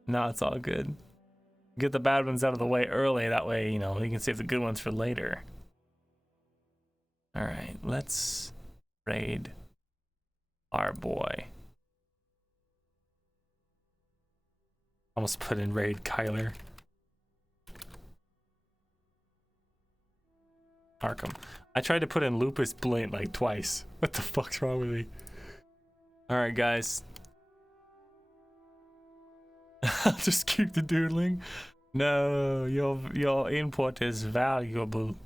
No, it's all good. Get the bad ones out of the way early. That way, you know, you can save the good ones for later. All right, let's raid our boy. Almost put in raid Kyler. Arkham. I tried to put in Lupus Blint like twice. What the fuck's wrong with me? Alright, guys. I'll just keep the doodling. No, your input is valuable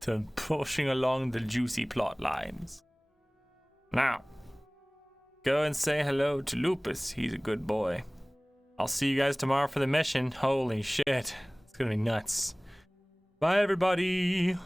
to pushing along the juicy plot lines. Now, go and say hello to Lupus. He's a good boy. I'll see you guys tomorrow for the mission. Holy shit. It's gonna be nuts. Bye, everybody.